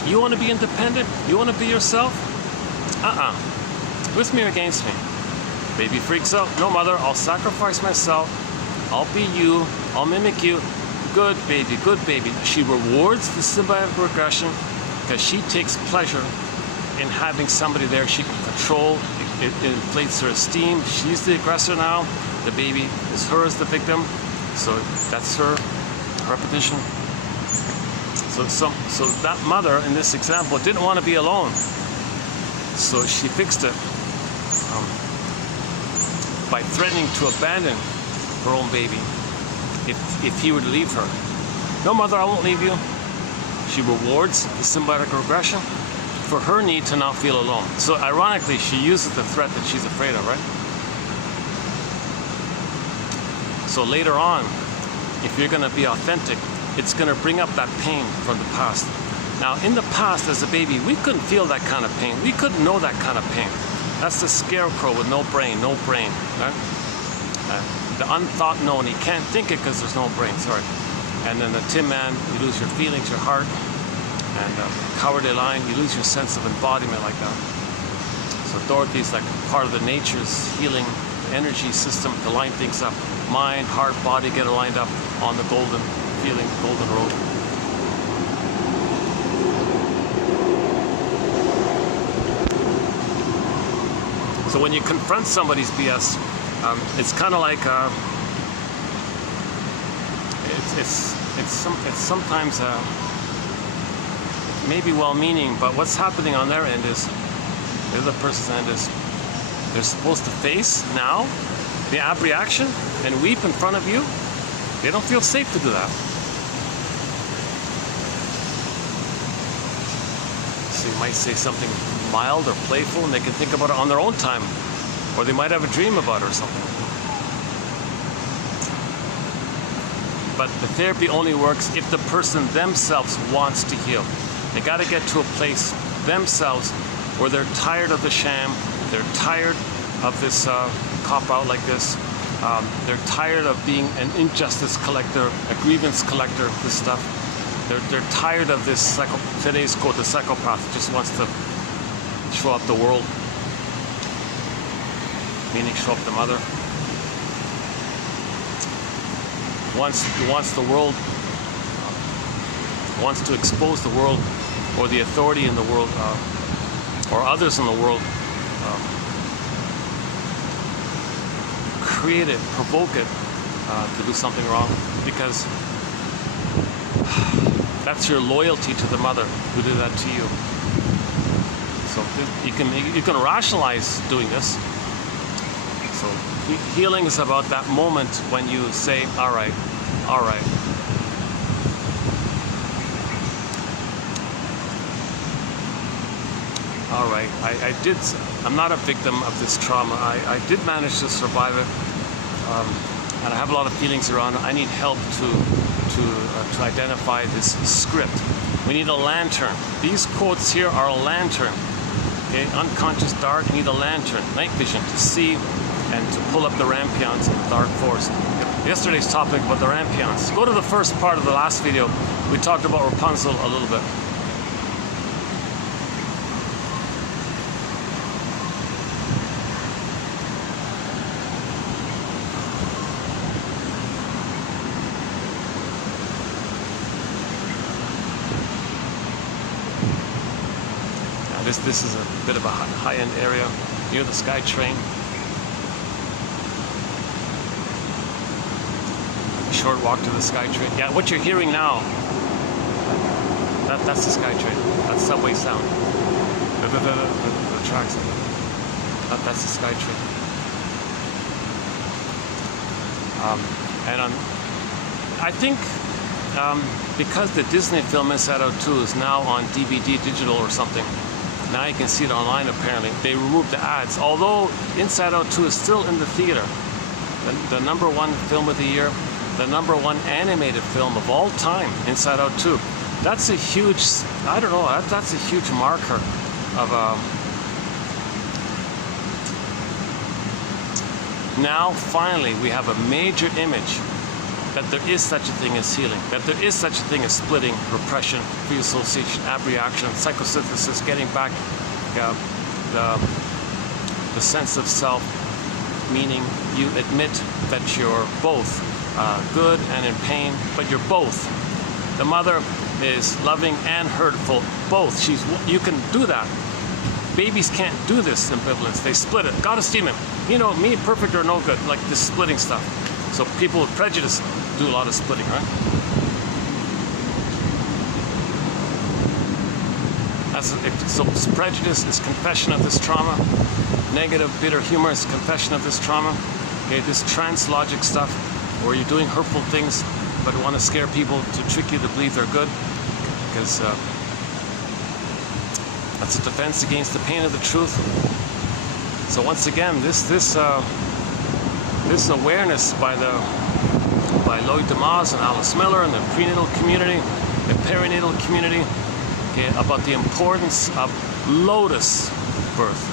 you want to be independent? You want to be yourself? With me or against me? Baby freaks out. No, mother, I'll sacrifice myself. I'll be you. I'll mimic you. Good baby, good baby. She rewards the symbiotic regression because she takes pleasure in having somebody there she can control. It inflates her esteem. She's the aggressor now. The baby is her as the victim. So that's her repetition. So that mother in this example didn't want to be alone. So she fixed it by threatening to abandon her own baby if he were to leave her. No, mother, I won't leave you. She rewards the symbiotic regression for her need to not feel alone. So ironically, she uses the threat that she's afraid of, right? So later on, if you're going to be authentic, it's going to bring up that pain from the past. Now, in the past, as a baby, we couldn't feel that kind of pain. We couldn't know that kind of pain. That's the scarecrow with no brain, right? The unthought known. You can't think it because there's no brain, sorry. And then the Tin Man, you lose your feelings, your heart. And Cowardly Lion, you lose your sense of embodiment like that. So Dorothy's like part of the nature's healing energy system to line things up. Mind, heart, body get aligned up on the golden feeling, golden road. So when you confront somebody's BS, it's kind of like it's sometimes maybe well-meaning, but what's happening on their end is the other person's end is they're supposed to face now the app reaction and weep in front of you. They don't feel safe to do that. So you might say something mild or playful and they can think about it on their own time, or they might have a dream about it or something. But the therapy only works if the person themselves wants to heal. They got to get to a place themselves where they're tired of the sham, they're tired of this cop-out like this, they're tired of being an injustice collector, a grievance collector, this stuff. They're tired of this, today's quote, the psychopath just wants to show up the world, meaning show up the mother. Wants the world, wants to expose the world or the authority in the world or others in the world, create it, provoke it to do something wrong, because that's your loyalty to the mother who did that to you. So you can rationalize doing this. So healing is about that moment when you say, all right, I'm not a victim of this trauma. I did manage to survive it, and I have a lot of feelings around it. I need help to identify this script. We need a lantern. These quotes here are a lantern. Okay, unconscious dark, you need a lantern, night vision, to see and to pull up the rampions in the dark forest. Yesterday's topic about the rampions. Go to the first part of the last video. We talked about Rapunzel a little bit. This is a bit of a high-end area near the SkyTrain. A short walk to the SkyTrain. Yeah, what you're hearing now, that's the SkyTrain. That's subway sound. The tracks. That's the SkyTrain. I think because the Disney film Inside Out 2 is now on DVD digital or something, now you can see it online apparently. They removed the ads. Although Inside Out 2 is still in the theater. The #1 film of the year, the #1 animated film of all time, Inside Out 2. That's a huge, I don't know, that's a huge marker of now finally we have a major image that there is such a thing as healing, that there is such a thing as splitting, repression, free association, abreaction, psychosynthesis, getting back the sense of self, meaning you admit that you're both good and in pain, but you're both. The mother is loving and hurtful, both. You can do that. Babies can't do this ambivalence. They split it. God esteem him. You know, me, perfect or no good, like this splitting stuff. So people with prejudice do a lot of splitting, right? So prejudice is confession of this trauma. Negative, bitter humor is confession of this trauma. Okay, this trans logic stuff, where you're doing hurtful things, but want to scare people to trick you to believe they're good, because that's a defense against the pain of the truth. So once again, this awareness by Lloyd DeMoss and Alice Miller and the prenatal community, the perinatal community, okay, about the importance of lotus birth.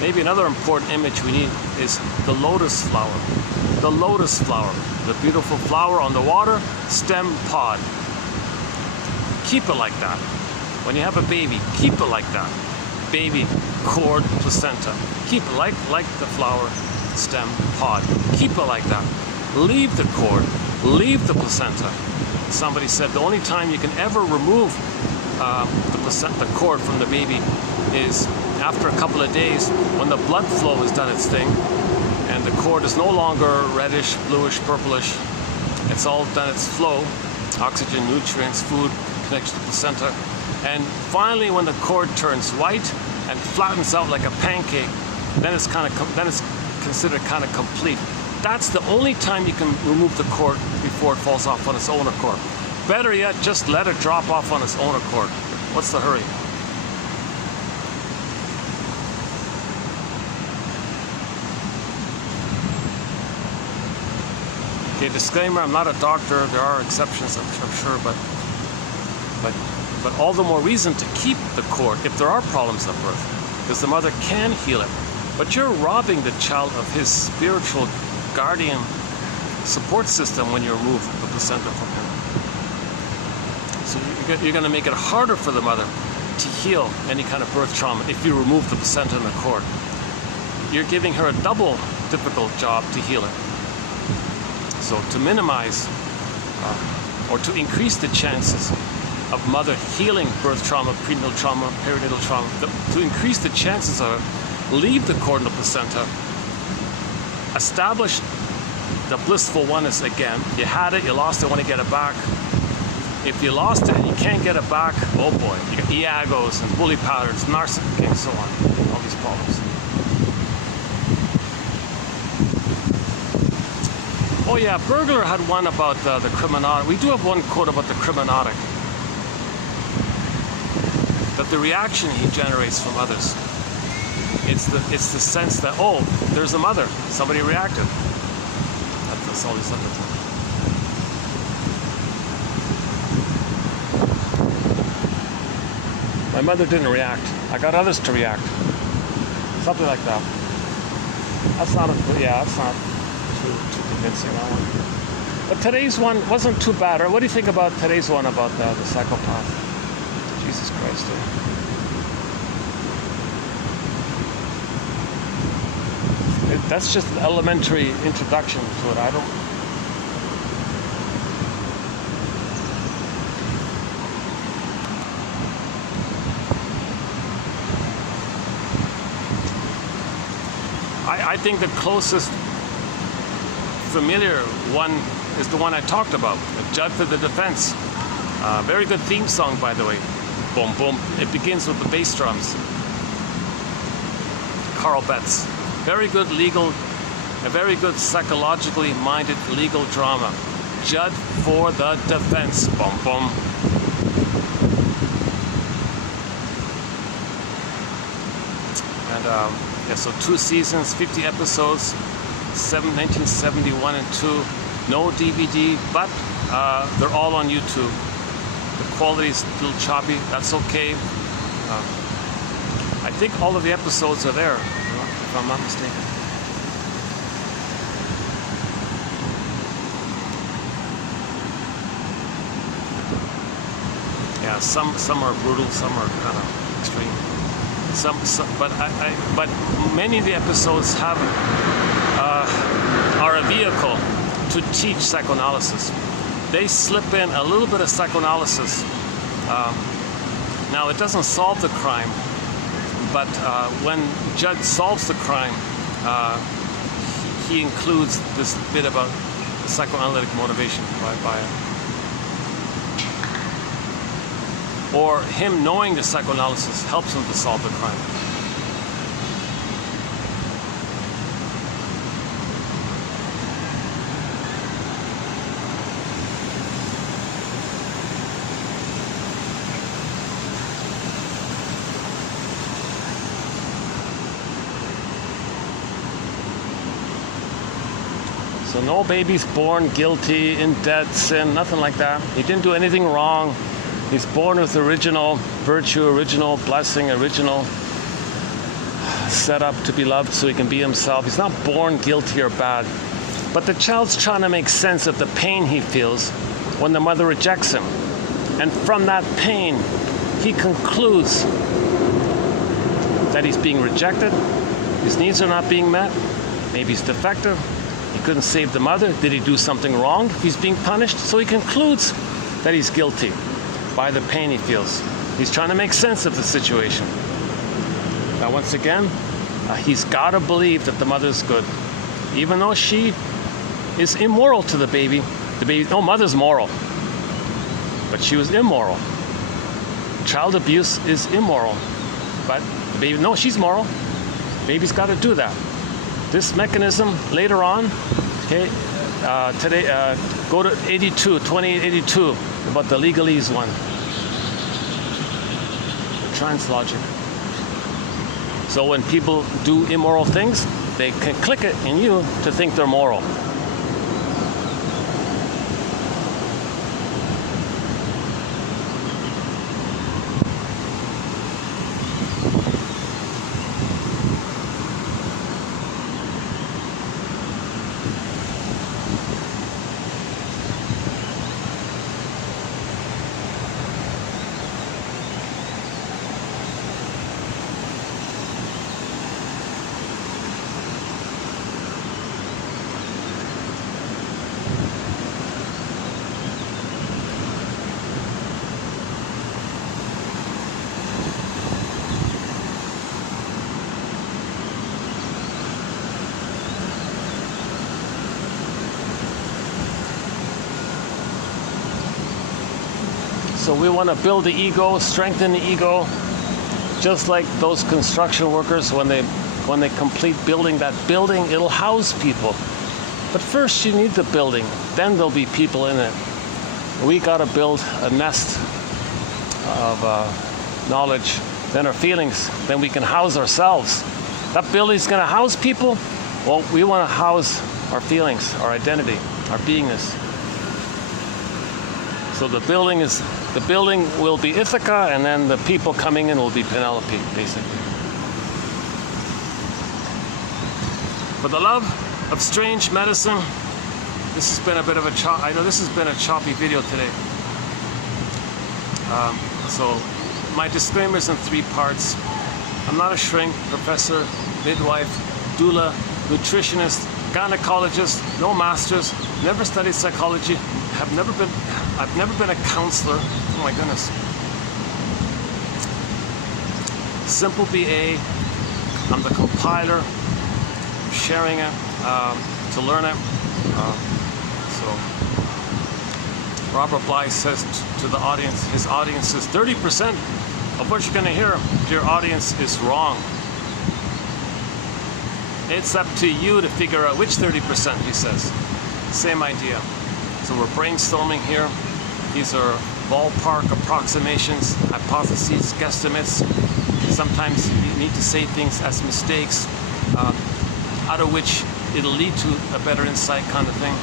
Maybe another important image we need is the lotus flower. The lotus flower, the beautiful flower on the water, stem, pod. Keep it like that. When you have a baby, keep it like that. Baby, cord, placenta. Keep it like the flower, stem, pod. Keep it like that. Leave the cord, leave the placenta. Somebody said the only time you can ever remove the cord from the baby is after a couple of days when the blood flow has done its thing and the cord is no longer reddish, bluish, purplish. It's all done its flow, oxygen, nutrients, food, connection to the placenta. And finally, when the cord turns white and flattens out like a pancake, then it's considered kind of complete. That's the only time you can remove the cord before it falls off on its own accord. Better yet, just let it drop off on its own accord. What's the hurry? Okay, disclaimer, I'm not a doctor. There are exceptions, I'm sure, but all the more reason to keep the cord if there are problems at birth, because the mother can heal it. But you're robbing the child of his spiritual guardian support system when you remove the placenta from him. So you're going to make it harder for the mother to heal any kind of birth trauma if you remove the placenta and the cord. You're giving her a double difficult job to heal it. So to minimize or to increase the chances of mother healing birth trauma, prenatal trauma, perinatal trauma, to increase the chances of it, leave the cord in the placenta, establish the blissful oneness again. You had it, you lost it, want to get it back. If you lost it and you can't get it back, oh boy, you got Iagos and bully patterns, narcissism, and so on, all these problems. Oh yeah, Burglar had one about the criminotic. We do have one quote about the criminotic. That the reaction he generates from others. It's the sense that, oh, there's a mother. Somebody reacted. That's all he's looking for. My mother didn't react. I got others to react. Something like that. That's not that's not too convincing, that one. But today's one wasn't too bad. Or what do you think about today's one about the psychopath? Jesus Christ, dude. That's just an elementary introduction to it. I think the closest familiar one is the one I talked about, A Judge for the Defense. Very good theme song, by the way. Boom, boom. It begins with the bass drums. Carl Betts. Very good legal, a very good psychologically minded legal drama. Judge for the Defense. Boom, boom. And yeah, so 2 seasons, 50 episodes, 1971 and 2. No DVD, but they're all on YouTube. The quality is a little choppy. That's okay. I think all of the episodes are there, if I'm not mistaken. Yeah, some are brutal, some are kind of extreme. But many of the episodes have are a vehicle to teach psychoanalysis. They slip in a little bit of psychoanalysis. Now, it doesn't solve the crime, but when Judd solves the crime, he includes this bit about psychoanalytic motivation by it. Or him knowing the psychoanalysis helps him to solve the crime. So no baby's born guilty, in debt, sin, nothing like that. He didn't do anything wrong. He's born with original virtue, original blessing, original set up to be loved so he can be himself. He's not born guilty or bad. But the child's trying to make sense of the pain he feels when the mother rejects him. And from that pain, he concludes that he's being rejected, his needs are not being met, maybe he's defective, he couldn't save the mother, did he do something wrong if he's being punished? So he concludes that he's guilty by the pain he feels. He's trying to make sense of the situation. Now, once again, he's got to believe that the mother's good. Even though she is immoral to the baby, no, mother's moral, but she was immoral. Child abuse is immoral, but the baby, no, she's moral. Baby's got to do that. This mechanism later on, okay, today, go to 2882, about the legalese one. The trans logic. So when people do immoral things, they can click it in you to think they're moral. So we want to build the ego, strengthen the ego, just like those construction workers, when they complete building that building, it'll house people. But first you need the building, then there'll be people in it. We got to build a nest of knowledge, then our feelings, then we can house ourselves. That building's going to house people. Well, we want to house our feelings, our identity, our beingness. So the building will be Ithaca, and then the people coming in will be Penelope, basically. For the love of strange medicine, this has been a bit of a I know this has been a choppy video today. So my disclaimer's in 3 parts. I'm not a shrink, professor, midwife, doula, nutritionist, gynecologist, no masters, never studied psychology, I've never been a counselor. Oh my goodness. Simple BA. I'm the compiler, sharing it, to learn it. So Robert Bly says to the audience, his audience says 30% of what you're going to hear, dear audience, is wrong. It's up to you to figure out which 30%, he says. Same idea. So we're brainstorming here. These are ballpark approximations, hypotheses, guesstimates. Sometimes you need to say things as mistakes, out of which it'll lead to a better insight kind of thing.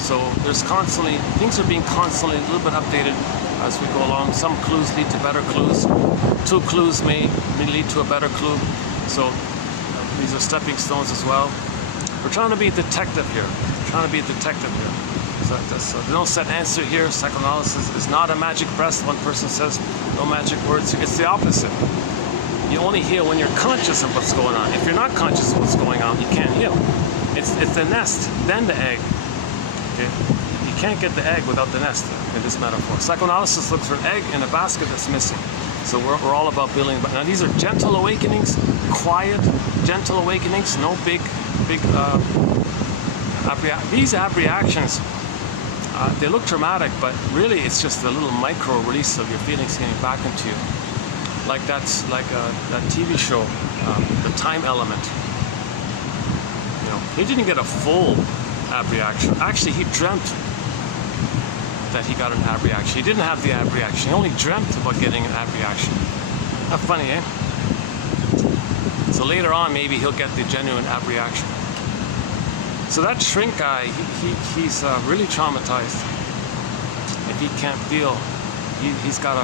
So there's constantly, things are being constantly a little bit updated as we go along. Some clues lead to better clues. 2 clues may lead to a better clue. So these are stepping stones as well. We're trying to be a detective here. So there's no set answer here. Psychoanalysis is not a magic breast. One person says no magic words. It's the opposite. You only heal when you're conscious of what's going on. If you're not conscious of what's going on, you can't heal. It's the nest, then the egg. Okay? You can't get the egg without the nest in this metaphor. Psychoanalysis looks for an egg in a basket that's missing. So we're all about building. But now these are gentle awakenings, quiet, gentle awakenings. No big. These have reactions. They look dramatic, but really it's just a little micro release of your feelings getting back into you. Like that's like that TV show, The Time Element. You know, he didn't get a full ab reaction. Actually, he dreamt that he got an ab reaction. He didn't have the ab reaction. He only dreamt about getting an ab reaction. Not funny, eh? So later on, maybe he'll get the genuine ab reaction. So that shrink guy, he's really traumatized. If he can't feel, he's got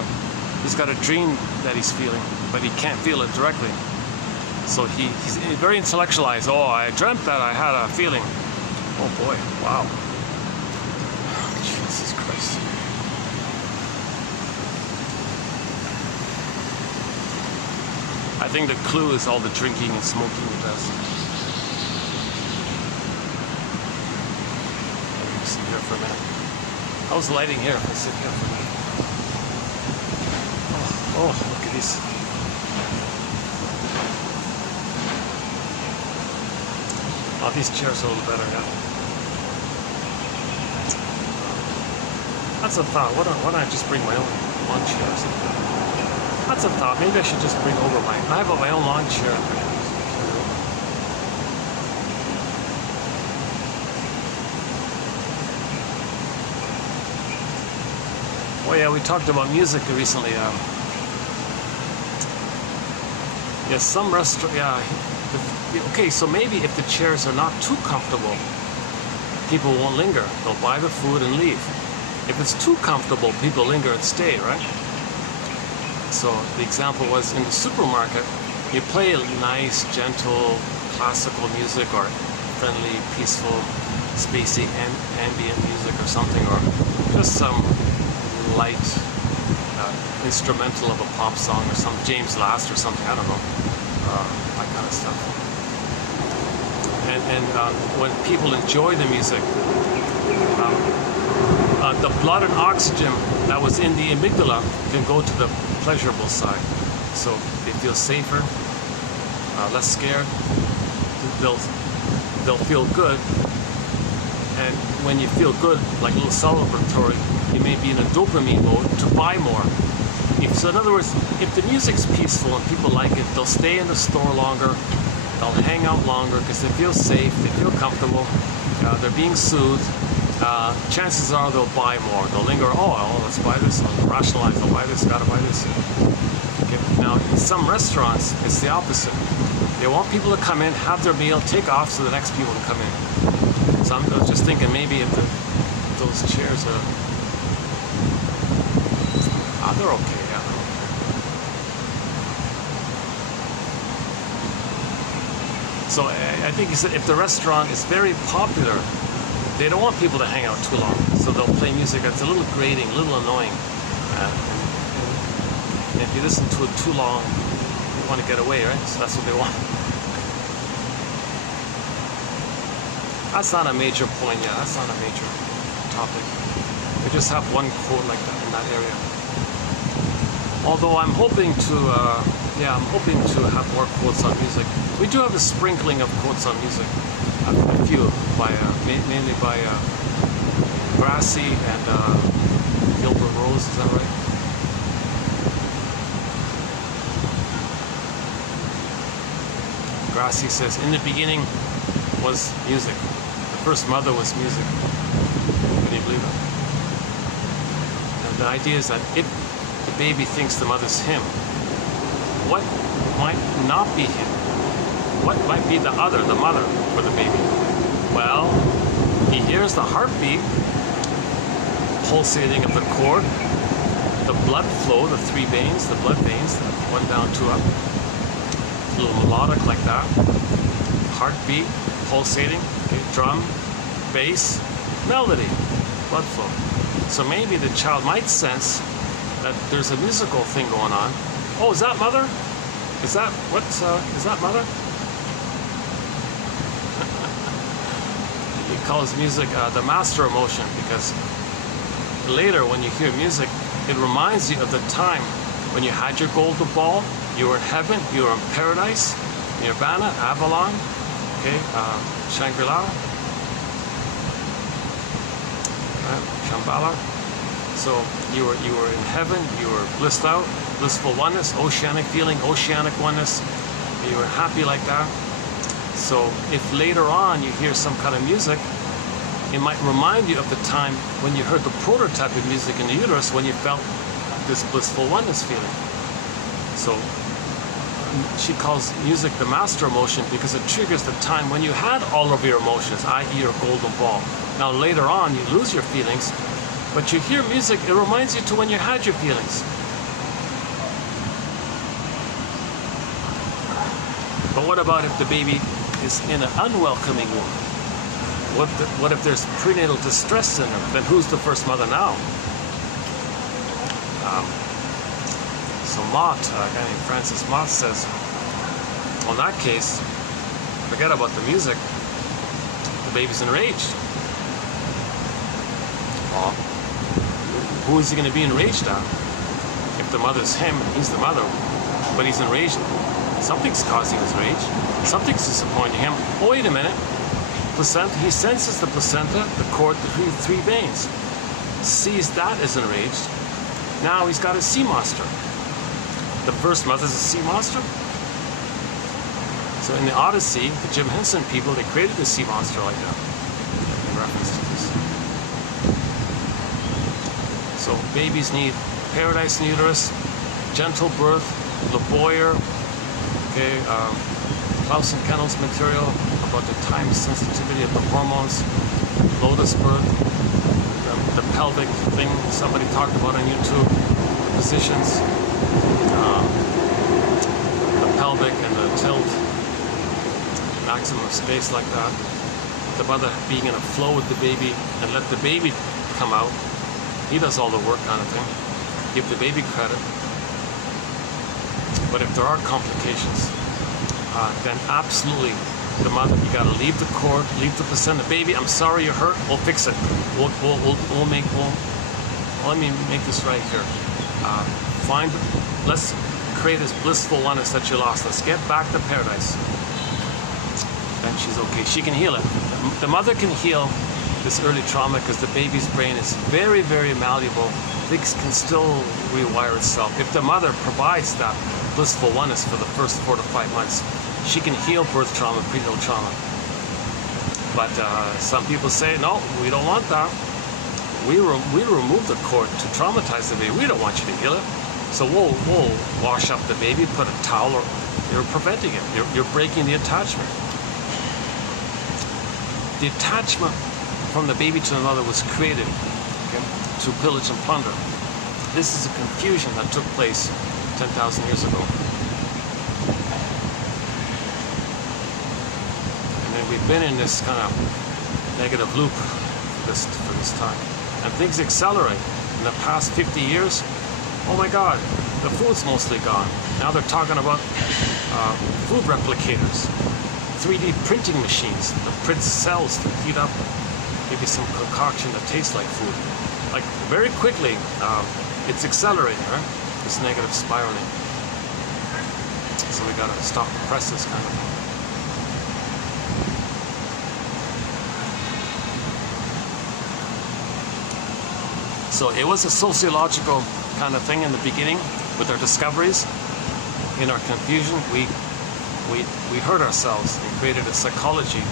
a dream that he's feeling, but he can't feel it directly. So he's very intellectualized. Oh, I dreamt that I had a feeling. Oh boy, wow. Jesus Christ. I think the clue is all the drinking and smoking he does. Let me sit here for a minute. How's the lighting here? Let's sit here for a minute. Oh, look at these. Oh, these chairs are a little better now. That's a thought. Why don't I just bring my own lawn chair or something? That's a thought. Maybe I should just bring over I have my own lawn chair. Oh yeah, we talked about music recently. Yes, some restaurant. Yeah. Okay, so maybe if the chairs are not too comfortable, people won't linger. They'll buy the food and leave. If it's too comfortable, people linger and stay, right? So the example was in the supermarket, you play nice, gentle, classical music or friendly, peaceful, spacey, ambient music or something, or just some light instrumental of a pop song or some James Last or something, I don't know, that kind of stuff. And when people enjoy the music, the blood and oxygen that was in the amygdala can go to the pleasurable side. So they feel safer, less scared, they'll feel good. And when you feel good, like a little celebratory, you may be in a dopamine mode to buy more. So in other words, if the music's peaceful and people like it, they'll stay in the store longer, they'll hang out longer because they feel safe, they feel comfortable, they're being soothed. Chances are they'll buy more. They'll linger, oh, let's buy this, I'll rationalize, I'll buy this, gotta buy this. Okay. Now, in some restaurants, it's the opposite. They want people to come in, have their meal, take off so the next people can come in. So I was just thinking maybe if those chairs are, they're okay. So I think he said if the restaurant is very popular, they don't want people to hang out too long. So they'll play music that's a little grating, a little annoying. And if you listen to it too long, you want to get away, right? So that's what they want. That's not a major point, yeah. That's not a major topic. We just have one quote like that in that area. Although I'm hoping to, Yeah, I'm hoping to have more quotes on music. We do have a sprinkling of quotes on music. A few by mainly by Grassy and Gilbert Rose. Is that right? Grassy says, "In the beginning was music. The first mother was music." Can you believe it? And the idea is that if the baby thinks the mother's him, what might not be him? What might be the other, the mother, for the baby? Well, he hears the heartbeat, pulsating of the cord, the blood flow, the three veins, the blood veins, one down, two up. A little melodic like that. Heartbeat, pulsating, okay, drum, bass, melody, blood flow. So maybe the child might sense that there's a musical thing going on. Oh, is that mother? Is that, is that mother? He calls music the master emotion, because later when you hear music, it reminds you of the time when you had your golden ball, you were in heaven, you were in paradise, Nirvana, Avalon, okay, Shangri-La, Shambhala. So you were in heaven, you were blissed out, blissful oneness, oceanic feeling, oceanic oneness. You were happy like that. So if later on you hear some kind of music, it might remind you of the time when you heard the prototype of music in the uterus, when you felt this blissful oneness feeling. So she calls music the master emotion because it triggers the time when you had all of your emotions, i.e. your golden ball. Now later on you lose your feelings, but you hear music, it reminds you to when you had your feelings. But what about if the baby is in an unwelcoming womb? What if there's prenatal distress in her? Then who's the first mother now? So Mott, a guy named Francis Mott says, well, in that case, forget about the music. The baby's enraged. Well, who is he going to be enraged at? If the mother's him, he's the mother, but he's enraged. Something's causing his rage. Something's disappointing him. Oh, wait a minute. Placenta, he senses the placenta, the cord, the three veins. Sees that as enraged. Now he's got a sea monster. The first mother's a sea monster. So in the Odyssey, the Jim Henson people, they created the sea monster like that, in reference to this. So babies need paradise in uterus, gentle birth, Laboyer, okay, Klaus and Kennel's material about the time sensitivity of the hormones, lotus birth, the pelvic thing somebody talked about on YouTube, the positions, the pelvic and the tilt, maximum space like that, the mother being in a flow with the baby and let the baby come out. He does all the work kind of thing. Give the baby credit. But if there are complications, then absolutely the mother, you gotta leave the cord, leave the placenta. Baby, I'm sorry you're hurt, we'll fix it. Let me make this right here. Let's create this blissful oneness that you lost. Let's get back to paradise. Then she's okay, she can heal it. The mother can heal this early trauma because the baby's brain is very, very malleable. Things can still rewire itself. If the mother provides that blissful oneness for the first 4 to 5 months, she can heal birth trauma, prenatal trauma. But some people say, no, we don't want that. We remove the cord to traumatize the baby. We don't want you to heal it. So we'll wash up the baby, put a towel, or you're preventing it. You're breaking the attachment. The attachment from the baby to the mother was created, okay, to pillage and plunder. This is a confusion that took place 10,000 years ago. And then we've been in this kind of negative loop for this time. And things accelerate. In the past 50 years, oh my God, the food's mostly gone. Now they're talking about food replicators, 3D printing machines that print cells to heat up, maybe some concoction that tastes like food. Like very quickly, it's accelerating, right? This negative spiraling. So we gotta stop the presses, kind of thing. So it was a sociological kind of thing in the beginning with our discoveries. In our confusion, we hurt ourselves and created a psychology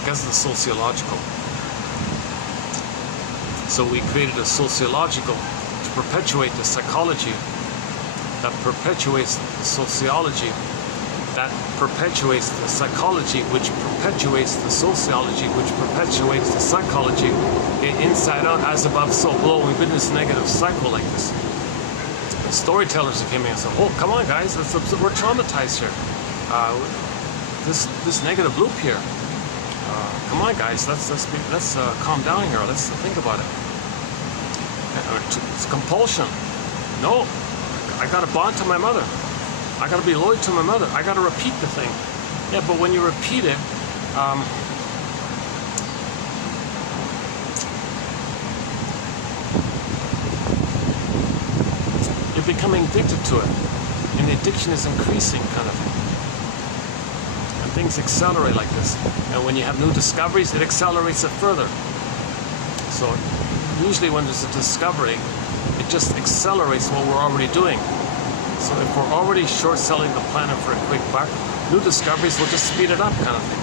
because of the sociological. So we created a sociological to perpetuate the psychology that perpetuates the sociology, that perpetuates the psychology, which perpetuates the sociology, which perpetuates the psychology, inside out, as above, so below. We've been in this negative cycle like this. And storytellers came in and said, "Oh, come on, guys, we're traumatized here. This negative loop here. Come on, guys, let's calm down here. Let's think about it. It's compulsion. No, I got to bond to my mother. I got to be loyal to my mother. I got to repeat the thing." Yeah, but when you repeat it, you're becoming addicted to it, and the addiction is increasing, kind of. And things accelerate like this. And when you have new discoveries, it accelerates it further. So usually when there's a discovery, it just accelerates what we're already doing. So if we're already short selling the planet for a quick buck, new discoveries will just speed it up, kind of thing.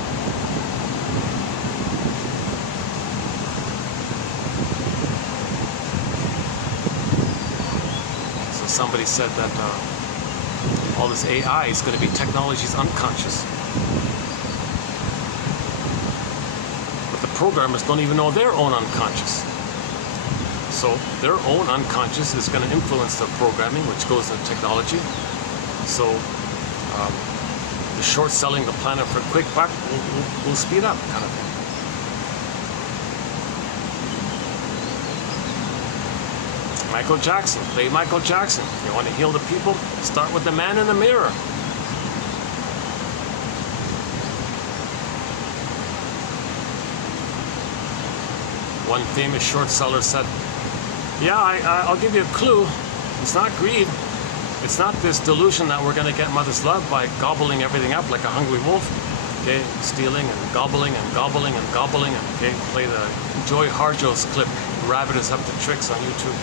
So somebody said that all this AI is going to be technology's unconscious. But the programmers don't even know their own unconscious. So their own unconscious is going to influence their programming, which goes into technology. So the short selling the planet for a quick buck will speed up, kind of thing. Michael Jackson, play Michael Jackson. You want to heal the people? Start with the man in the mirror. One famous short seller said, "Yeah, I'll give you a clue. It's not greed. It's not this delusion that we're going to get mother's love by gobbling everything up like a hungry wolf. Okay, stealing and gobbling and gobbling and gobbling. And, okay, play the Joy Harjo's clip. Rabbit is up to tricks on YouTube."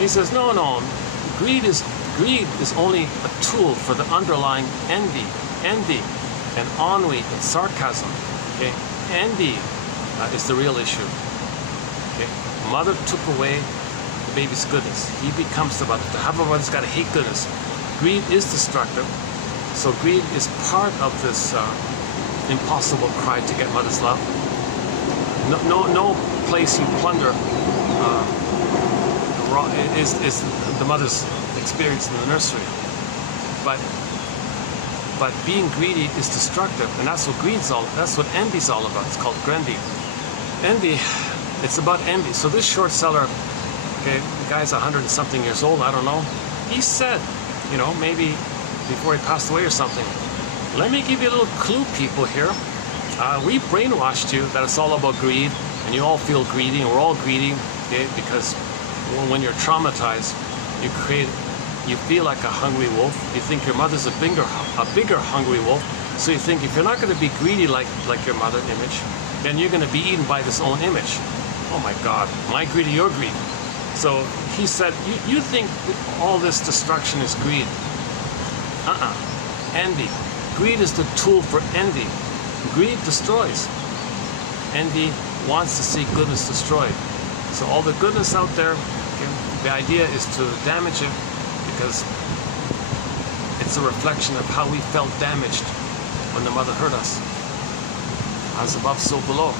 He says, no. Greed is only a tool for the underlying envy, and ennui and sarcasm. Okay, envy is the real issue. Okay, mother took away baby's goodness. He becomes the mother. To have a mother's got to hate goodness. Greed is destructive. So greed is part of this impossible cry to get mother's love. No place you plunder is the mother's experience in the nursery. But being greedy is destructive, and that's what greed's all. That's what envy's all about. It's called envy. Envy. It's about envy. So this short seller. Okay, the guy's 100 and something years old, I don't know. He said, maybe before he passed away or something, "Let me give you a little clue, people here. We brainwashed you that it's all about greed, and you all feel greedy, and we're all greedy, okay, because when you're traumatized, you feel like a hungry wolf. You think your mother's a bigger hungry wolf, so you think if you're not going to be greedy like your mother image, then you're going to be eaten by this own image. Oh my God, my greedy, your greed." So he said, you think all this destruction is greed? Envy. Greed is the tool for envy. Greed destroys. Envy wants to see goodness destroyed. So all the goodness out there, okay, the idea is to damage it because it's a reflection of how we felt damaged when the mother hurt us. As above, so below.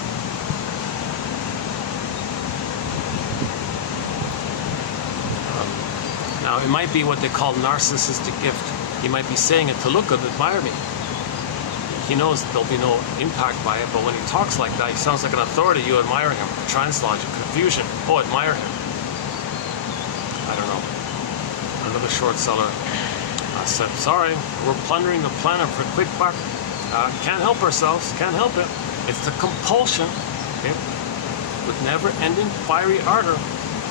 Now, it might be what they call narcissistic gift. He might be saying it to look good, admire me. He knows there'll be no impact by it, but when he talks like that, he sounds like an authority. You admire him. Translogic, confusion. Oh, admire him. I don't know. Another short seller said, "Sorry, we're plundering the planet for a quick buck. Can't help ourselves. Can't help it. It's the compulsion, okay, with never-ending fiery ardor.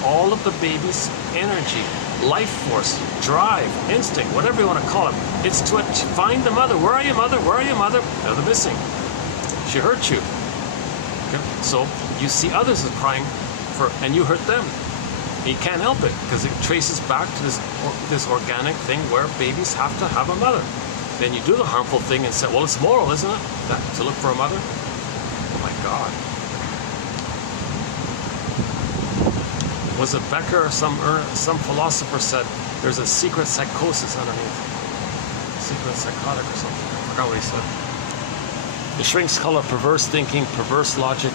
All of the baby's energy life force, drive, instinct, whatever you want to call it. It's to find the mother. Where are you, mother? Where are you, mother? They're missing. She hurt you. Okay? So you see others as crying and you hurt them. And you can't help it because it traces back to this organic thing where babies have to have a mother. Then you do the harmful thing and say, well, it's moral, isn't it? To look for a mother? Oh my God. Was it Becker or some philosopher said there's a secret psychosis underneath? Secret psychotic or something. I forgot what he said. The shrinks call it perverse thinking, perverse logic.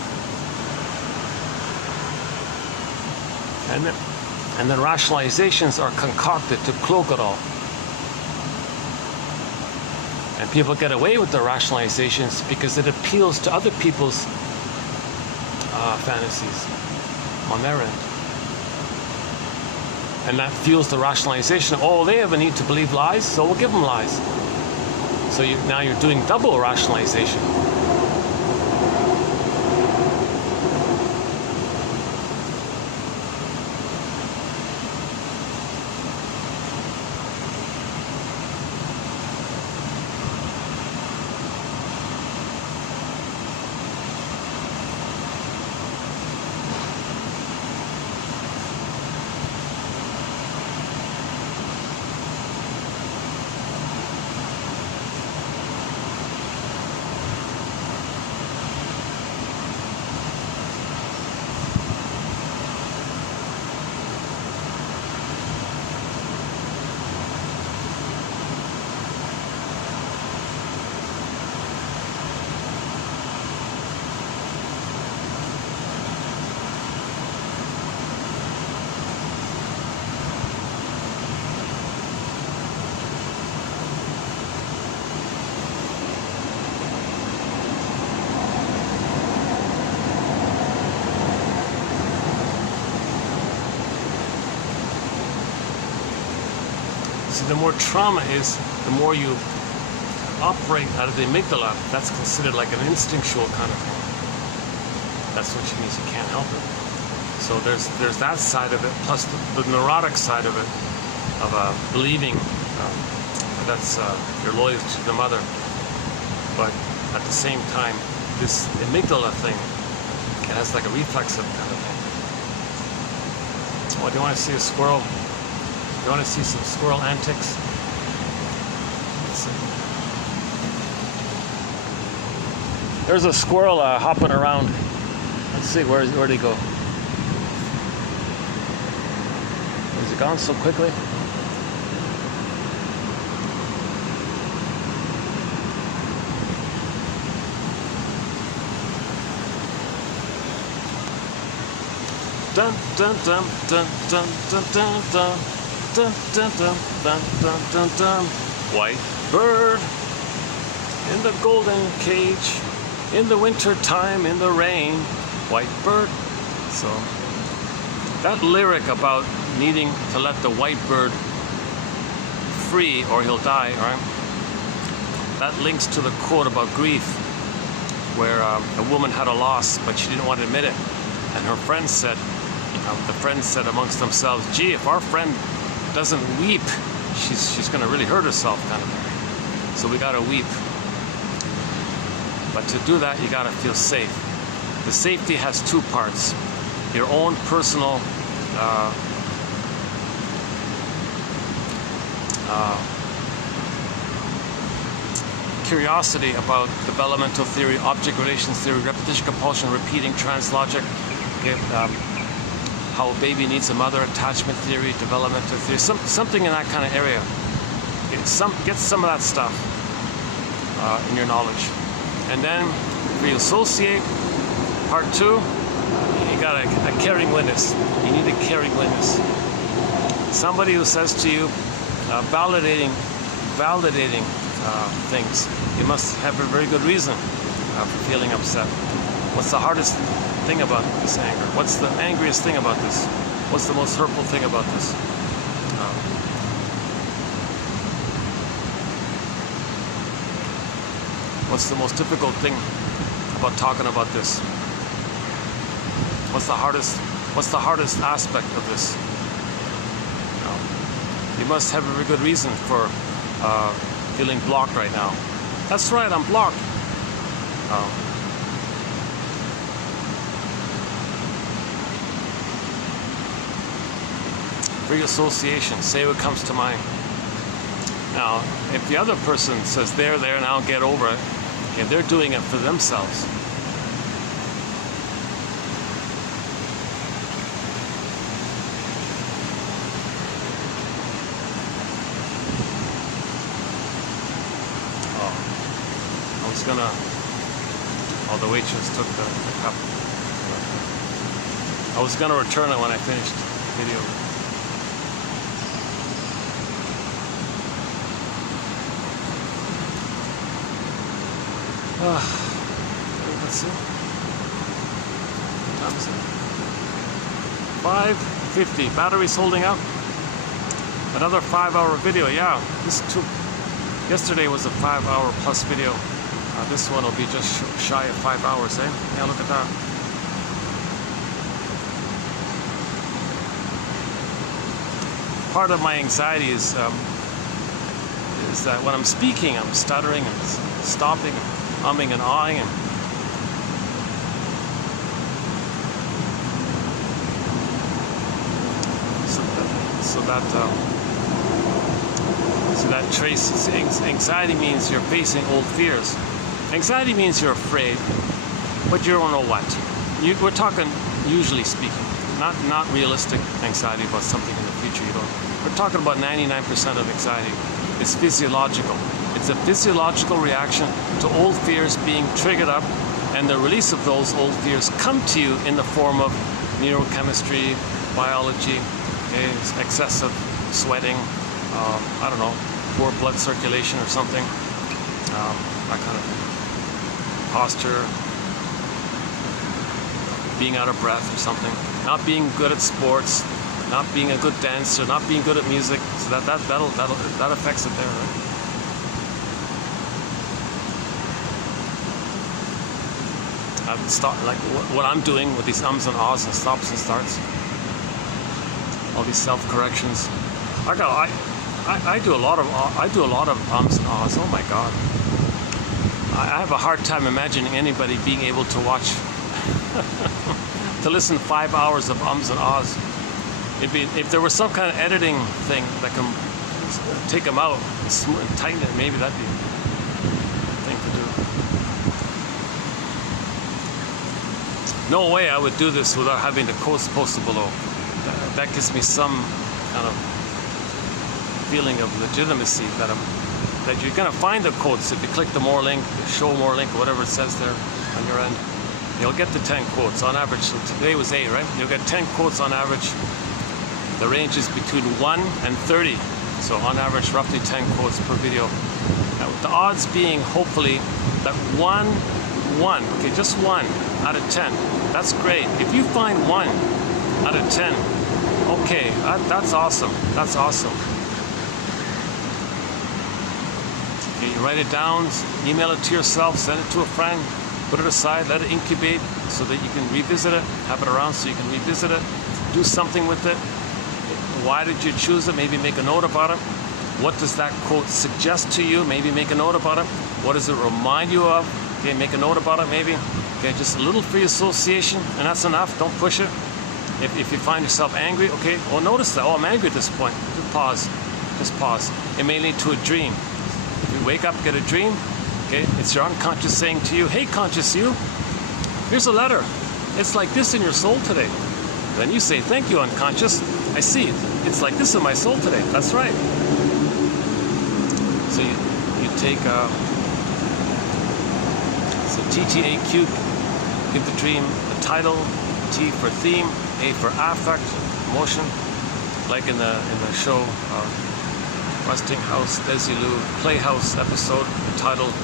And then rationalizations are concocted to cloak it all. And people get away with their rationalizations because it appeals to other people's fantasies on their end. And that fuels the rationalization. Oh, they have a need to believe lies, so we'll give them lies. So now you're doing double rationalization. The more trauma is, the more you operate out of the amygdala. That's considered like an instinctual kind of thing. That's what she means. You can't help it. So there's that side of it, plus the neurotic side of it, of believing that's you're loyal to the mother. But at the same time, this amygdala thing, it has like a reflexive kind of thing. Oh, do you want to see a squirrel? You want to see some squirrel antics? Let's see. There's a squirrel hopping around. Let's see, where'd he go? Has he gone so quickly? Dun dun dun dun dun dun dun dun. Dun, dun, dun, dun, dun, dun, dun. White bird in the golden cage, in the winter time, in the rain, white bird. So that lyric about needing to let the white bird free or he'll die, right? That links to the quote about grief, where a woman had a loss, but she didn't want to admit it. And her friends said, the friends said amongst themselves, gee, if our friend doesn't weep, she's going to really hurt herself, kind of thing. So we got to weep. But to do that, you got to feel safe. The safety has two parts. Your own personal curiosity about developmental theory, object relations theory, repetition, compulsion, repeating, trans logic, how a baby needs a mother, attachment theory, developmental theory, something in that kind of area. Get some of that stuff in your knowledge. And then if you associate, part two, you got a caring witness. You need a caring witness. Somebody who says to you, validating things. You must have a very good reason for feeling upset. What's the hardest thing about this anger? What's the angriest thing about this? What's the most hurtful thing about this? What's the most difficult thing about talking about this? What's the hardest aspect of this? must have a very good reason for feeling blocked right now. That's right, I'm blocked. Free association, say what comes to mind. Now, if the other person says they're there now, get over it, okay, they're doing it for themselves. Oh, the waitress took the cup. I was gonna return it when I finished the video. Let's see. What time is it? 5:50. Battery's holding up. Another 5-hour video. Yeah, yesterday was a 5-hour plus video. This one will be just shy of 5 hours, eh? Yeah, look at that. Part of my anxiety is that when I'm speaking, I'm stuttering and stopping, and umming and ahhing, and so that traces anxiety. Means you're facing old fears. Anxiety means you're afraid, but you don't know what. We're talking, usually speaking, not realistic anxiety about something in the future. We're talking about 99% of anxiety. It's physiological. It's a physiological reaction to old fears being triggered up, and the release of those old fears come to you in the form of neurochemistry, biology, excessive sweating, I don't know, poor blood circulation or something, that kind of thing. Posture, being out of breath or something, not being good at sports, not being a good dancer, not being good at music. So that affects it there, right? I've stopped, like what I'm doing with these ums and ahs and stops and starts, all these self-corrections. I do a lot of ums and ahs. Oh my God. I have a hard time imagining anybody being able to watch, to listen 5 hours of ums and ahs. If there was some kind of editing thing that can take them out and tighten it, maybe that'd be a thing to do. No way I would do this without having the quotes posted below. That gives me some kind of feeling of legitimacy that you're going to find the quotes if you click the more link, the show more link, whatever it says there on your end. You'll get the 10 quotes on average. So today was 8, right? You'll get 10 quotes on average. The range is between 1 and 30. So on average, roughly 10 quotes per video. Now, the odds being, hopefully, that one, okay, just 1 out of 10. That's great. If you find 1 out of 10, okay, that's awesome. That's awesome. Okay, you write it down, email it to yourself, send it to a friend, put it aside, let it incubate so that you can revisit it, have it around so you can revisit it, do something with it. Why did you choose it? Maybe make a note about it. What does that quote suggest to you? Maybe make a note about it. What does it remind you of? Okay, make a note about it maybe. Okay, just a little free association, and that's enough. Don't push it. If you find yourself angry, okay, well, notice that. Oh, I'm angry at this point. Just pause. Just pause. It may lead to a dream. If you wake up, get a dream, okay, it's your unconscious saying to you, hey, conscious you, here's a letter. It's like this in your soul today. Then you say, thank you, unconscious. I see it. It's like this in my soul today. That's right. So you take, so TTAQ, give the dream a title, T for theme, A for affect, emotion, like in the show Westinghouse, Desilu, Playhouse episode entitled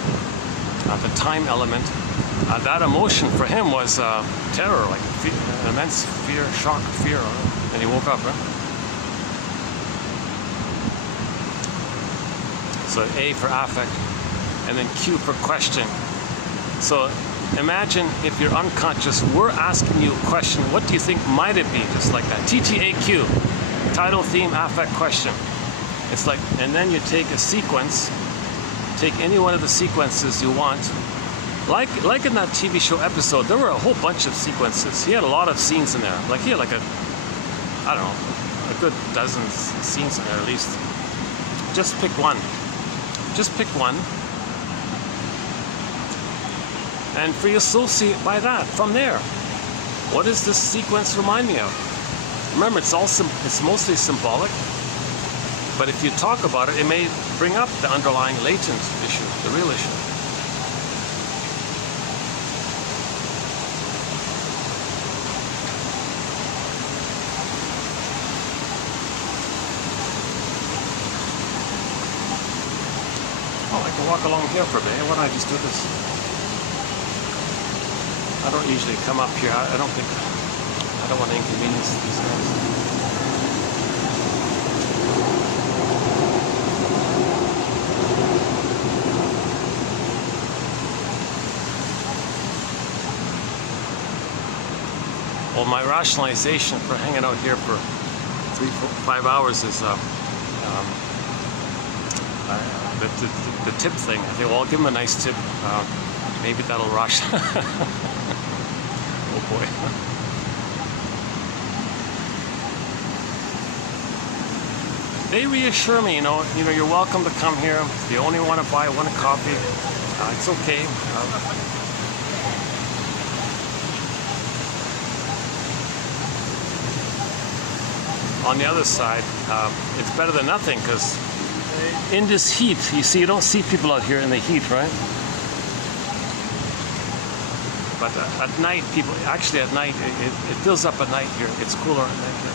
The Time Element. That emotion for him was terror, like immense fear, shock, fear, and he woke up, right? So A for affect, and then Q for question. So imagine if your unconscious were asking you a question, what do you think might it be? Just like that. TTAQ, title, theme, affect, question. It's like, and then you take a sequence, take any one of the sequences you want. Like in that TV show episode, there were a whole bunch of sequences. He had a lot of scenes in there. Like he had like I don't know, a good dozen scenes in there at least. Just pick one. Just pick one. And free associate by that, from there. What does this sequence remind me of? Remember, it's mostly symbolic, but if you talk about it, it may bring up the underlying latent issue, the real issue. Oh, I can walk along here for a bit. Why don't I just do this? I don't usually come up here. I don't want to inconvenience these guys. Well, my rationalization for hanging out here for 3, 4, 5 hours is the tip thing. I think, well, I'll give him a nice tip. Maybe that'll rush. Oh boy. They reassure me, you know, you're welcome to come here. If you only want to buy one coffee, it's okay. On the other side, it's better than nothing, because in this heat, you see, you don't see people out here in the heat, right? But at night, actually at night, it fills up at night here. It's cooler at night here.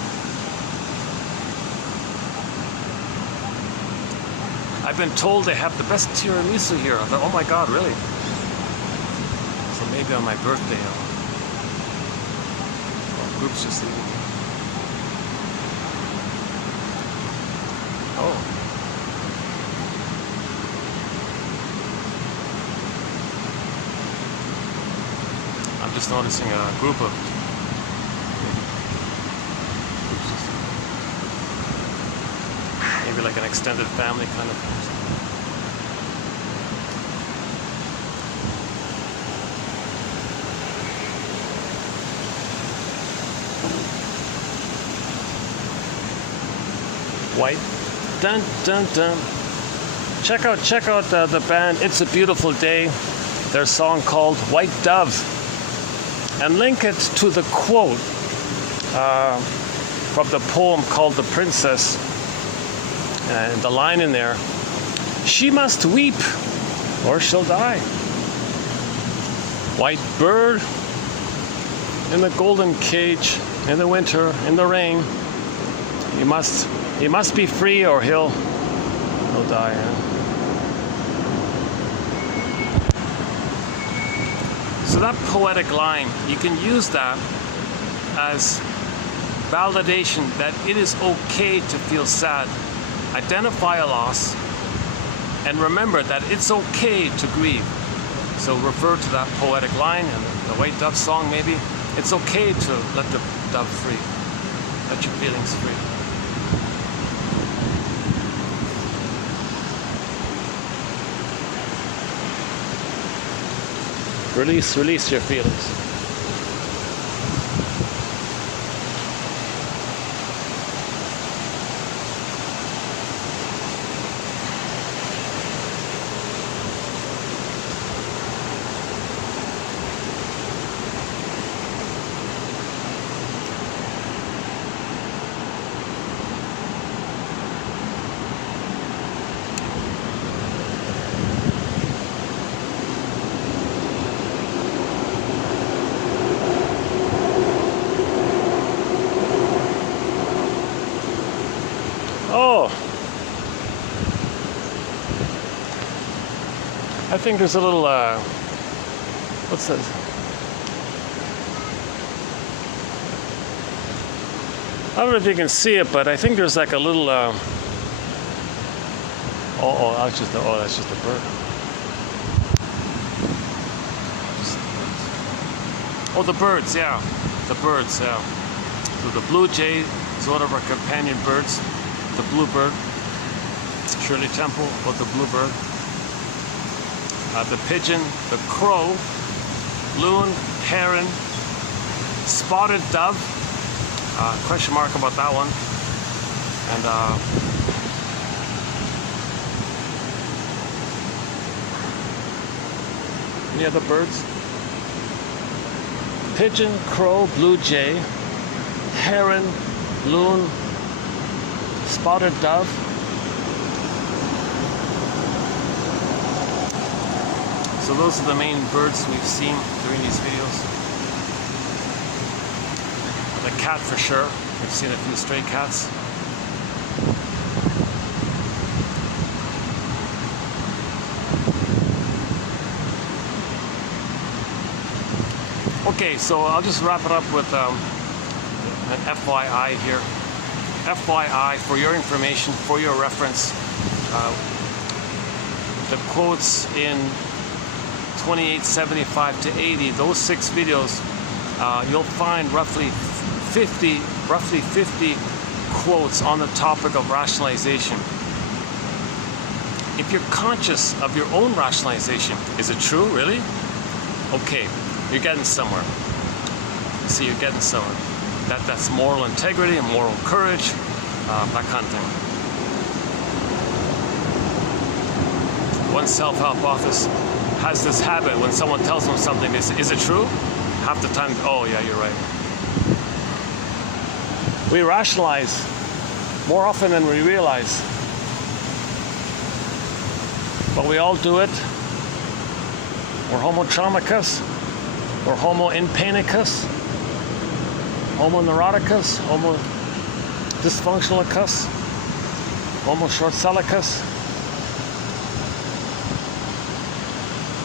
I've been told they have the best tiramisu here. I thought, oh my God, really? So maybe on my birthday, group's just leaving. Oh. I'm just noticing a group of maybe like an extended family kind of thing. White. Dun dun dun. Check out the band It's a Beautiful Day. Their song called White Dove. And link it to the quote from the poem called The Princess. And the line in there, she must weep or she'll die. White bird in the golden cage, in the winter, in the rain. He must be free or he'll die. So that poetic line, you can use that as validation that it is okay to feel sad. Identify a loss and remember that it's okay to grieve. So refer to that poetic line and the White Dove song maybe. It's okay to let the dove free. Let your feelings free. Release your feelings. Oh, I think there's a little, what's that? I don't know if you can see it, but I think there's like a little, that's just a bird. Oh, the birds, yeah. The birds, yeah. So the blue jay is one of our companion birds. The bluebird. Shirley Temple about the bluebird. The pigeon, the crow, loon, heron, spotted dove, question mark about that one, and any other birds? Pigeon, crow, blue jay, heron, loon, spotted dove. So those are the main birds we've seen during these videos. The cat for sure. We've seen a few stray cats. Okay, so I'll just wrap it up with an FYI here. FYI, for your information, for your reference, the quotes in 2875 to 80, those 6 videos, you'll find roughly 50 quotes on the topic of rationalization. If you're conscious of your own rationalization, is it true, really? Okay, you're getting somewhere. See, you're getting somewhere. That's moral integrity and moral courage, that kind of thing. One self-help office has this habit when someone tells them something, they say, is it true? Half the time, oh yeah, you're right. We rationalize more often than we realize. But we all do it. We're homo traumicus, we're homo impainicus, homo neuroticus, homo dysfunctionalicus, homo short-sellicus,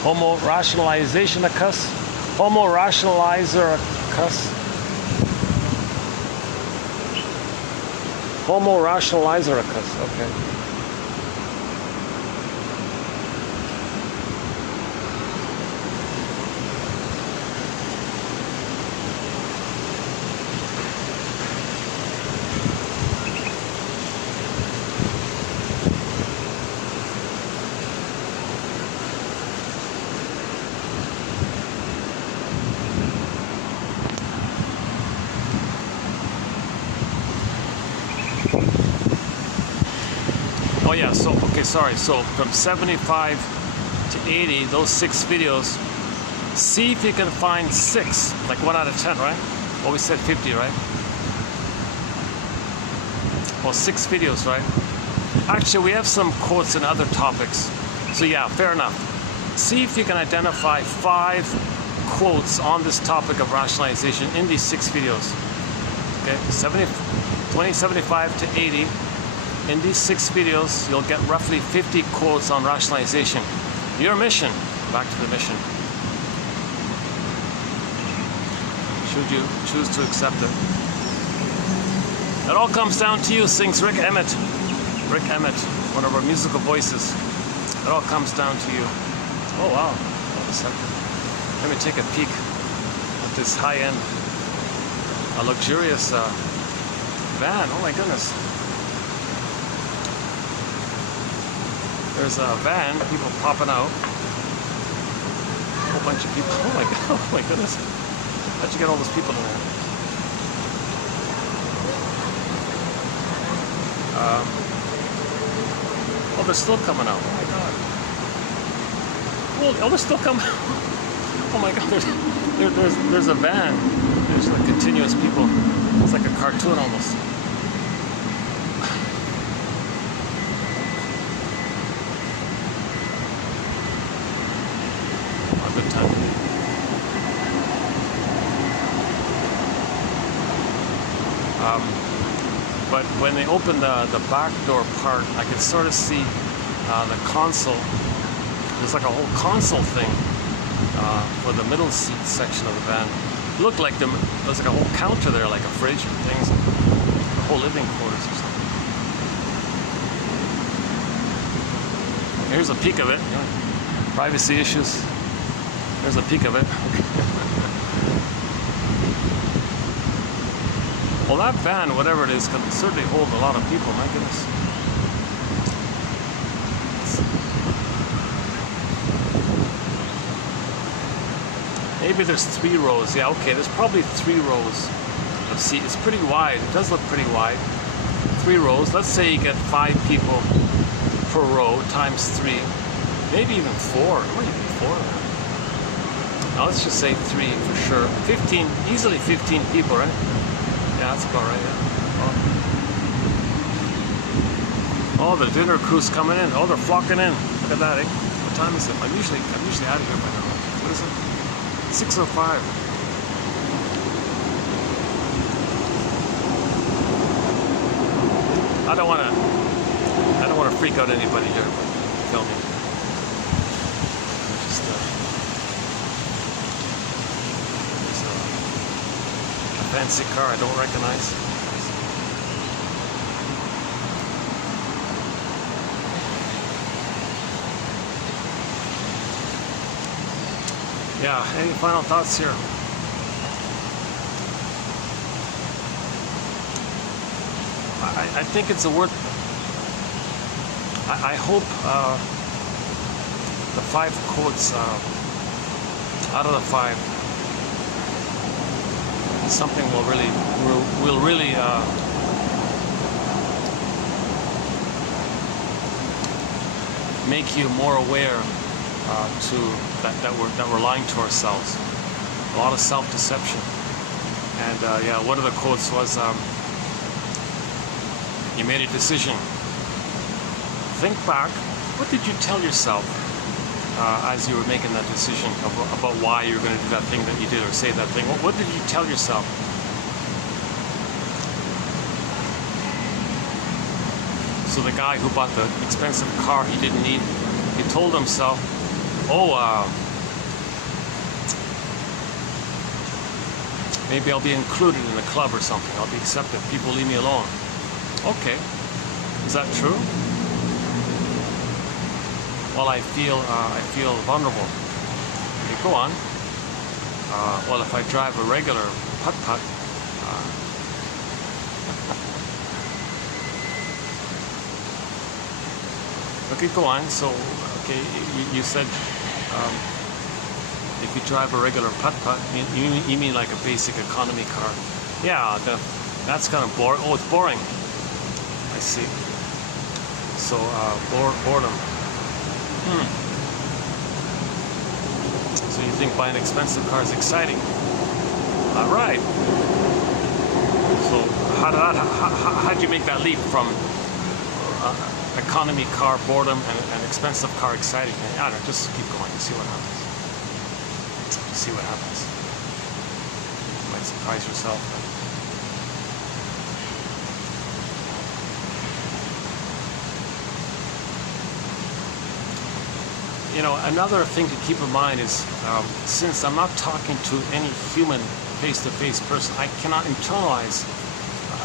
homo rationalizationicus, homo rationalizericus, homo rationalizericus, okay. Oh yeah, so, okay, sorry. So from 75 to 80, those 6 videos, see if you can find 6, like 1 out of 10, right? Well, we said 50, right? Well, 6 videos, right? Actually, we have some quotes in other topics. So yeah, fair enough. See if you can identify 5 quotes on this topic of rationalization in these 6 videos. Okay, 2075 to 80. In these 6 videos, you'll get roughly 50 quotes on rationalization. Your mission, back to the mission. Should you choose to accept it. It all comes down to you, sings Rick Emmett. Rick Emmett, one of our musical voices. It all comes down to you. Oh wow, hold a second. Let me take a peek at this high-end, luxurious van. Oh my goodness. There's a van, people popping out. A whole bunch of people. Oh my god, oh my goodness. How'd you get all those people in there? Oh, they're still coming out. Oh my god. Oh, they're still coming. Oh my god, there's a van. There's like continuous people. It's like a cartoon almost. Good time. But when they opened the back door part, I could sort of see the console. There's like a whole console thing for the middle seat section of the van. It looked like there's like a whole counter there, like a fridge and things, a whole living quarters or something. Here's a peek of it. Privacy issues. There's a peek of it. Well, that van, whatever it is, can certainly hold a lot of people, my goodness. maybe there's 3 rows. Yeah, okay, there's probably 3 rows of seats. It's pretty wide. It does look pretty wide. 3 rows. Let's say you get 5 people per row times 3. Maybe even 4. It might even 4. Now let's just say 3 for sure. 15, easily 15 people, right? Yeah, that's about right. Yeah. Oh, the dinner crew's coming in. Oh, they're flocking in. Look at that, eh? What time is it? I'm usually out of here by now. What is it? 6:05. I don't want to freak out anybody here filming. Just there's a fancy car I don't recognize. Yeah, any final thoughts here? I think it's a worth. I hope the 5 quotes out of the 5, something will really make you more aware that we're lying to ourselves. A lot of self-deception. And yeah, one of the quotes was, you made a decision. Think back. What did you tell yourself as you were making that decision about why you were going to do that thing that you did or say that thing? What did you tell yourself? So the guy who bought the expensive car he didn't need, he told himself, oh, maybe I'll be included in a club or something. I'll be accepted. People leave me alone. Okay. Is that true? Well, I feel vulnerable. Okay, go on. Well, if I drive a regular putt-putt, okay, go on. So, okay, you said if you drive a regular putt-putt, you mean like a basic economy car? Yeah, that's kind of boring. Oh, it's boring. I see. So, boredom. So you think buying an expensive car is exciting? All right. So how'd you make that leap from economy car boredom and expensive car exciting? I don't know, just keep going and see what happens. See what happens. You might surprise yourself. You know, another thing to keep in mind is, since I'm not talking to any human face-to-face person, I cannot internalize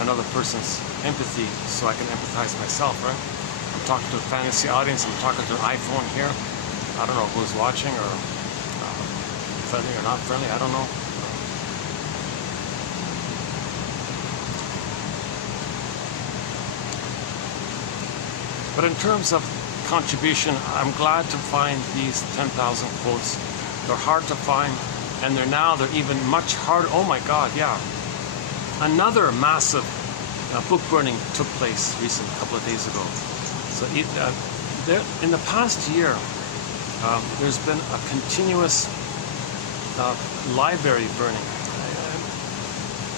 another person's empathy so I can empathize myself, right? I'm talking to a fantasy audience, I'm talking to an iPhone here. I don't know who's watching, or friendly or not friendly, I don't know. But in terms of contribution, I'm glad to find these 10,000 quotes. They're hard to find, and they're even much harder. Oh my God, yeah. Another massive book burning took place recently, a couple of days ago. So in the past year, there's been a continuous library burning.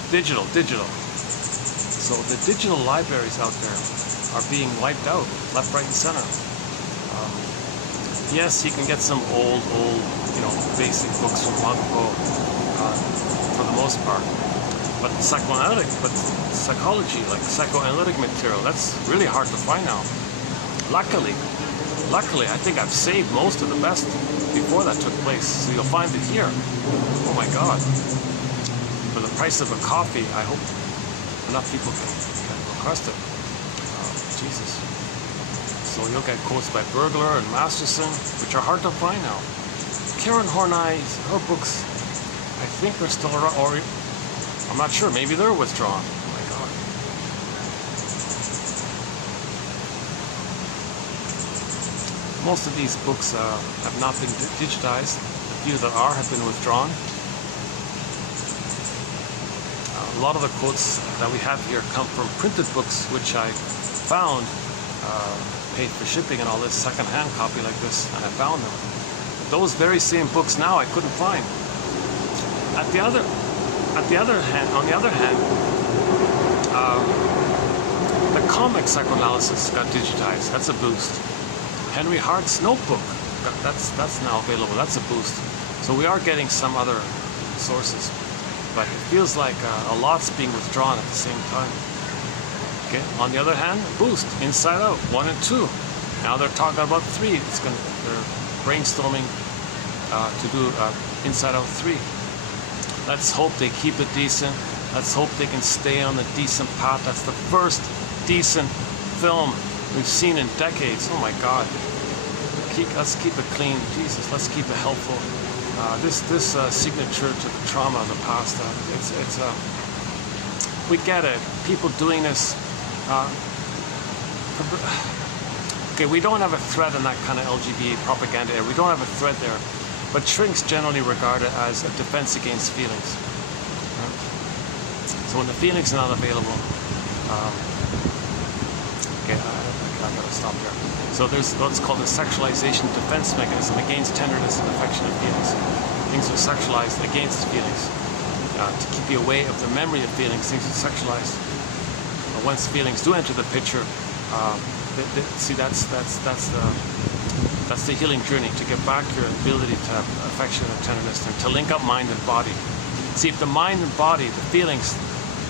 Digital. So the digital libraries out there are being wiped out, left, right, and center. Yes, you can get some old, basic books from long ago, for the most part. But psychology, like psychoanalytic material, that's really hard to find now. Luckily, I think I've saved most of the best before that took place. So you'll find it here. Oh my God. For the price of a coffee, I hope enough people can request it. Jesus. So you'll get quotes by Burglar and Masterson, which are hard to find now. Karen Horney, her books, I think are still around, or I'm not sure, maybe they're withdrawn. Oh my God. Most of these books have not been digitized. The few that are have been withdrawn. lot of the quotes that we have here come from printed books, which I found, paid for shipping and all this, second-hand copy like this, and I found them. Those very same books now I couldn't find. On the other hand, the comic psychoanalysis got digitized. That's a boost. Henry Hart's notebook, that's now available. That's a boost. So we are getting some other sources, but it feels like a lot's being withdrawn at the same time. Okay. On the other hand, boost, Inside Out 1 and 2. Now they're talking about 3. They're brainstorming to do Inside Out 3. Let's hope they keep it decent. Let's hope they can stay on the decent path. That's the first decent film we've seen in decades. Oh my God. Let's keep it clean. Jesus, let's keep it helpful. This signature to the trauma of the past. We get it. People doing this. Okay, we don't have a thread in that kind of LGBT propaganda area. We don't have a thread there. But shrinks generally regard it as a defense against feelings. So when the feelings are not available, okay, I gotta stop there. So there's what's called a sexualization defense mechanism against tenderness and affection and feelings. Things are sexualized against feelings. To keep you away of the memory of feelings, things are sexualized. Once feelings do enter the picture, see, that's the healing journey, to get back your ability to have affection and tenderness and to link up mind and body. See, if the mind and body, the feelings,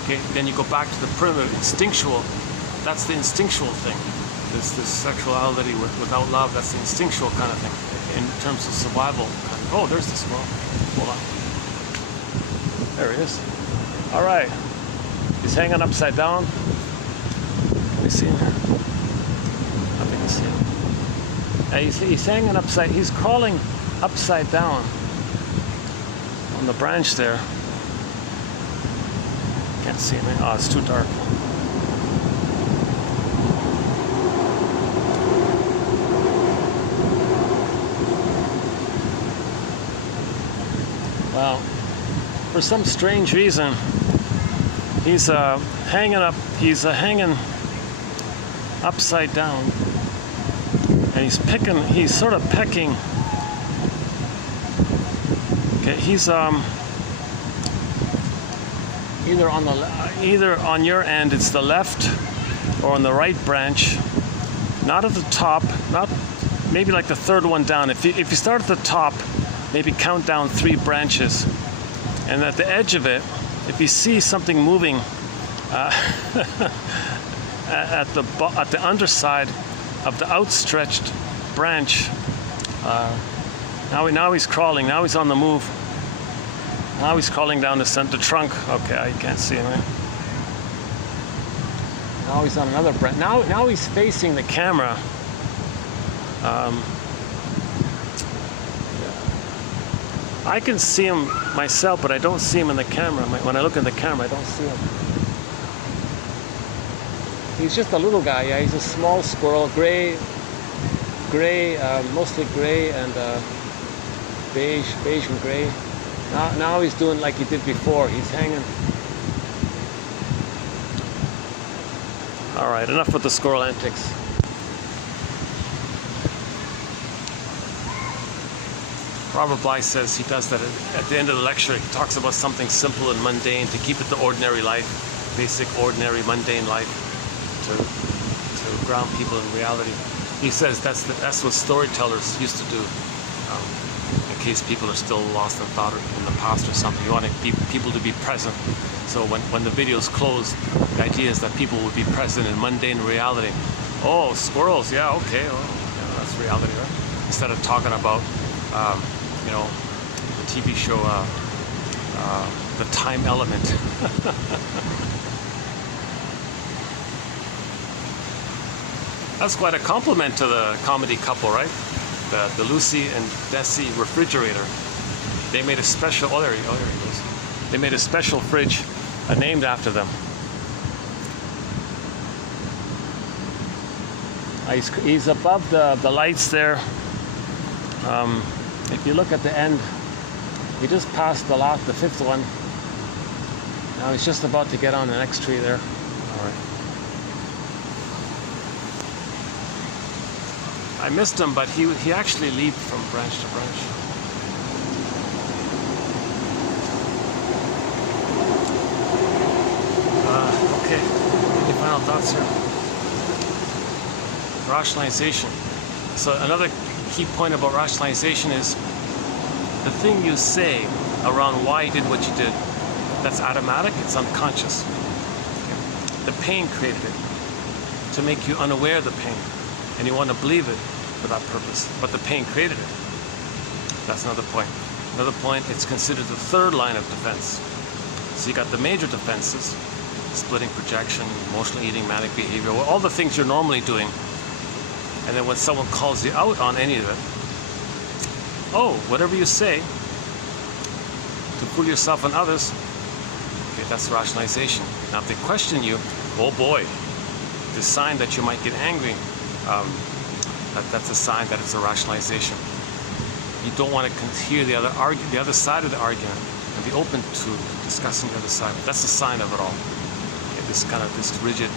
okay, then you go back to the primitive instinctual. That's the instinctual thing. This sexuality without love, that's the instinctual kind of thing in terms of survival. Oh, there's the squirrel. Hold on. There he is. All right. He's hanging upside down. Can we see him here? I think we see him. He's hanging upside. He's crawling upside down on the branch there. Can't see him. Oh, it's too dark. Well, for some strange reason, he's hanging up. He's hanging upside down, and he's picking. He's sort of pecking. Okay, he's either on your end it's the left or on the right branch. Not at the top. Not maybe like the third one down. If you start at the top, maybe count down 3 branches, and at the edge of it, if you see something moving at the underside of the outstretched branch, now he's crawling. Now he's on the move. Now he's crawling down the center trunk. Okay, you can't see him. Right? Now he's on another branch. Now he's facing the camera. I can see him myself, but I don't see him in the camera. When I look in the camera, I don't see him. He's just a little guy. Yeah, he's a small squirrel, gray, mostly gray and beige and gray. Now he's doing like he did before. He's hanging. All right, enough with the squirrel antics. Robert Bly says he does that at the end of the lecture. He talks about something simple and mundane to keep it to ordinary life, basic, ordinary, mundane life, to ground people in reality. He says that's what storytellers used to do. In case people are still lost in thought or in the past or something, you want people to be present. So when the video's closed, the idea is that people would be present in mundane reality. Oh, squirrels, yeah, okay, well, yeah, that's reality, right? Instead of talking about you know, the TV show, The Time Element. That's quite a compliment to the comedy couple, right? The Lucy and Desi refrigerator. They made a special, oh, there he goes. They made a special fridge named after them. He's above the lights there. If you look at the end, he just passed the 5th one, Now he's just about to get on the next tree there. All right. I missed him, but he actually leaped from branch to branch. Okay, any final thoughts here? Rationalization. So another key point about rationalization is the thing you say around why you did what you did. That's automatic, it's unconscious. The pain created it to make you unaware of the pain, and you want to believe it for that purpose, but the pain created it. That's another point. Another point, it's considered the third line of defense. So you got the major defenses: splitting projection, emotional eating, manic behavior, all the things you're normally doing. And then when someone calls you out on any of it, oh, whatever you say to fool yourself and others, okay, that's rationalization. Now if they question you, oh boy, the sign that you might get angry, that's a sign that it's a rationalization. You don't want to hear the other side of the argument and be open to discussing the other side. That's the sign of it all. Okay, this rigid,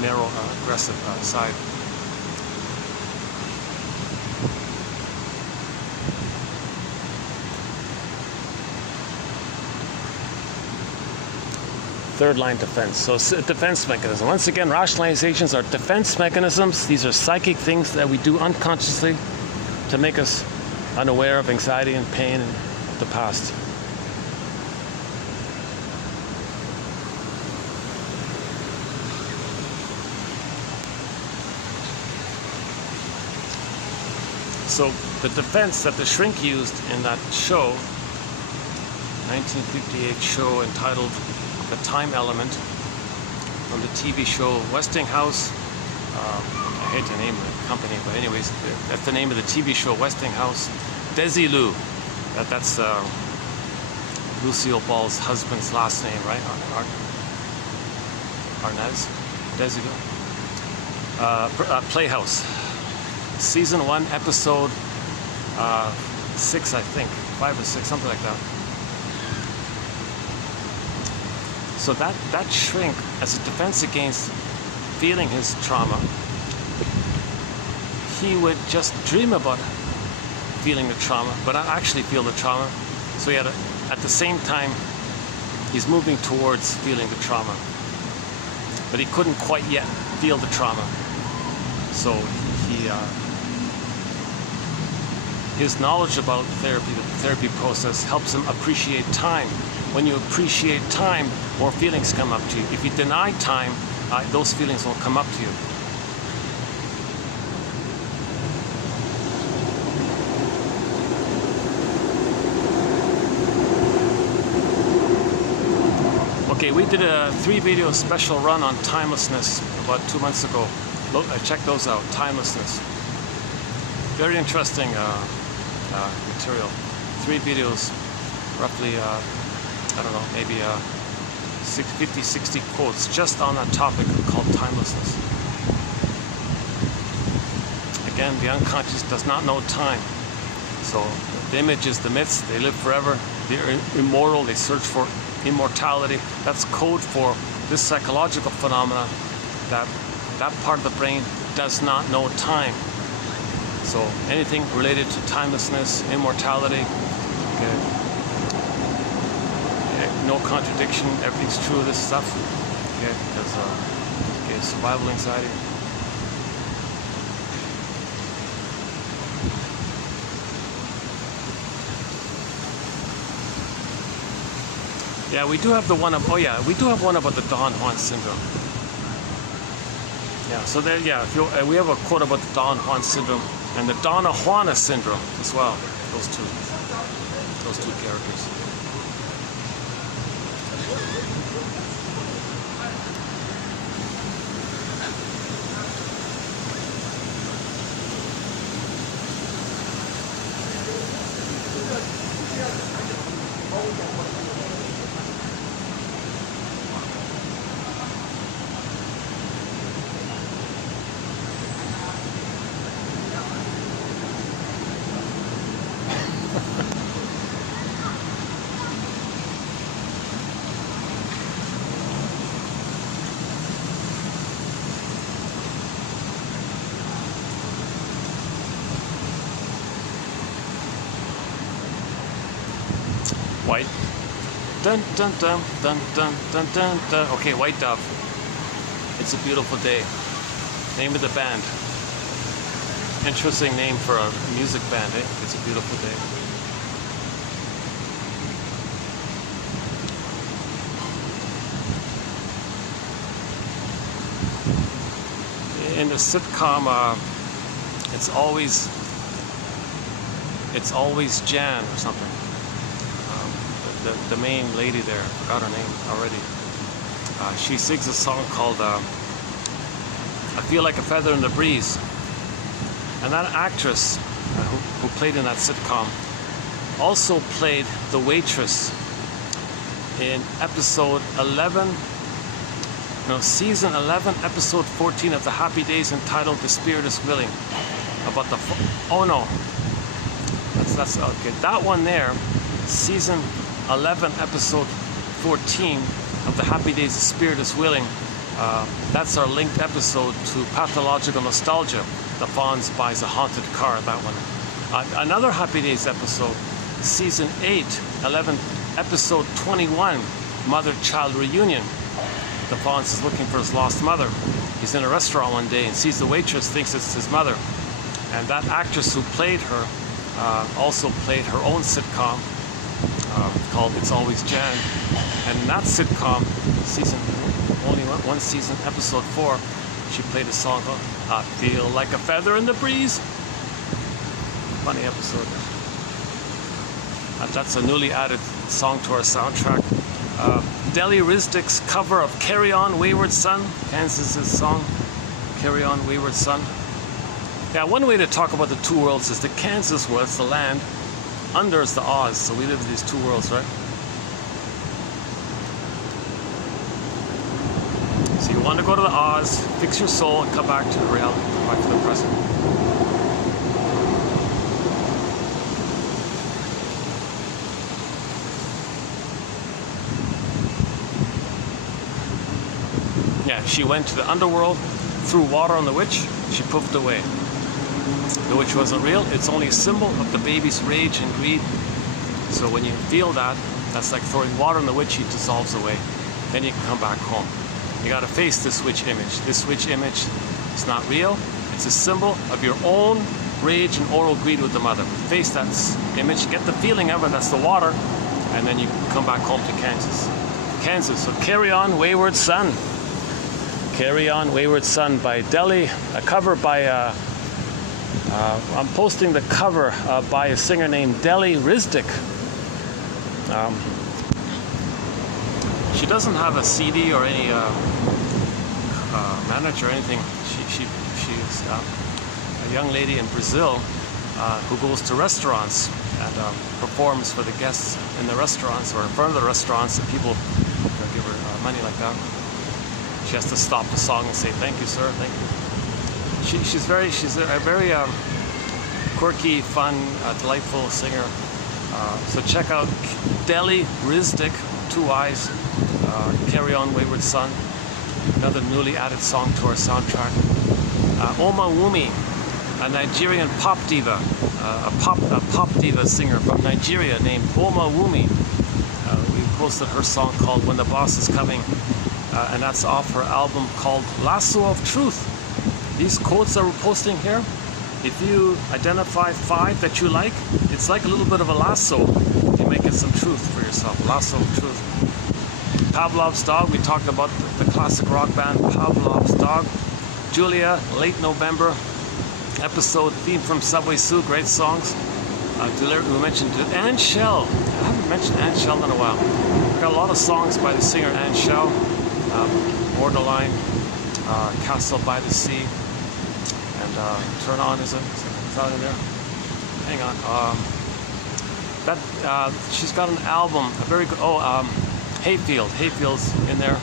narrow, aggressive side. Third line defense. So it's a defense mechanism. Once again, rationalizations are defense mechanisms. These are psychic things that we do unconsciously to make us unaware of anxiety and pain and the past. So the defense that the shrink used in that show, 1958 show entitled The Time Element, from the TV show Westinghouse. I hate to name the company, but anyways, that's the name of the TV show Westinghouse. Desilu, that's Lucille Ball's husband's last name, right? Arnaz? Desilu. Playhouse. Season 1, episode 6, I think. 5 or 6, something like that. So that shrink, as a defense against feeling his trauma, he would just dream about feeling the trauma, but not actually feel the trauma. So he had at the same time, he's moving towards feeling the trauma, but he couldn't quite yet feel the trauma. So his knowledge about therapy, the therapy process, helps him appreciate time. When you appreciate time, more feelings come up to you. If you deny time, those feelings won't come up to you. Okay, we did a 3-video special run on timelessness about 2 months ago. Check those out, timelessness. Very interesting material. 3 videos, roughly, I don't know, maybe 50, 60 quotes just on that topic called timelessness. Again, the unconscious does not know time. So the images, the myths, they live forever. They're immortal, they search for immortality. That's code for this psychological phenomena that part of the brain does not know time. So anything related to timelessness, immortality, okay, no contradiction, everything's true, this stuff, okay, because survival anxiety. Yeah, we do have the one of, oh yeah, we do have one about the Don Juan syndrome. Yeah, so there, yeah, we have a quote about the Don Juan syndrome and the Donna Juana syndrome as well. Those two characters. White. Dun dun dun dun dun dun dun dun. Okay, White Dove. It's a beautiful day. Name of the band. Interesting name for a music band, eh? It's a beautiful day. In the sitcom, it's always Jan or something. The main lady there, I forgot her name already. She sings a song called "I Feel Like a Feather in the Breeze," and that actress who played in that sitcom also played the waitress in episode 11. No, season 11, episode 14 of The Happy Days, entitled "The Spirit is Willing." About the oh no, that's okay. That one there, season 11, episode 14 of The Happy Days, "The Spirit is Willing." That's our linked episode to Pathological Nostalgia. The Fonz buys a haunted car. That one. Another Happy Days episode, season 8, 11, episode 21, Mother-Child Reunion. The Fonz is looking for his lost mother. He's in a restaurant one day and sees the waitress, thinks it's his mother. And that actress who played her also played her own sitcom called "It's Always Jan." And in that sitcom, only one season, episode 4, she played a song called "I Feel Like a Feather in the Breeze." Funny episode. That's a newly added song to our soundtrack. Deli Rizdick's cover of "Carry On Wayward Son," Kansas's song, "Carry On Wayward Son." Yeah, one way to talk about the two worlds is the Kansas world, it's the land, under is the Oz, so we live in these two worlds, right? So you want to go to the Oz, fix your soul, and come back to the reality, come back to the present. Yeah, she went to the underworld, threw water on the witch, she poofed away. The witch wasn't real, it's only a symbol of the baby's rage and greed. So when you feel that, that's like throwing water on the witch, he dissolves away. Then you can come back home. You gotta face this witch image. This witch image is not real, it's a symbol of your own rage and oral greed with the mother. Face that image, get the feeling of it, that's the water, and then you come back home to Kansas. Kansas, so "Carry On Wayward Son." "Carry On Wayward Son" by Deli, a cover by, I'm posting the cover by a singer named Deli Rizdick. She doesn't have a CD or any manager or anything. She's a young lady in Brazil who goes to restaurants and performs for the guests in the restaurants or in front of the restaurants, and people give her money like that. She has to stop the song and say, "Thank you, sir, thank you." She's a very quirky, fun, delightful singer. So check out Deli Rizdick, 2 I's, "Carry On Wayward Son," another newly added song to our soundtrack. Oma Wumi, a Nigerian pop diva, a pop diva singer from Nigeria named Oma Wumi. We posted her song called "When the Boss Is Coming," and that's off her album called "Lasso of Truth." These quotes that we're posting here, if you identify 5 that you like, it's like a little bit of a lasso. You make it some truth for yourself. Lasso of Truth. Pavlov's Dog, we talked about the classic rock band Pavlov's Dog. Julia, Late November episode, theme from Subway Sue, great songs. We mentioned Ann Shell. I haven't mentioned Ann Shell in a while. We've got a lot of songs by the singer Ann Shell. Borderline, Castle by the Sea, and Turn On, is that in there? Hang on. She's got an album, a very good, Hayfield. Hayfield's in there.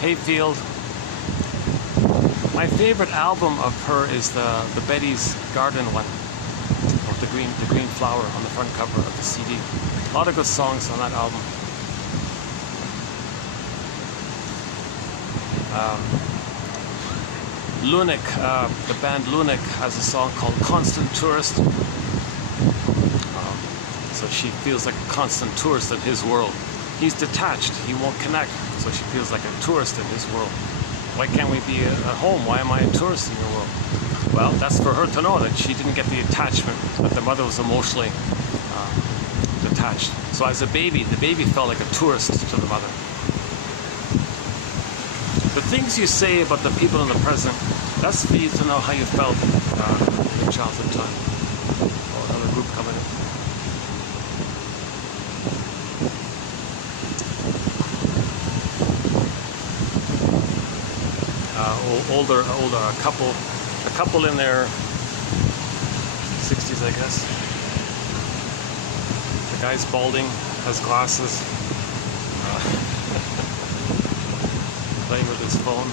Hayfield. My favorite album of her is the Betty's Garden one, with the green flower on the front cover of the CD. A lot of good songs on that album. Lunik, the band Lunik has a song called "Constant Tourist." so she feels like a constant tourist in his world. He's detached, he won't connect, so she feels like a tourist in his world. Why can't we be at home? Why am I a tourist in your world? Well, that's for her to know, that she didn't get the attachment, that the mother was emotionally detached. So as a baby, the baby felt like a tourist to the mother. The things you say about the people in the present, that's for you to know how you felt in childhood time. Oh, another group coming in. Older, a couple in their 60s, I guess. The guy's balding, has glasses, playing with his phone.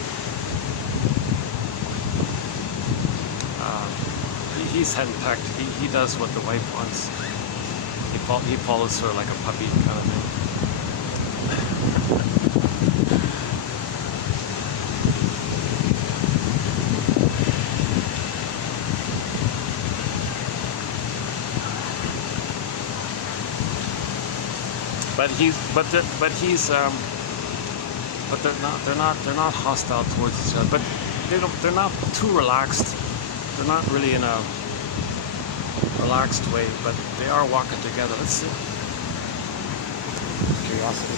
He's henpecked. He does what the wife wants. He follows her like a puppy kind of thing. But they're not hostile towards each other. But they're not too relaxed. They're not really in a relaxed way, but they are walking together. Let's see. Curiosity.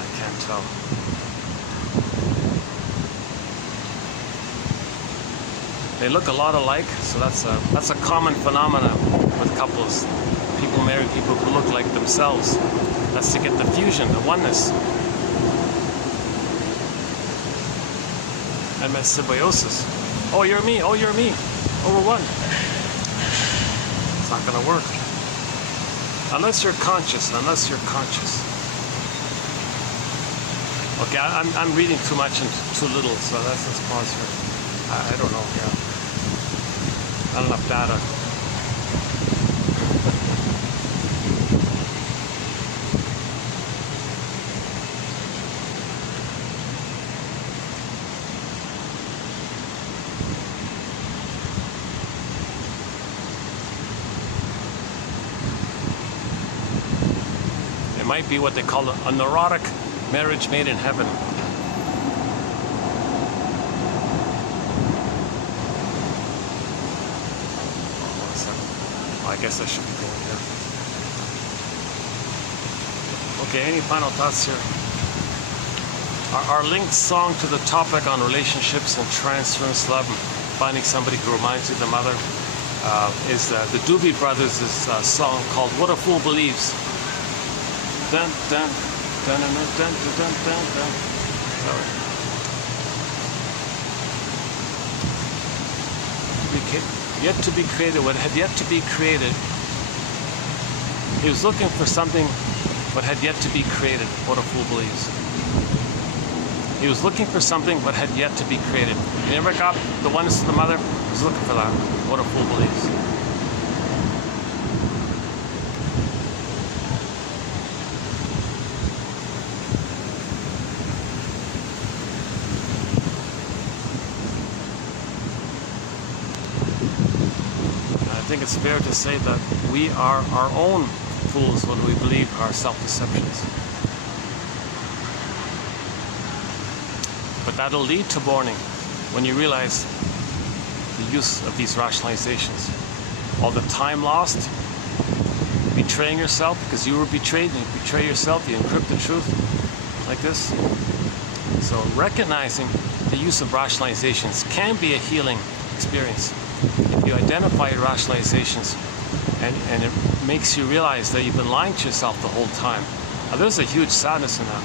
I can't tell. They look a lot alike, so that's a common phenomenon with couples. People marry people who look like themselves. That's to get the fusion, the oneness. And that's symbiosis. Oh, you're me. Oh, you're me. Oh, we're one. It's not going to work. Unless you're conscious. Unless you're conscious. Okay, I'm reading too much and too little, so let's pause here. I don't know. Yeah. Not enough data. It might be what they call a neurotic marriage made in heaven. I guess I should be going here. Okay, any final thoughts here? Our linked song to the topic on relationships and transference love, and finding somebody who reminds you of the mother, is the Doobie Brothers' song called "What a Fool Believes." Dun dun dun dun dun dun dun dun. Sorry. Yet to be created, what had yet to be created. He was looking for something what had yet to be created. What a fool believes. He was looking for something what had yet to be created. He never got the oneness of the mother. He was looking for that. What a fool believes. I think it's fair to say that we are our own fools when we believe our self-deceptions. But that'll lead to mourning when you realize the use of these rationalizations. All the time lost, betraying yourself because you were betrayed, and you betray yourself, you encrypt the truth like this. So recognizing the use of rationalizations can be a healing experience. If you identify your rationalizations and it makes you realize that you've been lying to yourself the whole time, there's a huge sadness in that.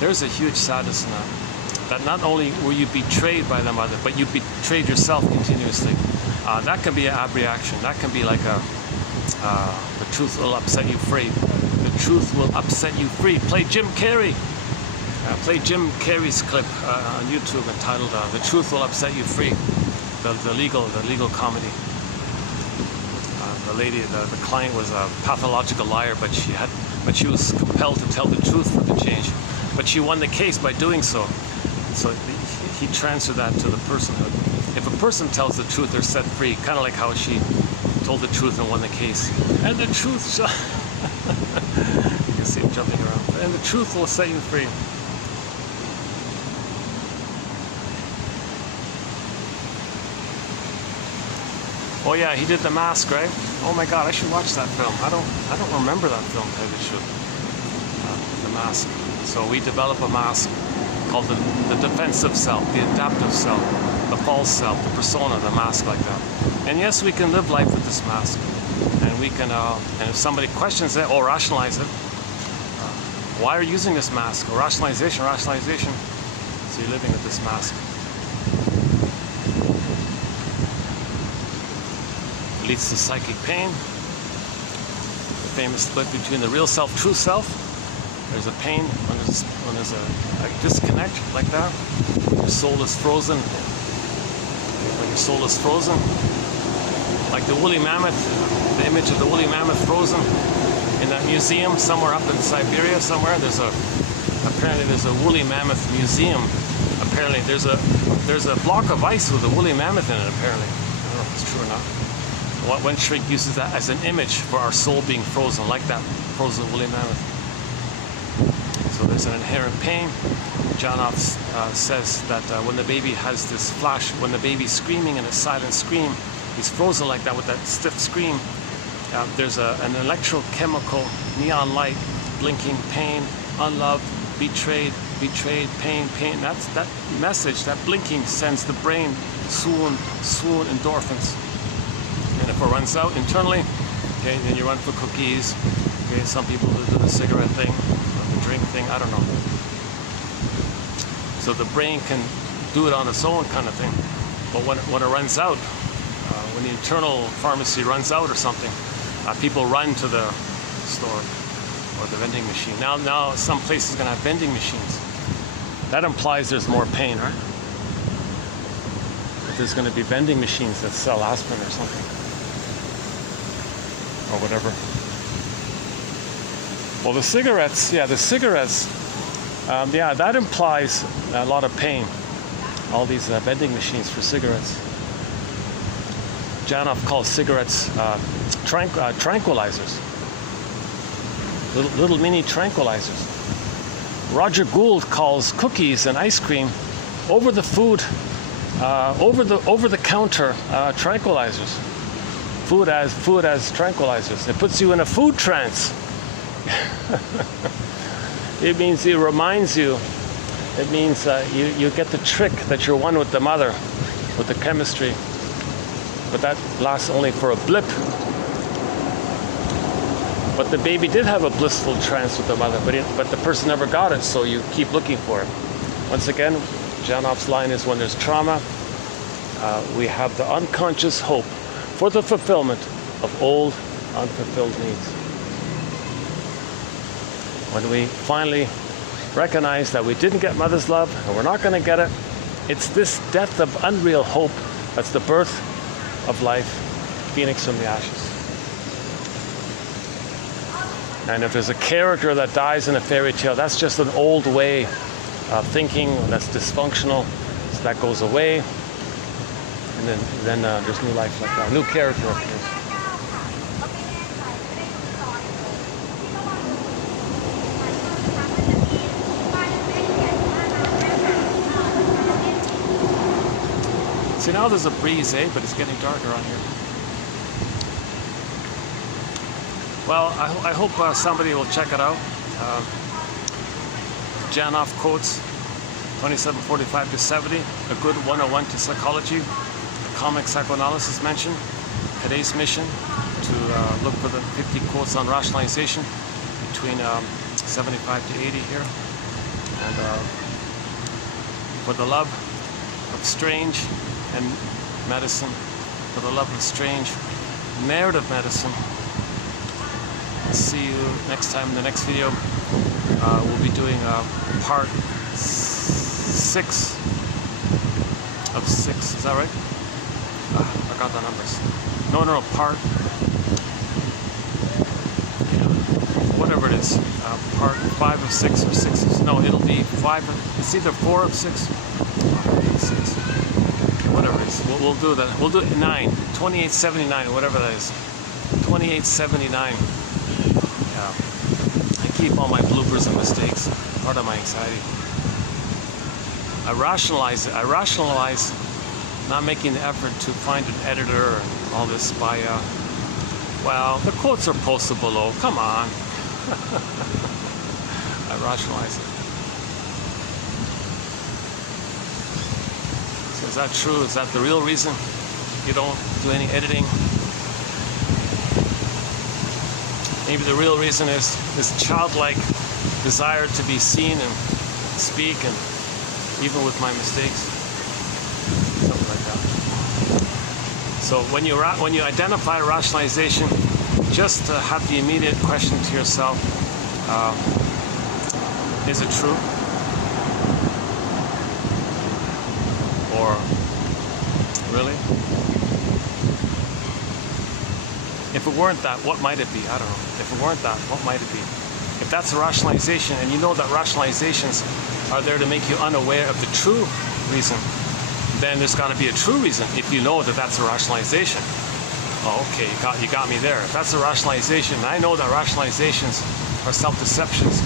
There's a huge sadness in that. That not only were you betrayed by the mother, but you betrayed yourself continuously. That can be an abreaction. That can be like the truth will upset you free. The truth will upset you free. Play Jim Carrey. Play Jim Carrey's clip on YouTube entitled "The Truth Will Upset You Free." The legal comedy. The client was a pathological liar, but she was compelled to tell the truth for the change. But she won the case by doing so. So he transferred that to the personhood. If a person tells the truth, they're set free. Kind of like how she told the truth and won the case. And the truth shall... You can see him jumping around. And the truth will set you free. Oh yeah, he did The Mask, right? Oh my God, I should watch that film. I don't remember that film, tell you the truth. The Mask. So we develop a mask called the defensive self, the adaptive self, the false self, the persona, the mask like that. And yes, we can live life with this mask. And we can, and if somebody questions it, or rationalize it, why are you using this mask? Or rationalization. So you're living with this mask. It leads to psychic pain. The famous split between the real self, true self. There's a pain when there's a disconnect like that. Your soul is frozen. When your soul is frozen, like the woolly mammoth, the image of the woolly mammoth frozen in that museum somewhere up in Siberia somewhere. Apparently there's a woolly mammoth museum. Apparently there's a block of ice with a woolly mammoth in it. Apparently, I don't know if it's true or not. One shrink uses that as an image for our soul being frozen, like that frozen woolly mammoth. So there's an inherent pain. Janov says that when the baby has this flash, when the baby's screaming in a silent scream, he's frozen like that with that stiff scream. There's an electrochemical neon light blinking, pain, unloved, betrayed, pain. That message, that blinking sends the brain swoon endorphins. And if it runs out internally, okay, then you run for cookies. Okay, some people do the cigarette thing, the drink thing, I don't know. So the brain can do it on its own kind of thing. But when it runs out, when the internal pharmacy runs out or something, people run to the store or the vending machine. Now some places are going to have vending machines. That implies there's more pain, right? That there's going to be vending machines that sell aspirin or something. Or whatever. Well, the cigarettes, yeah, that implies a lot of pain. All these vending machines for cigarettes. Janov calls cigarettes tranquilizers. Little mini tranquilizers. Roger Gould calls cookies and ice cream over the counter tranquilizers. Food as tranquilizers. It puts you in a food trance. It means it reminds you. It means you get the trick that you're one with the mother, with the chemistry. But that lasts only for a blip. But the baby did have a blissful trance with the mother, but the person never got it, so you keep looking for it. Once again, Janov's line is when there's trauma, we have the unconscious hope for the fulfillment of old, unfulfilled needs. When we finally recognize that we didn't get mother's love and we're not going to get it, it's this death of unreal hope that's the birth of life, phoenix from the ashes. And if there's a character that dies in a fairy tale, that's just an old way of thinking that's dysfunctional. So that goes away. And then there's new life like that. A new character appears. See, now there's a breeze, but it's getting darker on here. Well, I hope somebody will check it out. Janov quotes 2745 to 70, a good 101 to psychology. Comic psychoanalysis mentioned. Today's mission to look for the 50 quotes on rationalization between 75 to 80 here. And for the love of strange and medicine, for the love of strange narrative medicine. I'll see you next time in the next video. We'll be doing part 6 of 6. Is that right? I forgot the numbers. No, part. Yeah, whatever it is. is part 5 of 6 or 6 of, no, it'll be 5 of, it's either 4 of 6, 6, whatever it is. We'll do that. We'll do 9, 2879, whatever that is. 2879. Yeah. I keep all my bloopers and mistakes, part of my anxiety. I rationalize it. I rationalize not making the effort to find an editor and all this by, well, the quotes are posted below. Come on. I rationalize it. So is that true? Is that the real reason you don't do any editing? Maybe the real reason is this childlike desire to be seen and speak, and even with my mistakes, something like that. So when you identify rationalization, just have the immediate question to yourself: is it true? Or really? If it weren't that, what might it be? I don't know. If it weren't that, what might it be? If that's a rationalization, and you know that rationalizations are there to make you unaware of the true reason, then there's got to be a true reason if you know that that's a rationalization. Oh, okay, you got me there. If that's a rationalization, and I know that rationalizations are self-deceptions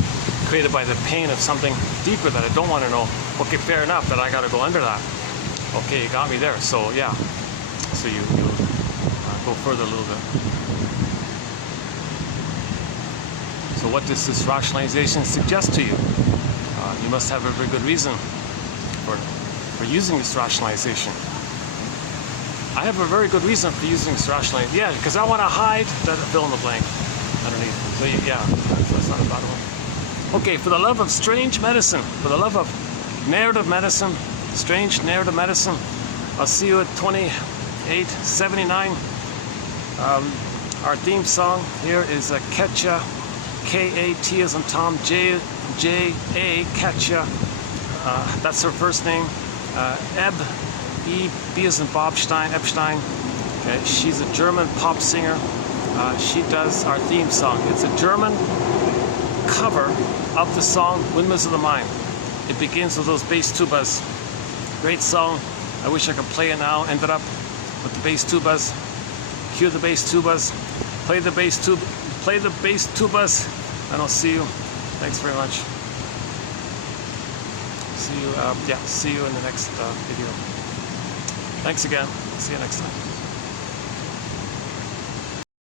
created by the pain of something deeper that I don't want to know. Okay, fair enough that I got to go under that. Okay, you got me there. So yeah, so you go further a little bit. So what does this rationalization suggest to you? You must have a very good reason for using this rationalization. I have a very good reason for using this rationalization. Yeah, because I want to hide the fill in the blank underneath. So yeah, that's not a bad one. Okay, for the love of strange medicine, for the love of narrative medicine, strange narrative medicine, I'll see you at 2879. Our theme song here is Ketcha, K-A-T as in Tom, J-A, Ketcha. That's her first name. E-B as in Epstein. Okay, she's a German pop singer. She does our theme song. It's a German cover of the song Windmills of the Mind. It begins with those bass tubas. Great song. I wish I could play it now. Ended up with the bass tubas. Cue the bass tubas. Play the bass tubas, and I'll see you. Thanks very much. See you. See you in the next video. Thanks again. See you next time.